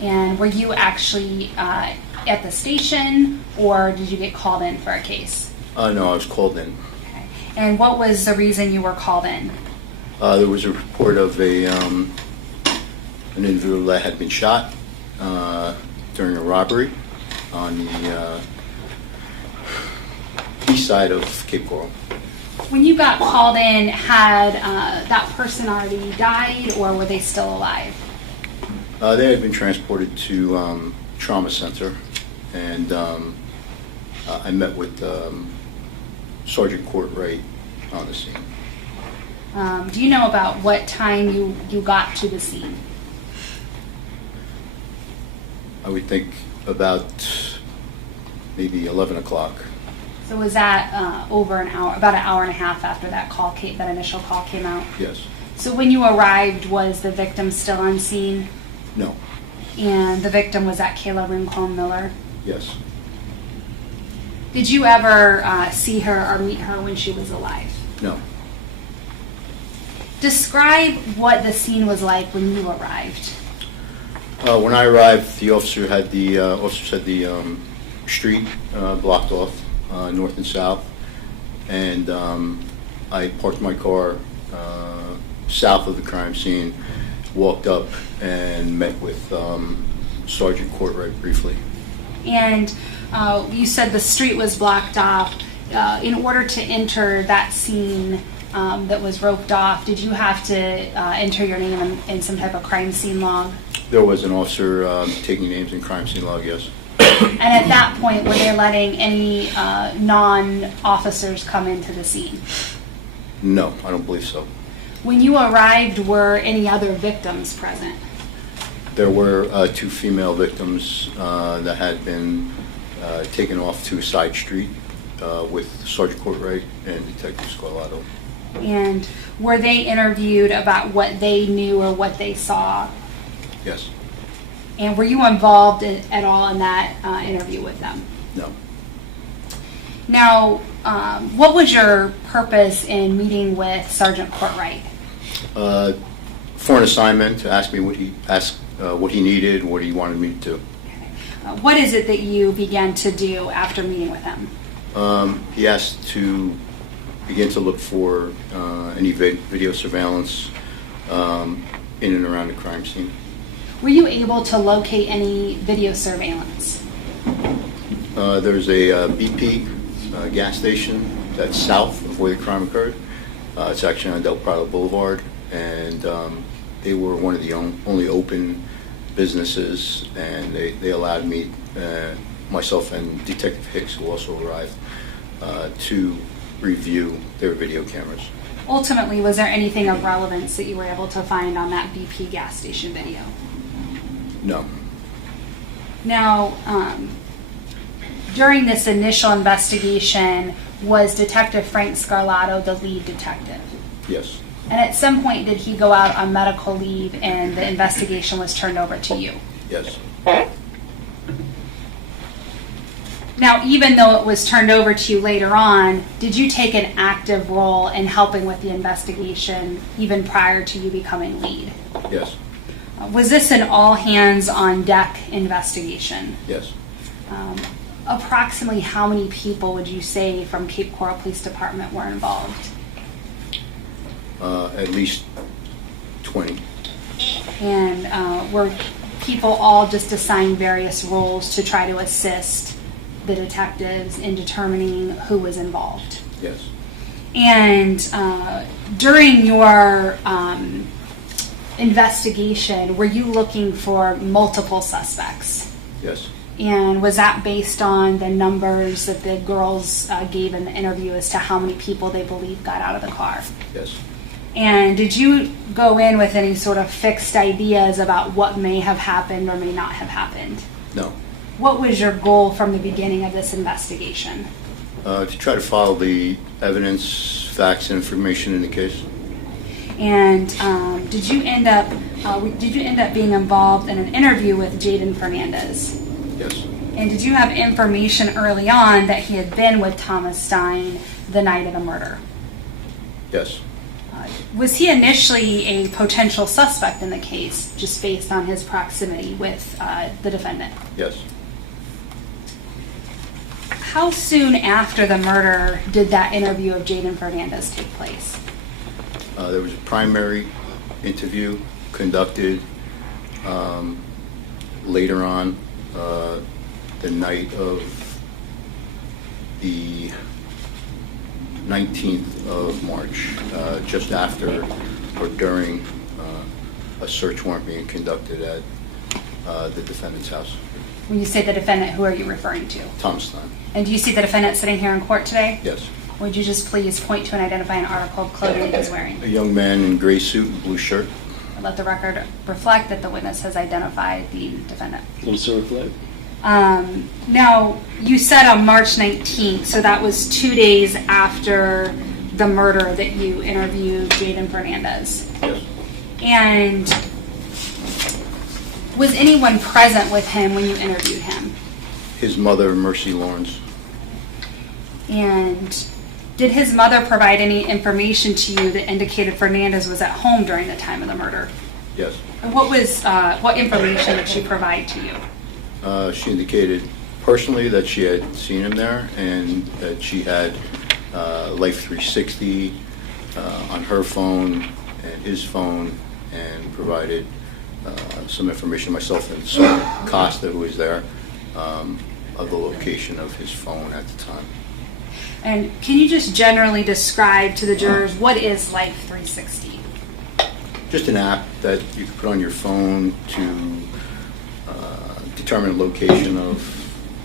And were you actually at the station, or did you get called in for a case? No, I was called in. Okay. And what was the reason you were called in? There was a report of an individual that had been shot during a robbery on the east side of Cape Coral. When you got called in, had that person already died, or were they still alive? They had been transported to trauma center, and I met with Sergeant Courtwright on the scene. Do you know about what time you got to the scene? I would think about maybe 11 o'clock. So was that over an hour, about an hour and a half after that that initial call came out? Yes. So when you arrived, was the victim still on scene? No. And the victim was at Kayla Rincon-Miller? Yes. Did you ever see her or meet her when she was alive? No. Describe what the scene was like when you arrived. When I arrived, the officer had the street blocked off, north and south, and I parked my car south of the crime scene, walked up, and met with Sergeant Courtwright briefly. And you said the street was blocked off. In order to enter that scene that was roped off, did you have to enter your name in some type of crime scene log? There was an officer taking names in crime scene log, yes. And at that point, were they letting any non-officers come into the scene? No, I don't believe so. When you arrived, were any other victims present? There were 2 female victims that had been taken off to a side street with Sergeant Courtwright and Detective Scarlato. And were they interviewed about what they knew or what they saw? Yes. And were you involved at all in that interview with them? No. Now, what was your purpose in meeting with Sergeant Courtwright? For an assignment, to ask me what he needed, what he wanted me to do. What is it that you began to do after meeting with him? He asked to begin to look for any video surveillance in and around the crime scene. Were you able to locate any video surveillance? There's a BP gas station that's south of where the crime occurred. It's actually on Del Prado Boulevard, and they were one of the only open businesses, and they allowed me, myself and Detective Hicks, who also arrived, to review their video cameras. Ultimately, was there anything of relevance that you were able to find on that BP gas station video? No. Now, during this initial investigation, was Detective Frank Scarlato the lead detective? Yes. And at some point, did he go out on medical leave and the investigation was turned over to you? Yes. Now, even though it was turned over to you later on, did you take an active role in helping with the investigation even prior to you becoming lead? Yes. Was this an all-hands-on-deck investigation? Yes. Approximately how many people would you say from Cape Coral Police Department were involved? At least 20. And were people all just assigned various roles to try to assist the detectives in determining who was involved? Yes. And during your investigation, were you looking for multiple suspects? Yes. And was that based on the numbers that the girls gave in the interview as to how many people they believe got out of the car? Yes. And did you go in with any sort of fixed ideas about what may have happened or may not have happened? No. What was your goal from the beginning of this investigation? To try to follow the evidence, facts, and information in the case. And did you end up being involved in an interview with Jaden Fernandez? Yes. And did you have information early on that he had been with Thomas Stein the night of the murder? Yes. Was he initially a potential suspect in the case, just based on his proximity with the defendant? Yes. How soon after the murder did that interview of Jaden Fernandez take place? There was a primary interview conducted later on the night of the 19th of March, just after or during a search warrant being conducted at the defendant's house. When you say the defendant, who are you referring to? Thomas Stein. And do you see the defendant sitting here in court today? Yes. Would you just please point to and identify an article of clothing he was wearing? A young man in gray suit and blue shirt. Let the record reflect that the witness has identified the defendant. Also reflect. Now, you said on March 19th, so that was 2 days after the murder that you interviewed Jaden Fernandez. Yes. And was anyone present with him when you interviewed him? His mother, Mercy Lawrence. And did his mother provide any information to you that indicated Fernandez was at home during the time of the murder? Yes. And what information did she provide to you? She indicated personally that she had seen him there and that she had Life 360 on her phone and his phone, and provided some information, myself and Sergeant Costa, who was there, of the location of his phone at the time. And can you just generally describe to the jurors what is Life 360? Just an app that you can put on your phone to determine the location of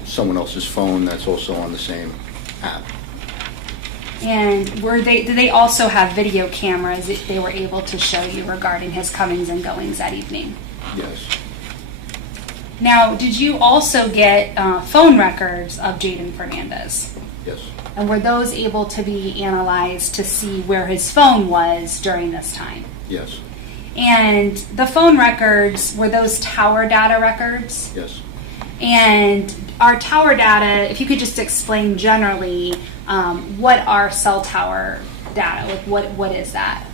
someone else's phone that's also on the same app. And did they also have video cameras that they were able to show you regarding his comings and goings that evening? Yes. Now, did you also get phone records of Jaden Fernandez? Yes. And were those able to be analyzed to see where his phone was during this time? Yes. And the phone records, were those tower data records? Yes. And our tower data, if you could just explain generally, what are cell tower data? Like what is that?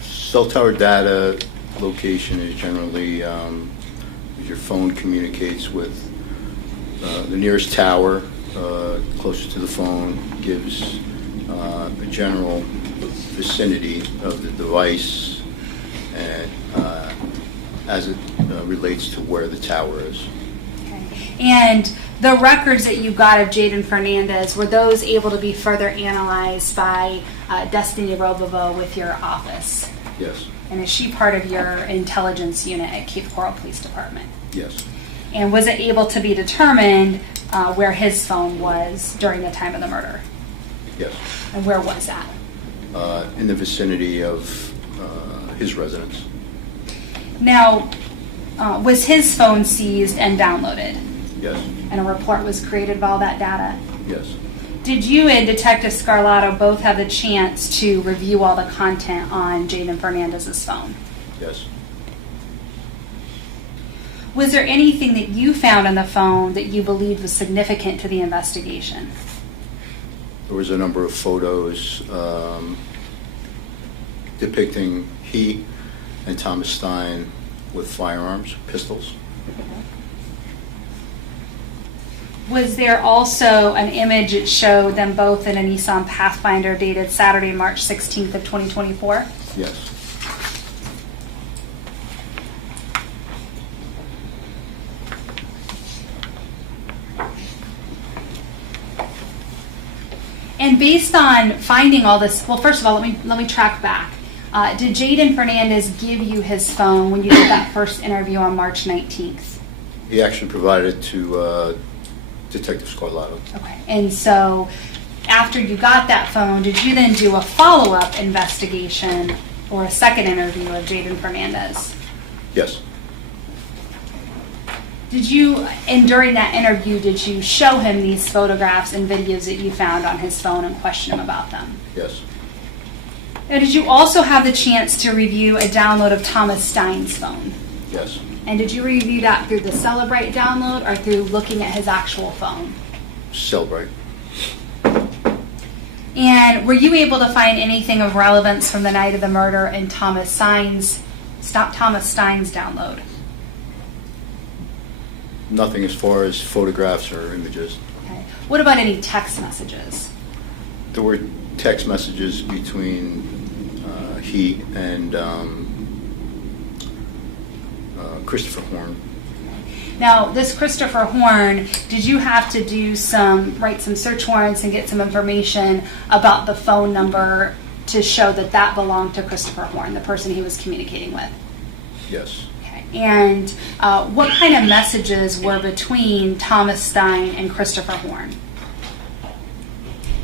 Cell tower data location is generally your phone communicates with the nearest tower closest to the phone, gives a general vicinity of the device and as it relates to where the tower is. Okay. And the records that you got of Jaden Fernandez, were those able to be further analyzed by Destiny Robovo with your office? Yes. And is she part of your intelligence unit at Cape Coral Police Department? Yes. And was it able to be determined where his phone was during the time of the murder? Yes. And where was that? In the vicinity of his residence. Now, was his phone seized and downloaded? Yes. And a report was created of all that data? Yes. Did you and Detective Scarlato both have the chance to review all the content on Jaden Fernandez's phone? Yes. Was there anything that you found on the phone that you believed was significant to the investigation? There was a number of photos depicting he and Thomas Stein with firearms, pistols. Was there also an image that showed them both in a Nissan Pathfinder dated Saturday, March 16th of 2024? Yes. And based on finding all this, well, first of all, let me track back. Did Jaden Fernandez give you his phone when you did that first interview on March 19th? He actually provided it to Detective Scarlato. Okay. And so after you got that phone, did you then do a follow-up investigation or a second interview of Jaden Fernandez? Yes. Did you, and during that interview, did you show him these photographs and videos that you found on his phone and question him about them? Yes. Now, did you also have the chance to review a download of Thomas Stein's phone? Yes. And did you review that through the Celebrite download or through looking at his actual phone? Celebrate. And were you able to find anything of relevance from the night of the murder in Thomas Stein's download? Nothing as far as photographs or images. Okay. What about any text messages? There were text messages between he and Christopher Horne. Now, this Christopher Horne, did you have to write some search warrants and get some information about the phone number to show that that belonged to Christopher Horne, the person he was communicating with? Yes. Okay. And what kind of messages were between Thomas Stein and Christopher Horne?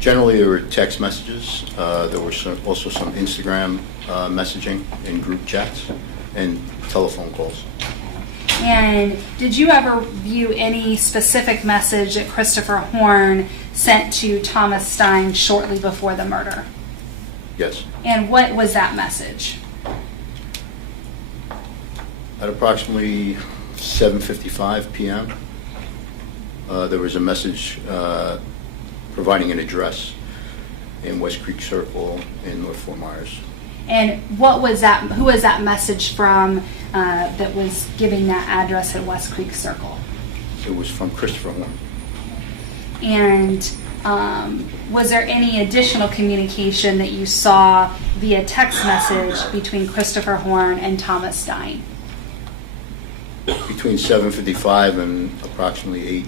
Generally, there were text messages. There were also some Instagram messaging in group chats and telephone calls. And did you ever view any specific message that Christopher Horne sent to Thomas Stein shortly before the murder? Yes. And what was that message? At approximately 7:55 p.m., there was a message providing an address in West Creek Circle in North Fort Myers. And what was that? Who was that message from that was giving that address at West Creek Circle? It was from Christopher Horne. And was there any additional communication that you saw via text message between Christopher Horne and Thomas Stein? Between 7:55 and approximately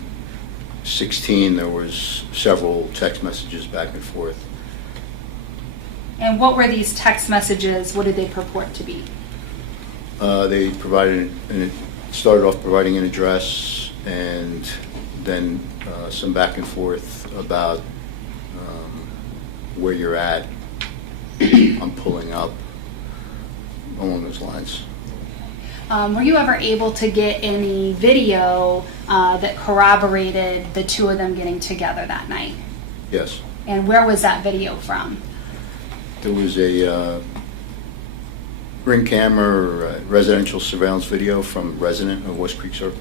8:16, there was several text messages back and forth. And what were these text messages? What did they purport to be? They started off providing an address, and then some back and forth about where you're at. I'm pulling up, along those lines. Were you ever able to get any video that corroborated the two of them getting together that night? Yes. And where was that video from? There was a ring camera or residential surveillance video from a resident of West Creek Circle.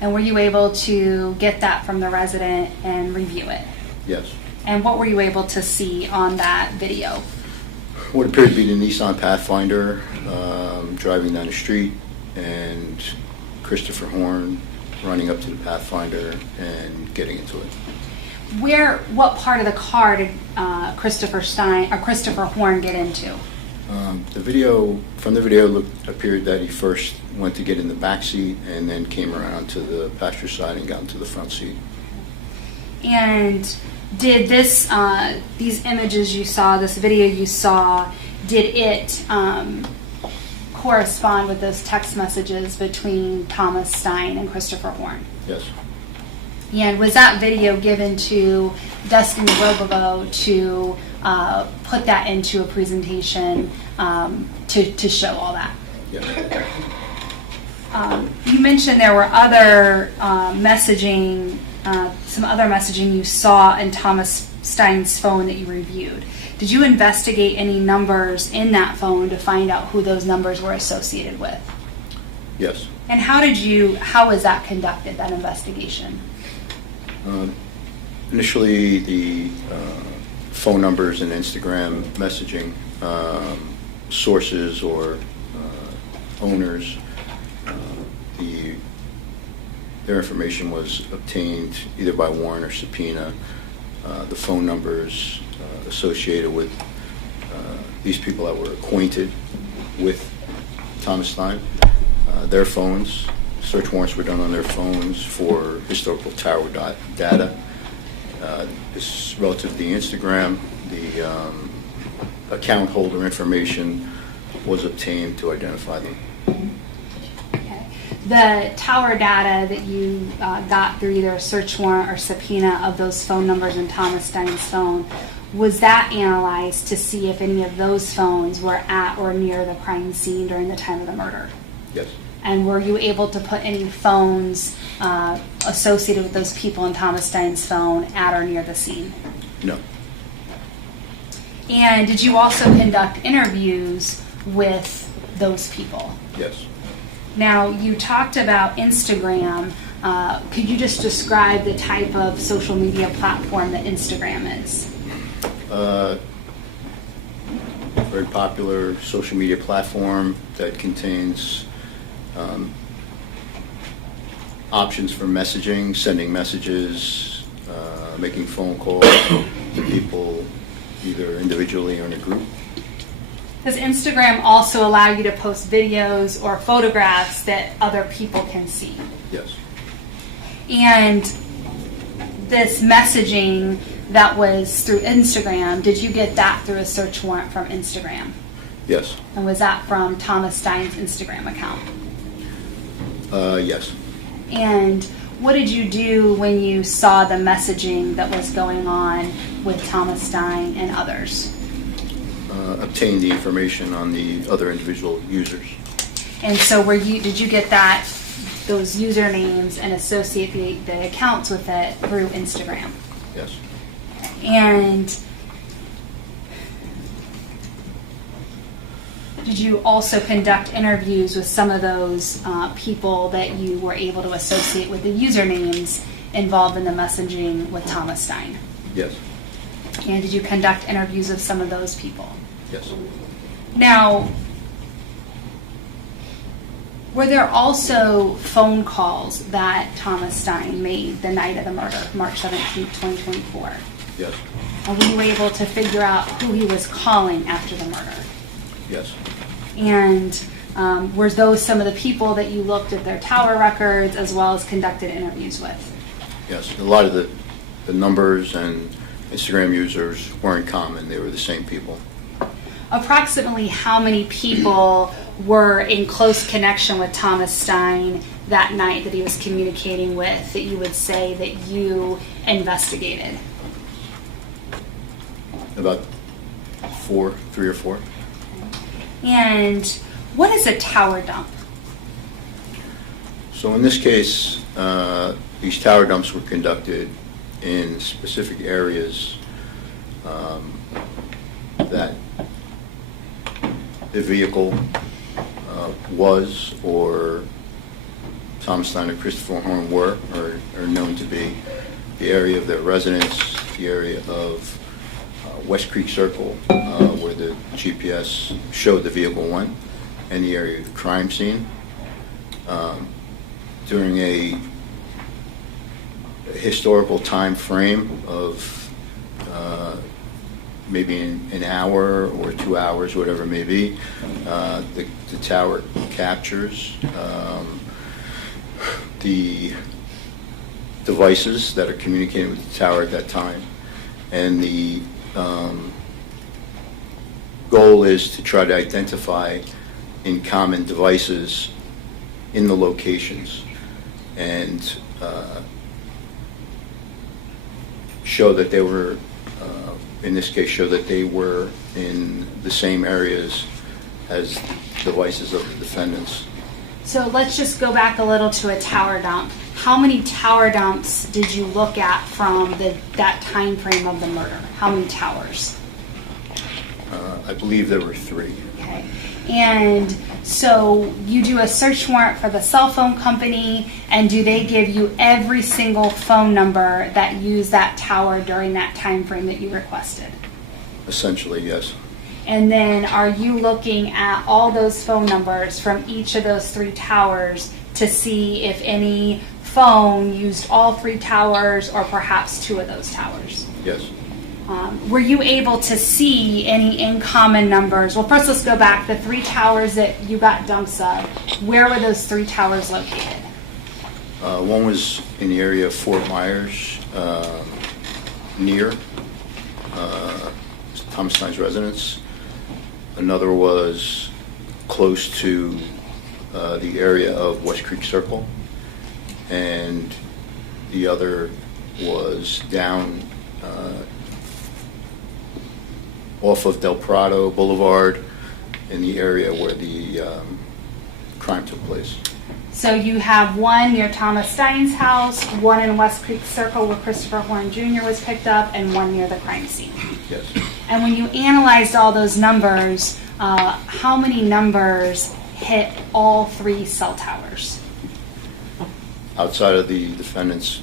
And were you able to get that from the resident and review it? Yes. And what were you able to see on that video? What appeared to be the Nissan Pathfinder driving down the street, and Christopher Horne running up to the Pathfinder and getting into it. What part of the car did Christopher Horne get into? From the video, appeared that he first went to get in the back seat and then came around to the passenger side and got into the front seat. And did these images you saw, this video you saw, did it correspond with those text messages between Thomas Stein and Christopher Horne? Yes. And was that video given to Dustin Robovo to put that into a presentation to show all that? Yes. You mentioned there were other messaging, some other messaging you saw in Thomas Stein's phone that you reviewed. Did you investigate any numbers in that phone to find out who those numbers were associated with? Yes. And how was that conducted, that investigation? Initially, the phone numbers and Instagram messaging sources or owners, their information was obtained either by warrant or subpoena. The phone numbers associated with these people that were acquainted with Thomas Stein, their phones, search warrants were done on their phones for historical tower data. This relative to the Instagram, the account holder information was obtained to identify them. Okay. The tower data that you got through either a search warrant or subpoena of those phone numbers in Thomas Stein's phone, was that analyzed to see if any of those phones were at or near the crime scene during the time of the murder? Yes. And were you able to put any phones associated with those people in Thomas Stein's phone at or near the scene? No. And did you also conduct interviews with those people? Yes. Now, you talked about Instagram. Could you just describe the type of social media platform that Instagram is? Very popular social media platform that contains options for messaging, sending messages, making phone calls to people either individually or in a group. Does Instagram also allow you to post videos or photographs that other people can see? Yes. And this messaging that was through Instagram, did you get that through a search warrant from Instagram? Yes. And was that from Thomas Stein's Instagram account? Yes. And what did you do when you saw the messaging that was going on with Thomas Stein and others? Obtain the information on the other individual users. And so did you get those usernames and associate the accounts with it through Instagram? Yes. And did you also conduct interviews with some of those people that you were able to associate with the usernames involved in the messaging with Thomas Stein? Yes. And did you conduct interviews of some of those people? Yes. Now, were there also phone calls that Thomas Stein made the night of the murder, March 17, 2024? Yes. And were you able to figure out who he was calling after the murder? Yes. And were those some of the people that you looked at their tower records as well as conducted interviews with? Yes. A lot of the numbers and Instagram users weren't common. They were the same people. Approximately how many people were in close connection with Thomas Stein that night that he was communicating with that you would say that you investigated? About 3 or 4. And what is a tower dump? So in this case, these tower dumps were conducted in specific areas that the vehicle was or Thomas Stein or Christopher Horne were or are known to be, the area of their residence, the area of West Creek Circle where the GPS showed the vehicle went, and the area of the crime scene. During a historical time frame of maybe an hour or 2 hours, whatever it may be. The tower captures the devices that are communicating with the tower at that time, and the goal is to try to identify in common devices in the locations and show that they were, in this case, show that they were in the same areas as devices of the defendants. So let's just go back a little to a tower dump. How many tower dumps did you look at from that time frame of the murder? How many towers? I believe there were 3. Okay. And so you do a search warrant for the cell phone company, and do they give you every single phone number that used that tower during that time frame that you requested? Essentially, yes. And then are you looking at all those phone numbers from each of those 3 towers to see if any phone used all 3 towers or perhaps 2 of those towers? Yes. Were you able to see any in common numbers? Well, first let's go back. The 3 towers that you got dumps of, where were those 3 towers located? One was in the area of Fort Myers, near Thomas Stein's residence. Another was close to the area of West Creek Circle. And the other was down off of Del Prado Boulevard in the area where the crime took place. So you have one near Thomas Stein's house, one in West Creek Circle where Christopher Horne Jr. was picked up, and one near the crime scene. Yes. And when you analyzed all those numbers, how many numbers hit all 3 cell towers? Outside of the defendants,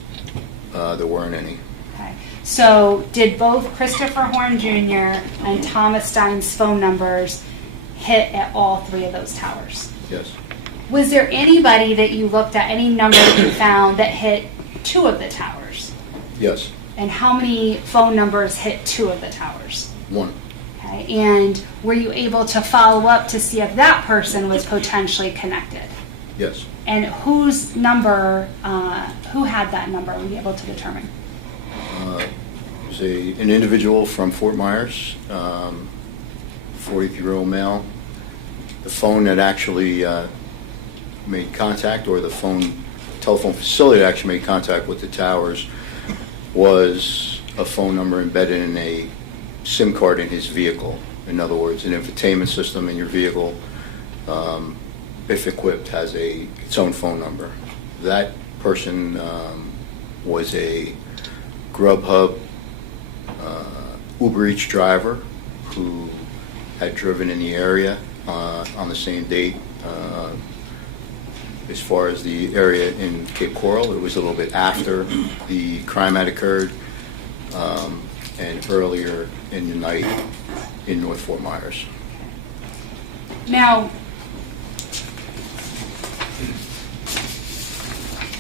there weren't any. Okay. So did both Christopher Horne Jr. and Thomas Stein's phone numbers hit at all 3 of those towers? Yes. Was there anybody that you looked at, any number that you found that hit 2 of the towers? Yes. And how many phone numbers hit 2 of the towers? 1. Okay. And were you able to follow up to see if that person was potentially connected? Yes. And whose number, who had that number, were you able to determine? It was an individual from Fort Myers, 43-year-old male. The phone that actually made contact, or the telephone facility that actually made contact with the towers, was a phone number embedded in a SIM card in his vehicle. In other words, an infotainment system in your vehicle, if equipped, has its own phone number. That person was a Grubhub Uber Eats driver who had driven in the area on the same date. As far as the area in Cape Coral, it was a little bit after the crime had occurred, and earlier in the night in North Fort Myers. Now,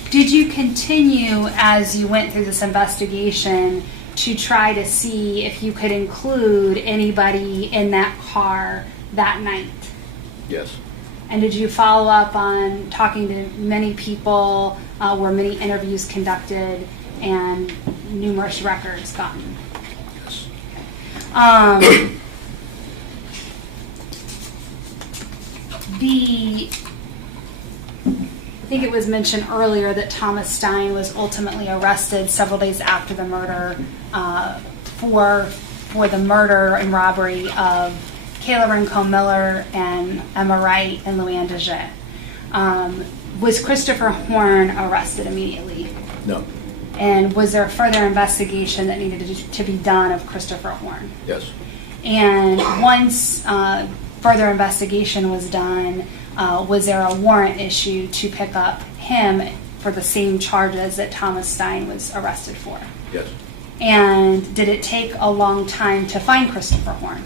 did you continue as you went through this investigation to try to see if you could include anybody in that car that night? Yes. And did you follow up on talking to many people? Were many interviews conducted and numerous records gotten? Yes. I think it was mentioned earlier that Thomas Stein was ultimately arrested several days after the murder for the murder and robbery of Kayla Rincon-Miller and Emma Wright and Luann DeJet. Was Christopher Horne arrested immediately? No. And was there further investigation that needed to be done of Christopher Horne? Yes. And once further investigation was done, was there a warrant issued to pick up him for the same charges that Thomas Stein was arrested for? Yes. And did it take a long time to find Christopher Horne?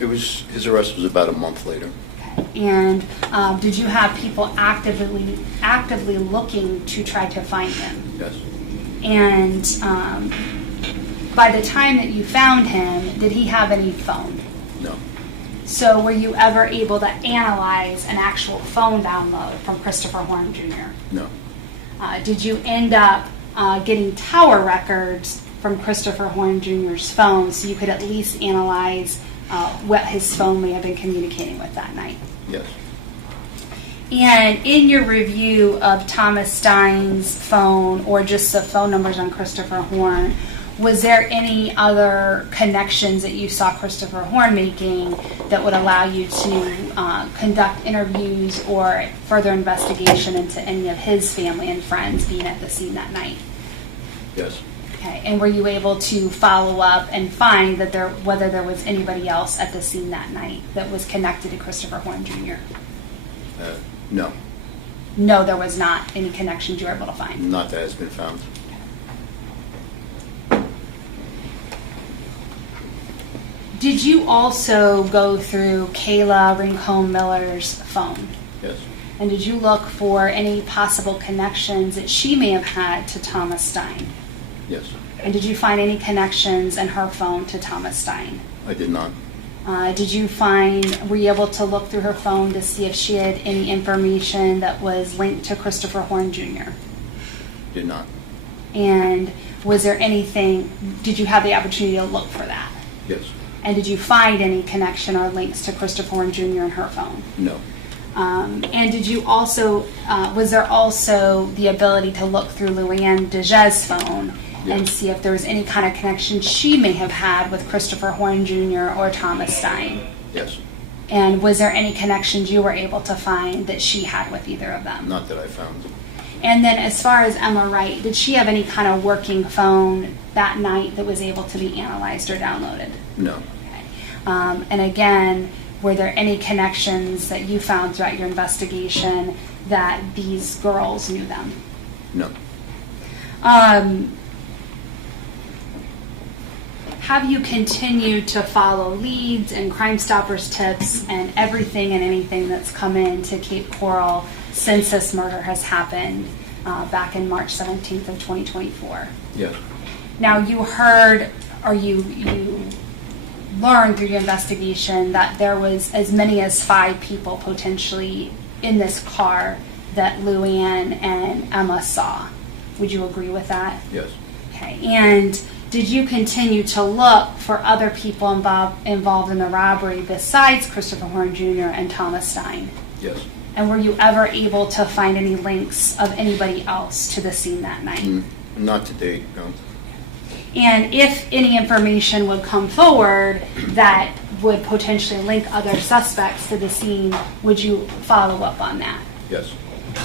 His arrest was about a month later. Okay. And did you have people actively looking to try to find him? Yes. And by the time that you found him, did he have any phone? No. So were you ever able to analyze an actual phone download from Christopher Horne Jr.? No. Did you end up getting tower records from Christopher Horne Jr.'s phone so you could at least analyze what his phone may have been communicating with that night? Yes. And in your review of Thomas Stein's phone, or just the phone numbers on Christopher Horne, was there any other connections that you saw Christopher Horne making that would allow you to conduct interviews or further investigation into any of his family and friends being at the scene that night? Yes. Okay. And were you able to follow up and find that whether there was anybody else at the scene that night that was connected to Christopher Horne Jr.? No. No, there was not any connections you were able to find. Not that has been found. Did you also go through Kayla Rincon-Miller's phone? Yes. And did you look for any possible connections that she may have had to Thomas Stein? Yes. And did you find any connections in her phone to Thomas Stein? I did not. Were you able to look through her phone to see if she had any information that was linked to Christopher Horne Jr.? Did not. And was there anything, did you have the opportunity to look for that? Yes. And did you find any connection or links to Christopher Horne Jr. in her phone? No. And did you also, was there also the ability to look through Luann DeJez's phone and see if there was any kind of connection she may have had with Christopher Horne Jr. or Thomas Stein? Yes. And was there any connections you were able to find that she had with either of them? Not that I found. And then as far as Emma Wright, did she have any kind of working phone that night that was able to be analyzed or downloaded? No. Okay. And again, were there any connections that you found throughout your investigation that these girls knew them? No. Have you continued to follow leads and Crime Stoppers tips and everything and anything that's come in to Cape Coral since this murder has happened back in March 17th of 2024? Yes. Now, you heard, or you learned through your investigation that there was as many as 5 people potentially in this car that Luann and Emma saw. Would you agree with that? Yes. Okay. And did you continue to look for other people involved in the robbery besides Christopher Horne Jr. and Thomas Stein? Yes. And were you ever able to find any links of anybody else to the scene that night? Not to date, no. And if any information would come forward that would potentially link other suspects to the scene, would you follow up on that? Yes.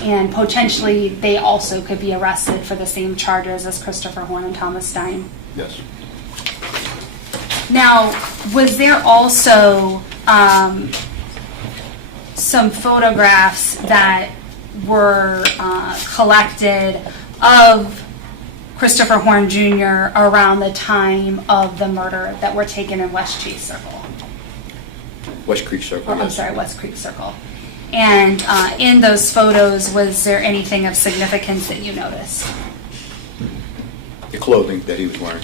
And potentially they also could be arrested for the same charges as Christopher Horne and Thomas Stein? Yes. Now, was there also some photographs that were collected of Christopher Horne Jr. around the time of the murder that were taken in West Chase Circle? West Creek Circle, I'm sorry, West Creek Circle. And in those photos, was there anything of significance that you noticed? The clothing that he was wearing.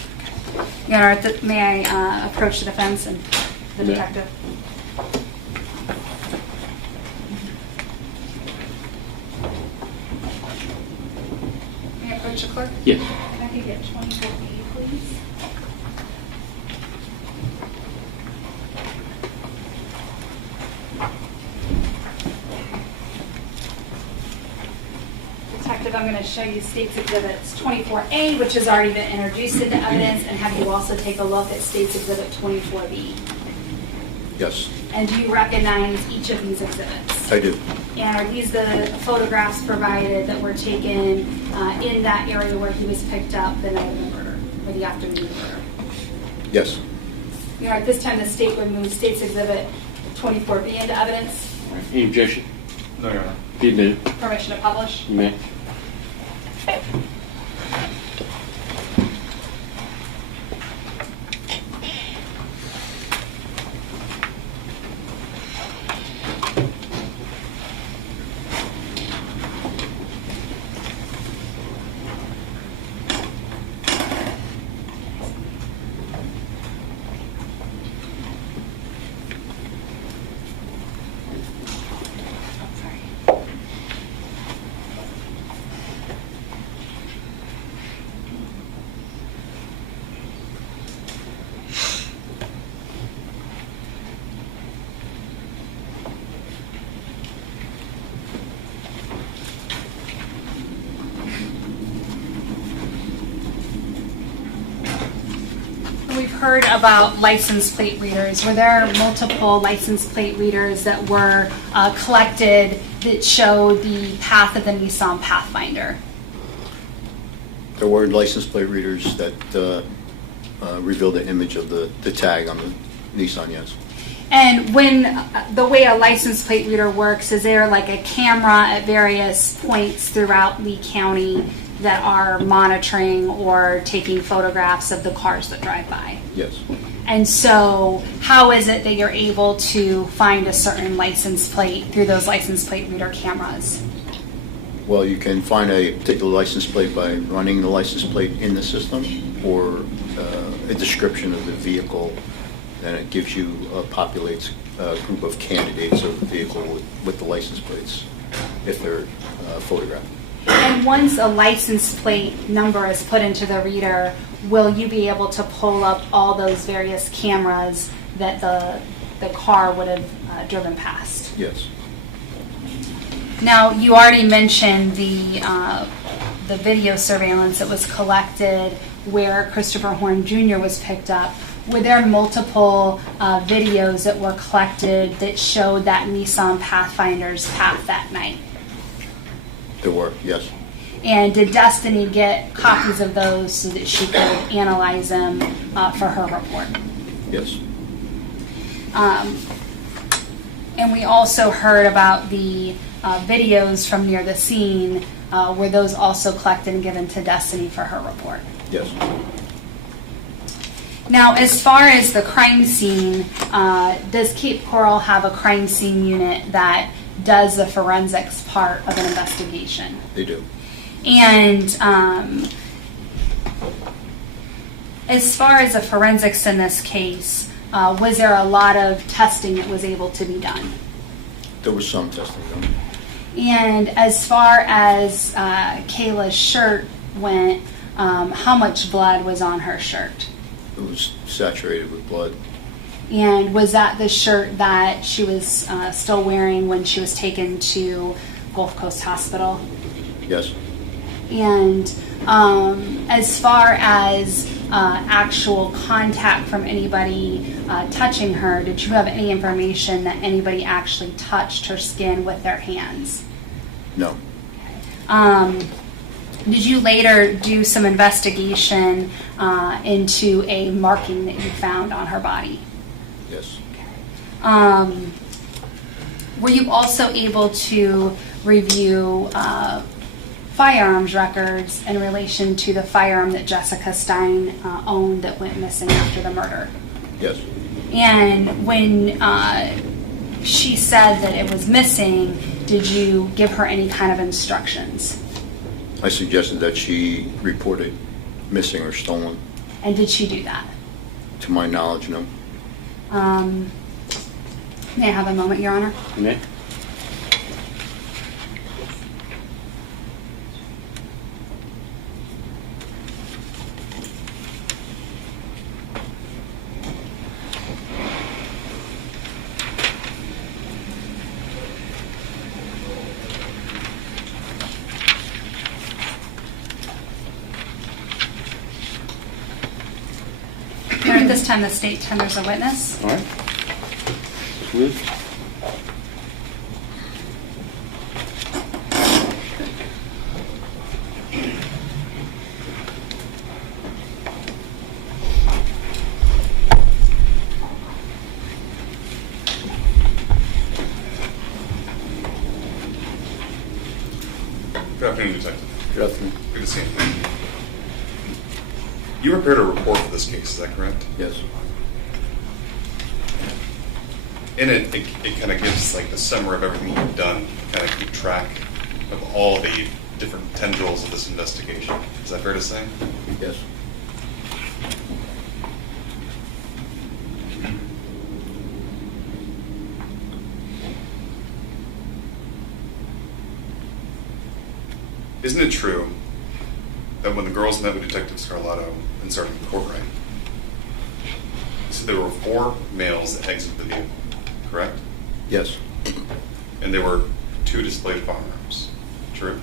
Your Honor, may I approach the defense and the Yeah. detective? May I approach the clerk? Yes. Can I get 24B, please? Detective, I'm going to show you State's Exhibits 24A, which has already been introduced into evidence, and have you also take a look at State's Exhibit 24B. Yes, And do you recognize each of these exhibits? I do. And are these the photographs provided that were taken in that area where he was picked up the night of the murder, or the afternoon of the murder? Yes. Your Honor, at this time, the State would move State's Exhibit 24B into evidence. Any objection? No, Your Honor. Be admitted. Permission to publish. You may. heard about license plate readers. Were there multiple license plate readers that were collected that showed the path of the Nissan Pathfinder? There were license plate readers that revealed the image of the tag on the Nissan, yes. And when the way a license plate reader works, is there like a camera at various points throughout Lee County that are monitoring or taking photographs of the cars that drive by? Yes. And so how is it that you're able to find a certain license plate through those license plate reader cameras? Well, you can find a particular license plate by running the license plate in the system, or a description of the vehicle, and it gives you, populates a group of candidates of the vehicle with the license plates, if they're photographed. And once a license plate number is put into the reader, will you be able to pull up all those various cameras that the car would have driven past? Yes. Now, you already mentioned the video surveillance that was collected where Christopher Horne Jr. was picked up. Were there multiple videos that were collected that showed that Nissan Pathfinder's path that night? There were, yes. And did Destiny get copies of those so that she could analyze them for her report? Yes. And we also heard about the videos from near the scene. Were those also collected and given to Destiny for her report? Yes. Now, as far as the crime scene, does Cape Coral have a crime scene unit that does the forensics part of an investigation? They do. And as far as the forensics in this case, was there a lot of testing that was able to be done? There was some testing done. And as far as Kayla's shirt went, how much blood was on her shirt? It was saturated with blood. And was that the shirt that she was still wearing when she was taken to Gulf Coast Hospital? Yes. And as far as actual contact from anybody touching her, did you have any information that anybody actually touched her skin with their hands? No. Did you later do some investigation into a marking that you found on her body? Yes. Were you also able to review firearms records in relation to the firearm that Jessica Stein owned that went missing after the murder? Yes. And when she said that it was missing, did you give her any kind of instructions? I suggested that she report it missing or stolen. And did she do that? To my knowledge, no. May I have a moment, Your Honor? You may. At this time, the state tenders a witness. All right. Ruth? Good afternoon, Detective. Good afternoon. Good to see you. You prepared a report for this case, is that correct? Yes. In it kind of gives like the summary of everything you've done, kind of keep track of all the different tendrils of this investigation. Is that fair to say? Yes. Isn't it true that when the girls met with Detective Scarlato and Sergeant Courtwright, they said there were 4 males that exited the vehicle, correct? Yes. And there were 2 displayed firearms, true?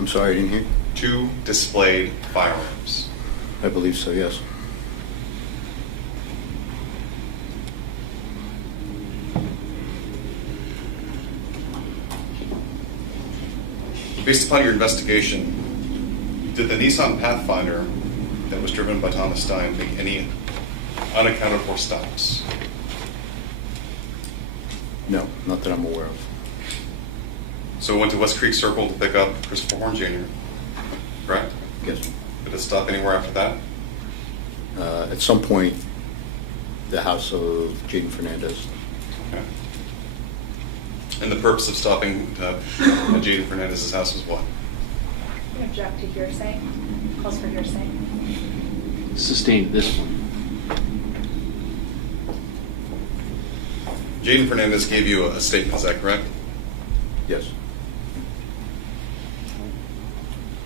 I'm sorry, I didn't hear. 2 displayed firearms. I believe so, yes. Based upon your investigation, did the Nissan Pathfinder that was driven by Thomas Stein make any unaccounted for stops? No, not that I'm aware of. So it went to West Creek Circle to pick up Christopher Horne Jr., correct? Yes. Did it stop anywhere after that? At some point, the house of Jaden Fernandez. Okay. And the purpose of stopping Jaden Fernandez's house was what? I object to hearsay. Calls for hearsay. Sustained this one. Jaden Fernandez gave you a statement, is that correct? Yes.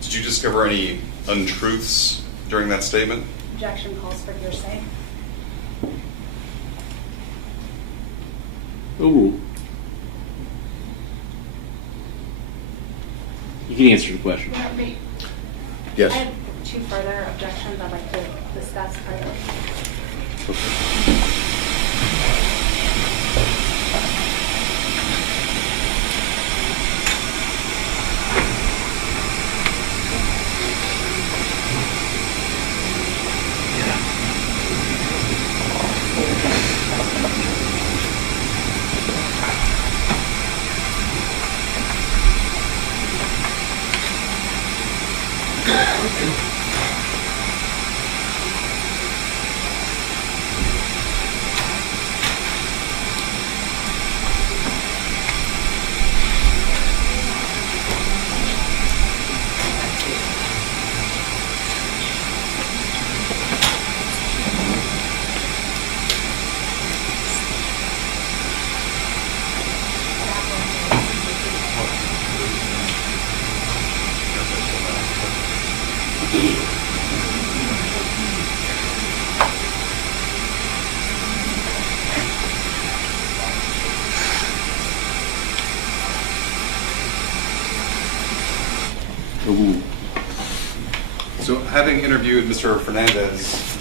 Did you discover any untruths during that statement? Objection calls for hearsay. Ooh. You can answer the question. Yes. I have two further objections I'd like to discuss further. Ooh. So having interviewed Mr. Fernandez,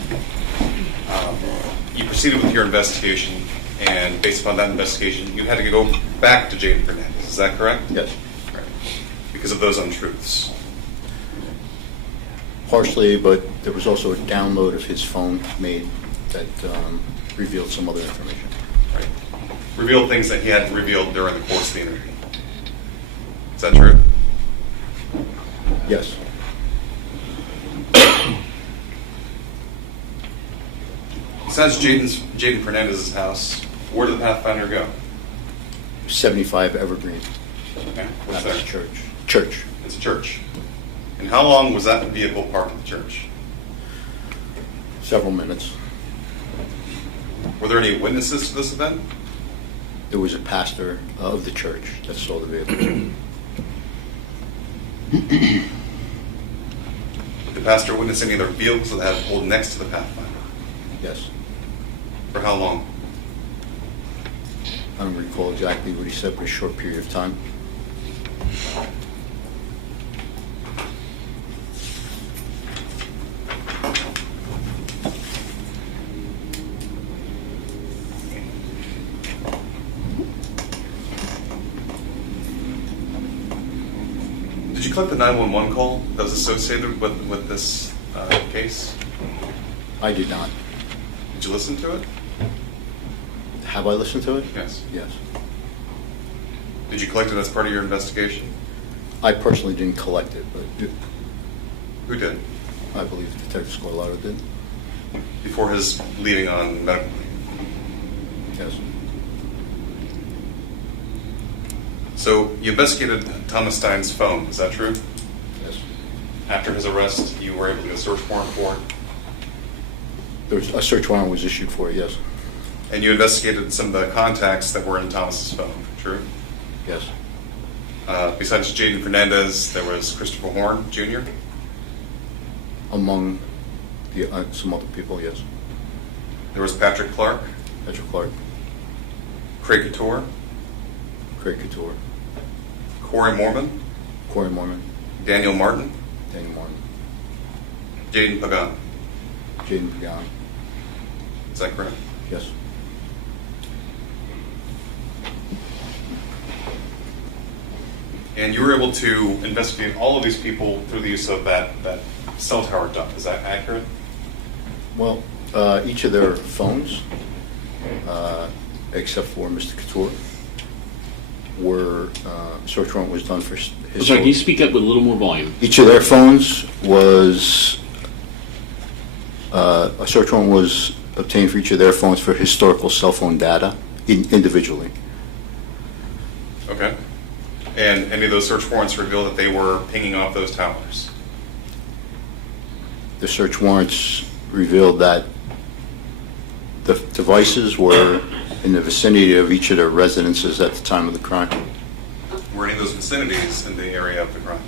you proceeded with your investigation, and based upon that investigation, you had to go back to Jaden Fernandez. Is that correct? Yes. Right. Because of those untruths. Partially, but there was also a download of his phone made that revealed some other information. Right. Revealed things that he hadn't revealed during the course of the interview. Is that true? Yes. Besides Jaden Fernandez's house, where did the Pathfinder go? 75 Evergreen. Okay. What's That's there? church. Church. It's a church. And how long was that vehicle parked at the church? Several minutes. Were there any witnesses to this event? There was a pastor of the church that saw the vehicle. Did the pastor witness any other vehicles that had pulled next to the Pathfinder? Yes. For how long? I don't recall exactly what he said, but a short period of time. Did you collect the 911 call that was associated with this case? I did not. Did you listen to it? Have I listened to it? Yes. Yes. Did you collect it as part of your investigation? I personally didn't collect it, but Who did? I believe Detective Scorlato did. Before his leaving on medical leave? Yes. So you investigated Thomas Stein's phone, is that true? Yes. After his arrest, you were able to get a search warrant for it? There was a search warrant was issued for it, yes. And you investigated some of the contacts that were in Thomas's phone, true? Yes. Besides Jaden Fernandez, there was Christopher Horne Jr.? Among the, some other people, yes. There was Patrick Clark? Patrick Clark. Craig Couture? Craig Couture. Corey Mormon? Corey Mormon. Daniel Martin? Daniel Martin. Jaden Pagan? Jaden Pagan. Is that correct? Yes. And you were able to investigate all of these people through the use of that cell tower duct. Is that accurate? Well, each of their phones, except for Mr. Couture, were search warrant was done for his. I'm sorry, can you speak up with a little more volume? Each of their phones was a search warrant was obtained for each of their phones for historical cell phone data individually. Okay. And any of those search warrants reveal that they were pinging off those towers? The search warrants revealed that the devices were in the vicinity of each of their residences at the time of the crime. Were any of those vicinities in the area of the crime?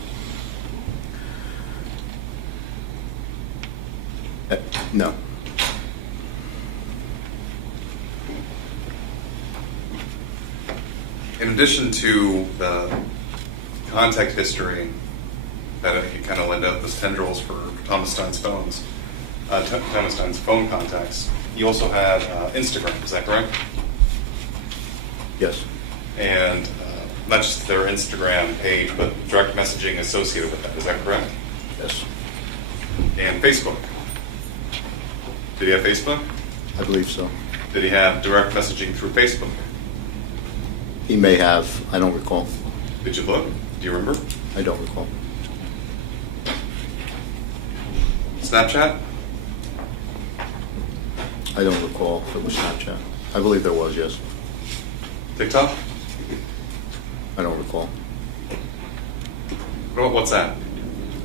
No. In addition to the contact history that you kind of lend out those tendrils for Thomas Stein's phones, Thomas Stein's phone contacts, you also had Instagram, is that correct? Yes. And not just their Instagram page, but direct messaging associated with that, is that correct? Yes. And Facebook. Did he have Facebook? I believe so. Did he have direct messaging through Facebook? He may have. I don't recall. Did you look? Do you remember? I don't recall. Snapchat? I don't recall if it was Snapchat. I believe there was, yes. TikTok? I don't recall. What about WhatsApp?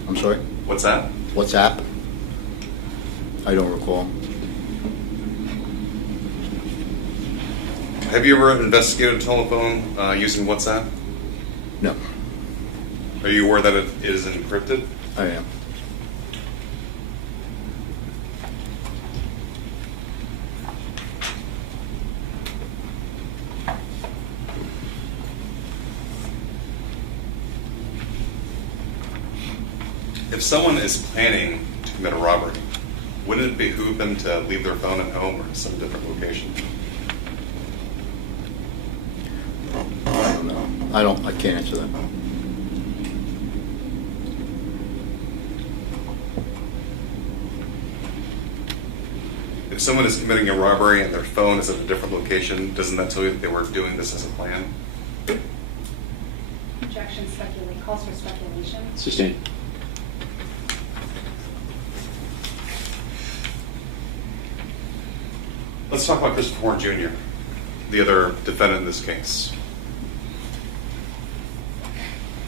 I'm sorry? WhatsApp? WhatsApp? I don't recall. Have you ever investigated a telephone using WhatsApp? No. Are you aware that it is encrypted? I am. If someone is planning to commit a robbery, wouldn't it behoove them to leave their phone at home or in some different location? I don't know. I can't answer that. If someone is committing a robbery and their phone is at a different location, doesn't that tell you that they were doing this as a plan? Objection, speculate, calls for speculation. Sustained. Let's talk about Christopher Horne Jr., the other defendant in this case.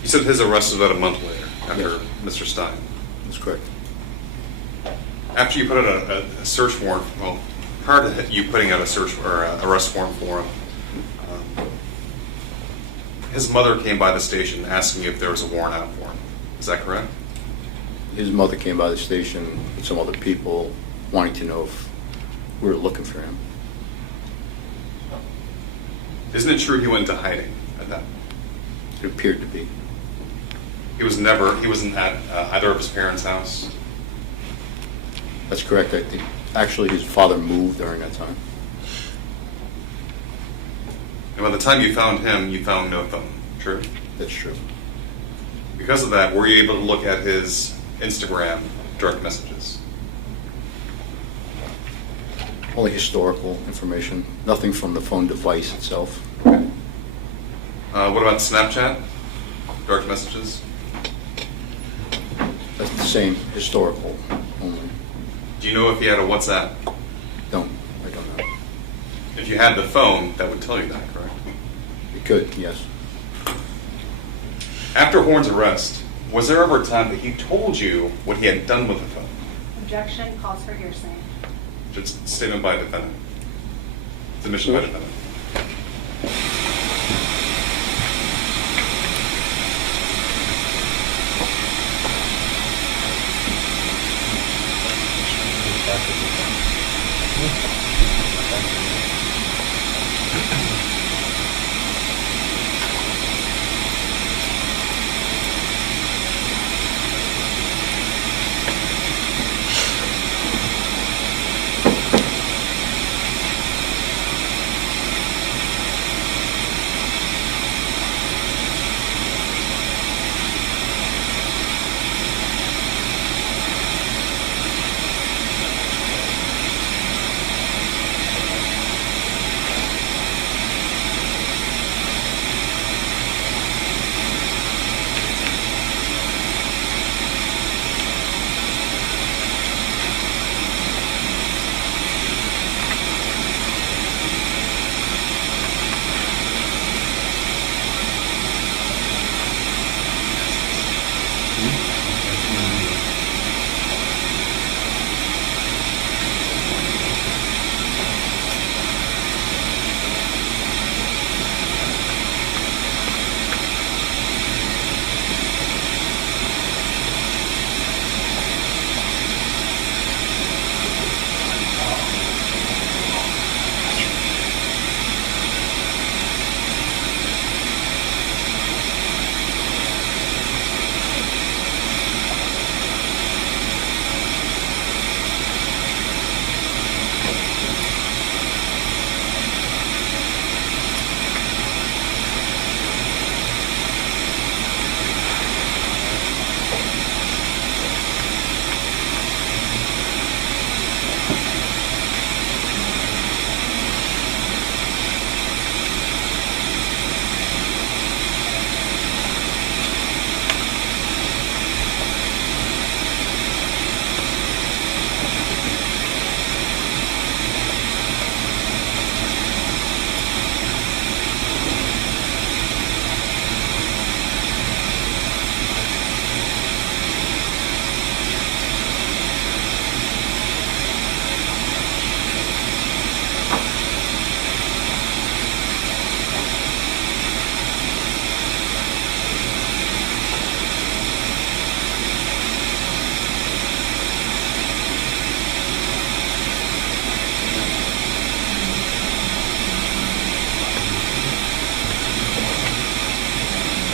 You said his arrest was about a month later, after Mr. Stein. That's correct. After you put out a search warrant, well, prior to you putting out a search or arrest warrant for him, his mother came by the station asking if there was a warrant out for him. Is that correct? His mother came by the station with some other people wanting to know if we were looking for him. Isn't it true he went into hiding at that? It appeared to be. He wasn't at either of his parents' house? That's correct. I think actually his father moved during that time. And by the time you found him, you found no phone. True? That's true. Because of that, were you able to look at his Instagram direct messages? Only historical information. Nothing from the phone device itself. Okay. What about Snapchat direct messages? That's the same, historical only. Do you know if he had a WhatsApp? I don't know. If you had the phone, that would tell you that, correct? It could, yes. After Horne's arrest, was there ever a time that he told you what he had done with the phone? Objection, calls for hearsay. Just statement by defendant. Submission by defendant.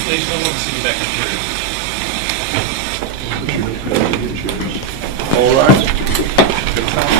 Congratulations, I want to see you back in jury. All right. Good time.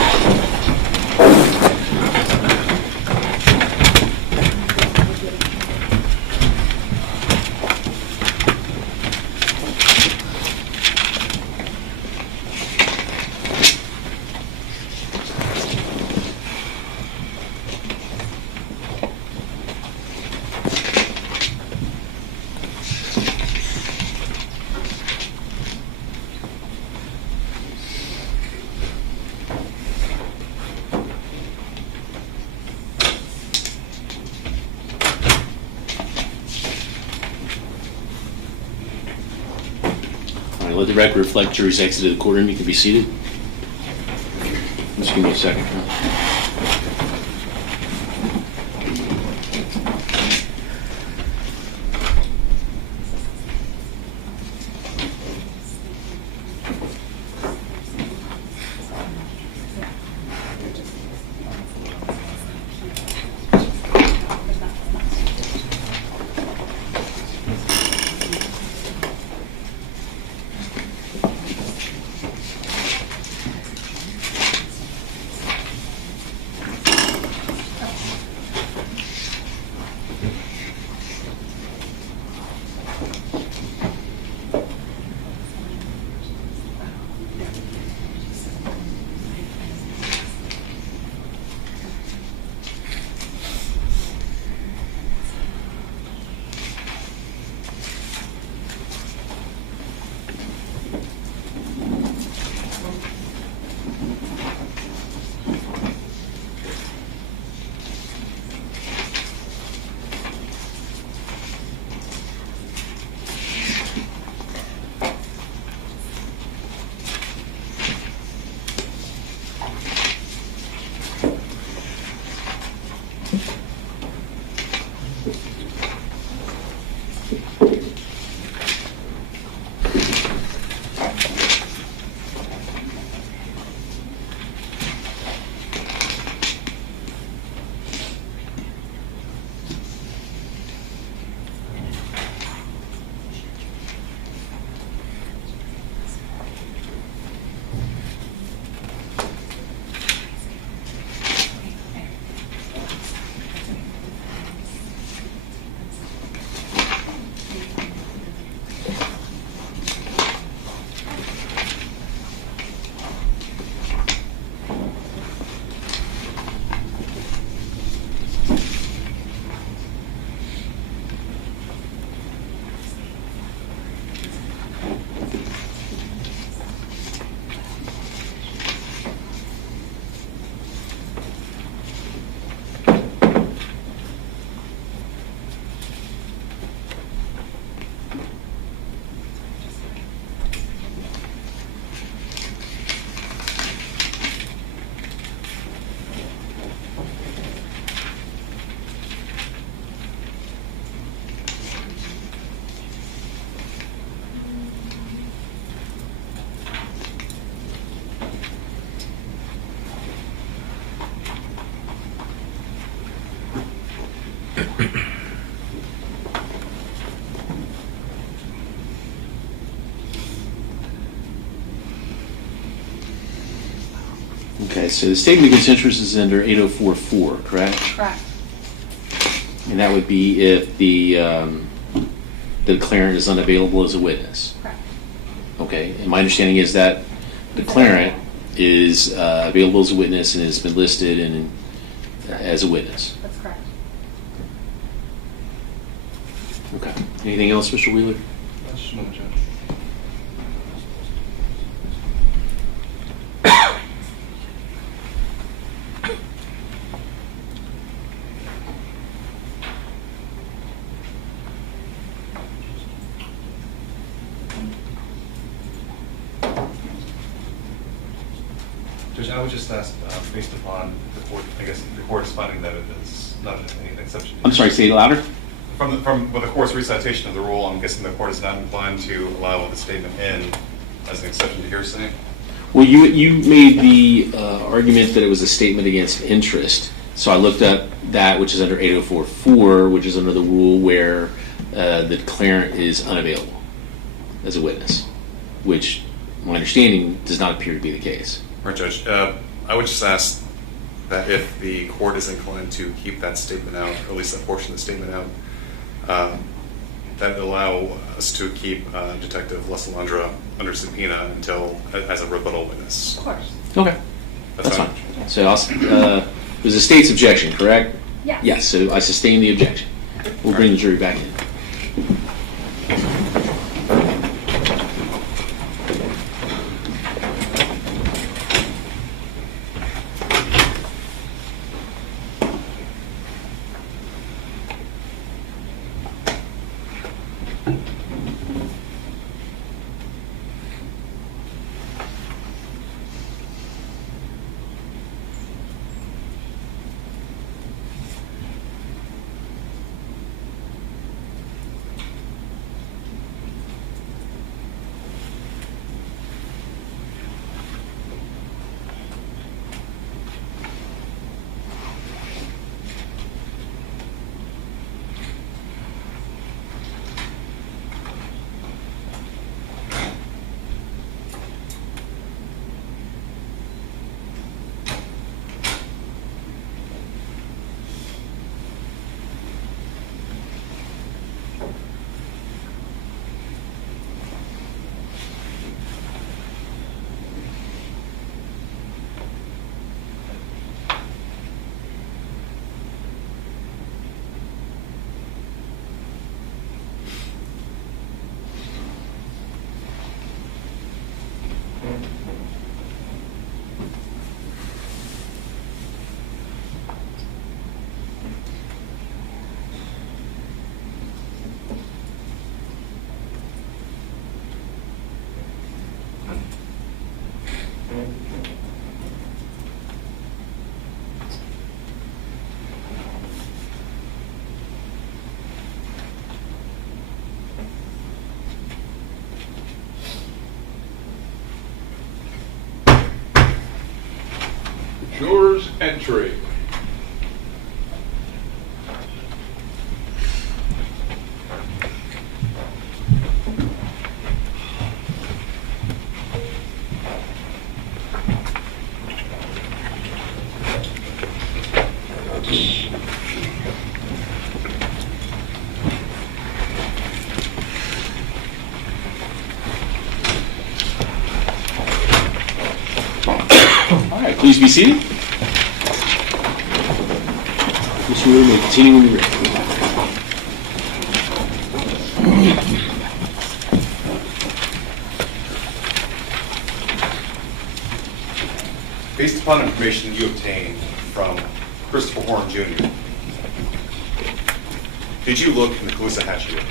All right, let the record reflect jury's exited the courtroom. You can be seated. Just give me a second. Okay, so the statement against interest is under 8044, correct? Correct. And that would be if the declarant is unavailable as a witness. Correct. Okay, and my understanding is that the declarant is available as a witness and has been listed as a witness. That's correct. Okay. Anything else, Mr. Wheeler? That's no, Judge. Judge, I would just ask, based upon the court, I guess the court is finding that it is not an exception. I'm sorry, say it louder. From the court's recitation of the rule, I'm guessing the court is not inclined to allow the statement in as an exception to hearsay. Well, you made the argument that it was a statement against interest. So I looked at that, which is under 8044, which is under the rule where the declarant is unavailable as a witness, which my understanding does not appear to be the case. All right, Judge. I would just ask that if the court is inclined to keep that statement out, or at least that portion of the statement out, that allow us to keep Detective Lesalandra under subpoena until as a rebuttal witness. Of course. Okay. That's fine. So it was the state's objection, correct? Yeah. Yes, so I sustain the objection. We'll bring the jury back in. Jurors entry. All right, please be seated. Mr. Wood may continue when you're ready. Based upon information you obtained from Christopher Horne Jr., did you look in the Caloosahatchee?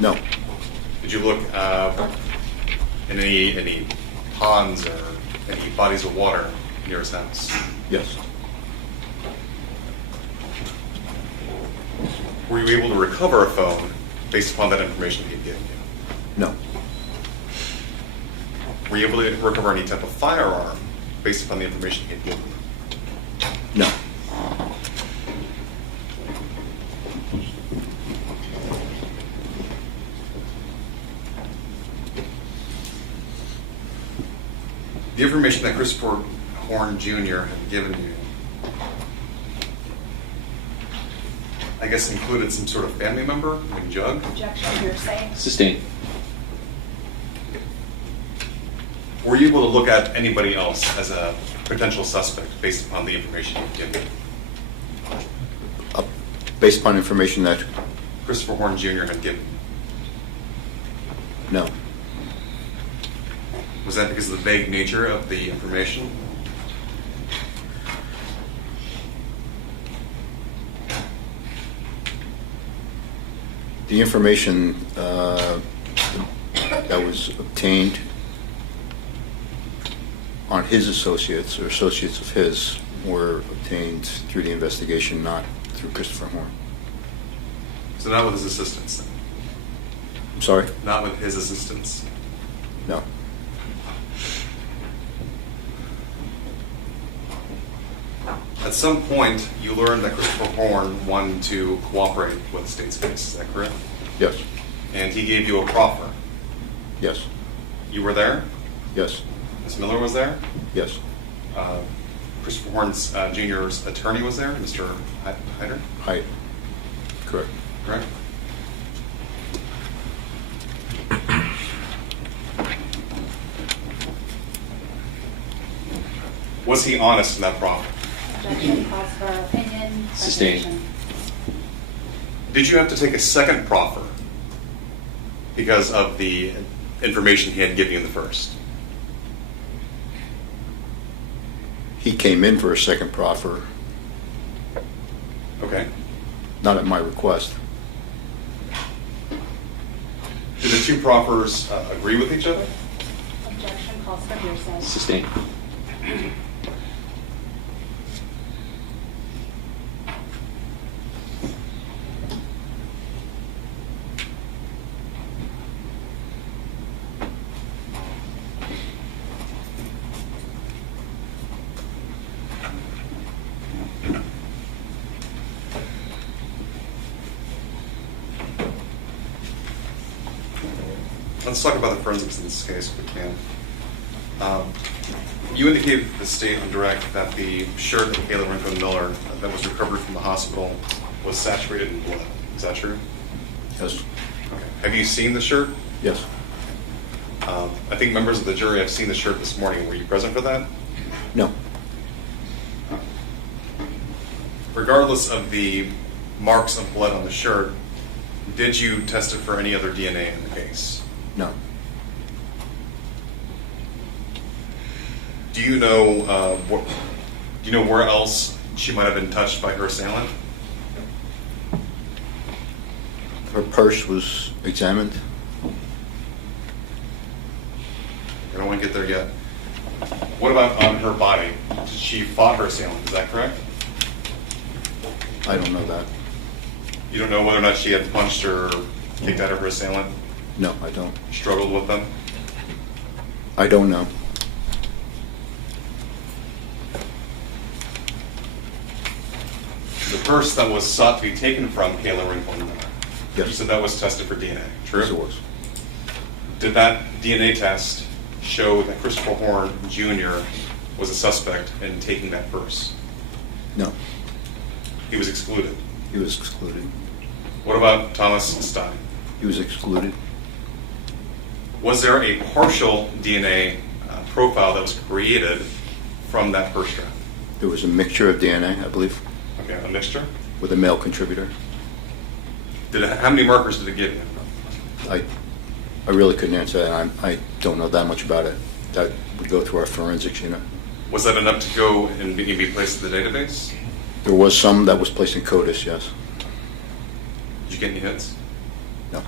No. Did you look in any ponds or any bodies of water near his house? Yes. Were you able to recover a phone based upon that information he had given you? No. Were you able to recover any type of firearm based upon the information he had given you? No. The information that Christopher Horne Jr. had given you, I guess, included some sort of family member, like Jug? Objection, hearsay. Sustained. Were you able to look at anybody else as a potential suspect based upon the information you've given? Based upon information that? Christopher Horne Jr. had given you? No. Was that because of the vague nature of the information? The information that was obtained on his associates or associates of his were obtained through the investigation, not through Christopher Horne. So not with his assistance? Then? I'm sorry? Not with his assistance? No. At some point, you learned that Christopher Horne wanted to cooperate with the state's case. Is that correct? Yes. And he gave you a proffer. Yes. You were there? Yes. Ms. Miller was there? Yes. Christopher Horne Jr.'s attorney was there, Mr. Hyder? Hyde. Correct. Correct. Was he honest in that proffer? Objection calls for opinion. Sustained. resolution. Did you have to take a second proffer because of the information he had given you in the first? He came in for a second proffer, Okay. not at my request. Did the two proffers agree with each other? Objection calls for hearsay. Sustained. Let's talk about the forensics in this case if we can. You indicated to the state on direct that the shirt of Kayla Rincon-Miller that was recovered from the hospital was saturated in blood. Is that true? Yes. Okay. Have you seen the shirt? Yes. I think members of the jury have seen the shirt this morning. Were you present for that? No. Regardless of the marks of blood on the shirt, did you test it for any other DNA in the case? No. Do you know where else she might have been touched by her assailant? Her purse was examined. I don't want to get there yet. What about on her body? She fought her assailant, is that correct? I don't know that. You don't know whether or not she had punched or kicked out of her assailant? No, I don't. Struggled with them? I don't know. The purse that was sought to be taken from Kayla Rincon-Miller, Yes. you said that was tested for DNA, true? Yes, it was. Did that DNA test show that Christopher Horne Jr. was a suspect in taking that purse? No. He was excluded. He was excluded. What about Thomas Stein? He was excluded. Was there a partial DNA profile that was created from that purse strap? There was a mixture of DNA, I believe, Okay, a mixture? with a male contributor. How many markers did it give you? I really couldn't answer that. I don't know that much about it. That would go through our forensics unit. Was that enough to go and be placed in the database? There was some that was placed in CODIS, yes. Did you get any hits? No.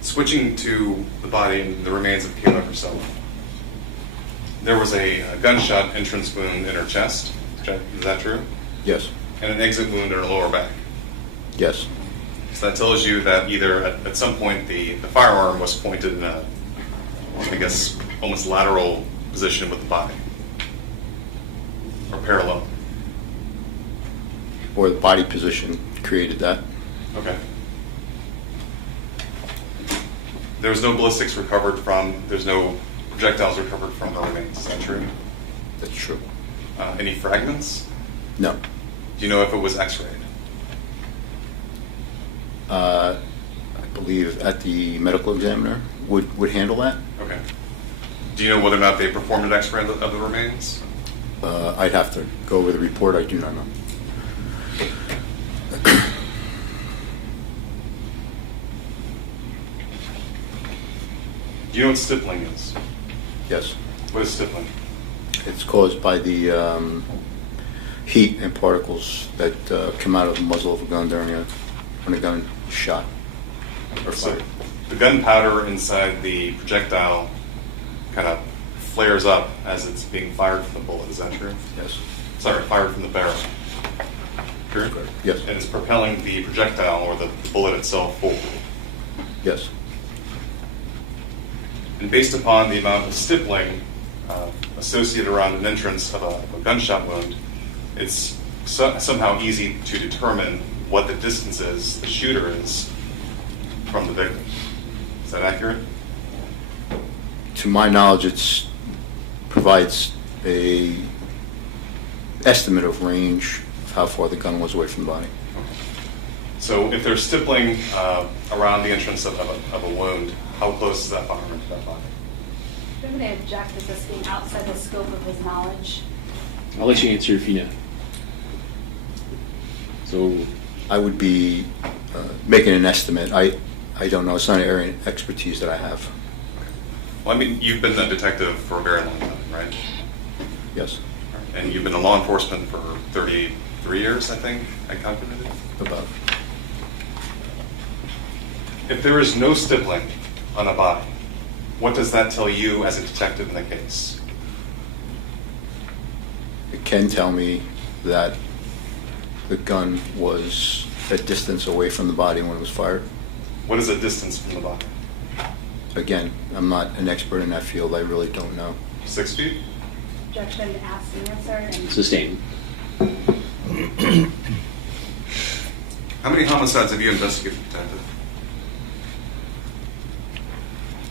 Switching to the body and the remains of Kayla herself, there was a gunshot entrance wound in her chest. Is that true? Yes. And an exit wound in her lower back. Yes. So that tells you that either at some point the firearm was pointed in a, I guess, almost lateral position with the body, or parallel. Or the body position created that. Okay. There's no ballistics recovered from, there's no projectiles recovered from the remains. Is that true? That's true. Any fragments? No. Do you know if it was x-rayed? I believe at the medical examiner would handle that. Okay. Do you know whether or not they performed an x-ray of the remains? I'd have to go over the report. I do not know. Do you know what stippling is? Yes. What is stippling? It's caused by the heat and particles that come out of the muzzle of a gun when a gun is shot or So fired. the gunpowder inside the projectile kind of flares up as it's being fired from the bullet. Is that true? Yes. Sorry, fired from the barrel. True? Yes. And it's propelling the projectile or the bullet itself forward. Yes. And based upon the amount of stippling associated around an entrance of a gunshot wound, it's somehow easy to determine what the distance is the shooter is from the victim. Is that accurate? To my knowledge, it provides a estimate of range of how far the gun was away from the body. So if there's stippling around the entrance of a wound, how close is that firearm to that body? I'm going to object to this being outside the scope of his knowledge. I'll let you answer if you know. So I would be making an estimate. I don't know. It's not an area of expertise that I have. Well, I mean, you've been a detective for a very long time, right? Yes. And you've been in law enforcement for 33 years, I think, I calculated? About. If there is no stippling on a body, what does that tell you as a detective in the case? It can tell me that the gun was a distance away from the body when it was fired. What is a distance from the body? Again, I'm not an expert in that field. I really don't know. 6 feet? Objection, asked and answered. And sustained. How many homicides have you investigated, detective?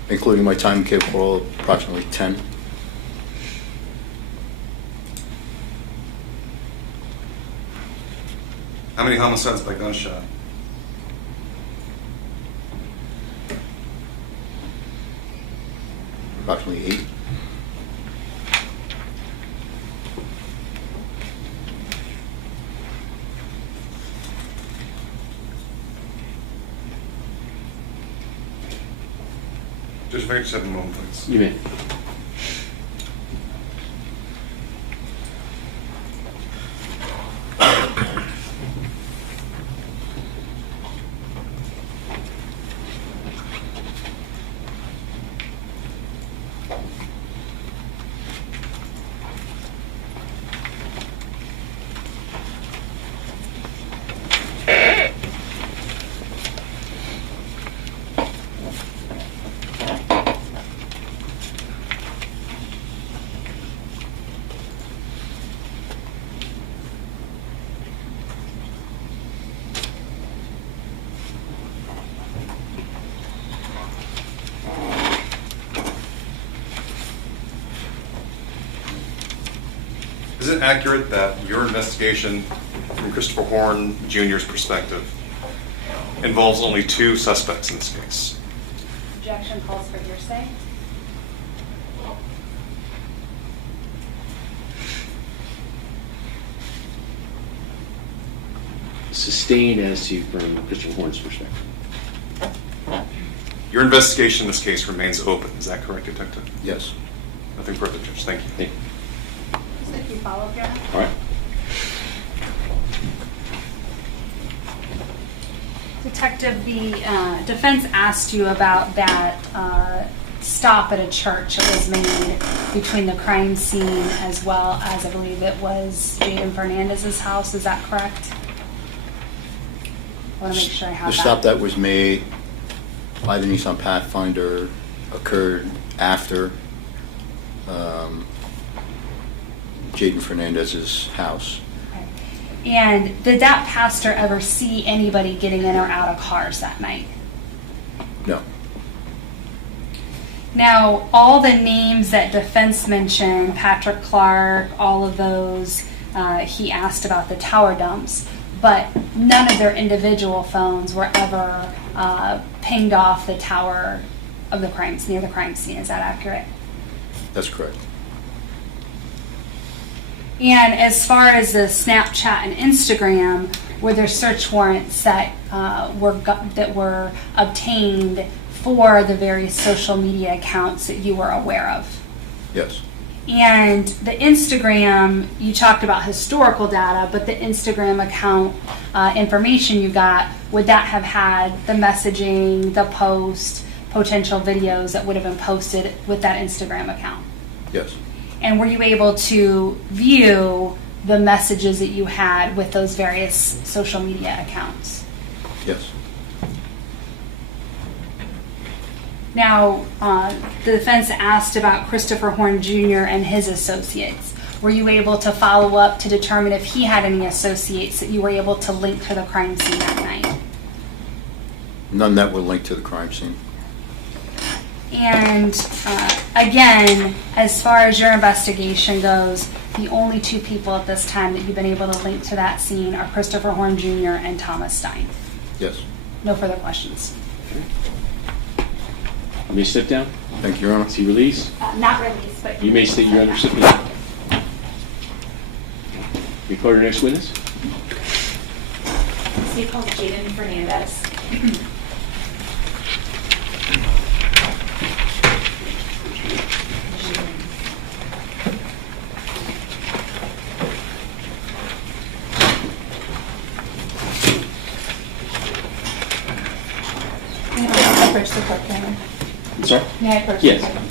Including my time in Cape Coral, approximately 10. How many homicides by gunshot? Approximately 8. Just wait 7 moments, please. You may. Is it accurate that your investigation, from Christopher Horne Jr.'s perspective, involves only 2 suspects in this case? objection calls for hearsay. Sustained as to from Christopher Horne's perspective. Your investigation in this case remains open. Is that correct, Detective? Yes. Nothing further, Judge. Thank you. Thank you. Just if you follow up, John. All right. Detective, the defense asked you about that stop at a church that was made between the crime scene as well as, I believe it was Jaden Fernandez's house. Is that correct? I want to make sure I have The that. stop that was made by the Nissan Pathfinder occurred after Jaden Fernandez's house. And did that pastor ever see anybody getting in or out of cars that night? No. Now, all the names that defense mentioned, Patrick Clark, all of those, he asked about the tower dumps, but none of their individual phones were ever pinged off the tower of the crime near the crime scene. Is that accurate? That's correct. And as far as the Snapchat and Instagram, were there search warrants that were obtained for the various social media accounts that you were aware of? Yes. And the Instagram, you talked about historical data, but the Instagram account information you got, would that have had the messaging, the post, potential videos that would have been posted with that Instagram account? Yes. And were you able to view the messages that you had with those various social media accounts? Yes. Now, the defense asked about Christopher Horne Jr. and his associates. Were you able to follow up to determine if he had any associates that you were able to link to the crime scene that night? None that were linked to the crime scene. And again, as far as your investigation goes, the only two people at this time that you've been able to link to that scene are Christopher Horne Jr. and Thomas Stein. Yes. No further questions. You may step down. Thank you, Your Honor. Is he released? Not released, but You may state you're under subpoena. You call your next witness? He calls Jaden Fernandez. Approach the court camera. I'm sorry? May I approach Yes. the court?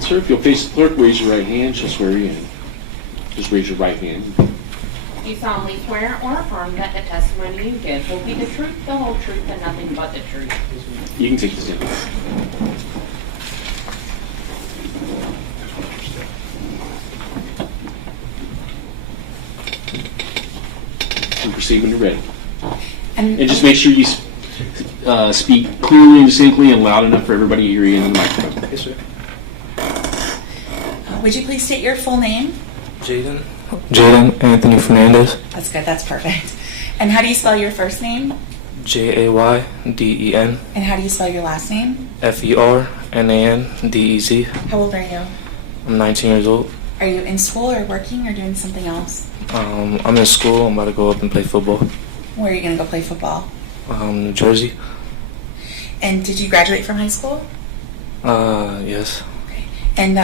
Sir, if you'll face the clerk, raise your right hand, she'll swear you in. Just raise your right hand. Do you solemnly swear or affirm that the testimony you give will be the truth, the whole truth, and nothing but the truth? You can take this in. And proceed when you're ready. And just make sure you speak clearly and distinctly and loud enough for everybody to hear you in the microphone. Yes, sir. Would you please state your full name? Jaden Anthony Fernandez. That's good. That's perfect. And how do you spell your first name? Jayden. And how do you spell your last name? Fernandez. How old are you? I'm 19 years old. Are you in school or working or doing something else? I'm in school. I'm about to go up and play football. Where are you going to go play football? New Jersey. And did you graduate from high school? Yes. And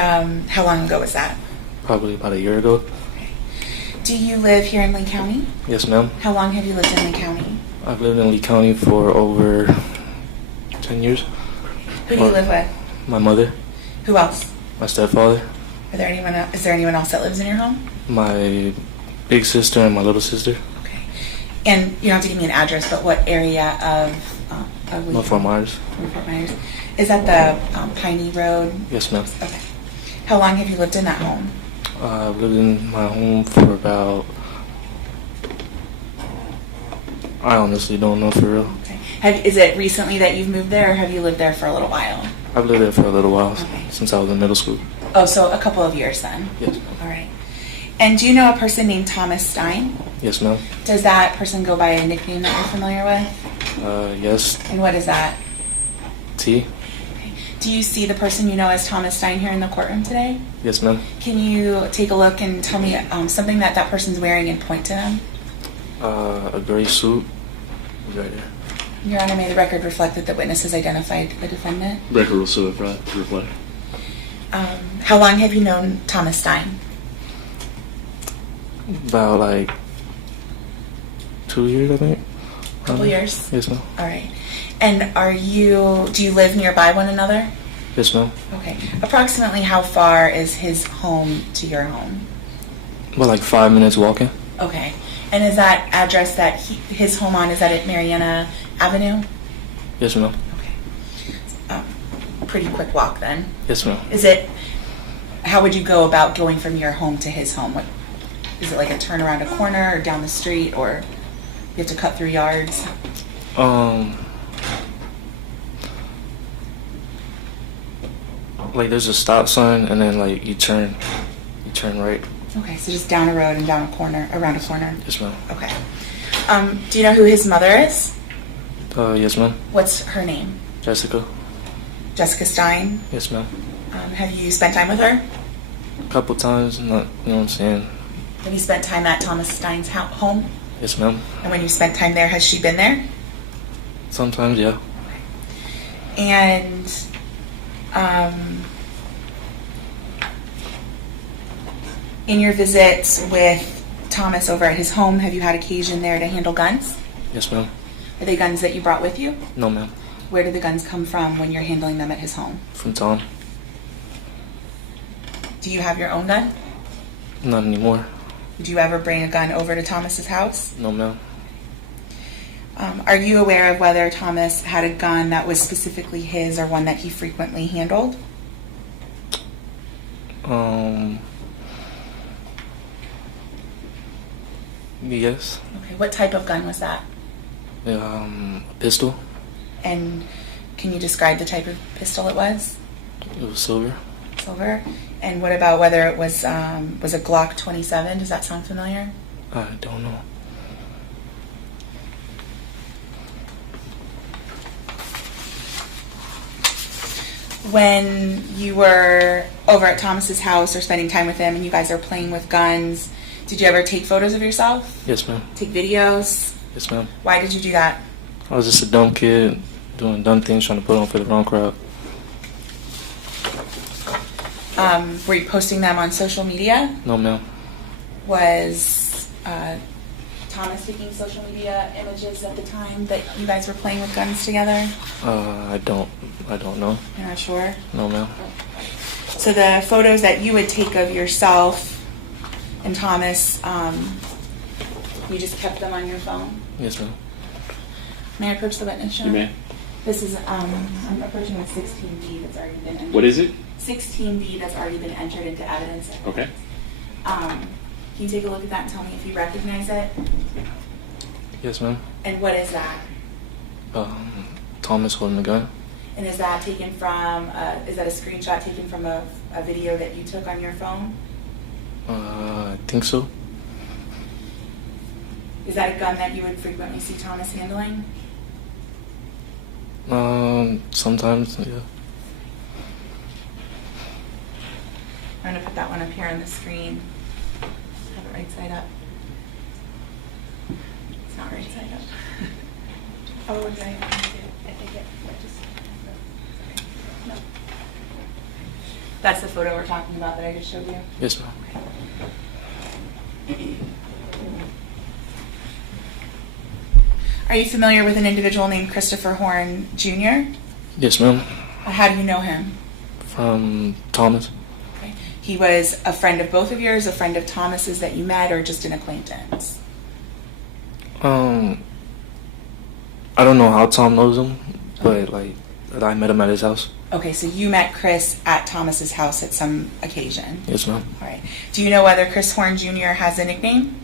how long ago was that? Probably about a year ago. Do you live here in Lee County? Yes, ma'am. How long have you lived in Lee County? I've lived in Lee County for over 10 years. Who do you live with? My mother. Who else? My stepfather. Is there anyone else that lives in your home? My big sister and my little sister. Okay. And you don't have to give me an address, but what area of Lee? North Fort Myers. North Fort Myers. Is that the Piney Road? Yes, ma'am. Okay. How long have you lived in that home? I've lived in my home for about... I honestly don't know for real. Okay. Is it recently that you've moved there, or have you lived there for a little while? I've lived there for a little while, since I was in middle school. Oh, so a couple of years then? Yes. All right. And do you know a person named Thomas Stein? Yes, ma'am. Does that person go by a nickname that you're familiar with? Yes. And what is that? T. Do you see the person you know as Thomas Stein here in the courtroom today? Yes, ma'am. Can you take a look and tell me something that person's wearing and point to them? A gray suit. Right there. Your Honor, may the record reflect that the witness has identified the defendant? Record will so reflect. How long have you known Thomas Stein? About like 2 years, I think. A couple years? Yes, ma'am. All right. And do you live nearby one another? Yes, ma'am. Okay. Approximately how far is his home to your home? About like 5 minutes walking. Okay. And is that address that his home on, is that at Mariana Avenue? Yes, ma'am. Pretty quick walk then. Yes, ma'am. How would you go about going from your home to his home? Is it like a turn around a corner or down the street, or you have to cut through yards? Like there's a stop sign and then like you turn turn right. Okay, so just down a road and down a corner, around a corner. Yes, ma'am. Okay. Do you know who his mother is? Yes, ma'am. What's her name? Jessica. Jessica Stein. Yes, ma'am. Have you spent time with her? A couple times, not, you know what I'm saying? Have you spent time at Thomas Stein's home? Yes, ma'am. And when you spent time there, has she been there? Sometimes, yeah. And in your visits with Thomas over at his home, have you had occasion there to handle guns? Yes, ma'am. Are they guns that you brought with you? No, ma'am. Where do the guns come from when you're handling them at his home? From Tom. Do you have your own gun? Not anymore. Would you ever bring a gun over to Thomas's house? No, ma'am. Are you aware of whether Thomas had a gun that was specifically his or one that he frequently handled? Yes. Okay, what type of gun was that? A pistol. And can you describe the type of pistol it was? It was silver. Silver. And what about whether it was a Glock 27? Does that sound familiar? I don't know. When you were over at Thomas's house or spending time with him and you guys are playing with guns, did you ever take photos of yourself? Yes, ma'am. Take videos? Yes, ma'am. Why did you do that? I was just a dumb kid doing dumb things, trying to put on for the wrong crowd. Were you posting them on social media? No, ma'am. Was Thomas taking social media images at the time that you guys were playing with guns together? I don't know. You're not sure? No, ma'am. So the photos that you would take of yourself and Thomas, you just kept them on your phone? Yes, ma'am. May I approach the witness, Sean? You may. This is, I'm approaching a 16B that's already been entered. What is it? 16B that's already been entered into evidence. Okay. Can you take a look at that and tell me if you recognize it? Yes, ma'am. And what is that? Thomas holding the gun. And is that taken from, is that a screenshot taken from a video that you took on your phone? I think so. Is that a gun that you would frequently see Thomas handling? Sometimes, yeah. I'm going to put that one up here on the screen. Have it right side up. It's not right side up. Oh, did I think it? No. That's the photo we're talking about that I just showed you? Yes, ma'am. Are you familiar with an individual named Christopher Horne Jr.? Yes, ma'am. How do you know him? From Thomas. Okay. He was a friend of both of yours, a friend of Thomas's that you met, or just an acquaintance? I don't know how Tom knows him, but like I met him at his house. Okay, so you met Chris at Thomas's house at some occasion? Yes, ma'am. All right. Do you know whether Chris Horne Jr. has a nickname?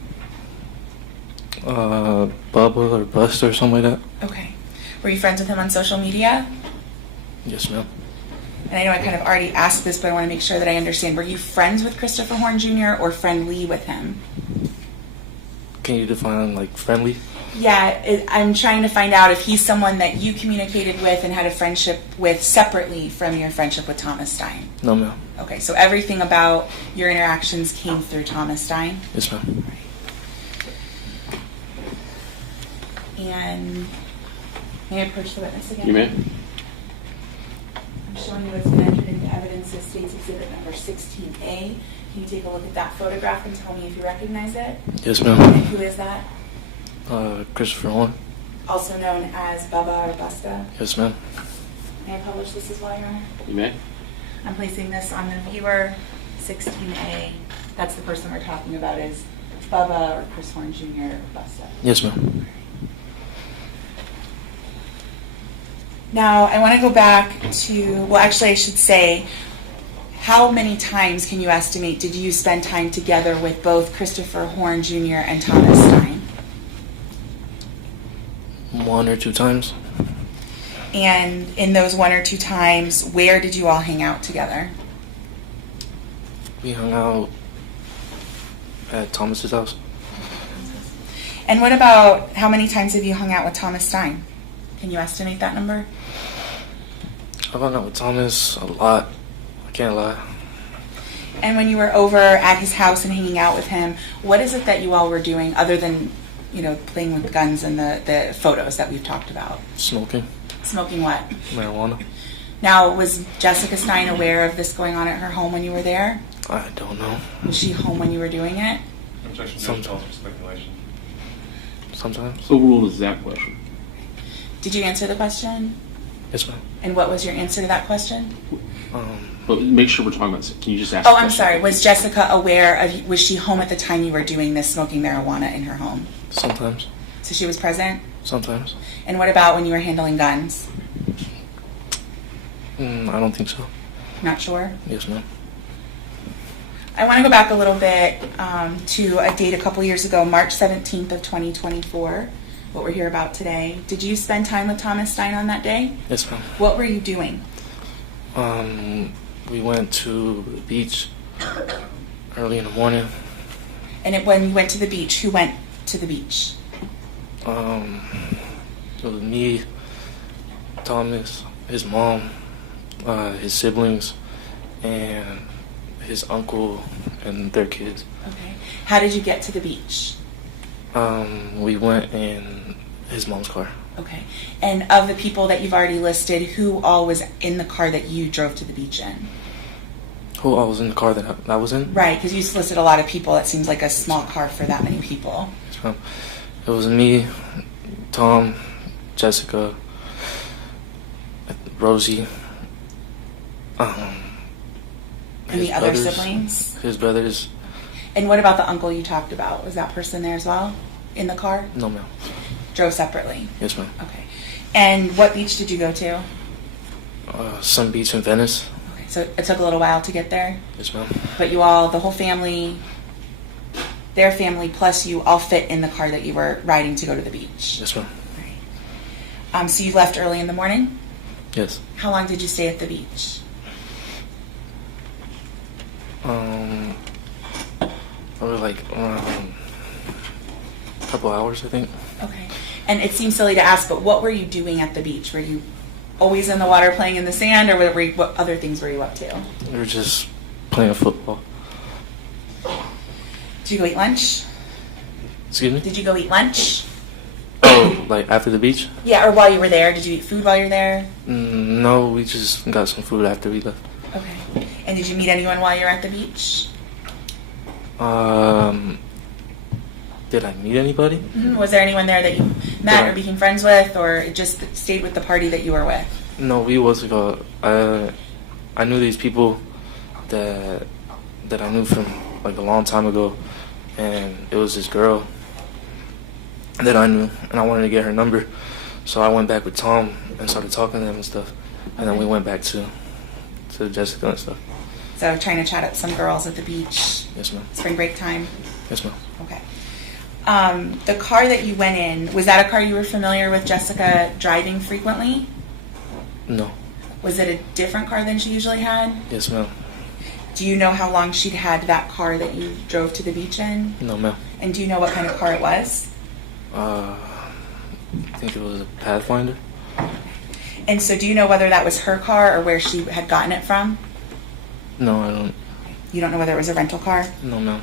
Bubba or Buster or something like that. Okay. Were you friends with him on social media? Yes, ma'am. And I know I kind of already asked this, but I want to make sure that I understand. Were you friends with Christopher Horne Jr. or friendly with him? Can you define like friendly? Yeah, I'm trying to find out if he's someone that you communicated with and had a friendship with separately from your friendship with Thomas Stein. No, ma'am. Okay, so everything about your interactions came through Thomas Stein? Yes, ma'am. And may I approach the witness again? You may. I'm showing you what's been entered into evidence as State's Exhibit number 16A. Can you take a look at that photograph and tell me if you recognize it? Yes, ma'am. And who is that? Christopher Horne. Also known as Bubba or Busta. Yes, ma'am. May I publish this as well, Your Honor? You may. I'm placing this on the viewer 16A. That's the person we're talking about is Bubba or Chris Horne Jr. or Busta. Yes, ma'am. Now, I want to go back to, well, actually, I should say, how many times can you estimate did you spend time together with both Christopher Horne Jr. and Thomas Stein? 1 or 2 times. And in those 1 or 2 times, where did you all hang out together? We hung out at Thomas's house. And what about how many times have you hung out with Thomas Stein? Can you estimate that number? I've hung out with Thomas a lot. I can't lie. And when you were over at his house and hanging out with him, what is it that you all were doing other than, playing with guns and the photos that we've talked about? Smoking. Smoking what? Marijuana. Now, was Jessica Stein aware of this going on at her home when you were there? I don't know. Was she home when you were doing it? Objection, no Sometimes. calls for speculation. Sometimes. So rule is that question. Did you answer the question? Yes, ma'am. And what was your answer to that question? But make sure we're talking about. Can you just ask? Oh, the I'm question? sorry. Was Jessica aware of, was she home at the time you were doing this, smoking marijuana in her home? Sometimes. So she was present? Sometimes. And what about when you were handling guns? I don't think so. Not sure? Yes, ma'am. I want to go back a little bit to a date a couple years ago, March 17th of 2024, what we're here about today. Did you spend time with Thomas Stein on that day? Yes, ma'am. What were you doing? We went to the beach early in the morning. And when you went to the beach, who went to the beach? It was me, Thomas, his mom, his siblings, and his uncle and their kids. Okay. How did you get to the beach? We went in his mom's car. Okay. And of the people that you've already listed, who all was in the car that you drove to the beach in? Who all was in the car that I was in? Right, because you listed a lot of people. It seems like a small car for that many people. It was me, Tom, Jessica, Rosie, And his the other brothers, siblings? His brothers. And what about the uncle you talked about? Was that person there as well? In the car? No, ma'am. Drove separately? Yes, ma'am. Okay. And what beach did you go to? Sun Beach in Venice. Okay, so it took a little while to get there? Yes, ma'am. But you all, the whole family, their family plus you, all fit in the car that you were riding to go to the beach? Yes, ma'am. So you left early in the morning? Yes. How long did you stay at the beach? Probably like a couple hours, I think. Okay. And it seems silly to ask, but what were you doing at the beach? Were you always in the water playing in the sand, or what other things were you up to? We were just playing football. Did you go eat lunch? Excuse me? Did you go eat lunch? Oh, like after the beach? Yeah, or while you were there. Did you eat food while you were there? No, we just got some food after we left. Okay. And did you meet anyone while you were at the beach? Did I meet anybody? Mm-hmm. Was there anyone there that you met or became friends with, or it just stayed with the party that you were with? No, we was I knew these people that I knew from like a long time ago, and it was this girl that I knew, and I wanted to get her number, so I went back with Tom and started talking to him and stuff, and then we went back to Jessica and stuff. So trying to chat up some girls at the beach. Yes, ma'am. Spring break time. Yes, ma'am. Okay. The car that you went in, was that a car you were familiar with Jessica driving frequently? No. Was it a different car than she usually had? Yes, ma'am. Do you know how long she'd had that car that you drove to the beach in? No, ma'am. And do you know what kind of car it was? I think it was a Pathfinder. And so do you know whether that was her car or where she had gotten it from? No, I don't. You don't know whether it was a rental car? No, ma'am.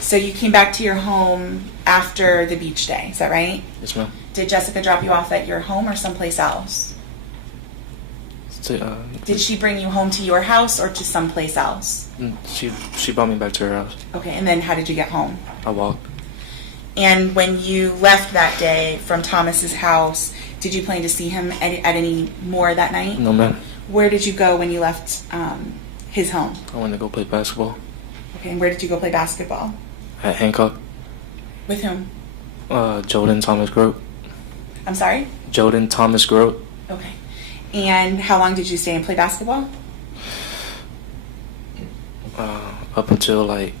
So you came back to your home after the beach day, is that right? Yes, ma'am. Did Jessica drop you off at your home or someplace else? Did she bring you home to your house or to someplace else? She brought me back to her house. Okay, and then how did you get home? I walked. And when you left that day from Thomas's house, did you plan to see him at any more that night? No, ma'am. Where did you go when you left his home? I went to go play basketball Okay, and where did you go play basketball? at Hancock. With whom? Jordan Thomas Grote. I'm sorry? Jordan Thomas Grote. Okay. And how long did you stay and play basketball? Up until like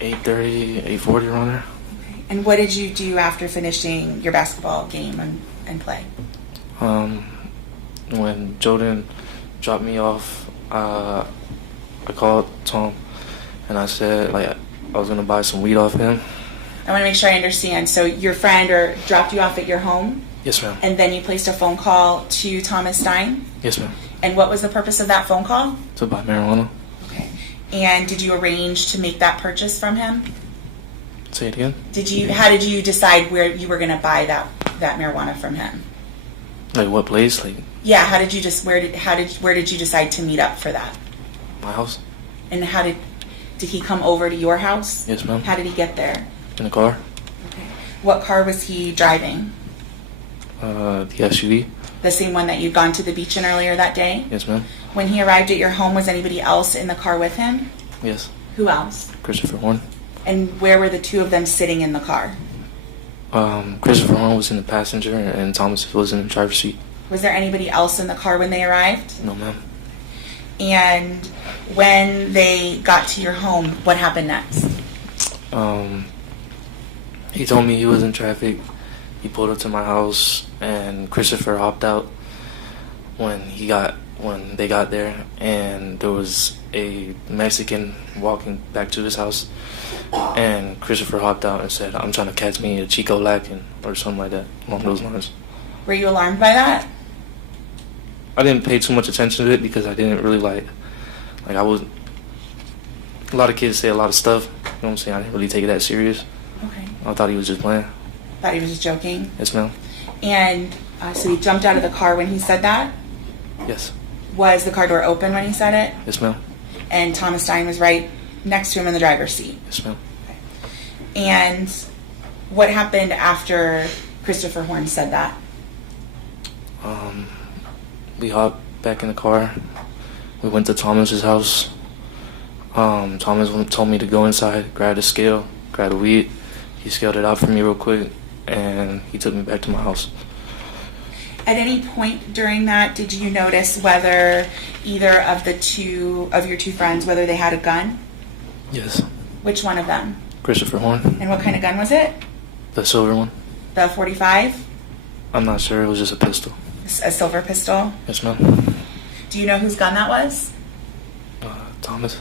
8:30, 8:40 around there. And what did you do after finishing your basketball game and play? When Jordan dropped me off, I called Tom, and I said like I was gonna buy some weed off him. I want to make sure I understand. So your friend dropped you off at your home, Yes, ma'am. and then you placed a phone call to Thomas Stein? Yes, ma'am. And what was the purpose of that phone call? To buy marijuana. And did you arrange to make that purchase from him? Say it again. How did you decide where you were going to buy that marijuana from him? Like what place? Like Yeah, where did you decide to meet up for that? my house. And did he come over to your house? Yes, ma'am. How did he get there? In the car. What car was he driving? The SUV. The same one that you'd gone to the beach in earlier that day? Yes, ma'am. When he arrived at your home, was anybody else in the car with him? Yes. Who else? Christopher Horne. And where were the two of them sitting in the car? Christopher Horne was in the passenger and Thomas was in the driver's seat. Was there anybody else in the car when they arrived? No, ma'am. And when they got to your home, what happened next? He told me he was in traffic. He pulled up to my house, and Christopher hopped out when they got there, and there was a Mexican walking back to his house, and Christopher hopped out and said, "I'm trying to catch me a Chico lacking," or something like that, along those lines. Were you alarmed by that? I didn't pay too much attention to it because I didn't really like I was. A lot of kids say a lot of stuff. You know what I'm saying? I didn't really take it that serious. Okay. I thought he was just playing. Thought he was just joking? Yes, ma'am. And so he jumped out of the car when he said that? Yes. Was the car door open when he said it? Yes, ma'am. And Thomas Stein was right next to him in the driver's seat? Yes, ma'am. And what happened after Christopher Horne said that? We hopped back in the car. We went to Thomas's house. Thomas told me to go inside, grab a scale, grab a weed. He scaled it out for me real quick, and he took me back to my house. At any point during that, did you notice whether either of your two friends, whether they had a gun? Yes. Which one of them? Christopher Horne. And what kind of gun was it? The silver one. The .45? I'm not sure. It was just a pistol. A silver pistol? Yes, ma'am. Do you know whose gun that was? Thomas.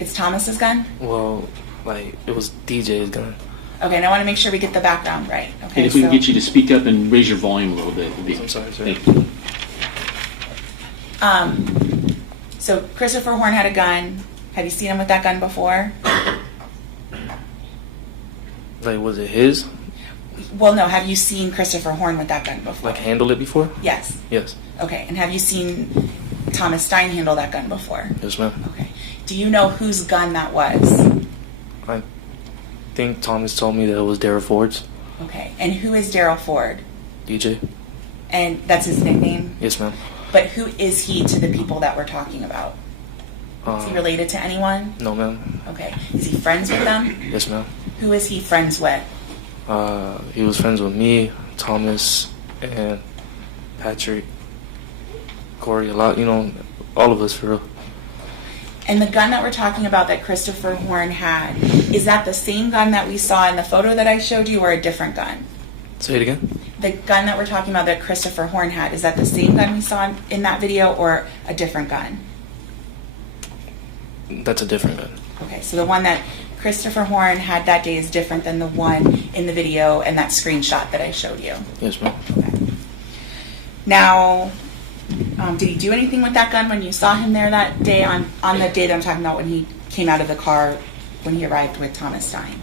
It's Thomas's gun? Well, it was DJ's gun. Okay, and I want to make sure we get the background right. Okay, And if we can get you to speak up and raise your volume a little bit. I'm sorry, sir. Thank you. So Christopher Horne had a gun. Have you seen him with that gun before? Was it his? Well, no. Have you seen Christopher Horne with that gun before? Handled it before? Yes. Yes. Okay, and have you seen Thomas Stein handle that gun before? Yes, ma'am. Okay. Do you know whose gun that was? I think Thomas told me that it was Darryl Ford's. Okay, and who is Darryl Ford? DJ. And that's his nickname? Yes, ma'am. But who is he to the people that we're talking about? Is he related to anyone? No, ma'am. Okay. Is he friends with them? Yes, ma'am. Who is he friends with? He was friends with me, Thomas, and Patrick, Corey, a lot, all of us for real. And the gun that we're talking about that Christopher Horne had, is that the same gun that we saw in the photo that I showed you or a different gun? Say it again? The gun that we're talking about that Christopher Horne had, is that the same gun we saw in that video or a different gun? That's a different gun. Okay, so the one that Christopher Horne had that day is different than the one in the video and that screenshot that I showed you. Yes, ma'am. Okay. Now, did he do anything with that gun when you saw him there that day on the day that I'm talking about when he came out of the car when he arrived with Thomas Stein?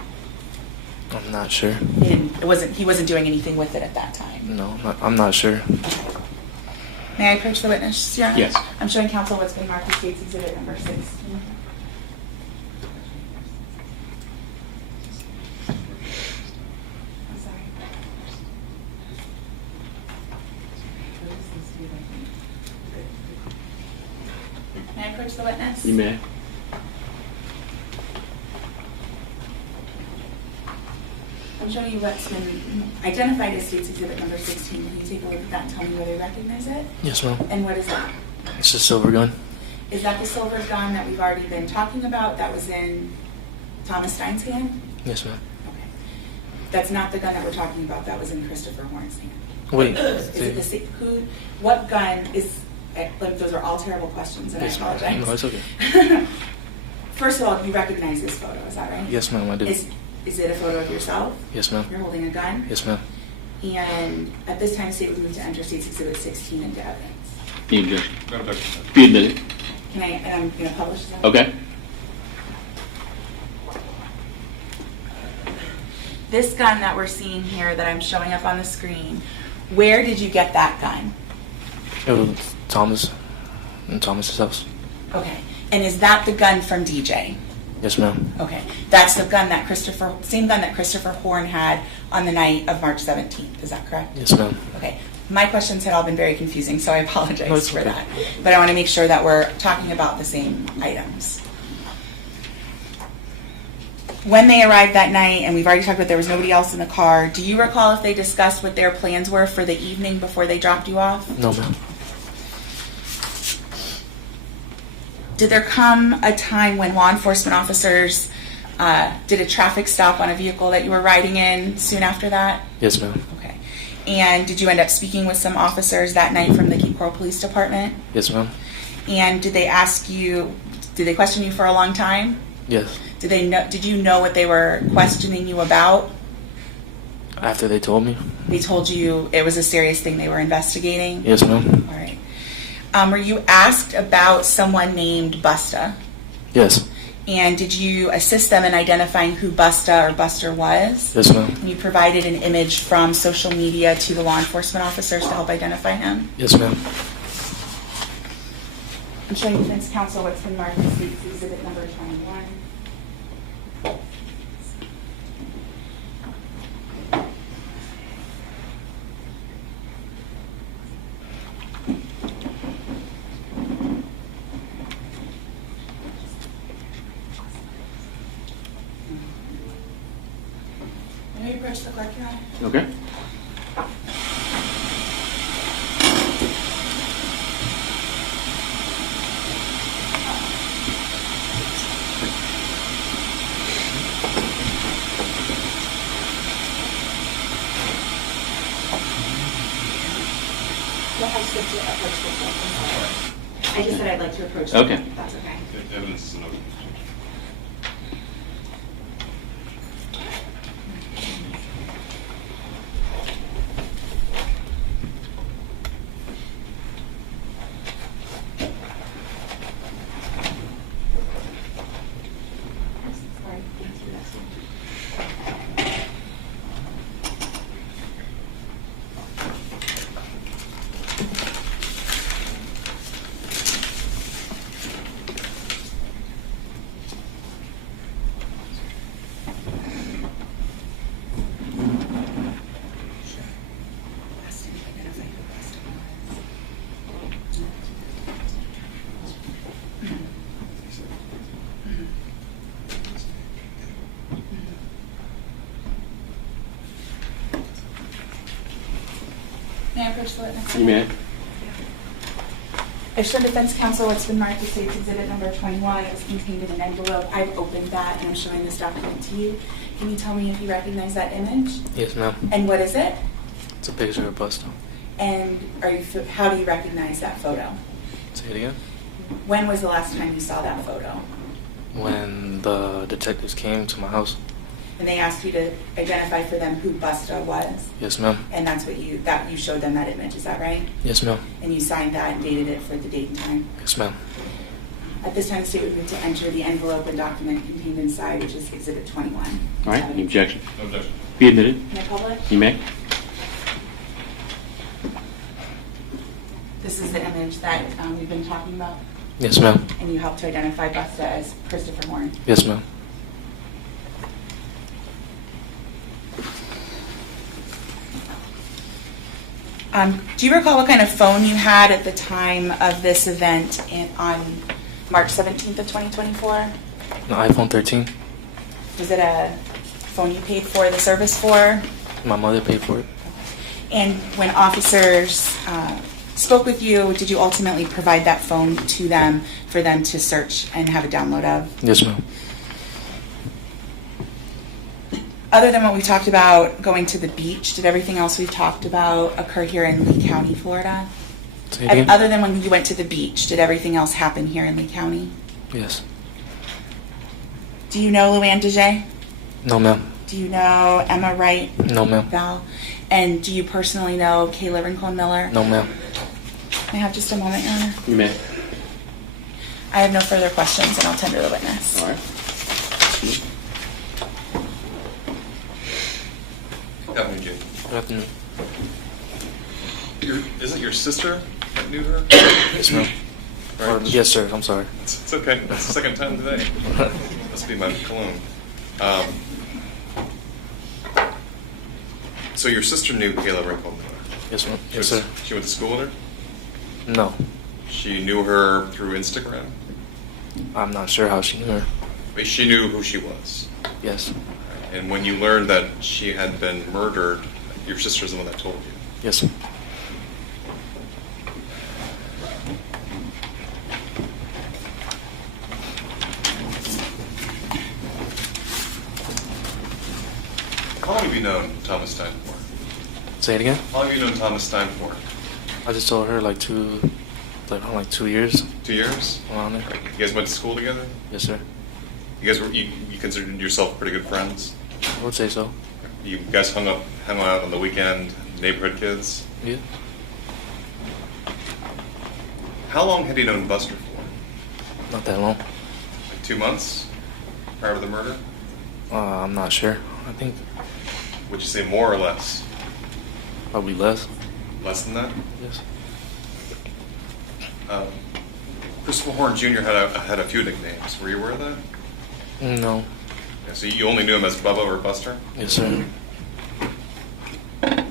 I'm not sure. He wasn't doing anything with it at that time. No, I'm not sure. May I approach the witness? Yeah. Yes. I'm showing counsel what's been marked as State's Exhibit number 6. May I approach the witness? You may. I'm showing you what's been identified as State's Exhibit number 16. Can you take a look at that and tell me whether you recognize it? Yes, ma'am. And what is that? It's a silver gun. Is that the silver gun that we've already been talking about that was in Thomas Stein's hand? Yes, ma'am. Okay. That's not the gun that we're talking about that was in Christopher Horne's hand. Wait. Is it the same? What gun is... Those are all terrible questions, and Yes, I apologize. no, it's okay. First of all, you recognize this photo, is that right? Yes, ma'am, I do. Is it a photo of yourself? Yes, ma'am. You're holding a gun? Yes, ma'am. And at this time, the state would move to enter State's Exhibit 16 into evidence. Any objection? No objection. Be admitted. And I'm going to publish that? Okay. This gun that we're seeing here that I'm showing up on the screen, where did you get that gun? It was Thomas, in Thomas's house. Okay. And is that the gun from DJ? Yes, ma'am. Okay. That's the gun that same gun that Christopher Horne had on the night of March 17th. Is that correct? Yes, ma'am. Okay. My questions had all been very confusing, so I apologize No, it's for okay. that. But I want to make sure that we're talking about the same items. When they arrived that night, and we've already talked about there was nobody else in the car, do you recall if they discussed what their plans were for the evening before they dropped you off? No, ma'am. Did there come a time when law enforcement officers did a traffic stop on a vehicle that you were riding in soon after that? Yes, ma'am. Okay. And did you end up speaking with some officers that night from the Cape Coral Police Department? Yes, ma'am. And did they question you for a long time? Yes. Did you know what they were questioning you about? After they told me? They told you it was a serious thing they were investigating? Yes, ma'am. All right. Were you asked about someone named Busta? Yes. And did you assist them in identifying who Busta or Buster was? Yes, ma'am. And you provided an image from social media to the law enforcement officers to help identify him? Yes, ma'am. I'm showing defense counsel what's been marked as State's Exhibit number 21. May I approach the clerk, Your Honor? Okay. I just said I'd like to approach the Okay. clerk, if that's okay. Evidence is an open. May I approach the witness? You may. I've shown defense counsel what's been marked as State's Exhibit number 21. It was contained in an envelope. I've opened that and I'm showing this document to you. Can you tell me if you recognize that image? Yes, ma'am. And what is it? It's a picture of Busta. And how do you recognize that photo? Say it again. When was the last time you saw that photo? When the detectives came to my house. And they asked you to identify for them who Busta was? Yes, ma'am. And that's what you showed them that image, is that right? Yes, ma'am. And you signed that and dated it for the date and time? Yes, ma'am. At this time, the state would move to enter the envelope and document contained inside, which is Exhibit 21. All right. Any objection? No objection. Be admitted. May I publish? You may. This is the image that we've been talking about, Yes, ma'am. and you helped to identify Busta as Christopher Horne. Yes, ma'am. Do you recall what kind of phone you had at the time of this event on March 17th of 2024? An iPhone 13. Was it a phone you paid for the service for? My mother paid for it. And when officers spoke with you, did you ultimately provide that phone to them for them to search and have a download of? Yes, ma'am. Other than what we talked about going to the beach, did everything else we've talked about occur here in Lee County, Florida? Say it again. Other than when you went to the beach, did everything else happen here in Lee County? Yes. Do you know Luann DeJay? No, ma'am. Do you know Emma Wright? No, ma'am. Val? And do you personally know Kayla Rincon-Miller? No, ma'am. May I have just a moment, Your Honor? You may. I have no further questions, and I'll tender the witness. All right. Good afternoon, Jake. Good afternoon. Is it your sister that knew her? Yes, ma'am. Right. Yes, sir. I'm sorry. It's okay. That's the second time today. Must be my cologne. So your sister knew Kayla Rincon-Miller? Yes, ma'am. Yes, sir. She went to school with her? No. She knew her through Instagram? I'm not sure how she knew her. But she knew who she was? Yes. And when you learned that she had been murdered, your sister's the one that told you? Yes, ma'am. How long have you known Thomas Stein for? Say it again? How long have you known Thomas Stein for? I just told her like 2 years. 2 years? Around there. You guys went to school together? Yes, sir. You guys you considered yourself pretty good friends? I would say so. You guys hung out on the weekend, neighborhood kids? Yeah. How long had you known Buster for? Not that long. Like 2 months prior to the murder? I'm not sure. I think Would you say more or less? probably less. Less than that? Yes. Christopher Horne Jr. had a few nicknames. Were you aware of that? No. Yeah, so you only knew him as Bubba or Buster? Yes, sir. The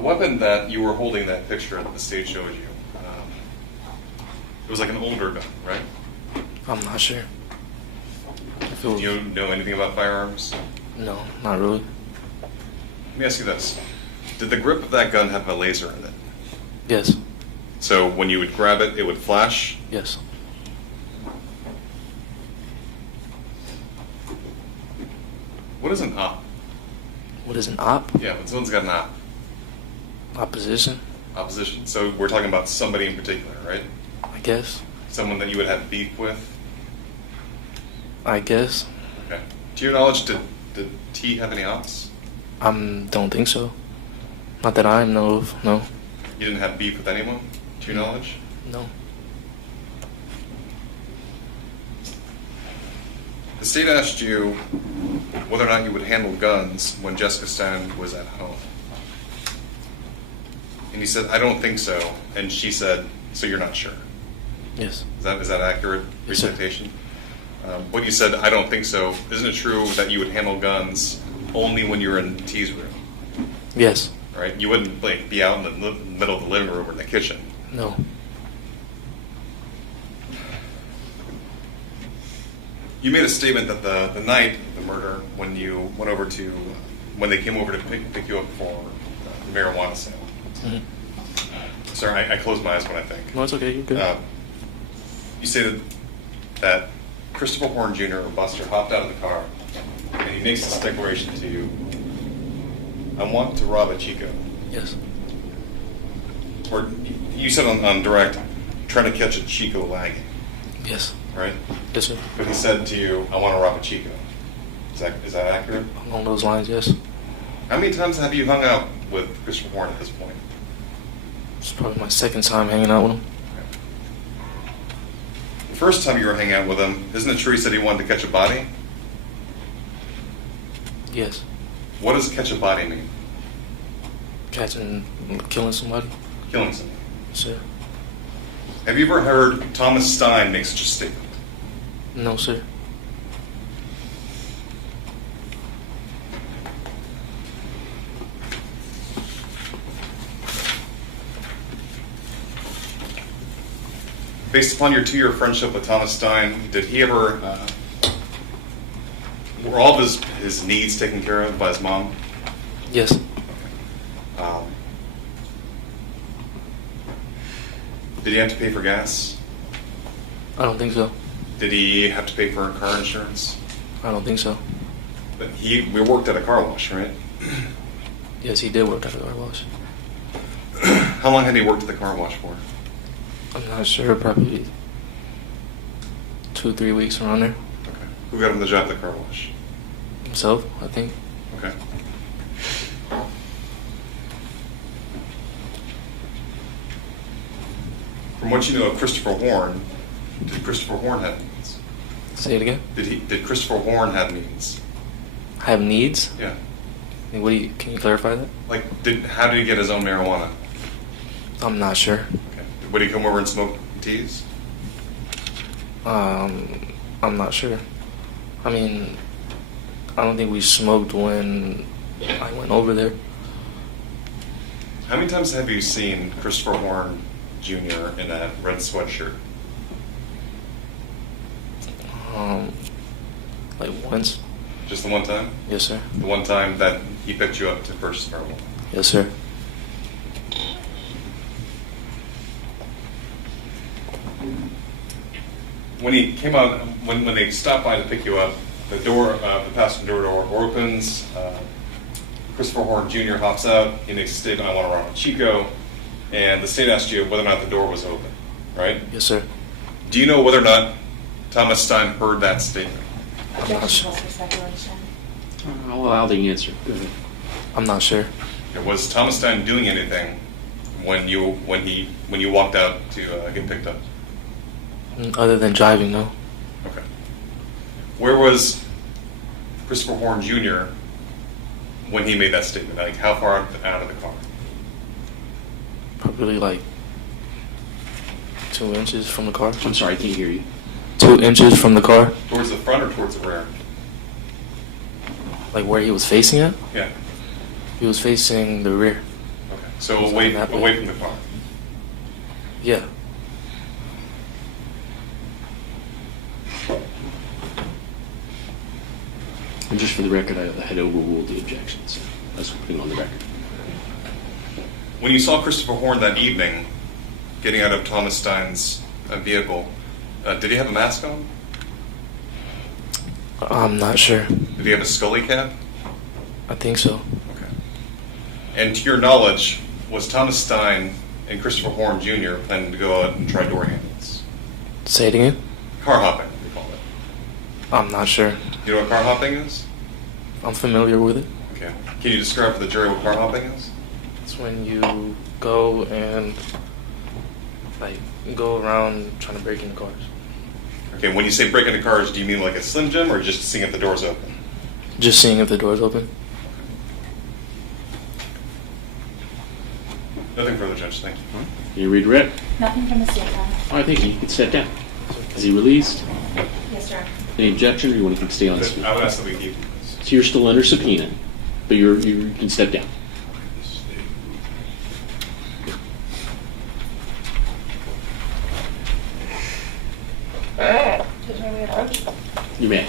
weapon that you were holding, that picture that the state showed you, it was like an older gun, right? I'm not sure. Do you know anything about firearms? No, not really. Let me ask you this. Did the grip of that gun have a laser in it? Yes. So when you would grab it, it would flash? Yes. What is an op? What is an op? Yeah, when someone's got an op. Opposition? Opposition. So we're talking about somebody in particular, right? I guess. Someone that you would have beef with? I guess. Okay. To your knowledge, did T have any ops? Don't think so. Not that I know of, no. You didn't have beef with anyone, to your knowledge? No. The state asked you whether or not you would handle guns when Jessica Stein was at home. And you said, I don't think so. And she said, so you're not sure? Yes. Is that accurate Yes, sir. recitation? When you said, I don't think so, isn't it true that you would handle guns only when you're in T's room? Yes. Right? You wouldn't be out in the middle of the living room or in the kitchen. No. You made a statement that the night of the murder, when you went over to, when they came over to pick you up for the marijuana sale. Mm-hmm. Sorry, I closed my eyes when I think. No, it's okay. You're good. You stated that Christopher Horne Jr. or Buster hopped out of the car and he makes this declaration to you, I want to rob a Chico. Yes. Or you said on direct, trying to catch a Chico lagging. Yes. Right? Yes, sir. But he said to you, I want to rob a Chico. Is that accurate? Along those lines, yes. How many times have you hung out with Christopher Horne at this point? It's probably my second time hanging out with him. The first time you were hanging out with him, isn't it true he said he wanted to catch a body? Yes. What does catch a body mean? Killing somebody. Killing somebody. Yes, sir. Have you ever heard Thomas Stein make such a statement? No, sir. Based upon your 2-year friendship with Thomas Stein, did he ever, were all of his needs taken care of by his mom? Yes. Did he have to pay for gas? I don't think so. Did he have to pay for car insurance? I don't think so. But we worked at a car wash, right? Yes, he did work at a car wash. How long had he worked at the car wash for? I'm not sure, probably 2-3 weeks around there. Okay. Who got him the job at the car wash? Himself, I think. Okay. From what you know of Christopher Horne, did Christopher Horne have needs? Say it again. Did Christopher Horne have needs? Have needs? Yeah. What do you? Can you clarify that? Like, how did he get his own marijuana? I'm not sure. Okay. Would he come over and smoke teas? I'm not sure. I mean, I don't think we smoked when I went over there. How many times have you seen Christopher Horne Jr. in that red sweatshirt? Like once. Just the one time? Yes, sir. The one time that he picked you up to purchase marijuana? Yes, sir. When he came out, when they stopped by to pick you up, the door, the passenger door opens. Christopher Horne Jr. hops out. He makes a statement, "I want to run with Chico," and the state asked you whether or not the door was open, right? Yes, sir. Do you know whether or not Thomas Stein heard that statement? Objection for speculation. I'll allow the answer. Go ahead. I'm not sure. Was Thomas Stein doing anything when you walked out to get picked up? Other than driving, no. Okay. Where was Christopher Horne Jr. when he made that statement? Like, how far out of the car? Probably like 2 inches from the car. I'm sorry, I can't hear you. 2 inches from the car. Towards the front or towards the rear? Like where he was facing it? Yeah. He was facing the rear. Okay. So away from the car. Yeah. And just for the record, I had overruled the objection, so that's putting on the record. When you saw Christopher Horne that evening getting out of Thomas Stein's vehicle, did he have a mask on? I'm not sure. Did he have a scully cap? I think so. Okay. And to your knowledge, was Thomas Stein and Christopher Horne Jr. planning to go out and try door handles? Say it again? Car hopping, we call it. I'm not sure. You know what car hopping is? I'm familiar with it. Okay. Can you describe for the jury what car hopping is? It's when you go and go around trying to break into cars. Okay, when you say break into cars, do you mean like a Slim Jim or just seeing if the door's open? Just seeing if the door's open. Nothing further, Judge. Thank you. Can you redirect? Nothing from the state, Your Honor. All right, thank you. You can step down. Is he released? Yes, sir. Any objection, or you want to stay on the screen? I would ask that we keep this. So you're still under subpoena, but you can step down. You may.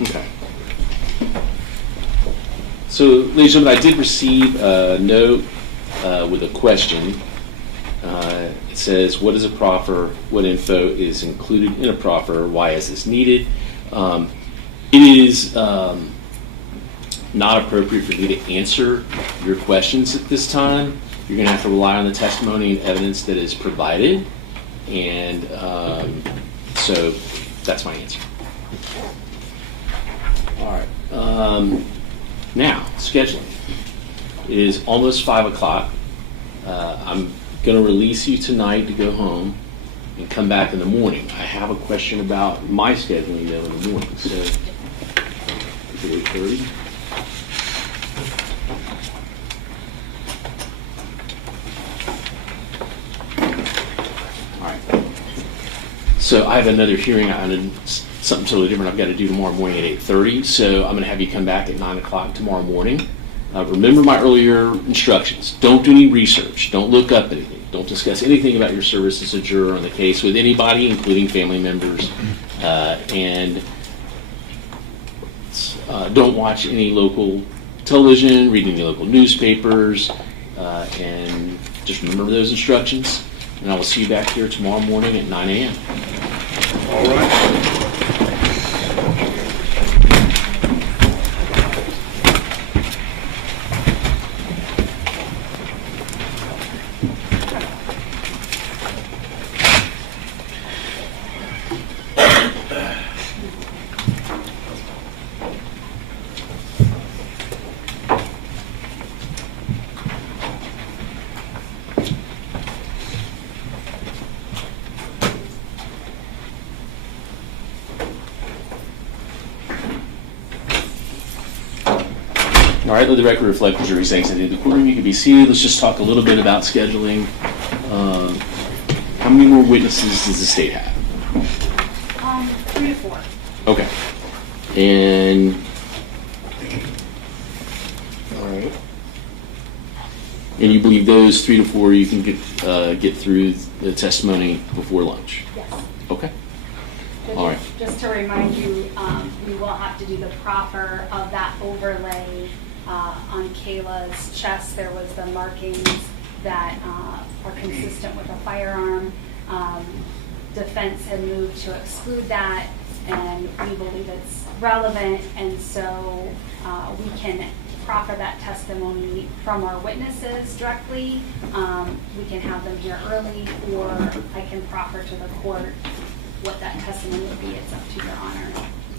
Okay. So, ladies and gentlemen, I did receive a note with a question. It says, what is a proffer? What info is included in a proffer? Why is this needed? It is not appropriate for me to answer your questions at this time. You're going to have to rely on the testimony and evidence that is provided. And so that's my answer. All right. Now, scheduling. It is almost 5 o'clock. I'm going to release you tonight to go home and come back in the morning. I have a question about my scheduling though in the morning. So, 8:30. All right. So I have another hearing on something totally different I've got to do tomorrow morning at 8:30. So I'm going to have you come back at 9 o'clock tomorrow morning. Remember my earlier instructions. Don't do any research. Don't look up anything. Don't discuss anything about your service as a juror on the case with anybody, including family members. And don't watch any local television, read any local newspapers, and just remember those instructions. And I will see you back here tomorrow morning at 9 a.m. All right. All right, let the record reflect the jury's exited the courtroom. You can be seated. Let's just talk a little bit about scheduling. How many more witnesses does the state have? 3 to 4. Okay. And, all right. And you believe those 3 to 4 you can get through the testimony before lunch? Yes. Okay. All right. Just to remind you, we will have to do the proffer of that overlay on Kayla's chest. There was the markings that are consistent with a firearm. Defense had moved to exclude that, and we believe it's relevant, and so we can proffer that testimony from our witnesses directly. We can have them here early, or I can proffer to the court what that testimony would be. It's up to your honor.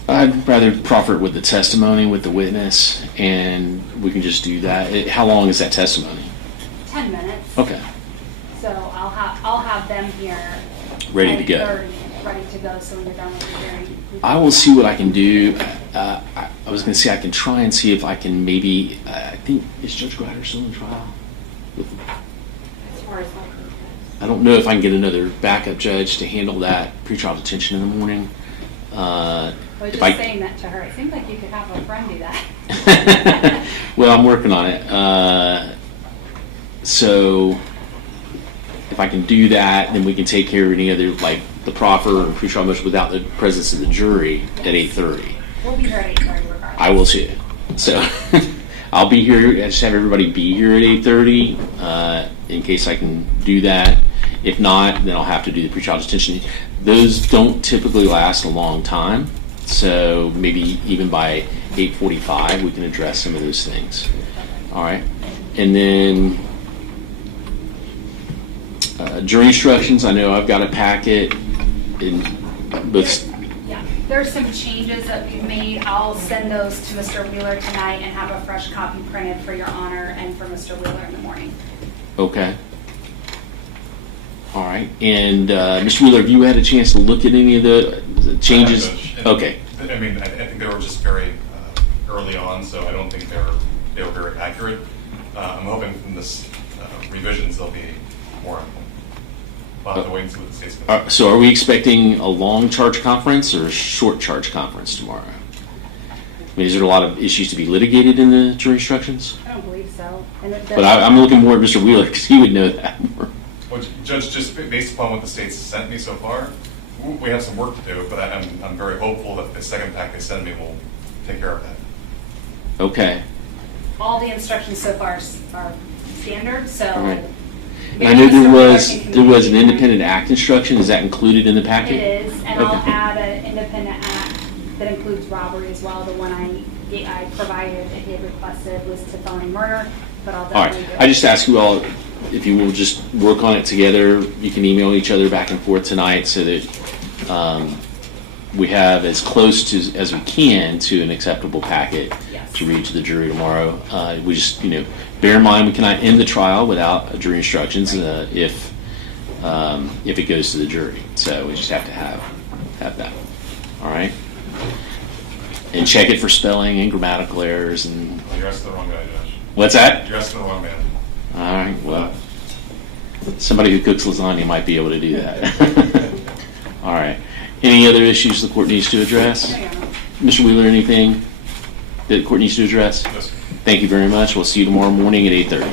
I'd rather proffer it with the testimony, with the witness, and we can just do that. How long is that testimony? 10 minutes. Okay. So I'll have them here. Ready to go. 30, ready to go. So when you're done with the hearing, I will see what I can do. I was going to say I can try and see if I can maybe. I think is Judge Grider still in trial? As far as I don't know if I can get another backup judge to handle that pretrial detention in the morning. I was just saying that to her. It seems like you could have a friend do that. Well, I'm working on it. So if I can do that, then we can take care of any other, like the proffer and pretrial motion without the presence of the jury at 8:30. We'll be here at 8:30 regardless. I will see it. So I'll be here. I just have everybody be here at 8:30 in case I can do that. If not, then I'll have to do the pretrial detention. Those don't typically last a long time. So maybe even by 8:45, we can address some of those things. All right. And then jury instructions. I know I've got a packet in both. Yeah. There's some changes that we've made. I'll send those to Mr. Wheeler tonight and have a fresh copy printed for your honor and for Mr. Wheeler in the morning. Okay. All right. And Mr. Wheeler, have you had a chance to look at any of the changes? Okay. I mean, I think they were just very early on, so I don't think they were very accurate. I'm hoping from this revisions they'll be more. We'll have to wait and see what the state's going to say. So are we expecting a long charge conference or a short charge conference tomorrow? I mean, is there a lot of issues to be litigated in the jury instructions? I don't believe so. And But I'm looking more at Mr. Wheeler because he would know that more. Well, Judge, just based upon what the state's sent me so far, we have some work to do, but I'm very hopeful that the second pack they send me will take care of that. Okay. all the instructions so far are standard, so. All right. And I know there was an independent act instruction. Is that included in the packet? It is, and I'll Okay. add an independent act that includes robbery as well. The one I provided, that he had requested, was to felony murder, but I'll All definitely right. do it. I just ask you all if you will just work on it together. You can email each other back and forth tonight so that we have as close to as we can to an acceptable packet to read to the jury tomorrow. We just, bear in mind we cannot end the trial without jury instructions if it goes to the jury. So we just have to have that. All right. And check it for spelling and grammatical errors and. You're asking the wrong guy, Josh. What's that? You're asking the wrong man. All right. Well, somebody who cooks lasagna might be able to do that. All right. Any other issues the court needs to address? Mr. Wheeler, anything that the court needs to address? Yes. Thank you very much. We'll see you tomorrow morning at 8:30.